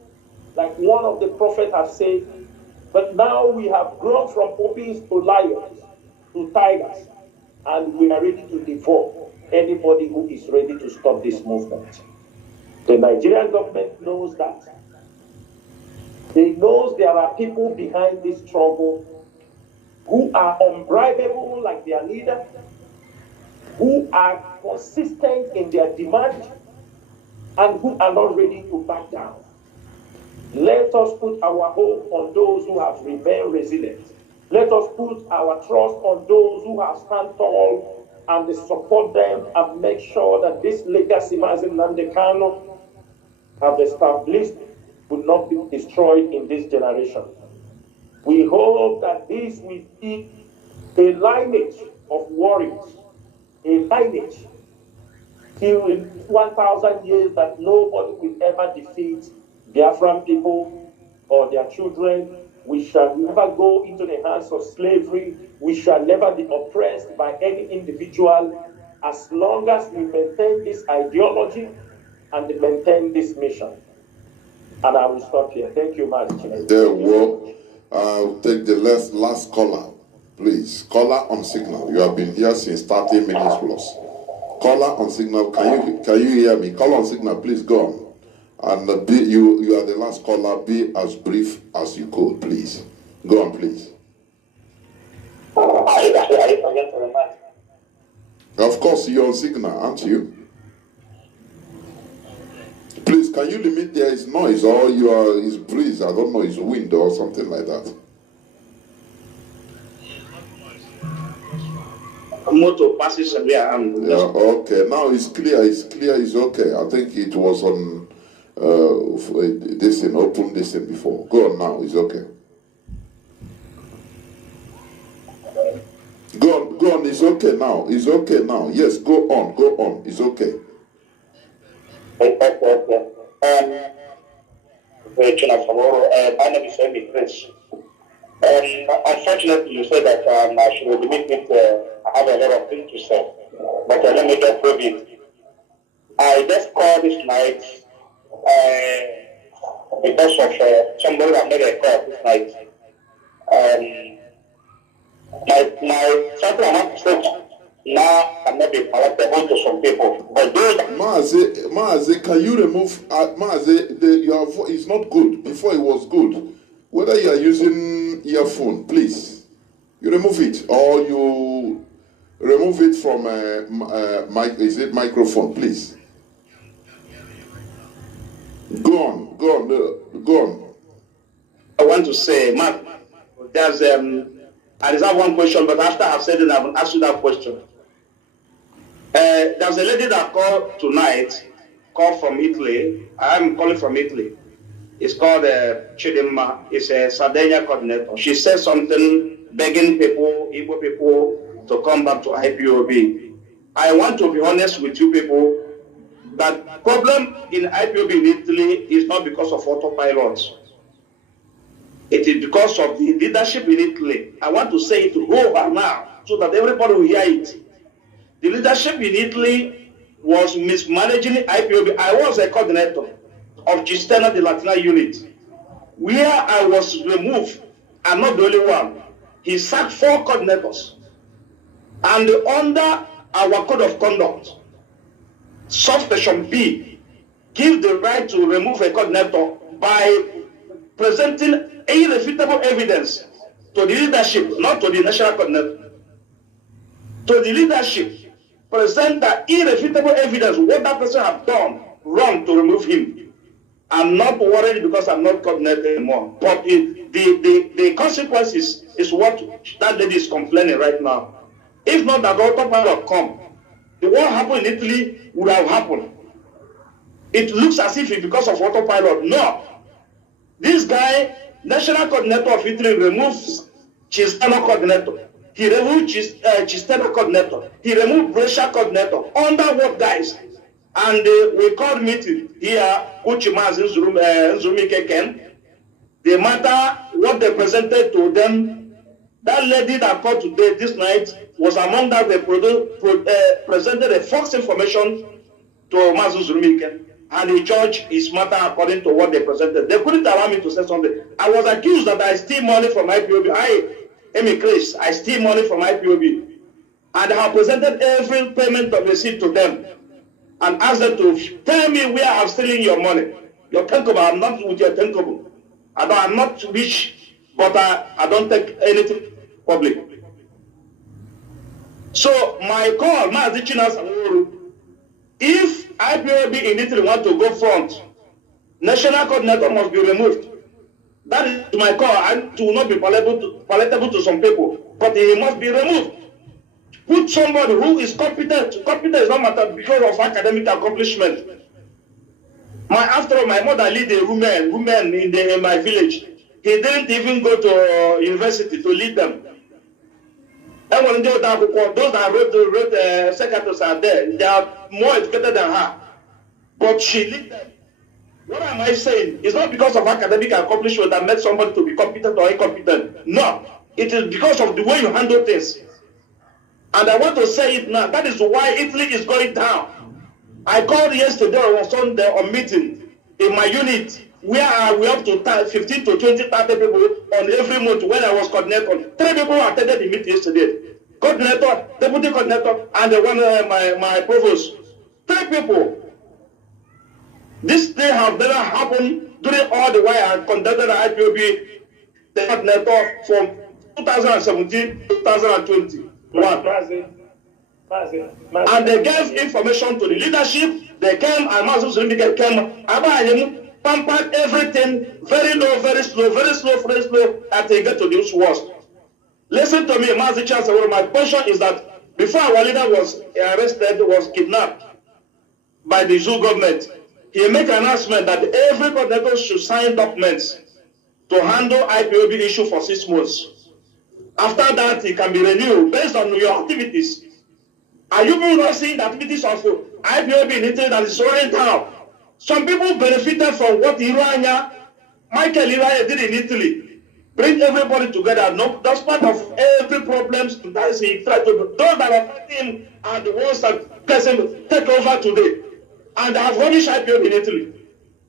like one of the prophets has said, but now we have grown from puppies to lions, to tigers, and we are ready to devour anybody who is ready to stop this movement. The Nigerian government knows that. They know there are people behind this struggle who are unbribable like their leader, who are consistent in their demand, and who are not ready to back down. Let us put our hope on those who have remained resilient. Let us put our trust on those who have stand tall and support them and make sure that this legacy Mazi NnamdiKanu have established will not be destroyed in this generation. We hope that this will be a lineage of warriors, a lineage till in 1,000 years that nobody will ever defeat Biafran people or their children. We shall never go into the hands of slavery. We shall never be oppressed by any individual as long as we maintain this ideology and maintain this mission. And I will stop here. Thank you, Mazi. There we go. I'll take the last caller, please. Caller on signal. You have been here since 30 minutes plus. Caller on signal. Can you hear me? Caller on signal, please go on. And you are the last caller. Be as brief as you could, please. Go on, please. Of course, you're on signal, aren't you? Please, can you limit there is noise or is breeze? I don't know, it's wind or something like that. Motor passes away. Yeah, okay. Now it's clear. It's okay. I think it was on open this thing before. Go on now. It's okay. Go on. It's okay now. It's okay now. Yes, go on. It's okay. My name is Amy Prince. Unfortunately, you said that I should limit it. I have a lot of things to say, but let me just prove it. I just called this night because of somebody that made a call this night. My something I'm not saying now cannot be palatable to some people, but those. Mazi, can you remove Mazi? Your voice is not good. Before it was good. Whether you are using earphone, please, you remove it or you remove it from microphone, please. Go on. I want to say, Mark, there's I have one question, but after I've said it, I will ask you that question. There's a lady that called tonight, called from Italy. I'm calling from Italy. It's called Chidimma. It's a Sardinia coordinator. She said something begging people, Igbo people, to come back to IPOB. I want to be honest with you people that problem in IPOB in Italy is not because of autopilot. It is because of the leadership in Italy. I want to say it over now so that everybody will hear it. The leadership in Italy was mismanaging IPOB. I was a coordinator of Cistana de Latina unit, where I was removed. I'm not the only one. He sacked 4 coordinators. And under our code of conduct, subsection B gives the right to remove a coordinator by presenting irrefutable evidence to the leadership, not to the national coordinator. To the leadership, present the irrefutable evidence what that person has done wrong to remove him. I'm not worried because I'm not coordinator anymore. But the consequences is what that lady is complaining right now. If not that autopilot come, the what happened in Italy would have happened. It looks as if it's because of autopilot. No. This guy, national coordinator of Italy, removes Cistana coordinator. He removed Cistana coordinator. He removed Brescia coordinator. Under what guys? And we called meeting here, Mazi Nzumi. The matter, what they presented to them, that lady that called today, this night, was among that they presented a false information to Mazi Nzumi. And he judged his matter according to what they presented. They couldn't allow me to say something. I was accused that I steal money from IPOB. I steal money from IPOB. And I have presented every payment of receipt to them and asked them to tell me where I'm stealing your money. Your tankable, I'm not with your tankable. I'm not rich, but I don't take anything public. So my call, Mazi Chinasa, Nworu, if IPOB in Italy want to go front, national coordinator must be removed. That is my call. And to not be palatable to some people, but he must be removed. Put somebody who is competent. Competent is not matter because of academic accomplishment. After all, my mother lead a women in my village. He didn't even go to university to lead them. And when those that wrote secretaries are there, they are more educated than her. But she lead them. What am I saying? It's not because of academic accomplishment that makes somebody to be competent or incompetent. No. It is because of the way you handle things. And I want to say it now. That is why Italy is going down. I called yesterday or Sunday on meeting in my unit where we have to 15 to 20, 30 people on every month when I was coordinator. 3 people attended the meeting yesterday. Coordinator, deputy coordinator, and the one my provost. 3 people. This thing has never happened during all the while I conducted the IPOB the coordinator from 2017 to 2020. And they gave information to the leadership. They came and Mazi came, pampered everything, very low, very slow, and they get to the worst. Listen to me, Mazi Chinasa. My question is that before our leader was arrested, was kidnapped by the zoo government, he made an announcement that every coordinator should sign documents to handle IPOB issue for 6 months. After that, it can be renewed based on your activities. Are you not seeing the activities of IPOB in Italy that is running down? Some people benefited from what Michael Iraya did in Italy. Bring everybody together. No, that's part of every problem that he tried to do. Those that are fighting are the ones that take over today. And they have punished IPOB in Italy.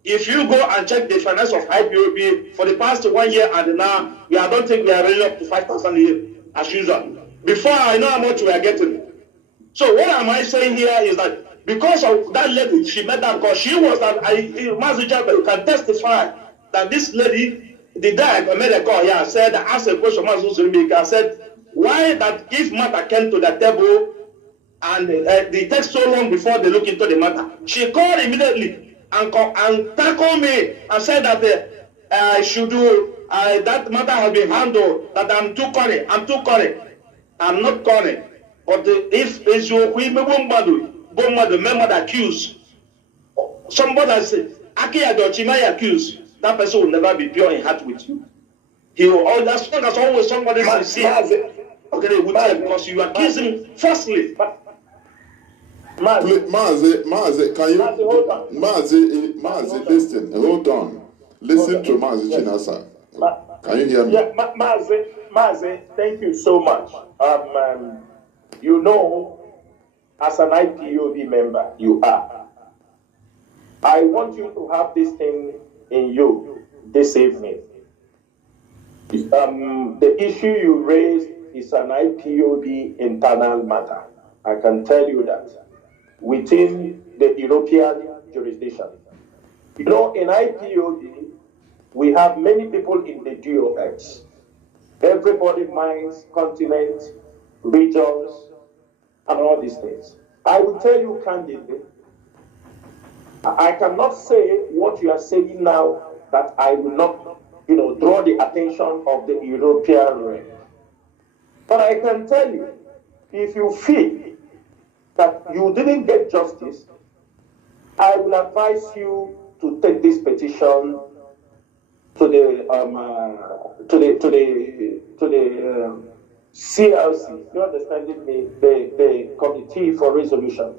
If you go and check the finance of IPOB for the past 1 year and now, I don't think we are really up to 5,000 a year as usual. Before I know how much we are getting. So what am I saying here is that because of that lady, she made that call. She was that Mazi can testify that this lady, the day I made a call here, said, I asked a question, I said, why that if matter came to the table and they take so long before they look into the matter? She called immediately and tackled me and said that I should do, that matter has been handled, that I'm too corny. I'm not corny. But if you remember the accused, somebody has said, Aki Adochimai accused, that person will never be pure in heart with you. He will always, as long as always somebody is sincere. Okay, because you accuse him falsely. Mazi, can you? Mazi, listen. Hold on. Listen to Mazi Chinasa. Can you hear me? Yeah, Mazi, thank you so much. You know, as an IPOB member, you are. I want you to have this thing in you this evening. The issue you raised is an IPOB internal matter. I can tell you that. Within the European jurisdiction. You know, in IPOB, we have many people in the DOX. Everybody minds continents, regions, and all these things. I will tell you candidly, I cannot say what you are saying now that I will not, draw the attention of the European realm. But I can tell you, if you feel that you didn't get justice, I will advise you to take this petition to the CLC. You understand me? The Committee for Resolution.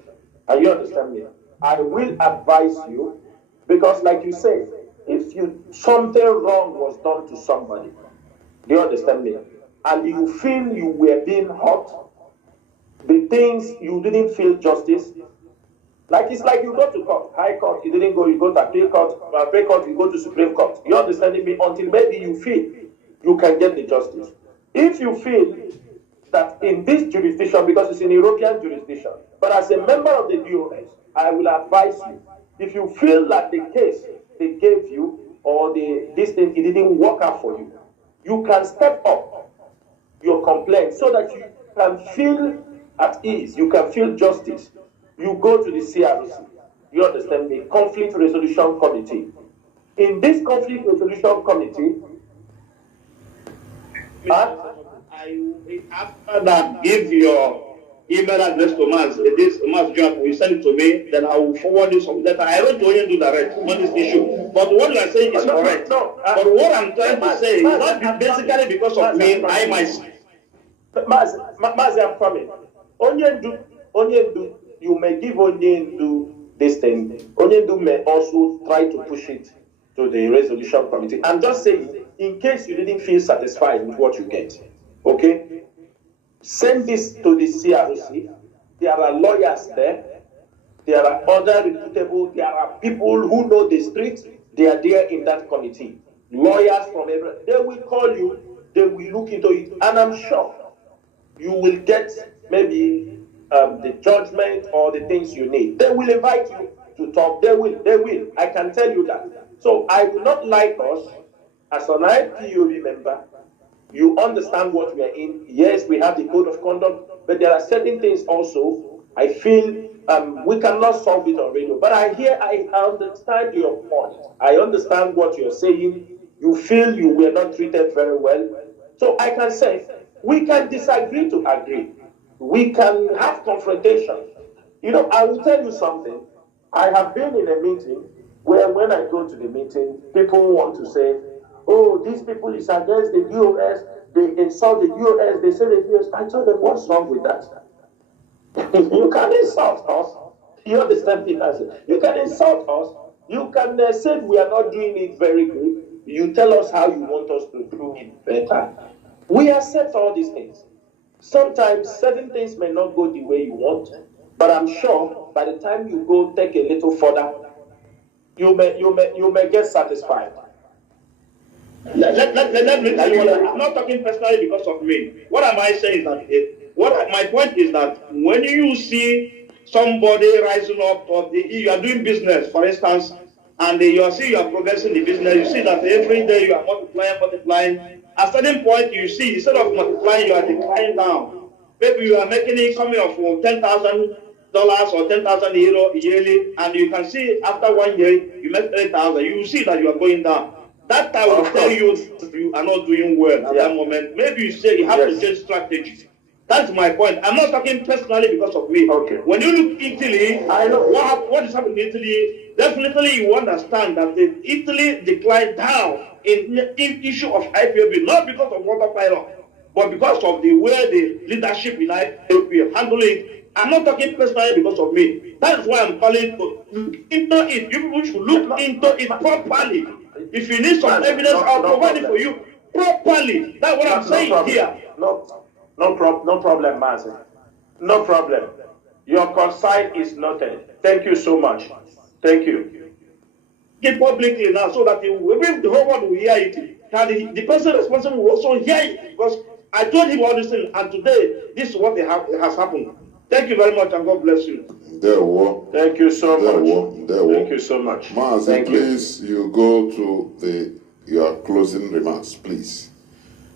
And you understand me? I will advise you because, like you say, if something wrong was done to somebody, do you understand me? And you feel you were being hurt, the things you didn't feel justice, like it's like you go to court, high court, you didn't go, you go to appeal court, you go to Supreme Court. You understand me? Until maybe you feel you can get the justice. If you feel that in this jurisdiction, because it's an European jurisdiction, but as a member of the DOS, I will advise you, if you feel that the case they gave you or this thing, it didn't work out for you, you can step up your complaint so that you can feel at ease, you can feel justice. You go to the CRC, you understand me, Conflict Resolution Committee. In this Conflict Resolution Committee, after that, give your email address to Maz. This Maz Job will send it to me, then I will forward you some data. I don't only do direct on this issue. But what you are saying is correct. But what I'm trying to say is not basically because of me, I myself. Mazi, I'm coming. Onyendu, you may give Onyendu this thing. Onyendu may also try to push it to the resolution committee. I'm just saying, in case you didn't feel satisfied with what you get, okay? Send this to the CRC. There are lawyers there. There are other reputable, there are people who know the street. They are there in that committee. Lawyers from everywhere. They will call you. They will look into it. And I'm sure you will get maybe the judgment or the things you need. They will invite you to talk. They will. I can tell you that. So I would not like us, as an IPOB member, you understand what we are in. Yes, we have the code of conduct, but there are certain things also I feel we cannot solve it on radio. But I understand your point. I understand what you're saying. You feel you were not treated very well. So I can say, we can disagree to agree. We can have confrontation. I will tell you something. I have been in a meeting where when I go to the meeting, people want to say, oh, these people is against the US, they insult the US, they say the US. I told them, what's wrong with that? You can insult us. You understand me? You can insult us. You can say we are not doing it very good. You tell us how you want us to do it better. We accept all these things. Sometimes certain things may not go the way you want, but I'm sure by the time you go take a little further, you may get satisfied. Let me tell you what I'm not talking personally because of me. What am I saying is that my point is that when you see somebody rising up, you are doing business, for instance, and you are progressing the business, you see that every day you are multiplying. At a certain point, you see, instead of multiplying, you are declining down. Maybe you are making income of $10,000 or 10,000 euro yearly, and you can see after 1 year, you make 3,000. You see that you are going down. That time will tell you you are not doing well at that moment. Maybe you say you have to change strategy. That's my point. I'm not talking personally because of me. Okay. When you look Italy, I know what is happening in Italy. Definitely, you understand that Italy declined down in issue of IPOB, not because of water pilot, but because of the way the leadership in IPOB handle it. I'm not talking personally because of me. That's why I'm calling to look into it. You people should look into it properly. If you need some evidence, I'll provide it for you properly. That's what I'm saying here. No problem, Mazi. No problem. Your concern is noted. Thank you so much. Thank you. It publicly now so that the whole world will hear it. And the person responsible will also hear it because I told him all this thing, and today this is what has happened. Thank you very much, and God bless you. Thank you so much. Thank you so much. Mazi, please, you go to your closing remarks, please.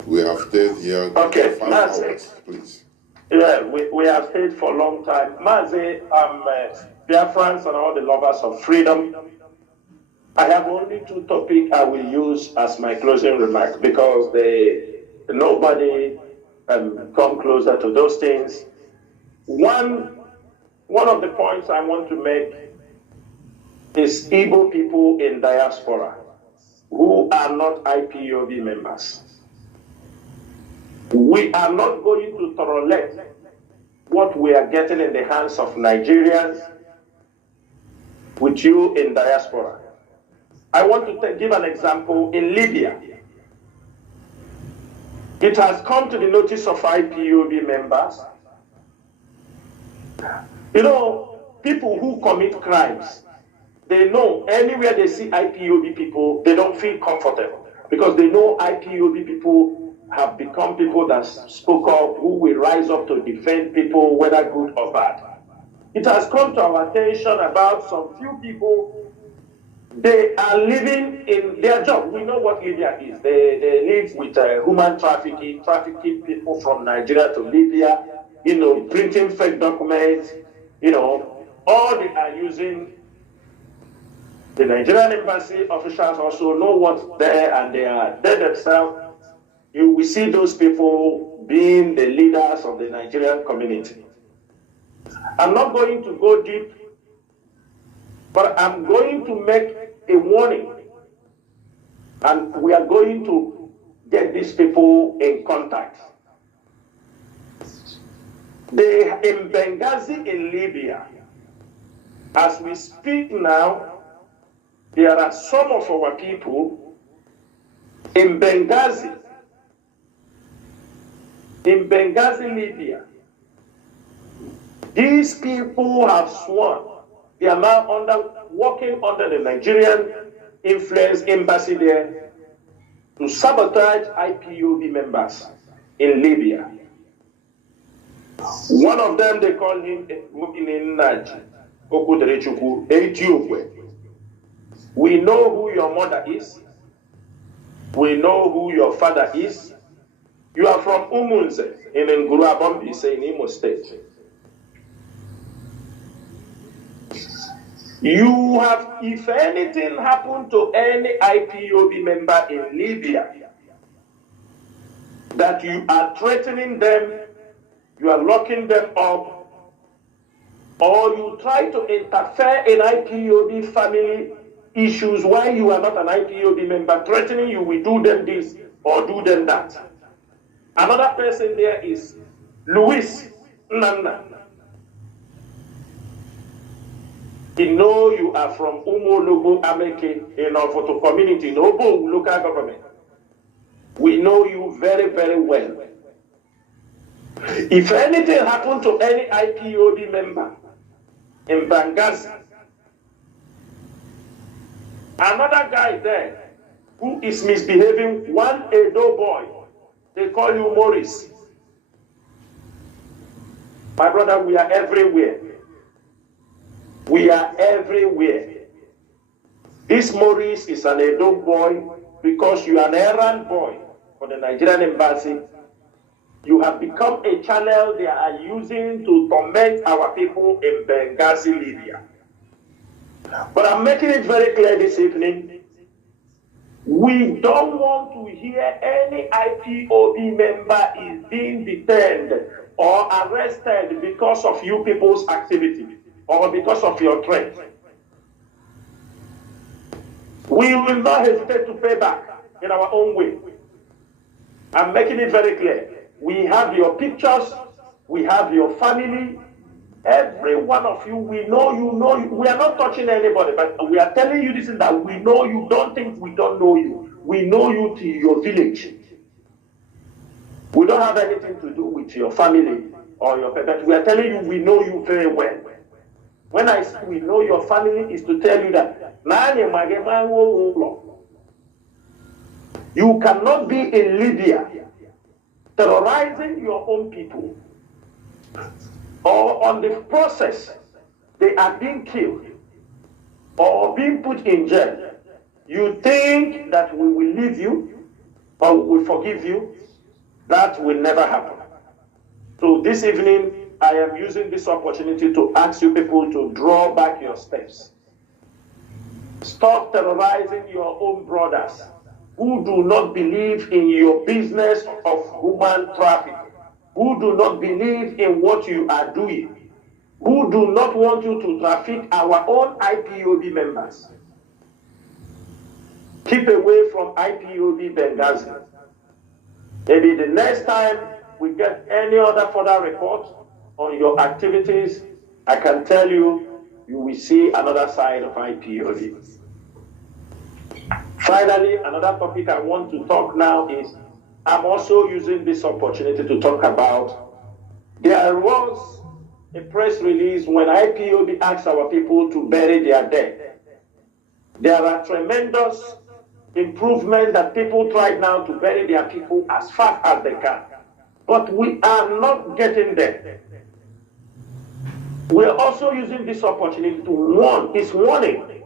We have stayed here for 5 hours, please. Yeah, we have stayed for a long time. Mazi, Biafrans and all the lovers of freedom, I have only 2 topics I will use as my closing remark because nobody come closer to those things. One of the points I want to make is Igbo people in diaspora who are not IPOB members. We are not going to tolerate what we are getting in the hands of Nigerians with you in diaspora. I want to give an example in Libya. It has come to the notice of IPOB members. You know, people who commit crimes, they know anywhere they see IPOB people, they don't feel comfortable because they know IPOB people have become people that spoke up, who will rise up to defend people, whether good or bad. It has come to our attention about some few people, they are living in their job. We know what Libya is. They live with human trafficking people from Nigeria to Libya, you know, printing fake documents, you know, all they are using. The Nigerian embassy officials also know what's there and they are there themselves. You will see those people being the leaders of the Nigerian community. I'm not going to go deep, but I'm going to make a warning. And we are going to get these people in contact. In Benghazi in Libya, as we speak now, there are some of our people in Benghazi, Libya. These people have sworn they are now working under the Nigerian influence embassy there to sabotage IPOB members in Libya. One of them, they call him We know who your mother is. We know who your father is. You are from Umunze in Nguru Abombise in Imo State. You have, if anything happened to any IPOB member in Libya, that you are threatening them, you are locking them up, or you try to interfere in IPOB family issues while you are not an IPOB member, threatening you will do them this or do them that. Another person there is Luis Nana. You know you are from Umo Lobo Ameke in our photo community, Nobo local government. We know you very, very well. If anything happened to any IPOB member in Benghazi, another guy there who is misbehaving, one Edo boy, they call you Maurice. My brother, we are everywhere. We are everywhere. This Maurice is an Edo boy because you are an errand boy for the Nigerian embassy. You have become a channel they are using to torment our people in Benghazi, Libya. But I'm making it very clear this evening, we don't want to hear any IPOB member is being detained or arrested because of you people's activity or because of your threat, we will not hesitate to pay back in our own way. I'm making it very clear. We have your pictures, we have your family, every one of you, we know you. We are not touching anybody, but we are telling you this is that we know you. Don't think we don't know you. We know you to your village. We don't have anything to do with your family or your parents. We are telling you we know you very well. When I say we know your family, is to tell you that you cannot be in Libya terrorizing your own people, or on the process they are being killed or being put in jail. You think that we will leave you or we will forgive you? That will never happen. So this evening, I am using this opportunity to ask you people to draw back your steps. Stop terrorizing your own brothers who do not believe in your business of human trafficking, who do not believe in what you are doing, who do not want you to traffic our own IPOB members. Keep away from IPOB Benghazi. Maybe the next time we get any other further report on your activities, I can tell you, you will see another side of IPOB. Finally, another topic I want to talk now is, I'm also using this opportunity to talk about, there was a press release when IPOB asked our people to bury their dead. There are tremendous improvements that people try now to bury their people as fast as they can. But we are not getting there. We are also using this opportunity to warn, it's warning.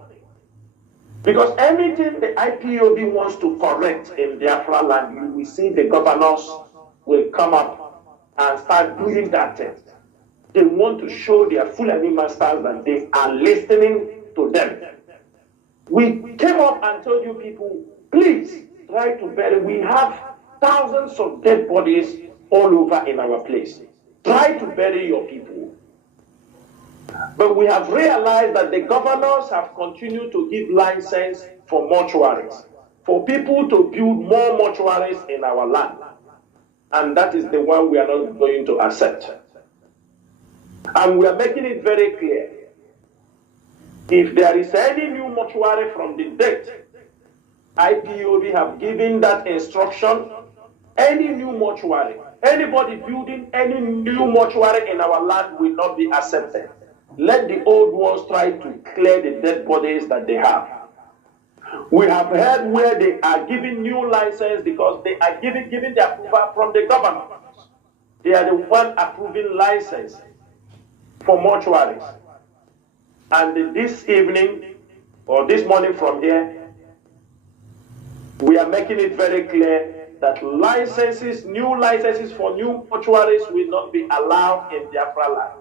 Because anything the IPOB wants to correct in Biafra land, you will see the governors will come up and start doing that thing. They want to show their Fulani masters that they are listening to them. We came up and told you people, please try to bury. We have thousands of dead bodies all over in our place. Try to bury your people. But we have realized that the governors have continued to give license for mortuaries, for people to build more mortuaries in our land. And that is the one we are not going to accept. And we are making it very clear. If there is any new mortuary from the date, IPOB have given that instruction, any new mortuary, anybody building any new mortuary in our land will not be accepted. Let the old ones try to clear the dead bodies that they have. We have heard where they are giving new license because they are giving the approval from the government. They are the one approving license for mortuaries. And this evening, or this morning from here, we are making it very clear that licenses, new licenses for new mortuaries will not be allowed in Biafra land.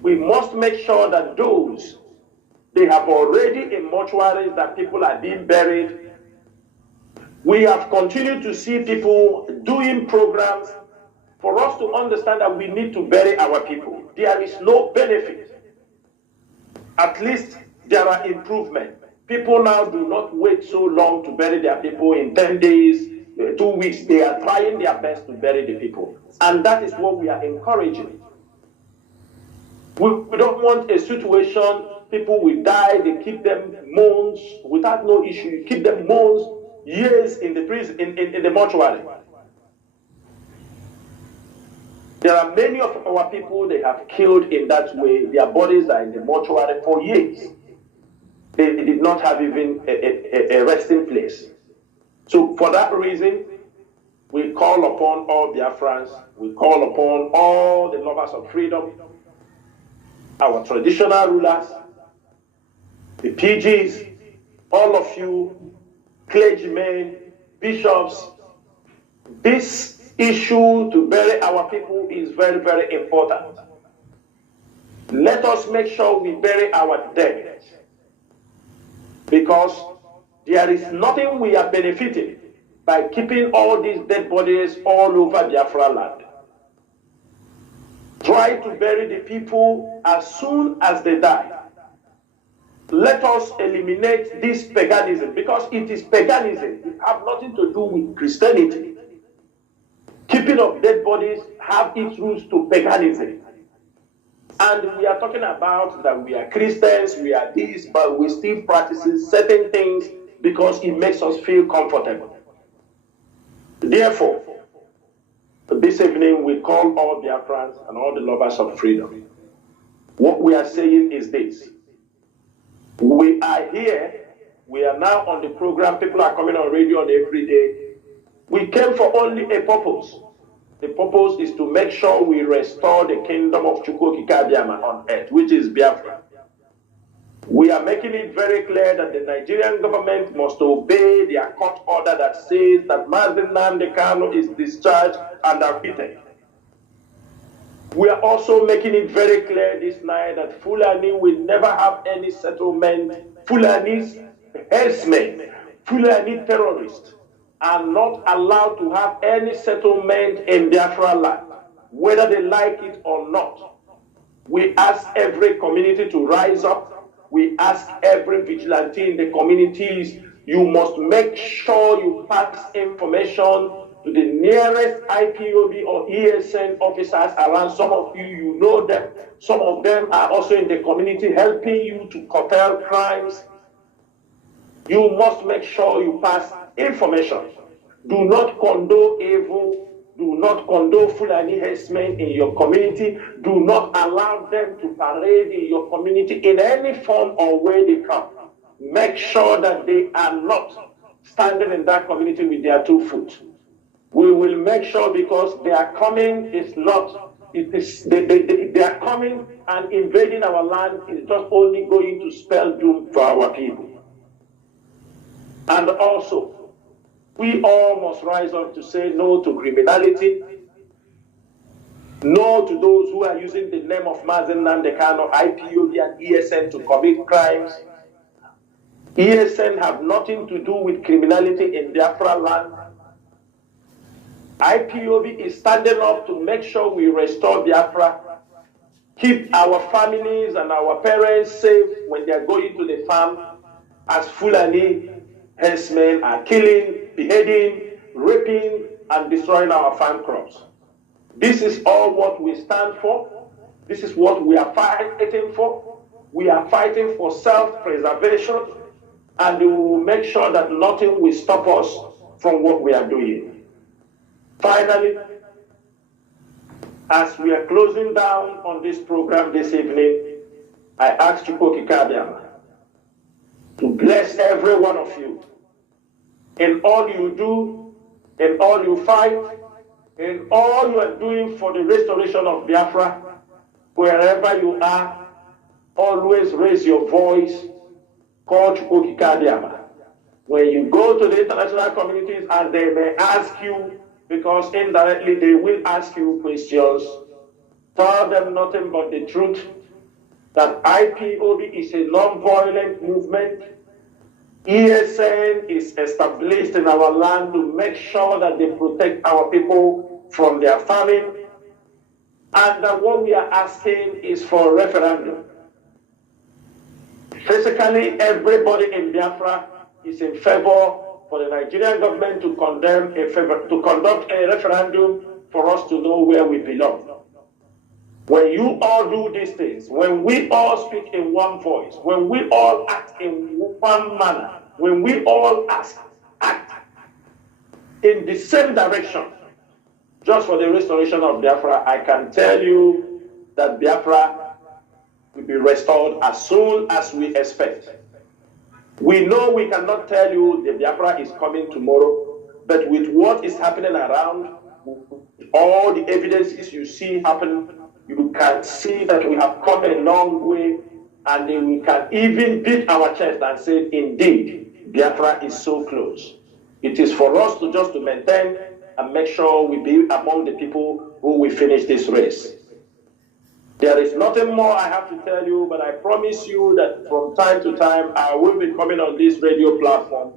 We must make sure that those, they have already in mortuaries that people are being buried. We have continued to see people doing programs for us to understand that we need to bury our people. There is no benefit. At least there are improvements. People now do not wait so long to bury their people in 10 days, 2 weeks. They are trying their best to bury the people. And that is what we are encouraging. We don't want a situation, people will die, they keep them months without no issue. You keep them months, years in the prison, in the mortuary. There are many of our people they have killed in that way. Their bodies are in the mortuary for years. They did not have even a resting place. So for that reason, we call upon all Biafrans, we call upon all the lovers of freedom, our traditional rulers, the PGs, all of you, clergymen, bishops. This issue to bury our people is very, very important. Let us make sure we bury our dead, because there is nothing we are benefiting by keeping all these dead bodies all over Biafra land. try to bury the people as soon as they die. Let us eliminate this paganism, because it is paganism. It has nothing to do with Christianity. Keeping of dead bodies have its roots to paganism. And we are talking about that we are Christians, we are this, but we still practice certain things because it makes us feel comfortable. Therefore, this evening we call all Biafrans and all the lovers of freedom. What we are saying is this. We are here, we are now on the program, people are coming on radio on every day. We came for only a purpose. The purpose is to make sure we restore the kingdom of Chukwukikabiama on earth, which is Biafra. We are making it very clear that the Nigerian government must obey their court order that says that Mazi FreeNnamdiKanu is discharged and acquitted. We are also making it very clear this night that Fulani will never have any settlement. Fulani's herdsmen, Fulani terrorists are not allowed to have any settlement in Biafra land, whether they like it or not. We ask every community to rise up. We ask every vigilante in the communities, you must make sure you pass information to the nearest IPOB or ESN officers around. Some of you, you know them. Some of them are also in the community helping you to curtail crimes. You must make sure you pass information. Do not condone evil. Do not condone Fulani herdsmen in your community. Do not allow them to parade in your community in any form or way they come. Make sure that they are not standing in that community with their 2 feet. We will make sure, because their coming is not, they are coming and invading our land is just only going to spell doom for our people. And also, we all must rise up to say no to criminality, no to those who are using the name of Mazi FreeNnamdiKanu, IPOB and ESN to commit crimes. ESN have nothing to do with criminality in Biafra land. IPOB is standing up to make sure we restore Biafra, keep our families and our parents safe when they are going to the farm, as Fulani herdsmen are killing, beheading, raping, and destroying our farm crops. This is all what we stand for. This is what we are fighting for. We are fighting for self-preservation, and we will make sure that nothing will stop us from what we are doing. Finally, as we are closing down on this program this evening, I ask Chukwukikabiama to bless every one of you in all you do, in all you fight, in all you are doing for the restoration of Biafra. Wherever you are, always raise your voice, call Chukwukikabiama. When you go to the international communities and they may ask you, because indirectly they will ask you questions, tell them nothing but the truth, that IPOB is a non-violent movement. ESN is established in our land to make sure that they protect our people from their famine, and that what we are asking is for a referendum. Physically, everybody in Biafra is in favor for the Nigerian government to conduct a referendum for us to know where we belong. When you all do these things, when we all speak in one voice, when we all act in one manner, when we all act in the same direction, just for the restoration of Biafra, I can tell you that Biafra will be restored as soon as we expect. We know we cannot tell you the Biafra is coming tomorrow, but with what is happening around, all the evidences you see happen, you can see that we have come a long way, and then we can even beat our chest and say, indeed, Biafra is so close. It is for us to just to maintain and make sure we be among the people who will finish this race. There is nothing more I have to tell you, but I promise you that from time to time, I will be coming on this radio platform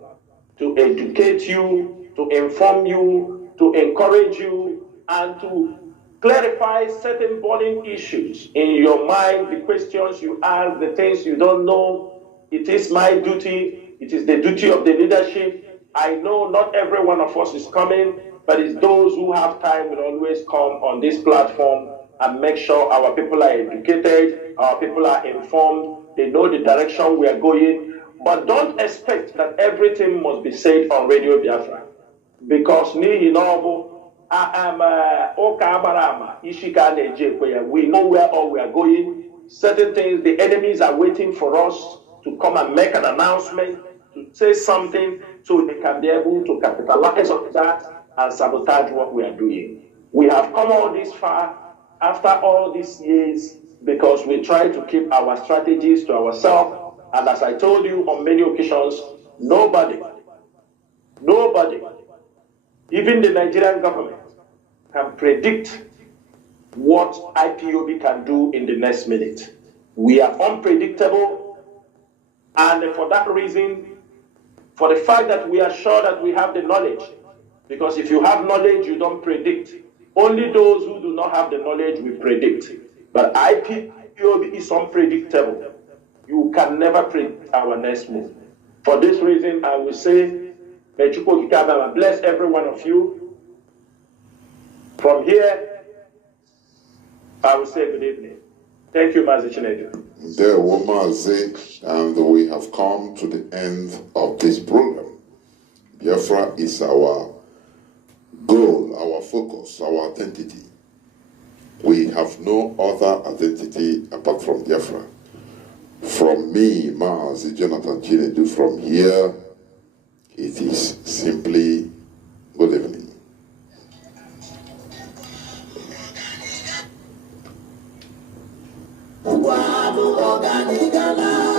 to educate you, to inform you, to encourage you, and to clarify certain burning issues in your mind, the questions you ask, the things you don't know. It is my duty. It is the duty of the leadership. I know not every one of us is coming, but it's those who have time will always come on this platform and make sure our people are educated, our people are informed, they know the direction we are going. But don't expect that everything must be said on Radio Biafra. Because we know where all we are going. Certain things, the enemies are waiting for us to come and make an announcement, to say something, so they can be able to capitalize on that and sabotage what we are doing. We have come all this far after all these years because we try to keep our strategies to ourselves. And as I told you on many occasions, nobody, even the Nigerian government, can predict what IPOB can do in the next minute. We are unpredictable, and for that reason, for the fact that we are sure that we have the knowledge, because if you have knowledge, you don't predict. Only those who do not have the knowledge will predict. But IPOB is unpredictable. You can never predict our next move. For this reason, I will say, may Chukwu Kikabama bless every one of you. From here, I will say good evening. Thank you, Mazi Chinedu. There, Mazi, and we have come to the end of this program. Biafra is our goal, our focus, our identity. We have no other identity apart from Biafra. From me, Mazi Jonathan Chinedu, from here, it is simply good evening. Unconditional.